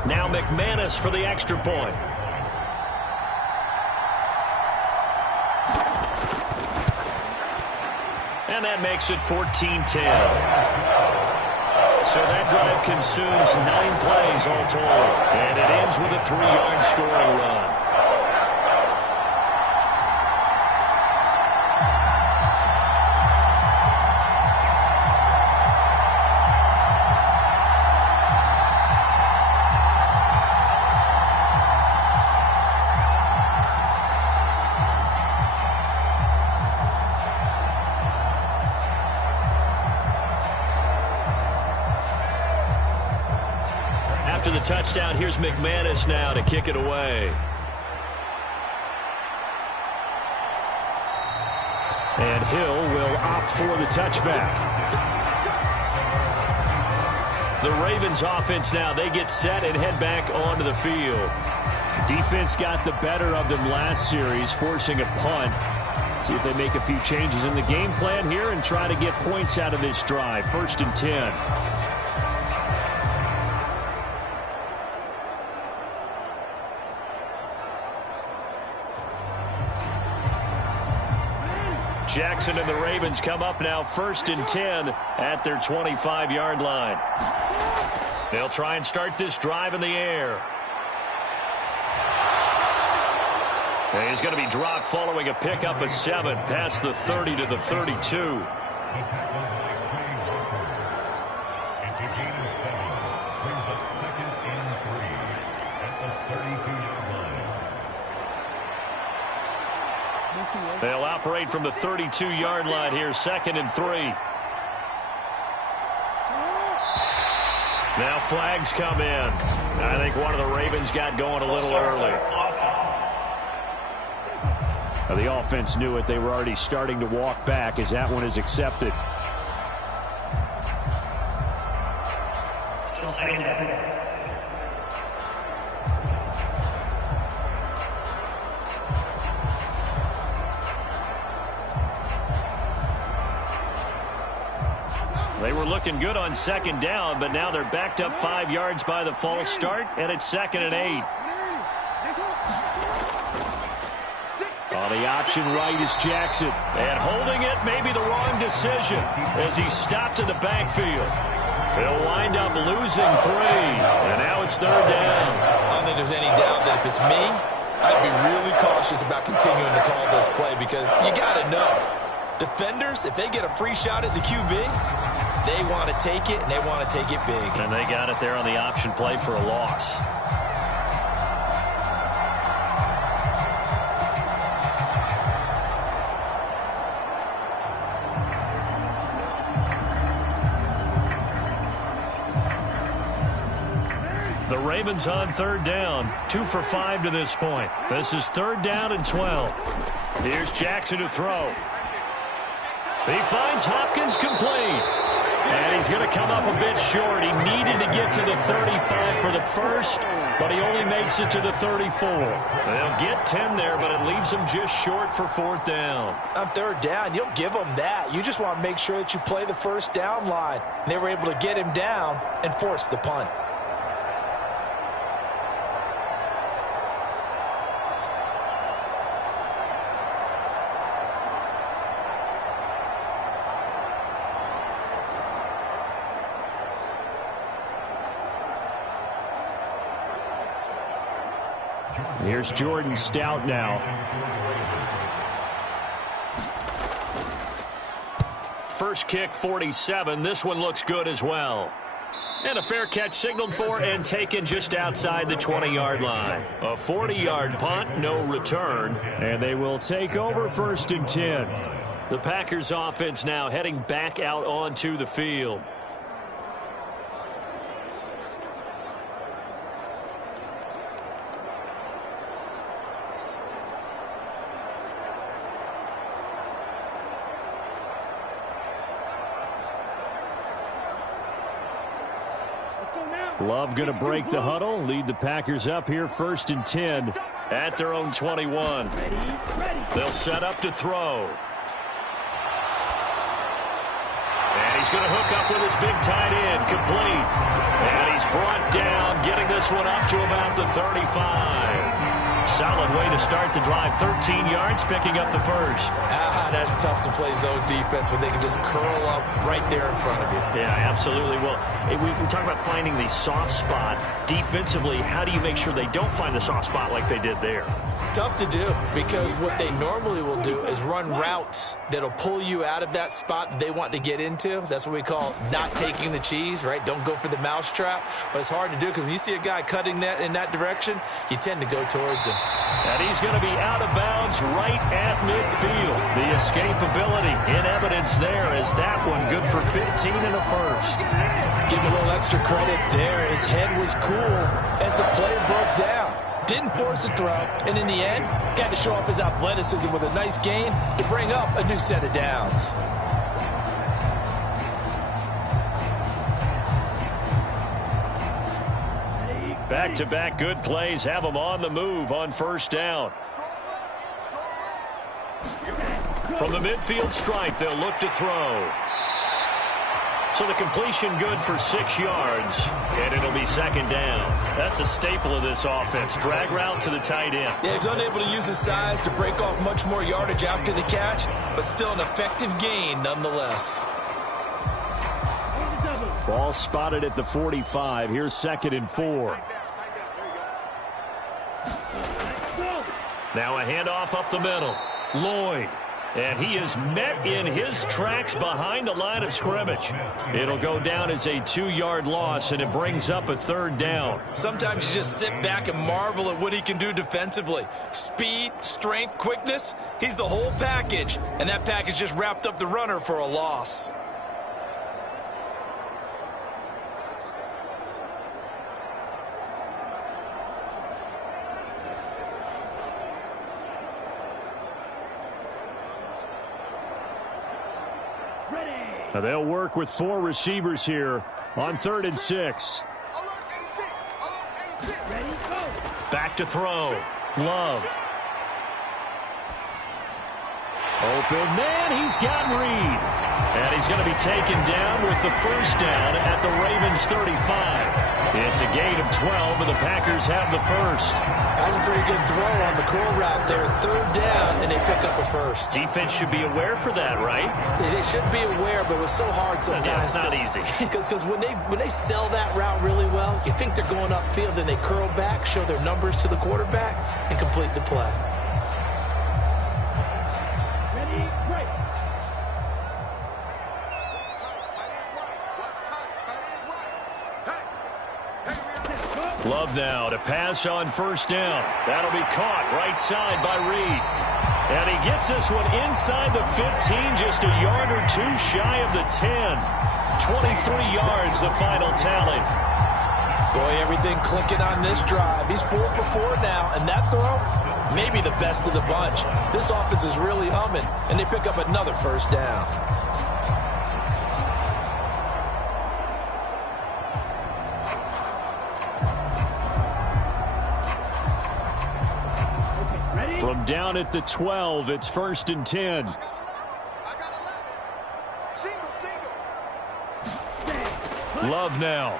Now McManus for the extra point. And that makes it 14-10. So that drive consumes 9 plays all told. And it ends with a 3-yard scoring run. After the touchdown, here's McManus now to kick it away. And Hill will opt for the touchback. The Ravens offense now, they get set and head back onto the field. Defense got the better of them last series, forcing a punt. See if they make a few changes in the game plan here and try to get points out of this drive. 1st and 10. Jackson and the Ravens come up now 1st and 10 at their 25-yard line. They'll try and start this drive in the air. And he's going to be dropped following a pickup of 7 past the 30 to the 32. They'll operate from the 32-yard line here, 2nd and 3. Now flags come in. I think one of the Ravens got going a little early. The offense knew it. They were already starting to walk back as that one is accepted. They were looking good on 2nd down, but now they're backed up 5 yards by the false start, and it's 2nd and 8. On the option right is Jackson. And holding it may be the wrong decision as he's stopped in the backfield. He'll wind up losing 3. And now it's 3rd down. I don't think there's any doubt that if it's me, I'd be really cautious about continuing to call this play because you got to know. Defenders, if they get a free shot at the QB, they want to take it, and they want to take it big. And they got it there on the option play for a loss. The Ravens on 3rd down, 2 for 5 to this point. This is 3rd down and 12. Here's Jackson to throw. He finds Hopkins complete. And he's going to come up a bit short. He needed to get to the 35 for the first, but he only makes it to the 34. They'll get 10 there, but it leaves him just short for 4th down. On 3rd down, you'll give them that. You just want to make sure that you play the 1st down line. And they were able to get him down and force the punt. Here's Jordan Stout now. First kick, 47. This one looks good as well. And a fair catch signaled for and taken just outside the 20-yard line. A 40-yard punt, no return. And they will take over 1st and 10. The Packers offense now heading back out onto the field. Love going to break the huddle, lead the Packers up here 1st and 10 at their own 21. They'll set up to throw. And he's going to hook up with his big tight end, complete. And he's brought down, getting this one up to about the 35. Solid way to start the drive. 13 yards, picking up the first. That's tough to play zone defense when they can just curl up right there in front of you. Yeah, absolutely. Well, we talk about finding the soft spot. Defensively, how do you make sure they don't find the soft spot like they did there? Tough to do because what they normally will do is run routes that'll pull you out of that spot that they want to get into. That's what we call not taking the cheese, right? Don't go for the mousetrap. But it's hard to do because when you see a guy cutting that in that direction, you tend to go towards him. And he's going to be out of bounds right at midfield. The escapability in evidence there as that one good for 15 and a first. Give him a little extra credit there. His head was cool as the play broke down. Didn't force a throw, and in the end, got to show off his athleticism with a nice gain to bring up a new set of downs. Back-to-back good plays have them on the move on 1st down. From the midfield stripe, they'll look to throw. So the completion good for 6 yards, and it'll be 2nd down. That's a staple of this offense. Drag route to the tight end. Yeah, he's unable to use his size to break off much more yardage after the catch, but still an effective gain nonetheless. Ball spotted at the 45. Here's 2nd and 4. Now a handoff up the middle. Lloyd. And he is met in his tracks behind the line of scrimmage. It'll go down as a 2-yard loss, and it brings up a 3rd down. Sometimes you just sit back and marvel at what he can do defensively. Speed, strength, quickness, he's the whole package. And that package just wrapped up the runner for a loss. Now they'll work with 4 receivers here on 3rd and 6. Back to throw. Love. Open man, he's got Reed. And he's going to be taken down with the 1st down at the Ravens 35. It's a gain of 12, and the Packers have the 1st. That's a pretty good throw on the curl route there. 3rd down, and they pick up a 1st. Defense should be aware for that, right? They should be aware, but it was so hard sometimes. Yeah, it's not easy. Because when they sell that route really well, you think they're going upfield, then they curl back, show their numbers to the quarterback, and complete the play. Love now to pass on 1st down. That'll be caught right side by Reed. And he gets this one inside the 15, just a yard or 2 shy of the 10. 23 yards, the final tally. Boy, everything clicking on this drive. He's 4 for 4 now, and that throw, maybe the best of the bunch. This offense is really humming, and they pick up another 1st down. From down at the 12, it's 1st and 10. I got 11. Single. Love now.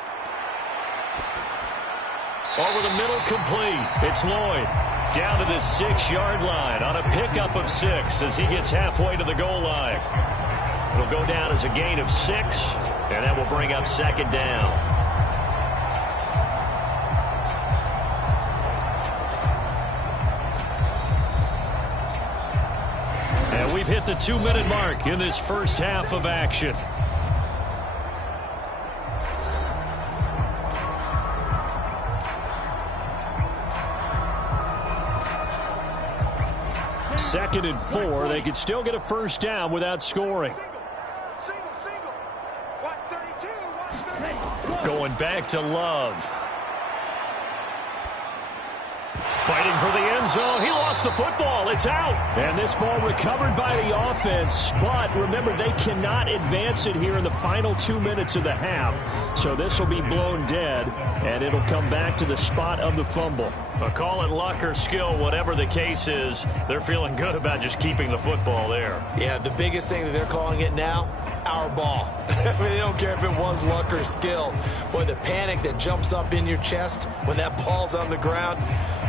Over the middle, complete. It's Lloyd. Down to the 6-yard line on a pickup of 6 as he gets halfway to the goal line. It'll go down as a gain of 6, and that will bring up 2nd down. And we've hit the 2-minute mark in this first half of action. Second and 4. They could still get a 1st down without scoring. Single. Watch 32. Watch 30. Going back to Love. Fighting for the end zone. He lost the football. It's out. And this ball recovered by the offense. But remember, they cannot advance it here in the final 2 minutes of the half. So this will be blown dead, and it'll come back to the spot of the fumble. But call it luck or skill, whatever the case is, they're feeling good about just keeping the football there. Yeah, the biggest thing that they're calling it now, our ball. I mean, they don't care if it was luck or skill. Boy, the panic that jumps up in your chest when that ball's on the ground,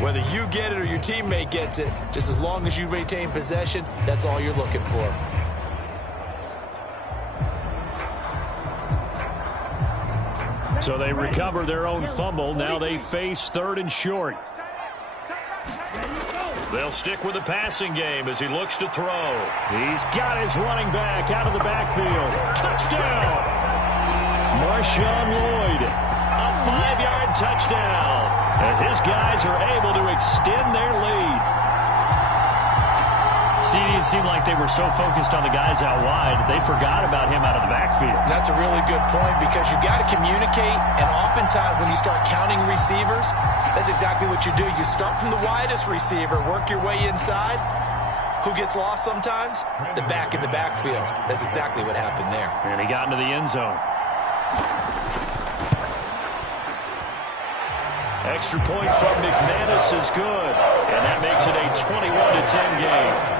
whether you get it or your teammate gets it, just as long as you maintain possession, that's all you're looking for. So they recover their own fumble. Now they face 3rd and short. They'll stick with the passing game as he looks to throw. He's got his running back out of the backfield. Touchdown! Marshawn Lloyd. A 5-yard touchdown as his guys are able to extend their lead. It seemed like they were so focused on the guys out wide, they forgot about him out of the backfield. That's a really good point because you got to communicate, and oftentimes when you start counting receivers, that's exactly what you do. You start from the widest receiver, work your way inside. Who gets lost sometimes? The back in the backfield. That's exactly what happened there. And he got into the end zone. Extra point from McManus is good, and that makes it a 21-10 game.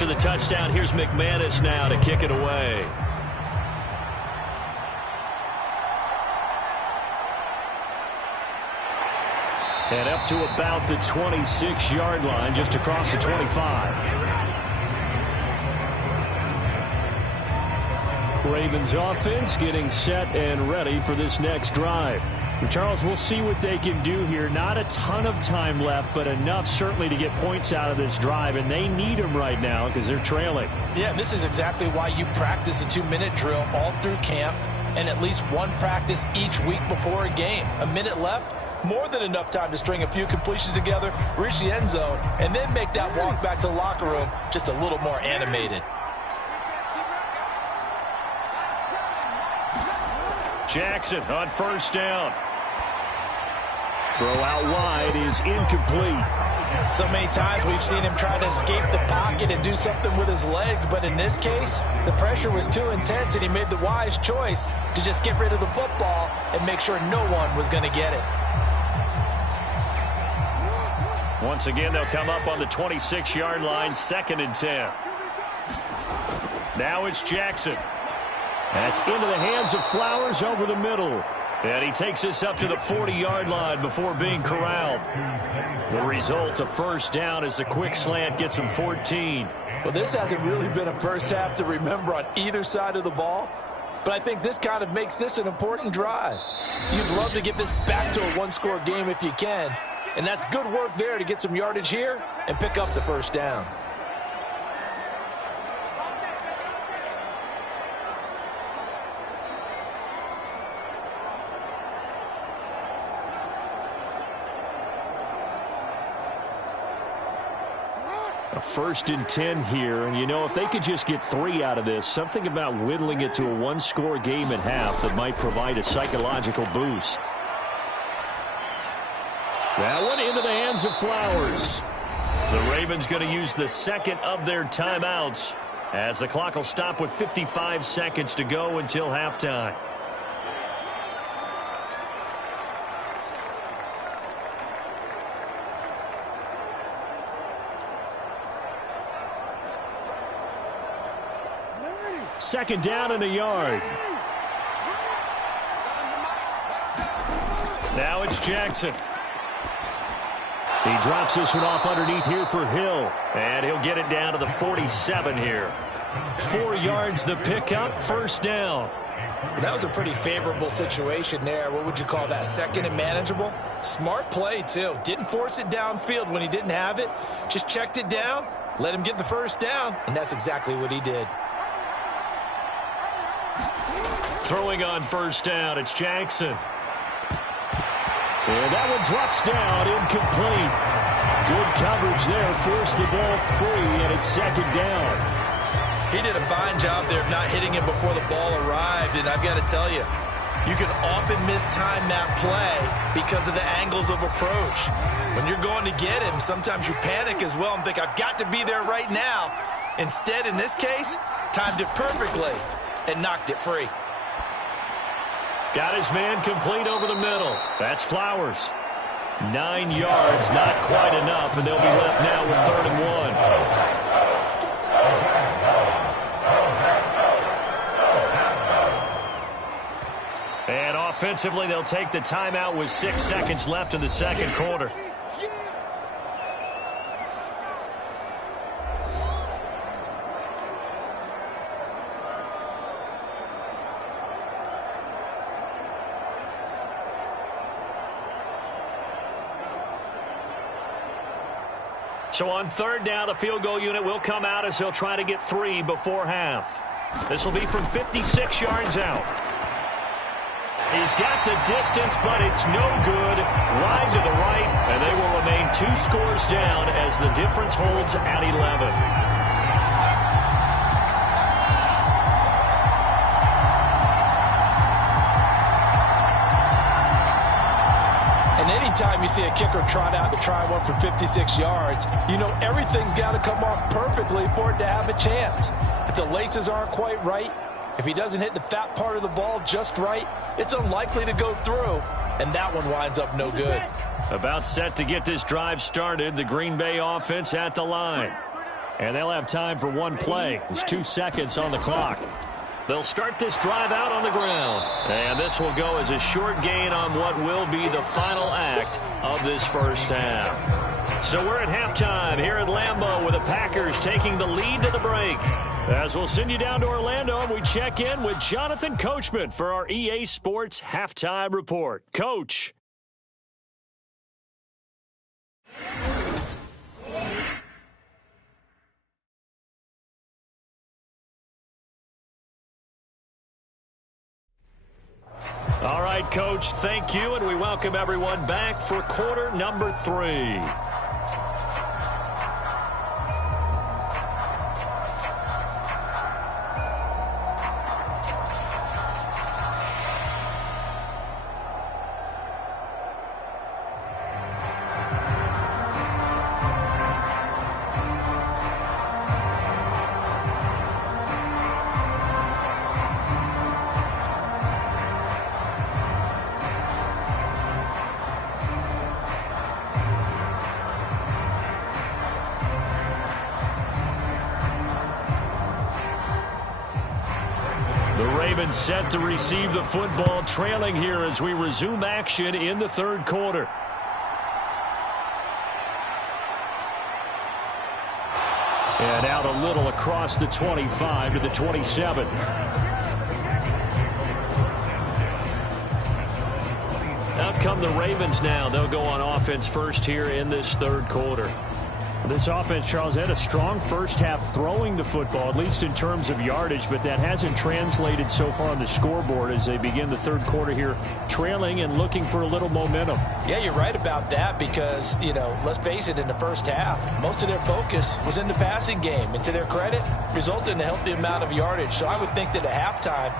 after the touchdown. Here's McManus now to kick it away. And up to about the 26-yard line, just across the 25. Ravens offense getting set and ready for this next drive. Charles, we'll see what they can do here. Not a ton of time left, but enough certainly to get points out of this drive, and they need them right now because they're trailing. Yeah, this is exactly why you practice a 2-minute drill all through camp and at least one practice each week before a game. A minute left, more than enough time to string a few completions together, reach the end zone, and then make that walk back to the locker room just a little more animated. Jackson on first down. Throw out wide is incomplete. So many times we've seen him try to escape the pocket and do something with his legs, but in this case, the pressure was too intense and he made the wise choice to just get rid of the football and make sure no one was going to get it. Once again, they'll come up on the 26-yard line, 2nd and 10. Now it's Jackson. That's into the hands of Flowers over the middle. And he takes this up to the 40-yard line before being corralled. The result, a first down as a quick slant gets him 14. Well, this hasn't really been a first half to remember on either side of the ball. But I think this kind of makes this an important drive. You'd love to get this back to a one-score game if you can. And that's good work there to get some yardage here and pick up the first down. A 1st and 10 here, and you know, if they could just get 3 out of this, something about whittling it to a one-score game at half that might provide a psychological boost. That one into the hands of Flowers. The Ravens going to use the second of their timeouts as the clock will stop with 55 seconds to go until halftime. Second down and a yard. Now it's Jackson. He drops this one off underneath here for Hill. And he'll get it down to the 47 here. 4 yards the pickup, first down. That was a pretty favorable situation there. What would you call that? 2nd and manageable? Smart play, too. Didn't force it downfield when he didn't have it. Just checked it down, let him get the first down, and that's exactly what he did. Throwing on first down, it's Jackson. And that one drops down, incomplete. Good coverage there, forced the ball free, and it's 2nd down. He did a fine job there of not hitting him before the ball arrived, and I've got to tell you, you can often mistime that play because of the angles of approach. When you're going to get him, sometimes you panic as well and think, I've got to be there right now. Instead, in this case, timed it perfectly and knocked it free. Got his man complete over the middle. That's Flowers. 9 yards, not quite enough, and they'll be left now with 3rd and 1. And offensively, they'll take the timeout with 6 seconds left in the second quarter. So on 3rd down, the field goal unit will come out as he'll try to get 3 before half. This will be from 56 yards out. He's got the distance, but it's no good. Wide to the right, and they will remain 2 scores down as the difference holds at 11. Anytime you see a kicker trot out to try one from 56 yards, you know everything's got to come off perfectly for it to have a chance. If the laces aren't quite right, if he doesn't hit the fat part of the ball just right, it's unlikely to go through, and that one winds up no good. About set to get this drive started, the Green Bay offense at the line. And they'll have time for one play. There's 2 seconds on the clock. They'll start this drive out on the ground. And this will go as a short gain on what will be the final act of this first half. So we're at halftime here at Lambeau with the Packers taking the lead to the break. As we'll send you down to Orlando and we check in with Jonathan Coachman for our EA Sports Halftime Report. Coach. All right, Coach, thank you, and we welcome everyone back for quarter number 3. Set to receive the football, trailing here as we resume action in the third quarter. And out a little across the 25 to the 27. Out come the Ravens now. They'll go on offense first here in this third quarter. This offense, Charles, had a strong first half throwing the football, at least in terms of yardage, but that hasn't translated so far on the scoreboard as they begin the third quarter here, trailing and looking for a little momentum. Yeah, you're right about that because, let's face it, in the first half, most of their focus was in the passing game. And to their credit, resulted in a healthy amount of yardage. So I would think that at halftime,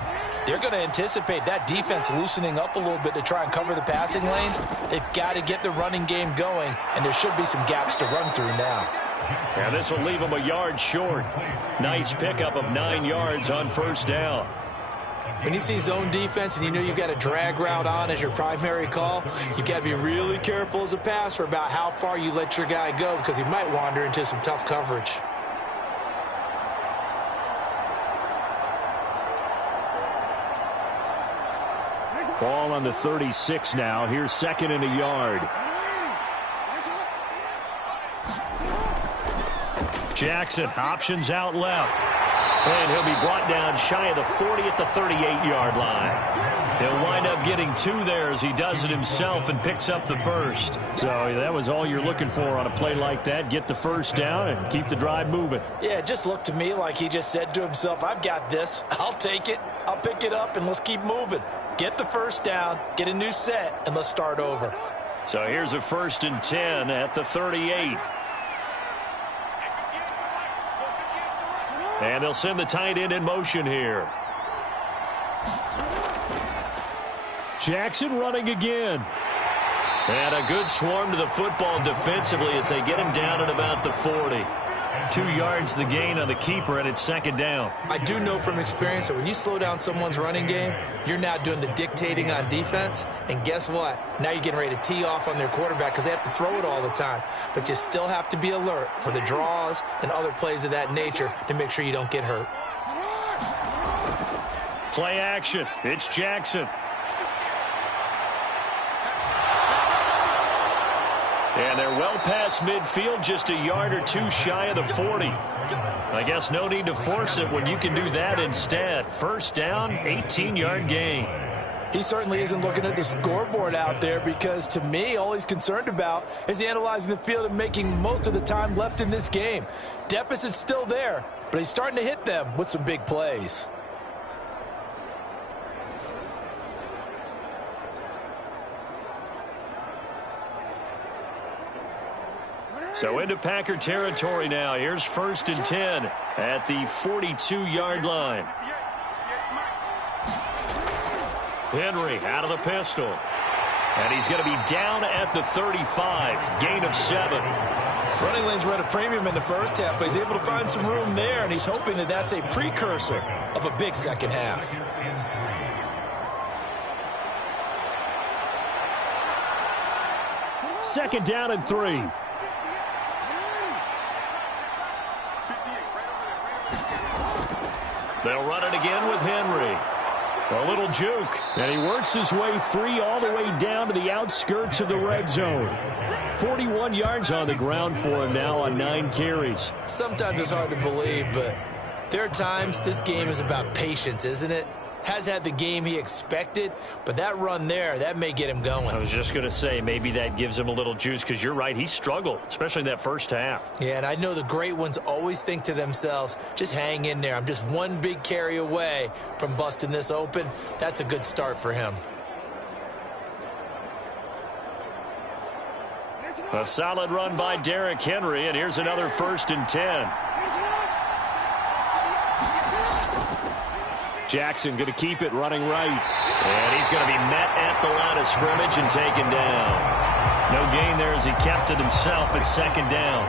they're going to anticipate that defense loosening up a little bit to try and cover the passing lanes. They've got to get the running game going, and there should be some gaps to run through now. Yeah, this will leave them a yard short. Nice pickup of 9 yards on first down. When you see zone defense and you know you've got a drag route on as your primary call, you've got to be really careful as a passer about how far you let your guy go because he might wander into some tough coverage. Ball on the 36 now. Here's second and a yard. Jackson options out left. And he'll be brought down shy of the 40 at the 38-yard line. He'll wind up getting 2 there as he does it himself and picks up the first. So that was all you're looking for on a play like that. Get the first down and keep the drive moving. Yeah, it just looked to me like he just said to himself, I've got this. I'll take it. I'll pick it up, and let's keep moving. Get the first down, get a new set, and let's start over. So here's a 1st and 10 at the 38. And they'll send the tight end in motion here. Jackson running again. And a good swarm to the football defensively as they get him down at about the 40. 2 yards the gain on the keeper, and it's second down. I do know from experience that when you slow down someone's running game, you're now doing the dictating on defense. And guess what? Now you're getting ready to tee off on their quarterback because they have to throw it all the time. But you still have to be alert for the draws and other plays of that nature to make sure you don't get hurt. Play action. It's Jackson. And they're well past midfield, just a yard or 2 shy of the 40. I guess no need to force it when you can do that instead. First down, 18-yard gain. He certainly isn't looking at the scoreboard out there because, to me, all he's concerned about is analyzing the field and making most of the time left in this game. Deficit's still there, but he's starting to hit them with some big plays. So into Packer territory now. Here's 1st and 10 at the 42-yard line. Henry out of the pistol. And he's going to be down at the 35. Gain of 7. Running lanes were at a premium in the first half, but he's able to find some room there, and he's hoping that that's a precursor of a big second half. Second down and 3. They'll run it again with Henry. A little juke. And he works his way free all the way down to the outskirts of the red zone. 41 yards on the ground for him now on 9 carries. Sometimes it's hard to believe, but there are times this game is about patience, isn't it? Has had the game he expected, but that run there, that may get him going. I was just going to say, maybe that gives him a little juice, because you're right, he struggled, especially in that first half. Yeah, and I know the great ones always think to themselves, just hang in there. I'm just one big carry away from busting this open. That's a good start for him. A solid run by Derrick Henry, and here's another 1st and 10. Jackson going to keep it running right. And he's going to be met at the line of scrimmage and taken down. No gain there as he kept it himself at 2nd down.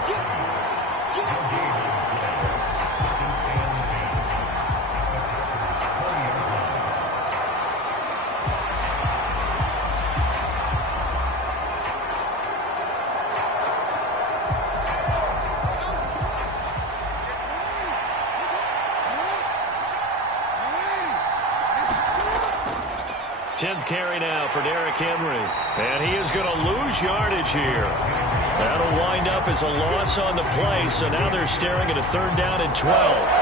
10th carry now for Derrick Henry. And he is going to lose yardage here. That'll wind up as a loss on the play, so now they're staring at a 3rd down and 12.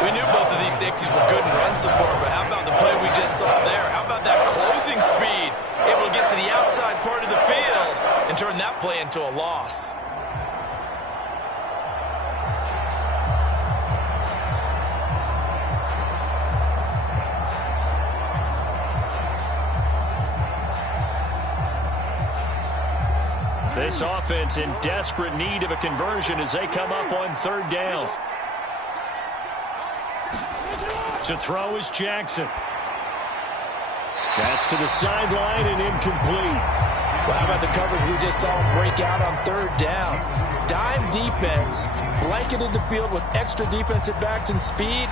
We knew both of these safeties were good in run support, but how about the play we just saw there? How about that closing speed? Able to get to the outside part of the field and turn that play into a loss. This offense in desperate need of a conversion as they come up on 3rd down. To throw is Jackson. That's to the sideline and incomplete. Well, how about the coverage we just saw him break out on 3rd down? Dime defense, blanketed the field with extra defensive backs and speed,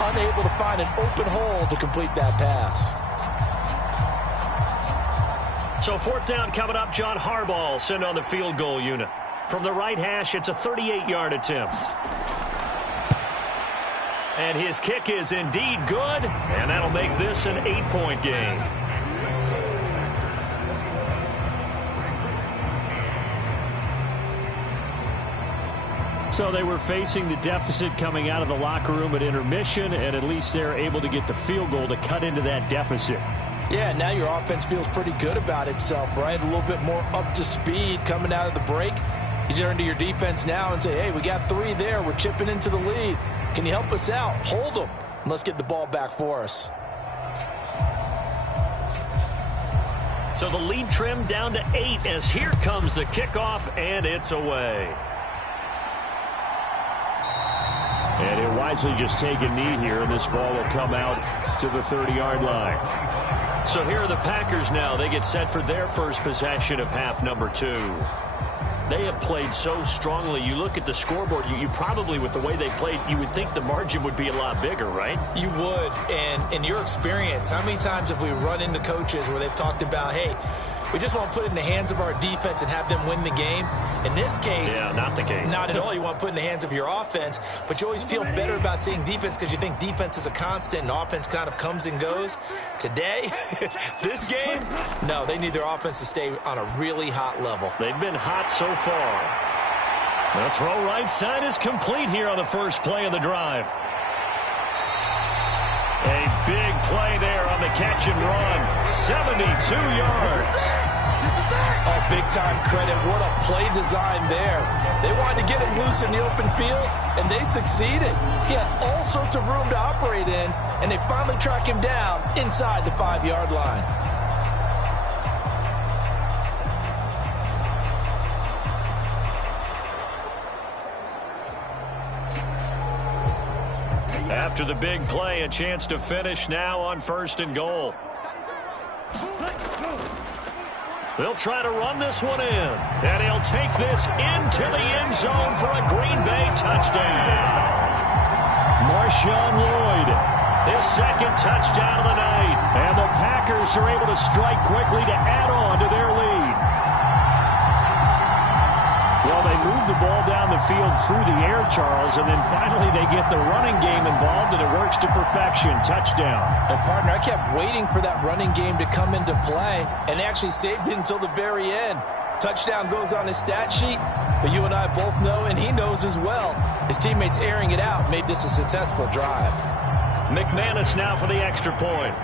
unable to find an open hole to complete that pass. So 4th down coming up. John Harbaugh sent on the field goal unit. From the right hash, it's a 38-yard attempt. And his kick is indeed good, and that'll make this an 8-point game. So they were facing the deficit coming out of the locker room at intermission, and at least they're able to get the field goal to cut into that deficit. Yeah, now your offense feels pretty good about itself, right? A little bit more up to speed coming out of the break. You turn to your defense now and say, hey, we got 3 there. We're chipping into the lead. Can you help us out? Hold them. And let's get the ball back for us. So the lead trimmed down to 8 as here comes the kickoff, and it's away. And he'll wisely just take a knee here, and this ball will come out to the 30-yard line. So here are the Packers now. They get set for their first possession of half number 2. They have played so strongly. You look at the scoreboard, you probably, with the way they played, you would think the margin would be a lot bigger, right? You would. And in your experience, how many times have we run into coaches where they've talked about, hey, we just want to put it in the hands of our defense and have them win the game? In this case, yeah, not the case. Not at all. You want to put it in the hands of your offense, but you always feel better about seeing defense because you think defense is a constant and offense kind of comes and goes. Today, this game, no, they need their offense to stay on a really hot level. They've been hot so far. The throw right side is complete here on the first play of the drive. A big play there on the catch and run. 72 yards. Oh, big-time credit. What a play design there. They wanted to get him loose in the open field, and they succeeded. He had all sorts of room to operate in, and they finally track him down inside the 5-yard line. After the big play, a chance to finish now on 1st and goal. They'll try to run this one in, and he'll take this into the end zone for a Green Bay touchdown. Marshawn Lloyd, his 2nd touchdown of the night, and the Packers are able to strike quickly to add on to their lead. Well, Well, they move the ball down the field through the air, Charles, and then finally they get the running game involved, and it works to perfection. Touchdown. And, partner, I kept waiting for that running game to come into play, and actually saved it until the very end. Touchdown goes on his stat sheet, but you and I both know, and he knows as well, his teammates airing it out made this a successful drive. McManus now for the extra point.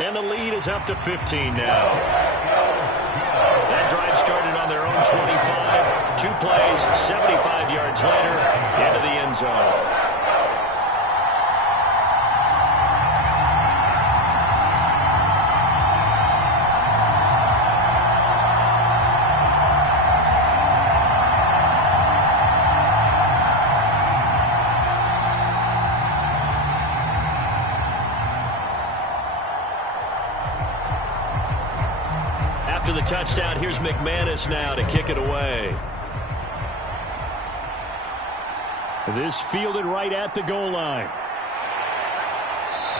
And the lead is up to 15 now. That drive started on their own 25. 2 plays, 75 yards later, into the end zone. After the touchdown, here's McManus now to kick it away. This fielded right at the goal line.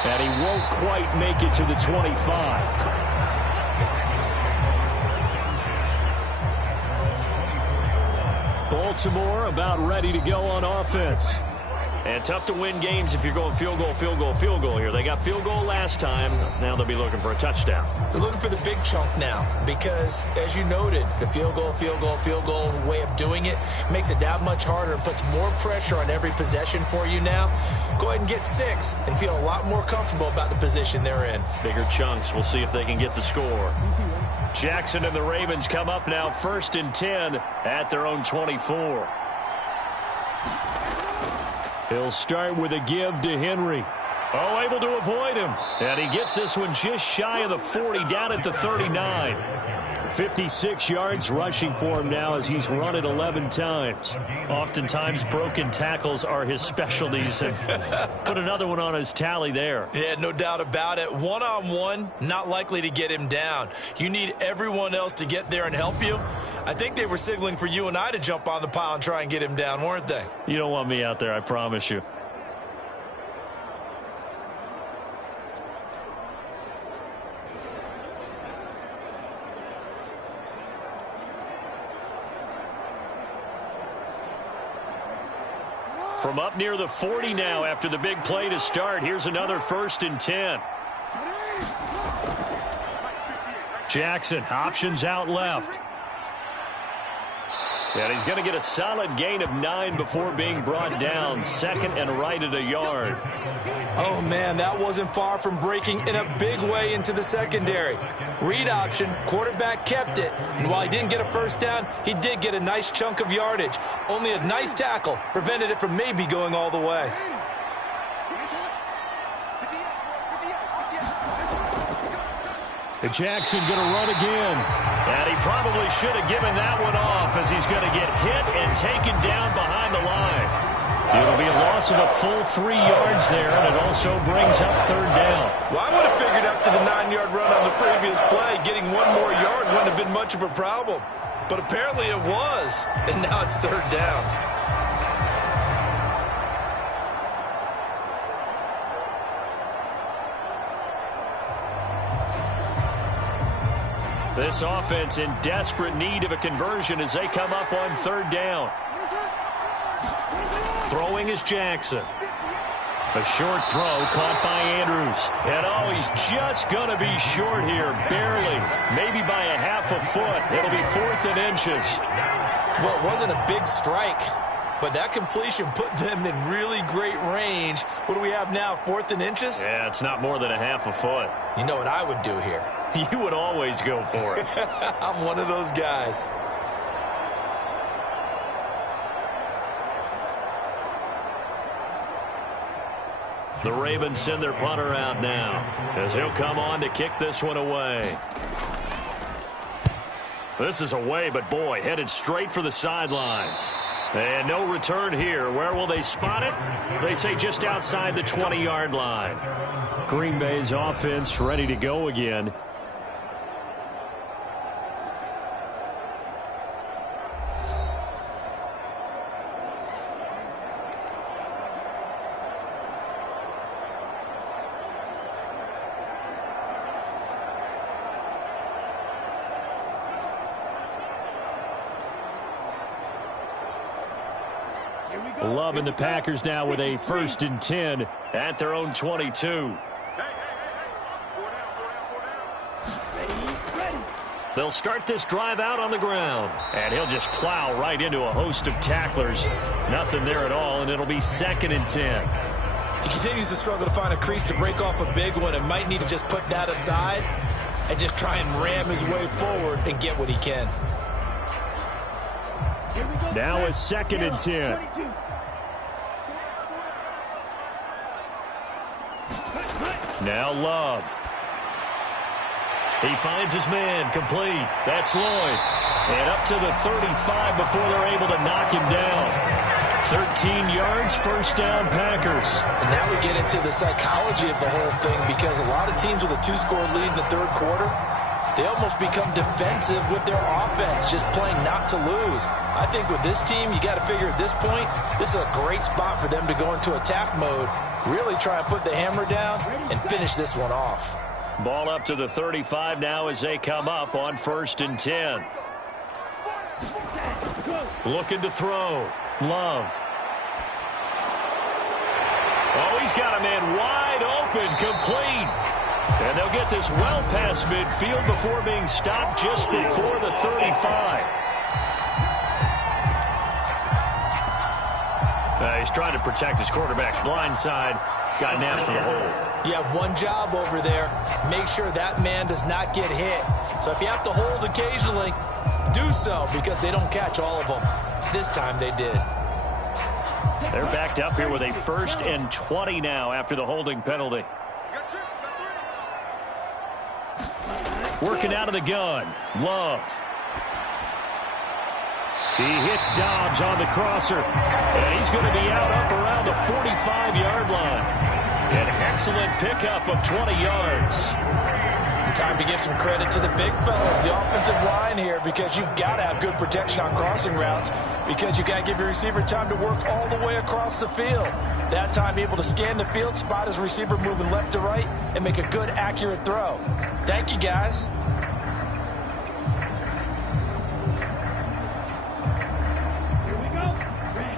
And he won't quite make it to the 25. Baltimore about ready to go on offense. And tough to win games if you're going field goal, field goal, field goal here. They got field goal last time. Now they'll be looking for a touchdown. They're looking for the big chunk now because, as you noted, the field goal way of doing it makes it that much harder and puts more pressure on every possession for you now. Go ahead and get 6 and feel a lot more comfortable about the position they're in. Bigger chunks. We'll see if they can get the score. Jackson and the Ravens come up now 1st and 10 at their own 24. He'll start with a give to Henry. Oh, able to avoid him. And he gets this one just shy of the 40, down at the 39. 56 yards rushing for him now as he's run it 11 times. Oftentimes, broken tackles are his specialties. And put another one on his tally there. Yeah, no doubt about it. One-on-one, not likely to get him down. You need everyone else to get there and help you. I think they were signaling for you and I to jump on the pile and try and get him down, weren't they? You don't want me out there, I promise you. From up near the 40 now after the big play to start. Here's another 1st and 10. Jackson, options out left. And he's going to get a solid gain of 9 before being brought down. 2nd and right at a yard. Oh, man, that wasn't far from breaking in a big way into the secondary. Read option, quarterback kept it. And while he didn't get a first down, he did get a nice chunk of yardage. Only a nice tackle prevented it from maybe going all the way. Jackson going to run again. And he probably should have given that one off as he's going to get hit and taken down behind the line. It'll be a loss of a full 3 yards there, and it also brings up 3rd down. Well, I would have figured after the 9-yard run on the previous play, getting 1 more yard wouldn't have been much of a problem. But apparently it was, and now it's 3rd down. This offense in desperate need of a conversion as they come up on 3rd down. Throwing is Jackson. A short throw caught by Andrews. And oh, he's just going to be short here, barely. Maybe by a half a foot. It'll be 4th and inches. Well, it wasn't a big strike, but that completion put them in really great range. What do we have now, 4th and inches? Yeah, it's not more than a half a foot. You know what I would do here? You would always go for it. I'm one of those guys. The Ravens send their punter out now as he'll come on to kick this one away. This is away, but boy, headed straight for the sidelines. And no return here. Where will they spot it? They say just outside the 20-yard line. Green Bay's offense ready to go again. Love and the Packers now with a 1st and 10 at their own 22. They'll start this drive out on the ground. And he'll just plow right into a host of tacklers. Nothing there at all, and it'll be 2nd and 10. He continues to struggle to find a crease to break off a big one and might need to just put that aside and just try and ram his way forward and get what he can. Now a 2nd and 10. Now Love. He finds his man, complete. That's Lloyd. And up to the 35 before they're able to knock him down. 13 yards, 1st down, Packers. And now we get into the psychology of the whole thing, because a lot of teams with a 2-score lead in the 3rd quarter, they almost become defensive with their offense, just playing not to lose. I think with this team, you got to figure at this point, this is a great spot for them to go into attack mode, really try and put the hammer down and finish this one off. Ball up to the 35 now as they come up on 1st and 10. Looking to throw. Love. Oh, he's got a man wide open, complete. And they'll get this well past midfield before being stopped just before the 35. He's trying to protect his quarterback's blind side. Got nabbed for the hold. You have one job over there. Make sure that man does not get hit. So if you have to hold occasionally, do so, because they don't catch all of them. This time they did. They're backed up here with a 1st and 20 now after the holding penalty. Working out of the gun. Love. He hits Dobbs on the crosser. And he's going to be out up around the 45-yard line. An excellent pickup of 20 yards. Time to give some credit to the big fellas, the offensive line here, because you've got to have good protection on crossing routes, because you got to give your receiver time to work all the way across the field. That time able to scan the field, spot his receiver moving left to right, and make a good, accurate throw. Thank you, guys. Here we go. Red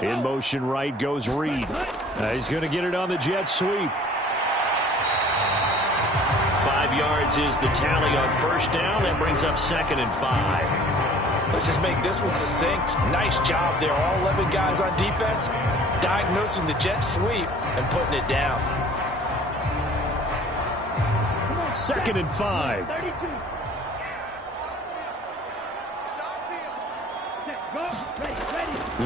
38. In motion right goes Reed. He's going to get it on the jet sweep. 5 yards is the tally on 1st down. That brings up 2nd and 5. Let's just make this one succinct. Nice job there. All 11 guys on defense diagnosing the jet sweep and putting it down. 2nd and 5. 32.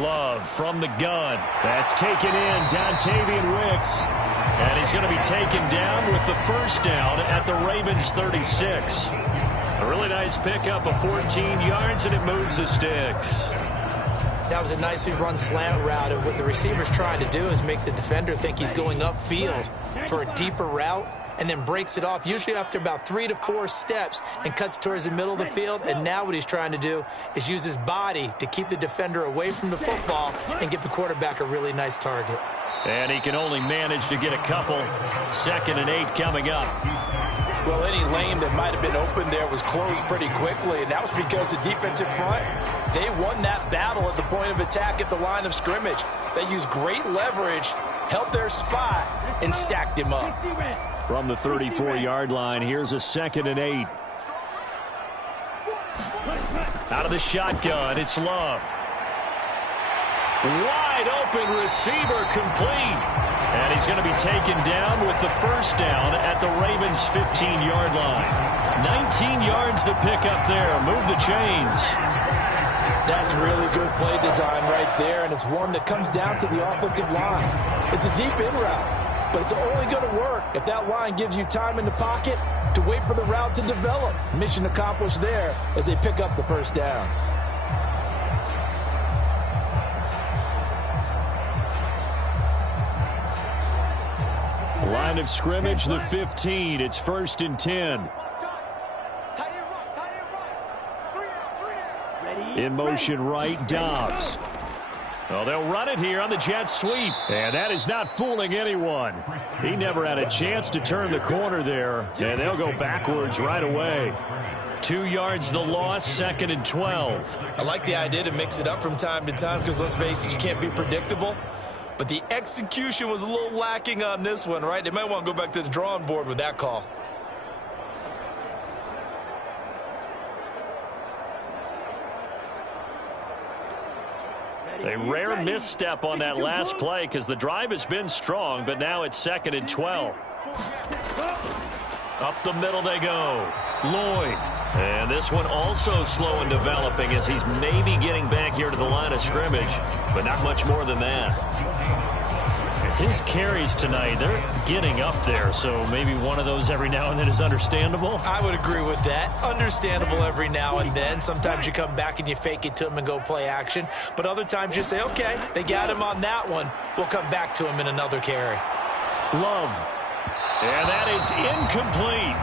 Love from the gun. That's taken in. Dontavian Wicks. And he's going to be taken down with the 1st down at the Ravens 36. A really nice pickup of 14 yards, and it moves the sticks. That was a nicely run slant route, and what the receiver's trying to do is make the defender think he's going upfield for a deeper route, and then breaks it off, usually after about 3 to 4 steps, and cuts towards the middle of the field. And now what he's trying to do is use his body to keep the defender away from the football and give the quarterback a really nice target. And he can only manage to get a couple. 2nd and 8 coming up. Well, any lane that might have been open there was closed pretty quickly, and that was because the defensive front, they won that battle at the point of attack at the line of scrimmage. They used great leverage, held their spot, and stacked him up. From the 34-yard line, here's a 2nd and 8. Out of the shotgun, it's Love. Wide open receiver, complete. And he's going to be taken down with the 1st down at the Ravens' 15-yard line. 19 yards to pick up there. Move the chains. That's really good play design right there, and it's one that comes down to the offensive line. It's a deep in route, but it's only going to work if that line gives you time in the pocket to wait for the route to develop. Mission accomplished there as they pick up the 1st down. Line of scrimmage, the 15. It's 1st and 10. In motion right, Dobbs. Well, they'll run it here on the jet sweep. And that is not fooling anyone. He never had a chance to turn the corner there. And they'll go backwards right away. 2 yards the loss, 2nd and 12. I like the idea to mix it up from time to time because, let's face it, you can't be predictable. But the execution was a little lacking on this one, right? They might want to go back to the drawing board with that call. A rare misstep on that last play because the drive has been strong, but now it's 2nd and 12. Up the middle they go. Lloyd. And this one also slow in developing as he's maybe getting back here to the line of scrimmage, but not much more than that. His carries tonight, they're getting up there, so maybe one of those every now and then is understandable. I would agree with that. Understandable every now and then. Sometimes you come back and you fake it to him and go play action. But other times you say, okay, they got him on that one. We'll come back to him in another carry. Love. And that is incomplete.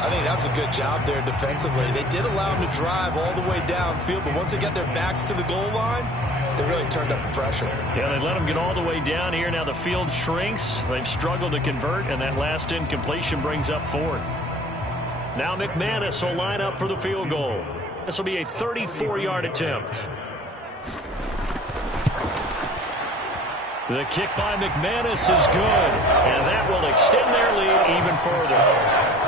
I think that was a good job there defensively. They did allow him to drive all the way downfield, but once they got their backs to the goal line, they really turned up the pressure. Yeah, they let him get all the way down here. Now the field shrinks. They've struggled to convert, and that last incompletion brings up 4th. Now McManus will line up for the field goal. This will be a 34-yard attempt. The kick by McManus is good, and that will extend their lead even further.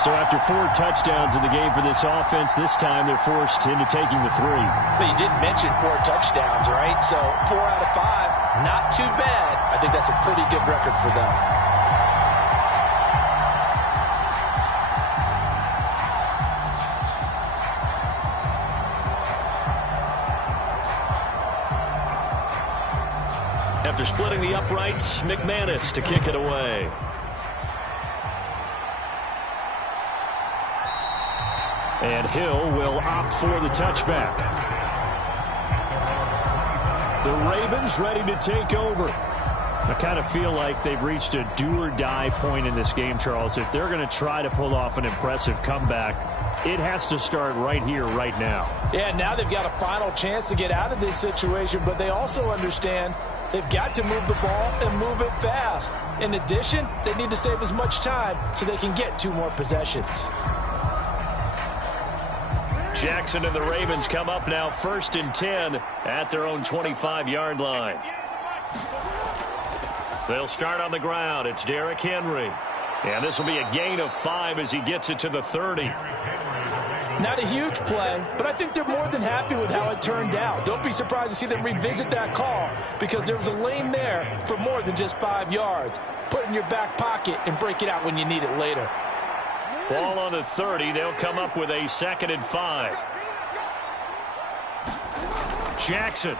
So after 4 touchdowns in the game for this offense, this time they're forced into taking the 3. But you did mention 4 touchdowns, right? So 4 out of 5, not too bad. I think that's a pretty good record for them. After splitting the uprights, McManus to kick it away. And Hill will opt for the touchback. The Ravens ready to take over. I kind of feel like they've reached a do-or-die point in this game, Charles. If they're going to try to pull off an impressive comeback, it has to start right here, right now. Yeah, now they've got a final chance to get out of this situation, but they also understand they've got to move the ball and move it fast. In addition, they need to save as much time so they can get 2 more possessions. Jackson and the Ravens come up now 1st and 10 at their own 25-yard line. They'll start on the ground. It's Derrick Henry. And this will be a gain of 5 as he gets it to the 30. Not a huge play, but I think they're more than happy with how it turned out. Don't be surprised to see them revisit that call because there was a lane there for more than just 5 yards. Put it in your back pocket and break it out when you need it later. Ball on the 30. They'll come up with a 2nd and 5. Jackson.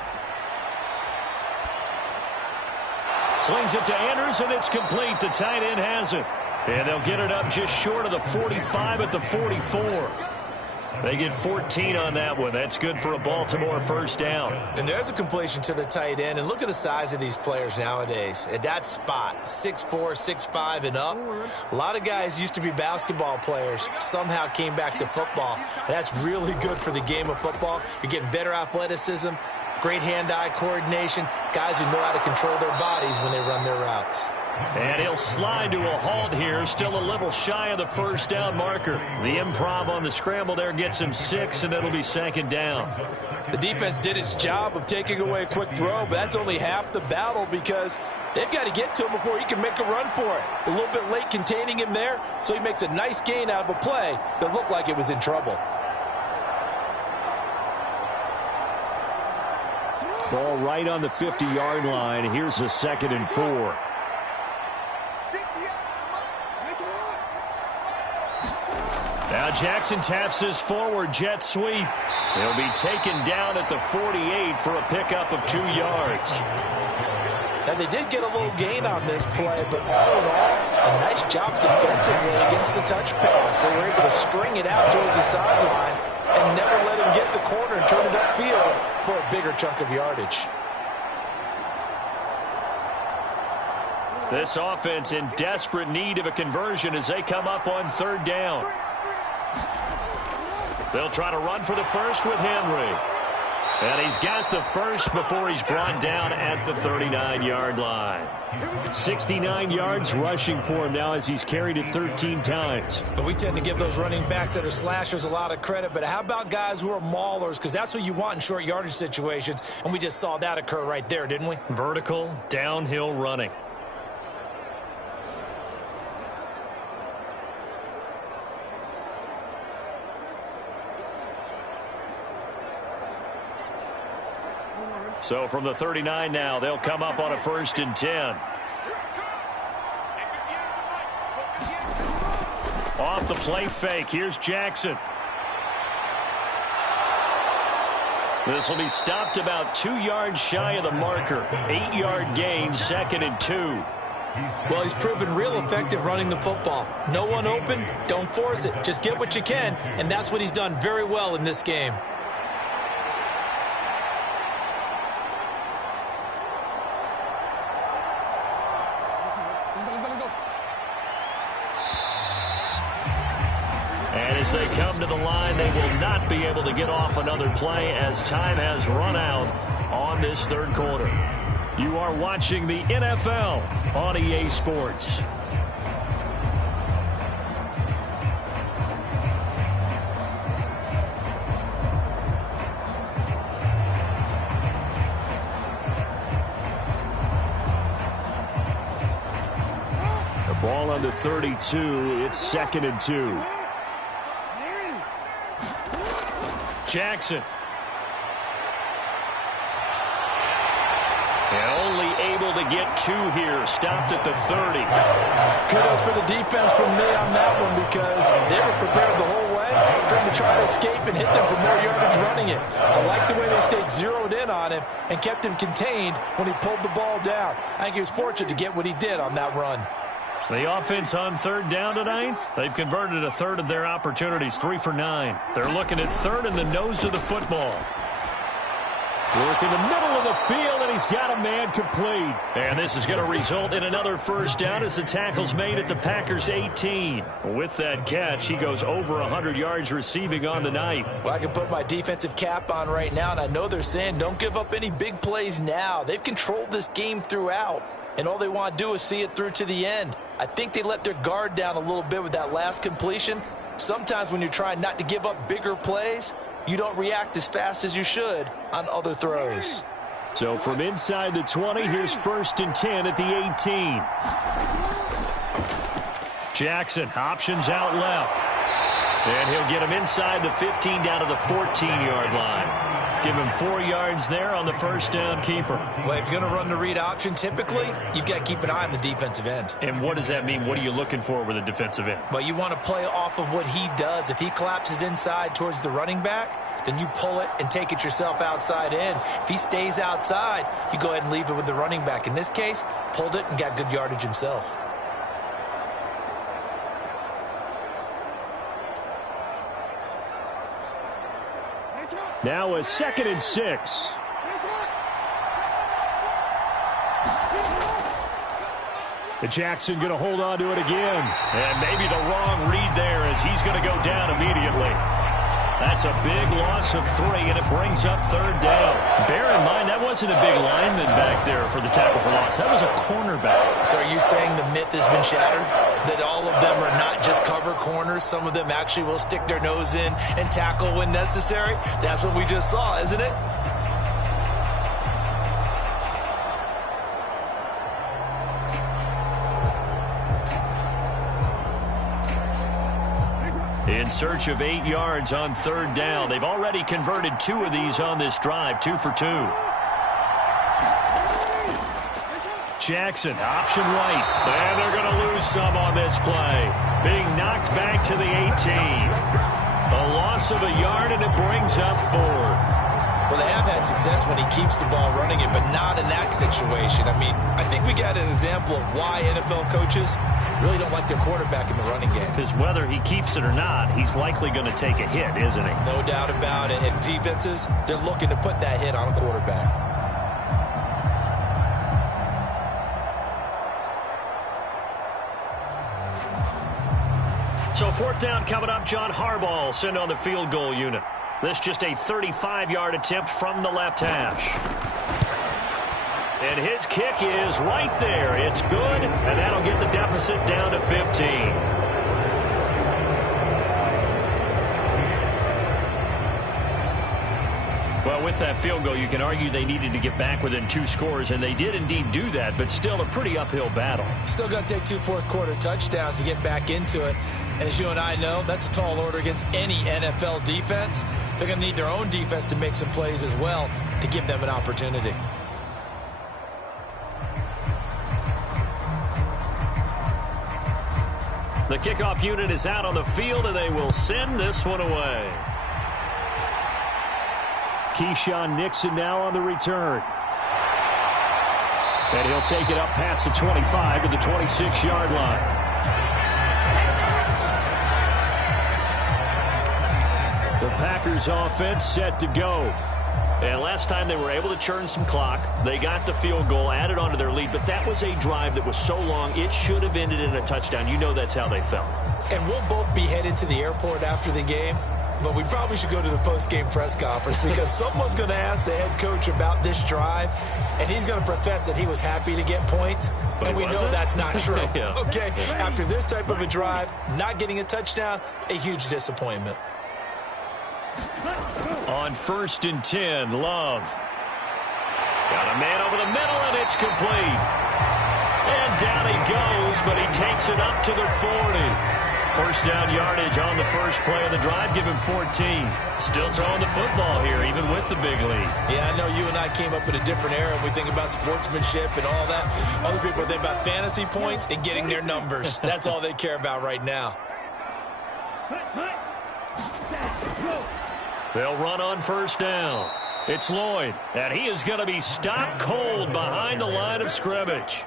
Slings it to Andrews, and it's complete. The tight end has it. And they'll get it up just short of the 45 at the 44. They get 14 on that one. That's good for a Baltimore first down. And there's a completion to the tight end. And look at the size of these players nowadays. At that spot, 6'4", 6'5", and up. A lot of guys used to be basketball players. Somehow came back to football. And that's really good for the game of football. You're getting better athleticism, great hand-eye coordination, guys who know how to control their bodies when they run their routes. And he'll slide to a halt here, still a little shy of the first down marker. The improv on the scramble there gets him 6, and it'll be 2nd down. The defense did its job of taking away a quick throw, but that's only half the battle because they've got to get to him before he can make a run for it. A little bit late containing him there, so he makes a nice gain out of a play that looked like it was in trouble. Ball right on the 50-yard line. Here's a 2nd and 4. Now Jackson taps his forward jet sweep. He'll be taken down at the 48 for a pickup of 2 yards. Now they did get a little gain on this play, but all in all, a nice job defensively against the touch pass. They were able to string it out towards the sideline and never let him get the corner and turn it upfield for a bigger chunk of yardage. This offense in desperate need of a conversion as they come up on 3rd down. They'll try to run for the first with Henry. And he's got the first before he's brought down at the 39-yard line. 69 yards rushing for him now as he's carried it 13 times. But we tend to give those running backs that are slashers a lot of credit. But how about guys who are maulers? Because that's what you want in short yardage situations. And we just saw that occur right there, didn't we? Vertical, downhill running. So from the 39 now, they'll come up on a 1st and 10. Off the play fake, here's Jackson. This will be stopped about 2 yards shy of the marker. 8-yard gain, 2nd and 2. Well, he's proven real effective running the football. No one open, don't force it. Just get what you can, and that's what he's done very well in this game. As they come to the line, they will not be able to get off another play as time has run out on this 3rd quarter. You are watching the NFL on EA Sports. The ball on the 32. It's 2nd and 2. Jackson. And only able to get 2 here. Stopped at the 30. Kudos for the defense from me on that one because they were prepared the whole way for him to try to escape and hit them for more yardage running it. I like the way they stayed zeroed in on him and kept him contained when he pulled the ball down. I think he was fortunate to get what he did on that run. The offense on 3rd down tonight, they've converted a 1/3 of their opportunities, 3 for 9. They're looking at 3rd in the nose of the football. Work in the middle of the field, and he's got a man complete. And this is going to result in another 1st down as the tackle's made at the Packers' 18. With that catch, he goes over 100 yards receiving on the night. Well, I can put my defensive cap on right now, and I know they're saying don't give up any big plays now. They've controlled this game throughout, and all they want to do is see it through to the end. I think they let their guard down a little bit with that last completion. Sometimes when you're trying not to give up bigger plays, you don't react as fast as you should on other throws. So from inside the 20, here's 1st and 10 at the 18. Jackson options out left. And he'll get him inside the 15 down to the 14-yard line. Give him 4 yards there on the 1st down keeper. Well, if you're going to run the read option, typically, you've got to keep an eye on the defensive end. And what does that mean? What are you looking for with a defensive end? Well, you want to play off of what he does. If he collapses inside towards the running back, then you pull it and take it yourself outside in. If he stays outside, you go ahead and leave it with the running back. In this case, pulled it and got good yardage himself. Now a 2nd and 6. Jackson going to hold on to it again. And maybe the wrong read there as he's going to go down immediately. That's a big loss of 3, and it brings up 3rd down. Bear in mind, that wasn't a big lineman back there for the tackle for loss. That was a cornerback. So are you saying the myth has been shattered? That all of them are not just cover corners? Some of them actually will stick their nose in and tackle when necessary? That's what we just saw, isn't it? In search of 8 yards on 3rd down. They've already converted 2 of these on this drive, 2 for 2. Jackson, option right. And they're going to lose some on this play. Being knocked back to the 18. A loss of a yard, and it brings up 4th. Well, they have had success when he keeps the ball running it, but not in that situation. I mean, I think we got an example of why NFL coaches really don't like their quarterback in the running game. Because whether he keeps it or not, he's likely going to take a hit, isn't he? No doubt about it. And defenses, they're looking to put that hit on a quarterback. So 4th down coming up. John Harbaugh will send on the field goal unit. This just a 35-yard attempt from the left hash. And his kick is right there. It's good, and that'll get the deficit down to 15. Well, with that field goal, you can argue they needed to get back within 2 scores, and they did indeed do that, but still a pretty uphill battle. Still going to take 2 fourth-quarter touchdowns to get back into it. And as you and I know, that's a tall order against any NFL defense. They're going to need their own defense to make some plays as well to give them an opportunity. The kickoff unit is out on the field, and they will send this one away. Keyshawn Nixon now on the return. And he'll take it up past the 25 to the 26-yard line. The Packers offense set to go. And last time they were able to churn some clock. They got the field goal, added onto their lead, but that was a drive that was so long, it should have ended in a touchdown. You know that's how they felt. And we'll both be headed to the airport after the game. But we probably should go to the post-game press conference because someone's going to ask the head coach about this drive, and he's going to profess that he was happy to get points, and we know that's not true. Yeah. Okay, after this type of a drive, not getting a touchdown, a huge disappointment. On 1st and 10, Love. Got a man over the middle, and it's complete. And down he goes, but he takes it up to the 40. First down yardage on the first play of the drive. Give him 14. Still throwing the football here, even with the big lead. Yeah, I know you and I came up in a different era. We think about sportsmanship and all that. Other people think about fantasy points and getting their numbers. That's all they care about right now. They'll run on first down. It's Lloyd, and he is going to be stopped cold behind the line of scrimmage.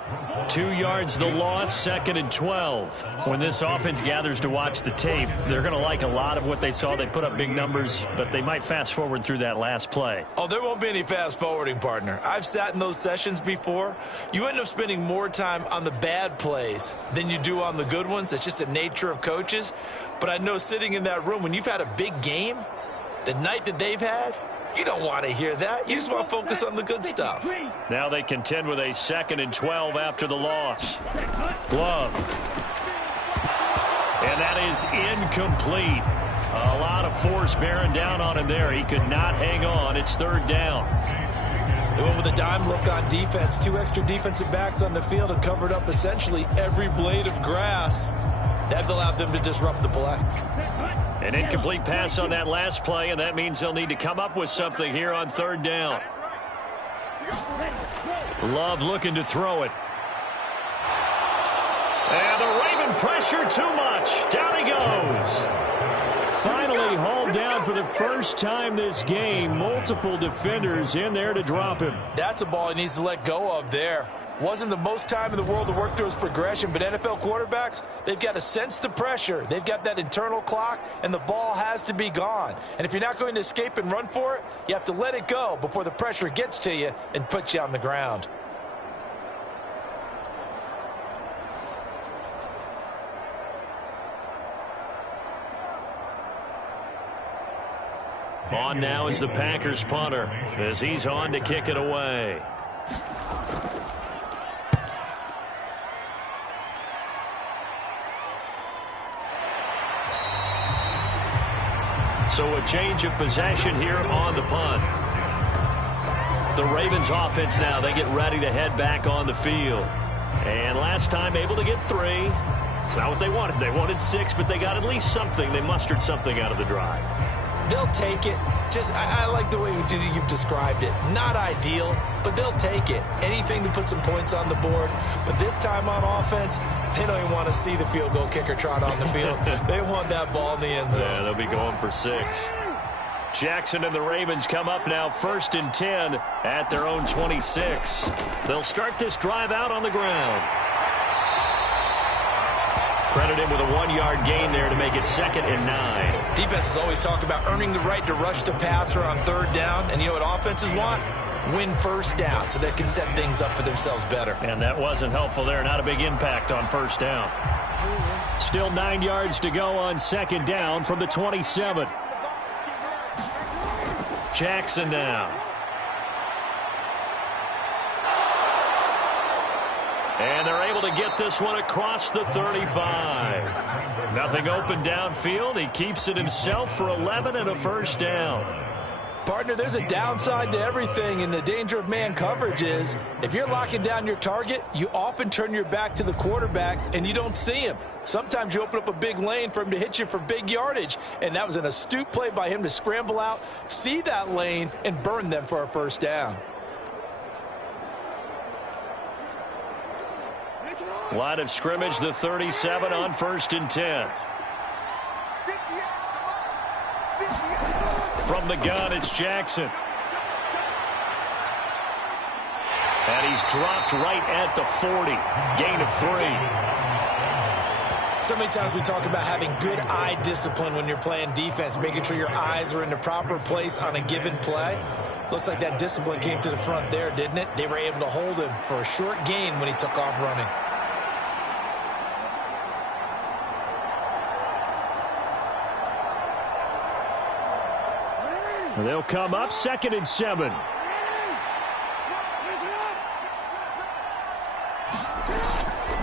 2 yards the loss, 2nd and 12. When this offense gathers to watch the tape, they're going to like a lot of what they saw. They put up big numbers, but they might fast forward through that last play. Oh, there won't be any fast forwarding, partner. I've sat in those sessions before. You end up spending more time on the bad plays than you do on the good ones. It's just the nature of coaches. But I know sitting in that room, when you've had a big game, the night that they've had, you don't want to hear that. You just want to focus on the good stuff. Now they contend with a 2nd and 12 after the loss. Glove. And that is incomplete. A lot of force bearing down on him there. He could not hang on. It's 3rd down. They went with a dime look on defense. 2 extra defensive backs on the field and covered up essentially every blade of grass. That allowed them to disrupt the play. An incomplete pass on that last play, and that means they'll need to come up with something here on 3rd down. Love looking to throw it. And the Raven pressure too much. Down he goes. Finally hauled down for the first time this game. Multiple defenders in there to drop him. That's a ball he needs to let go of there. Wasn't the most time in the world to work through his progression, but NFL quarterbacks, they've got to sense the pressure. They've got that internal clock, and the ball has to be gone. And if you're not going to escape and run for it, you have to let it go before the pressure gets to you and puts you on the ground. On now is the Packers punter as he's on to kick it away. So a change of possession here on the punt. The Ravens offense now, they get ready to head back on the field. And last time able to get 3. It's not what they wanted. They wanted 6, but they got at least something. They mustered something out of the drive. They'll take it. I like the way you've described it. Not ideal, but they'll take it. Anything to put some points on the board. But this time on offense, they don't even want to see the field goal kicker trot on the field. They want that ball in the end zone. Yeah, they'll be going for 6. Jackson and the Ravens come up now 1st and 10 at their own 26. They'll start this drive out on the ground. Credit him with a 1-yard gain there to make it 2nd and 9. Defenses always talk about earning the right to rush the passer on 3rd down. And you know what offenses want? Win first down so they can set things up for themselves better. And that wasn't helpful there. Not a big impact on 1st down. Still 9 yards to go on 2nd down from the 27. Jackson now. And they're able to get this one across the 35. Nothing open downfield. He keeps it himself for 11 and a first down. Partner, there's a downside to everything, and the danger of man coverage is if you're locking down your target, you often turn your back to the quarterback and you don't see him. Sometimes you open up a big lane for him to hit you for big yardage, and that was an astute play by him to scramble out, see that lane, and burn them for a first down. Line of scrimmage, the 37 on 1st and 10. From the gun, it's Jackson. And he's dropped right at the 40. Gain of 3. So many times we talk about having good eye discipline when you're playing defense, making sure your eyes are in the proper place on a given play. Looks like that discipline came to the front there, didn't it? They were able to hold him for a short gain when he took off running. They'll come up 2nd and 7.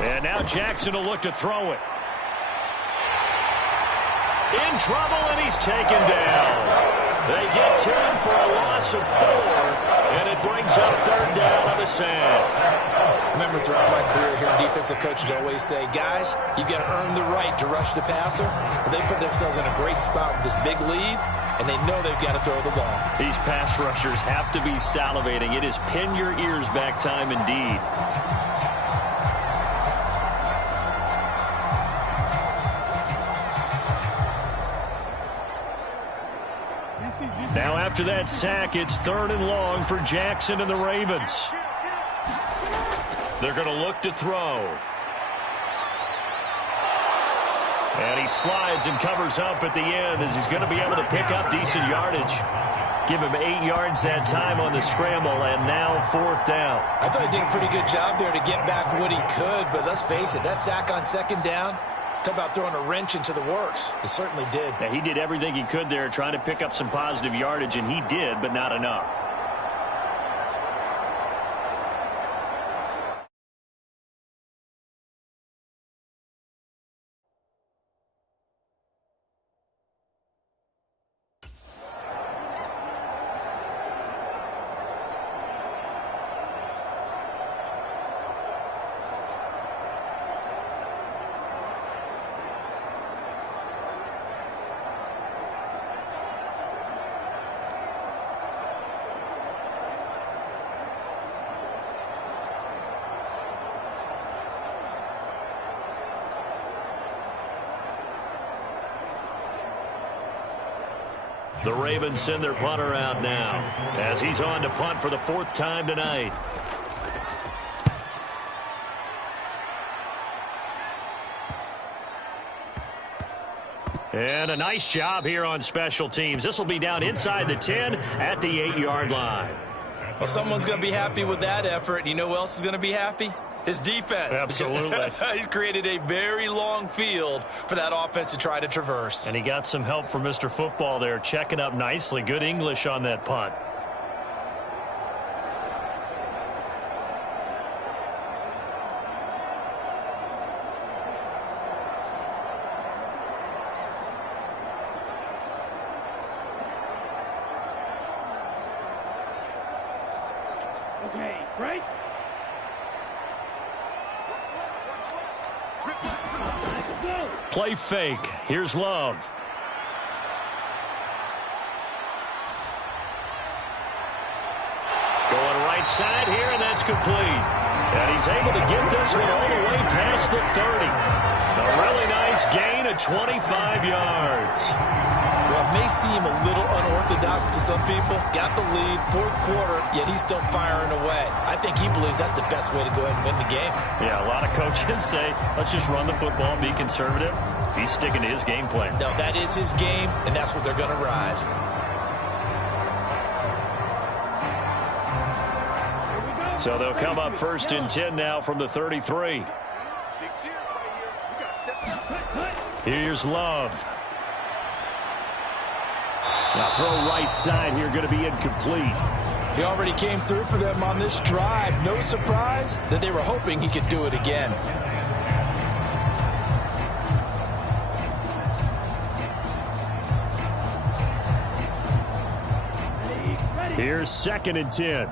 And now Jackson will look to throw it. In trouble, and he's taken down. They get to him for a loss of 4, and it brings up 3rd down on the sand. Remember, throughout my career here, defensive coaches always say, guys, you got to earn the right to rush the passer. But they put themselves in a great spot with this big lead, and they know they've got to throw the ball. These pass rushers have to be salivating. It is pin your ears back time indeed. Now after that sack, it's 3rd and long for Jackson and the Ravens. They're going to look to throw. And he slides and covers up at the end as he's going to be able to pick up decent yardage. Give him 8 yards that time on the scramble, and now 4th down. I thought he did a pretty good job there to get back what he could, but let's face it, that sack on 2nd down, talk about throwing a wrench into the works. It certainly did. Yeah, he did everything he could there trying to pick up some positive yardage, and he did, but not enough. The Ravens send their punter out now as he's on to punt for the 4th time tonight. And a nice job here on special teams. This will be down inside the 10 at the 8-yard line. Well, someone's going to be happy with that effort. You know who else is going to be happy? His defense. Absolutely. He's created a very long field for that offense to try to traverse. And he got some help from Mr. Football there, checking up nicely. Good English on that punt. Okay, right? Play fake. Here's Love. Going right side here, and that's complete. And he's able to get this one all the way past the 30. A really nice gain of 25 yards. Well, it may seem a little unorthodox to some people. Got the lead, 4th quarter, yet he's still firing away. I think he believes that's the best way to go ahead and win the game. Yeah, a lot of coaches say, let's just run the football and be conservative. He's sticking to his game plan. No, that is his game, and that's what they're going to ride. So they'll come up 1st and 10 now from the 33. Big series right here. We got to step up. Here's Love. Now throw right side here, going to be incomplete. He already came through for them on this drive. No surprise that they were hoping he could do it again. Here's 2nd and 10.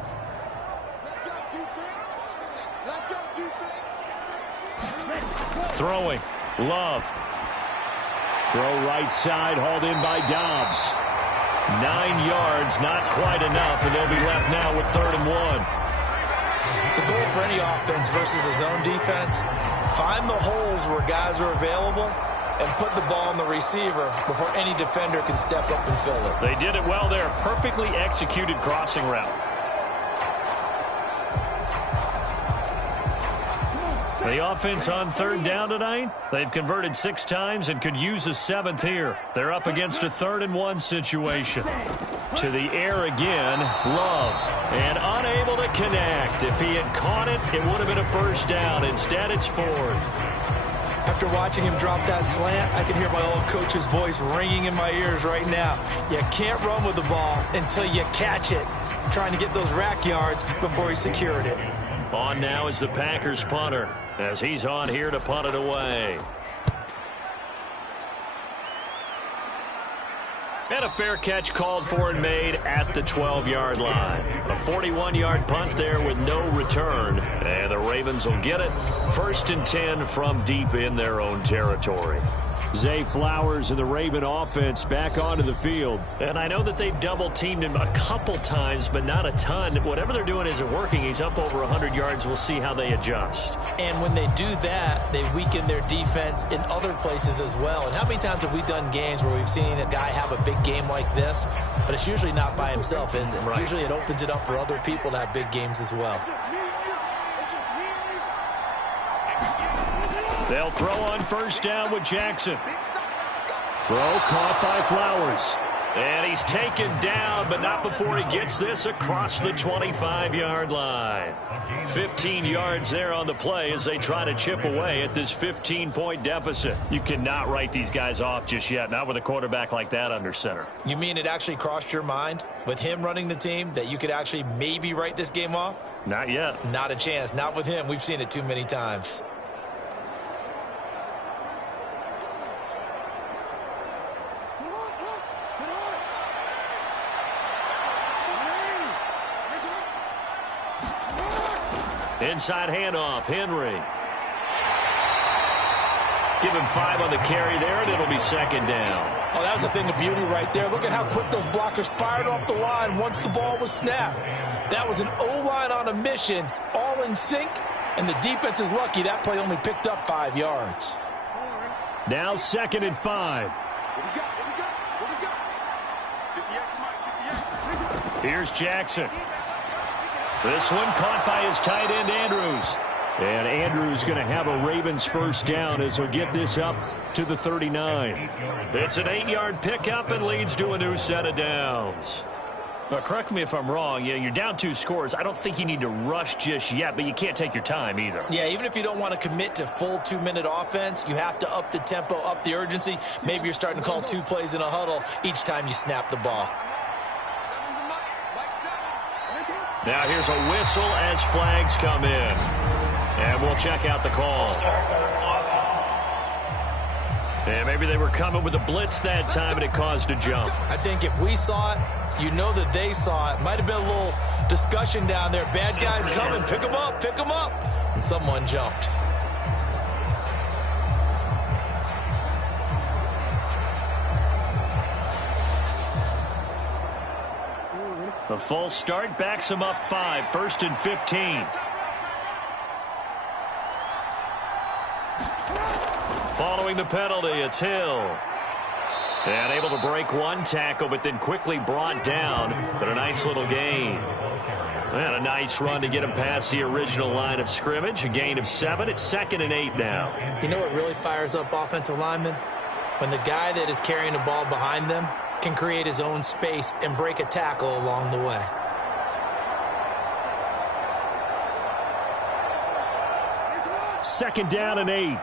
Let's go defense. Let's go defense. Throwing. Love. Throw right side, hauled in by Dobbs. 9 yards, not quite enough, and they'll be left now with 3rd and 1. The goal for any offense versus a zone defense, find the holes where guys are available and put the ball on the receiver before any defender can step up and fill it. They did it well there. Perfectly executed crossing route. The offense on 3rd down tonight. They've converted 6 times and could use a 7th here. They're up against a 3rd and 1 situation. To the air again, Love. And unable to connect. If he had caught it, it would have been a 1st down. Instead, it's 4th. After watching him drop that slant, I can hear my old coach's voice ringing in my ears right now. You can't run with the ball until you catch it. Trying to get those rack yards before he secured it. On now is the Packers punter, as he's on here to punt it away. And a fair catch called for and made at the 12-yard line. A 41-yard punt there with no return. And the Ravens will get it. 1st and 10 from deep in their own territory. Zay Flowers and the Raven offense back onto the field. And I know that they've double-teamed him a couple times, but not a ton. Whatever they're doing isn't working. He's up over 100 yards. We'll see how they adjust. And when they do that, they weaken their defense in other places as well. And how many times have we done games where we've seen a guy have a big game like this, but it's usually not by himself, is it? Right. Usually it opens it up for other people to have big games as well. They'll throw on 1st down with Jackson. Throw caught by Flowers. And he's taken down, but not before he gets this across the 25-yard line. 15 yards there on the play as they try to chip away at this 15-point deficit. You cannot write these guys off just yet, not with a quarterback like that under center. You mean it actually crossed your mind with him running the team that you could actually maybe write this game off? Not yet. Not a chance. Not with him. We've seen it too many times. Inside handoff, Henry. Give him 5 on the carry there, and it'll be 2nd down. Oh, that was a thing of beauty right there. Look at how quick those blockers fired off the line once the ball was snapped. That was an O-line on a mission, all in sync, and the defense is lucky that play only picked up 5 yards. Now 2nd and 5. Here's Jackson. This one caught by his tight end, Andrews. And Andrews going to have a Ravens 1st down as he'll get this up to the 39. It's an 8-yard pickup and leads to a new set of downs. Now, correct me if I'm wrong. You're down 2 scores. I don't think you need to rush just yet, but you can't take your time either. Yeah, even if you don't want to commit to full 2-minute offense, you have to up the tempo, up the urgency. Maybe you're starting to call 2 plays in a huddle each time you snap the ball. Now here's a whistle as flags come in. And we'll check out the call. And maybe they were coming with a blitz that time and it caused a jump. I think if we saw it, you know that they saw it. Might have been a little discussion down there. Bad guys coming, pick them up, pick them up. And someone jumped. The full start backs him up 5, 1st and 15. Following the penalty, it's Hill. And able to break 1 tackle, but then quickly brought down. But a nice little gain. And a nice run to get him past the original line of scrimmage. A gain of 7. It's 2nd and 8 now. You know what really fires up offensive linemen? When the guy that is carrying the ball behind them can create his own space and break a tackle along the way. Second down and 8.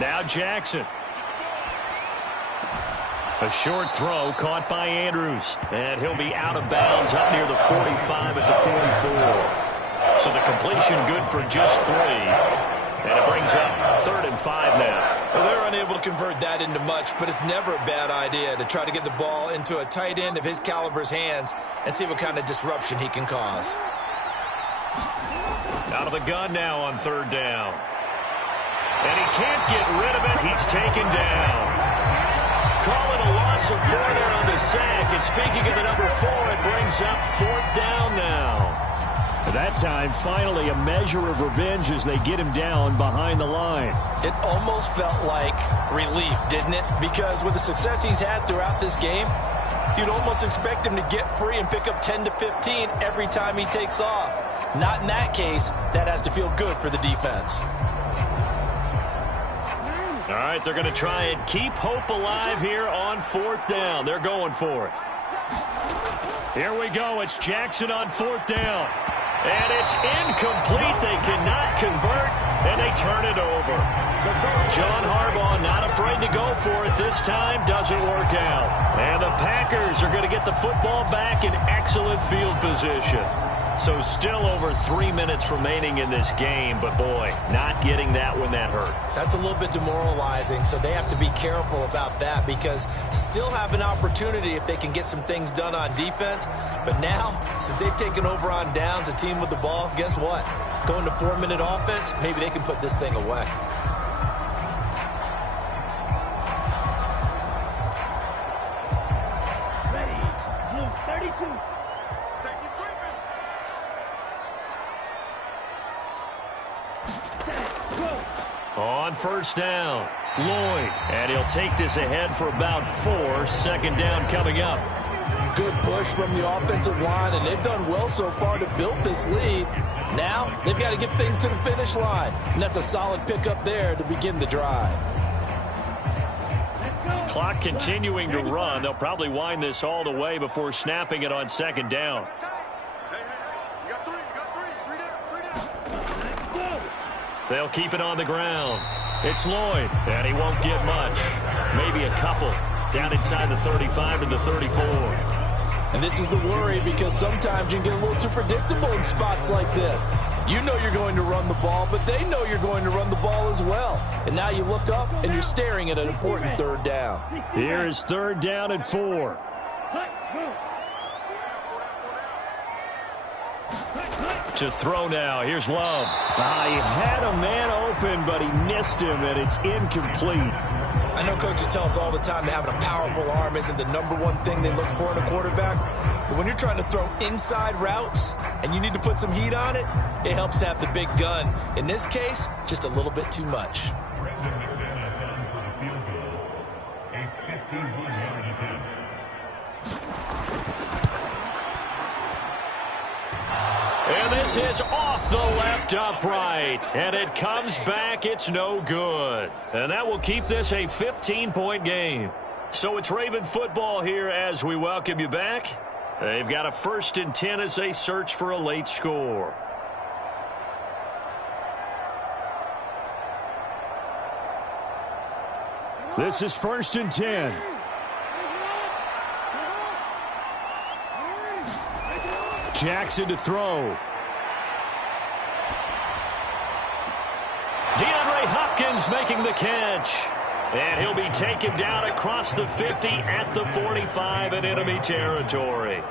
Now Jackson. A short throw caught by Andrews. And he'll be out of bounds up near the 45 at the 44. So the completion good for just 3. And it brings up 3rd and 5 now. Well, they're unable to convert that into much, but it's never a bad idea to try to get the ball into a tight end of his caliber's hands and see what kind of disruption he can cause. Out of the gun now on 3rd down. And he can't get rid of it. He's taken down. Call it a loss of 4 there on the sack. And speaking of the number 4, it brings up 4th down now. That time, finally, a measure of revenge as they get him down behind the line. It almost felt like relief, didn't it? Because with the success he's had throughout this game, you'd almost expect him to get free and pick up 10 to 15 every time he takes off. Not in that case. That has to feel good for the defense. All right, they're going to try and keep hope alive here on 4th down. They're going for it. Here we go. It's Jackson on 4th down. And it's incomplete. They cannot convert, and they turn it over. John Harbaugh not afraid to go for it this time. Doesn't work out. And the Packers are going to get the football back in excellent field position. So still over 3 minutes remaining in this game, but boy, not getting that when that hurt. That's a little bit demoralizing, so they have to be careful about that because still have an opportunity if they can get some things done on defense. But now, since they've taken over on downs, a team with the ball, guess what? Going to 4-minute offense, maybe they can put this thing away. Ready. Blue 32. On 1st down, Lloyd. And he'll take this ahead for about 4. 2nd down coming up. Good push from the offensive line, and they've done well so far to build this lead. Now, they've got to get things to the finish line, and that's a solid pickup there to begin the drive. Clock continuing to run. They'll probably wind this all the way before snapping it on 2nd down. They'll keep it on the ground. It's Lloyd, and he won't get much. Maybe a couple. Down inside the 35 to the 34. And this is the worry because sometimes you can get a little too predictable in spots like this. You know you're going to run the ball, but they know you're going to run the ball as well. And now you look up, and you're staring at an important 3rd down. Here is 3rd down and 4. To throw now. Here's Love. He had a man open, but he missed him, and it's incomplete. I know coaches tell us all the time that having a powerful arm isn't the #1 thing they look for in a quarterback. But when you're trying to throw inside routes and you need to put some heat on it, it helps to have the big gun. In this case, just a little bit too much. And this is off the left upright. And it comes back. It's no good. And that will keep this a 15-point game. So it's Raven football here as we welcome you back. They've got a 1st and 10 as they search for a late score. This is 1st and 10. Jackson to throw. DeAndre Hopkins making the catch. And he'll be taken down across the 50 at the 45 in enemy territory.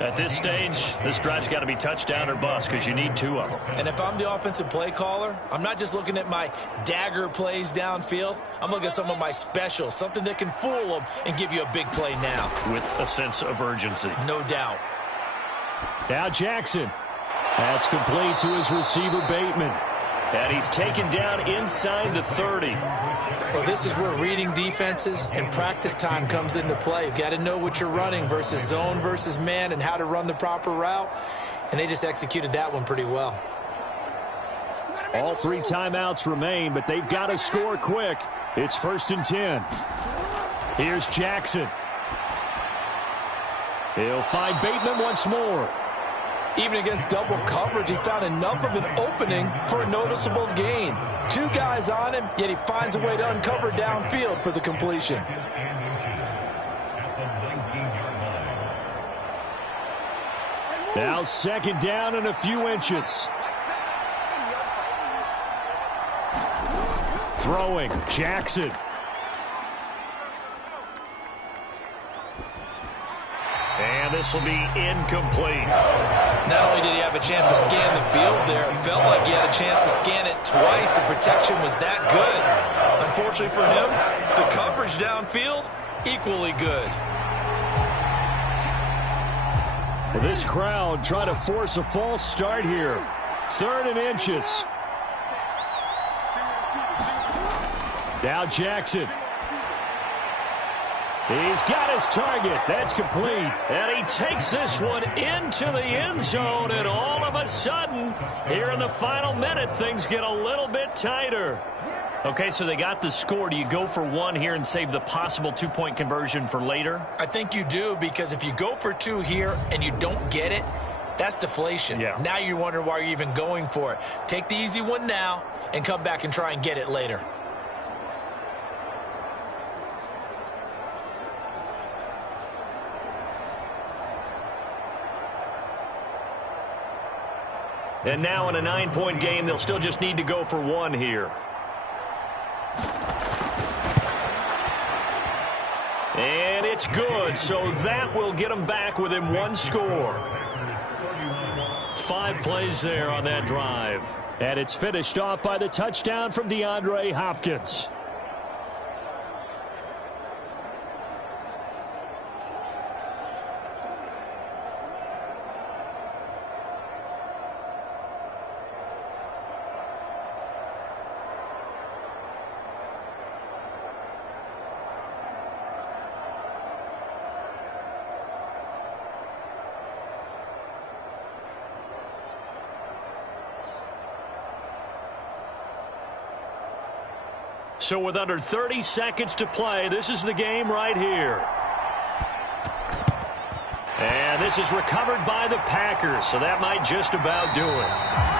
At this stage, this drive's got to be touchdown or bust because you need 2 of them. And if I'm the offensive play caller, I'm not just looking at my dagger plays downfield. I'm looking at some of my specials, something that can fool them and give you a big play now. With a sense of urgency. No doubt. Now Jackson. That's complete to his receiver, Bateman. And he's taken down inside the 30. Well, this is where reading defenses and practice time comes into play. You've got to know what you're running versus zone versus man and how to run the proper route. And they just executed that one pretty well. All 3 timeouts remain, but they've got to score quick. It's 1st and 10. Here's Jackson. He'll find Bateman once more. Even against double coverage, he found enough of an opening for a noticeable gain. 2 guys on him, yet he finds a way to uncover downfield for the completion. Now 2nd down and a few inches. Throwing, Jackson. And this will be incomplete. Not only did he have a chance to scan the field there, it felt like he had a chance to scan it twice. The protection was that good. Unfortunately for him, the coverage downfield, equally good. Well, this crowd trying to force a false start here. 3rd and inches. Now Jackson. He's got his target. That's complete. And he takes this one into the end zone. And all of a sudden, here in the final minute, things get a little bit tighter. Okay, so they got the score. Do you go for 1 here and save the possible 2-point conversion for later? I think you do, because if you go for 2 here and you don't get it, that's deflation. Yeah. Now you wonder why you're even going for it. Take the easy one now and come back and try and get it later. And now in a 9-point game, they'll still just need to go for 1 here. And it's good, so that will get them back within 1 score. 5 plays there on that drive. And it's finished off by the touchdown from DeAndre Hopkins. So with under 30 seconds to play, this is the game right here. And this is recovered by the Packers, so that might just about do it.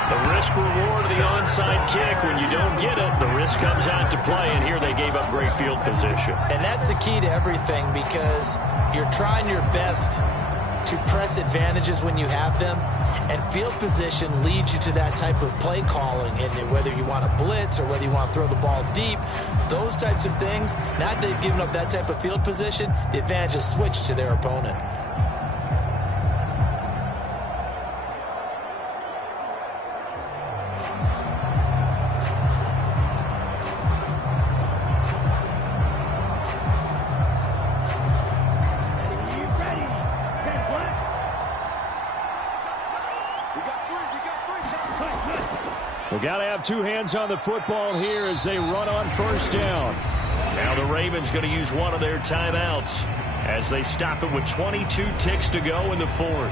The risk-reward of the onside kick, when you don't get it, the risk comes out to play, and here they gave up great field position. And that's the key to everything, because you're trying your best to press advantages when you have them, and field position leads you to that type of play calling, and whether you want to blitz or whether you want to throw the ball deep, those types of things. Now that they've given up that type of field position, the advantage is switched to their opponent. We've got to have 2 hands on the football here as they run on 1st down. Now the Ravens going to use one of their timeouts as they stop it with 22 ticks to go in the 4th.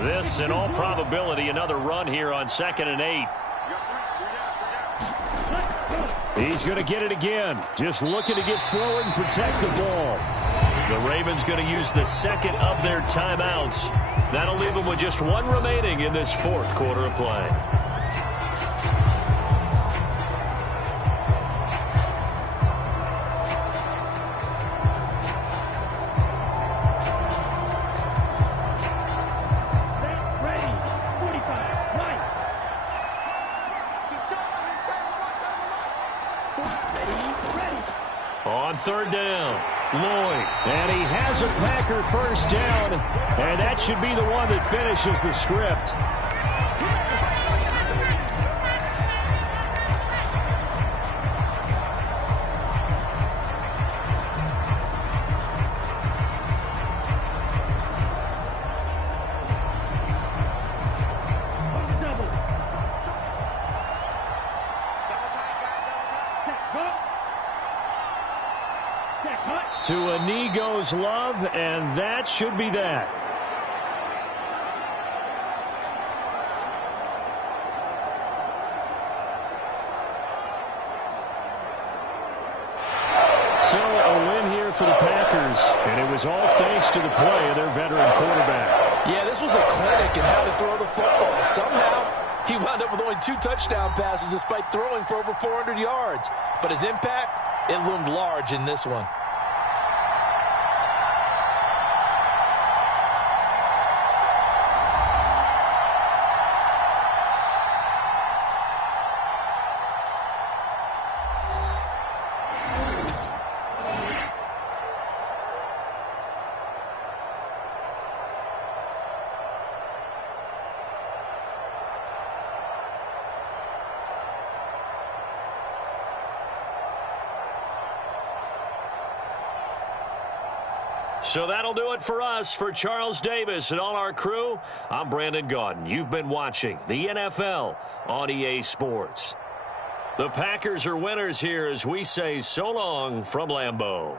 This, in all probability, another run here on 2nd and 8. He's going to get it again. Just looking to get forward and protect the ball. The Ravens going to use the 2nd of their timeouts. That'll leave them with just 1 remaining in this 4th quarter of play. On 3rd down, Lloyd. And he has a Packer 1st down, and that should be the one that finishes the script. To a knee goes Love, and that should be that. for the Packers, and it was all thanks to the play of their veteran quarterback. Yeah, this was a clinic in how to throw the football. Somehow, he wound up with only 2 touchdown passes despite throwing for over 400 yards. But his impact, it loomed large in this one. So that'll do it for us. For Charles Davis and all our crew, I'm Brandon Gaudin. You've been watching the NFL on EA Sports. The Packers are winners here as we say so long from Lambeau.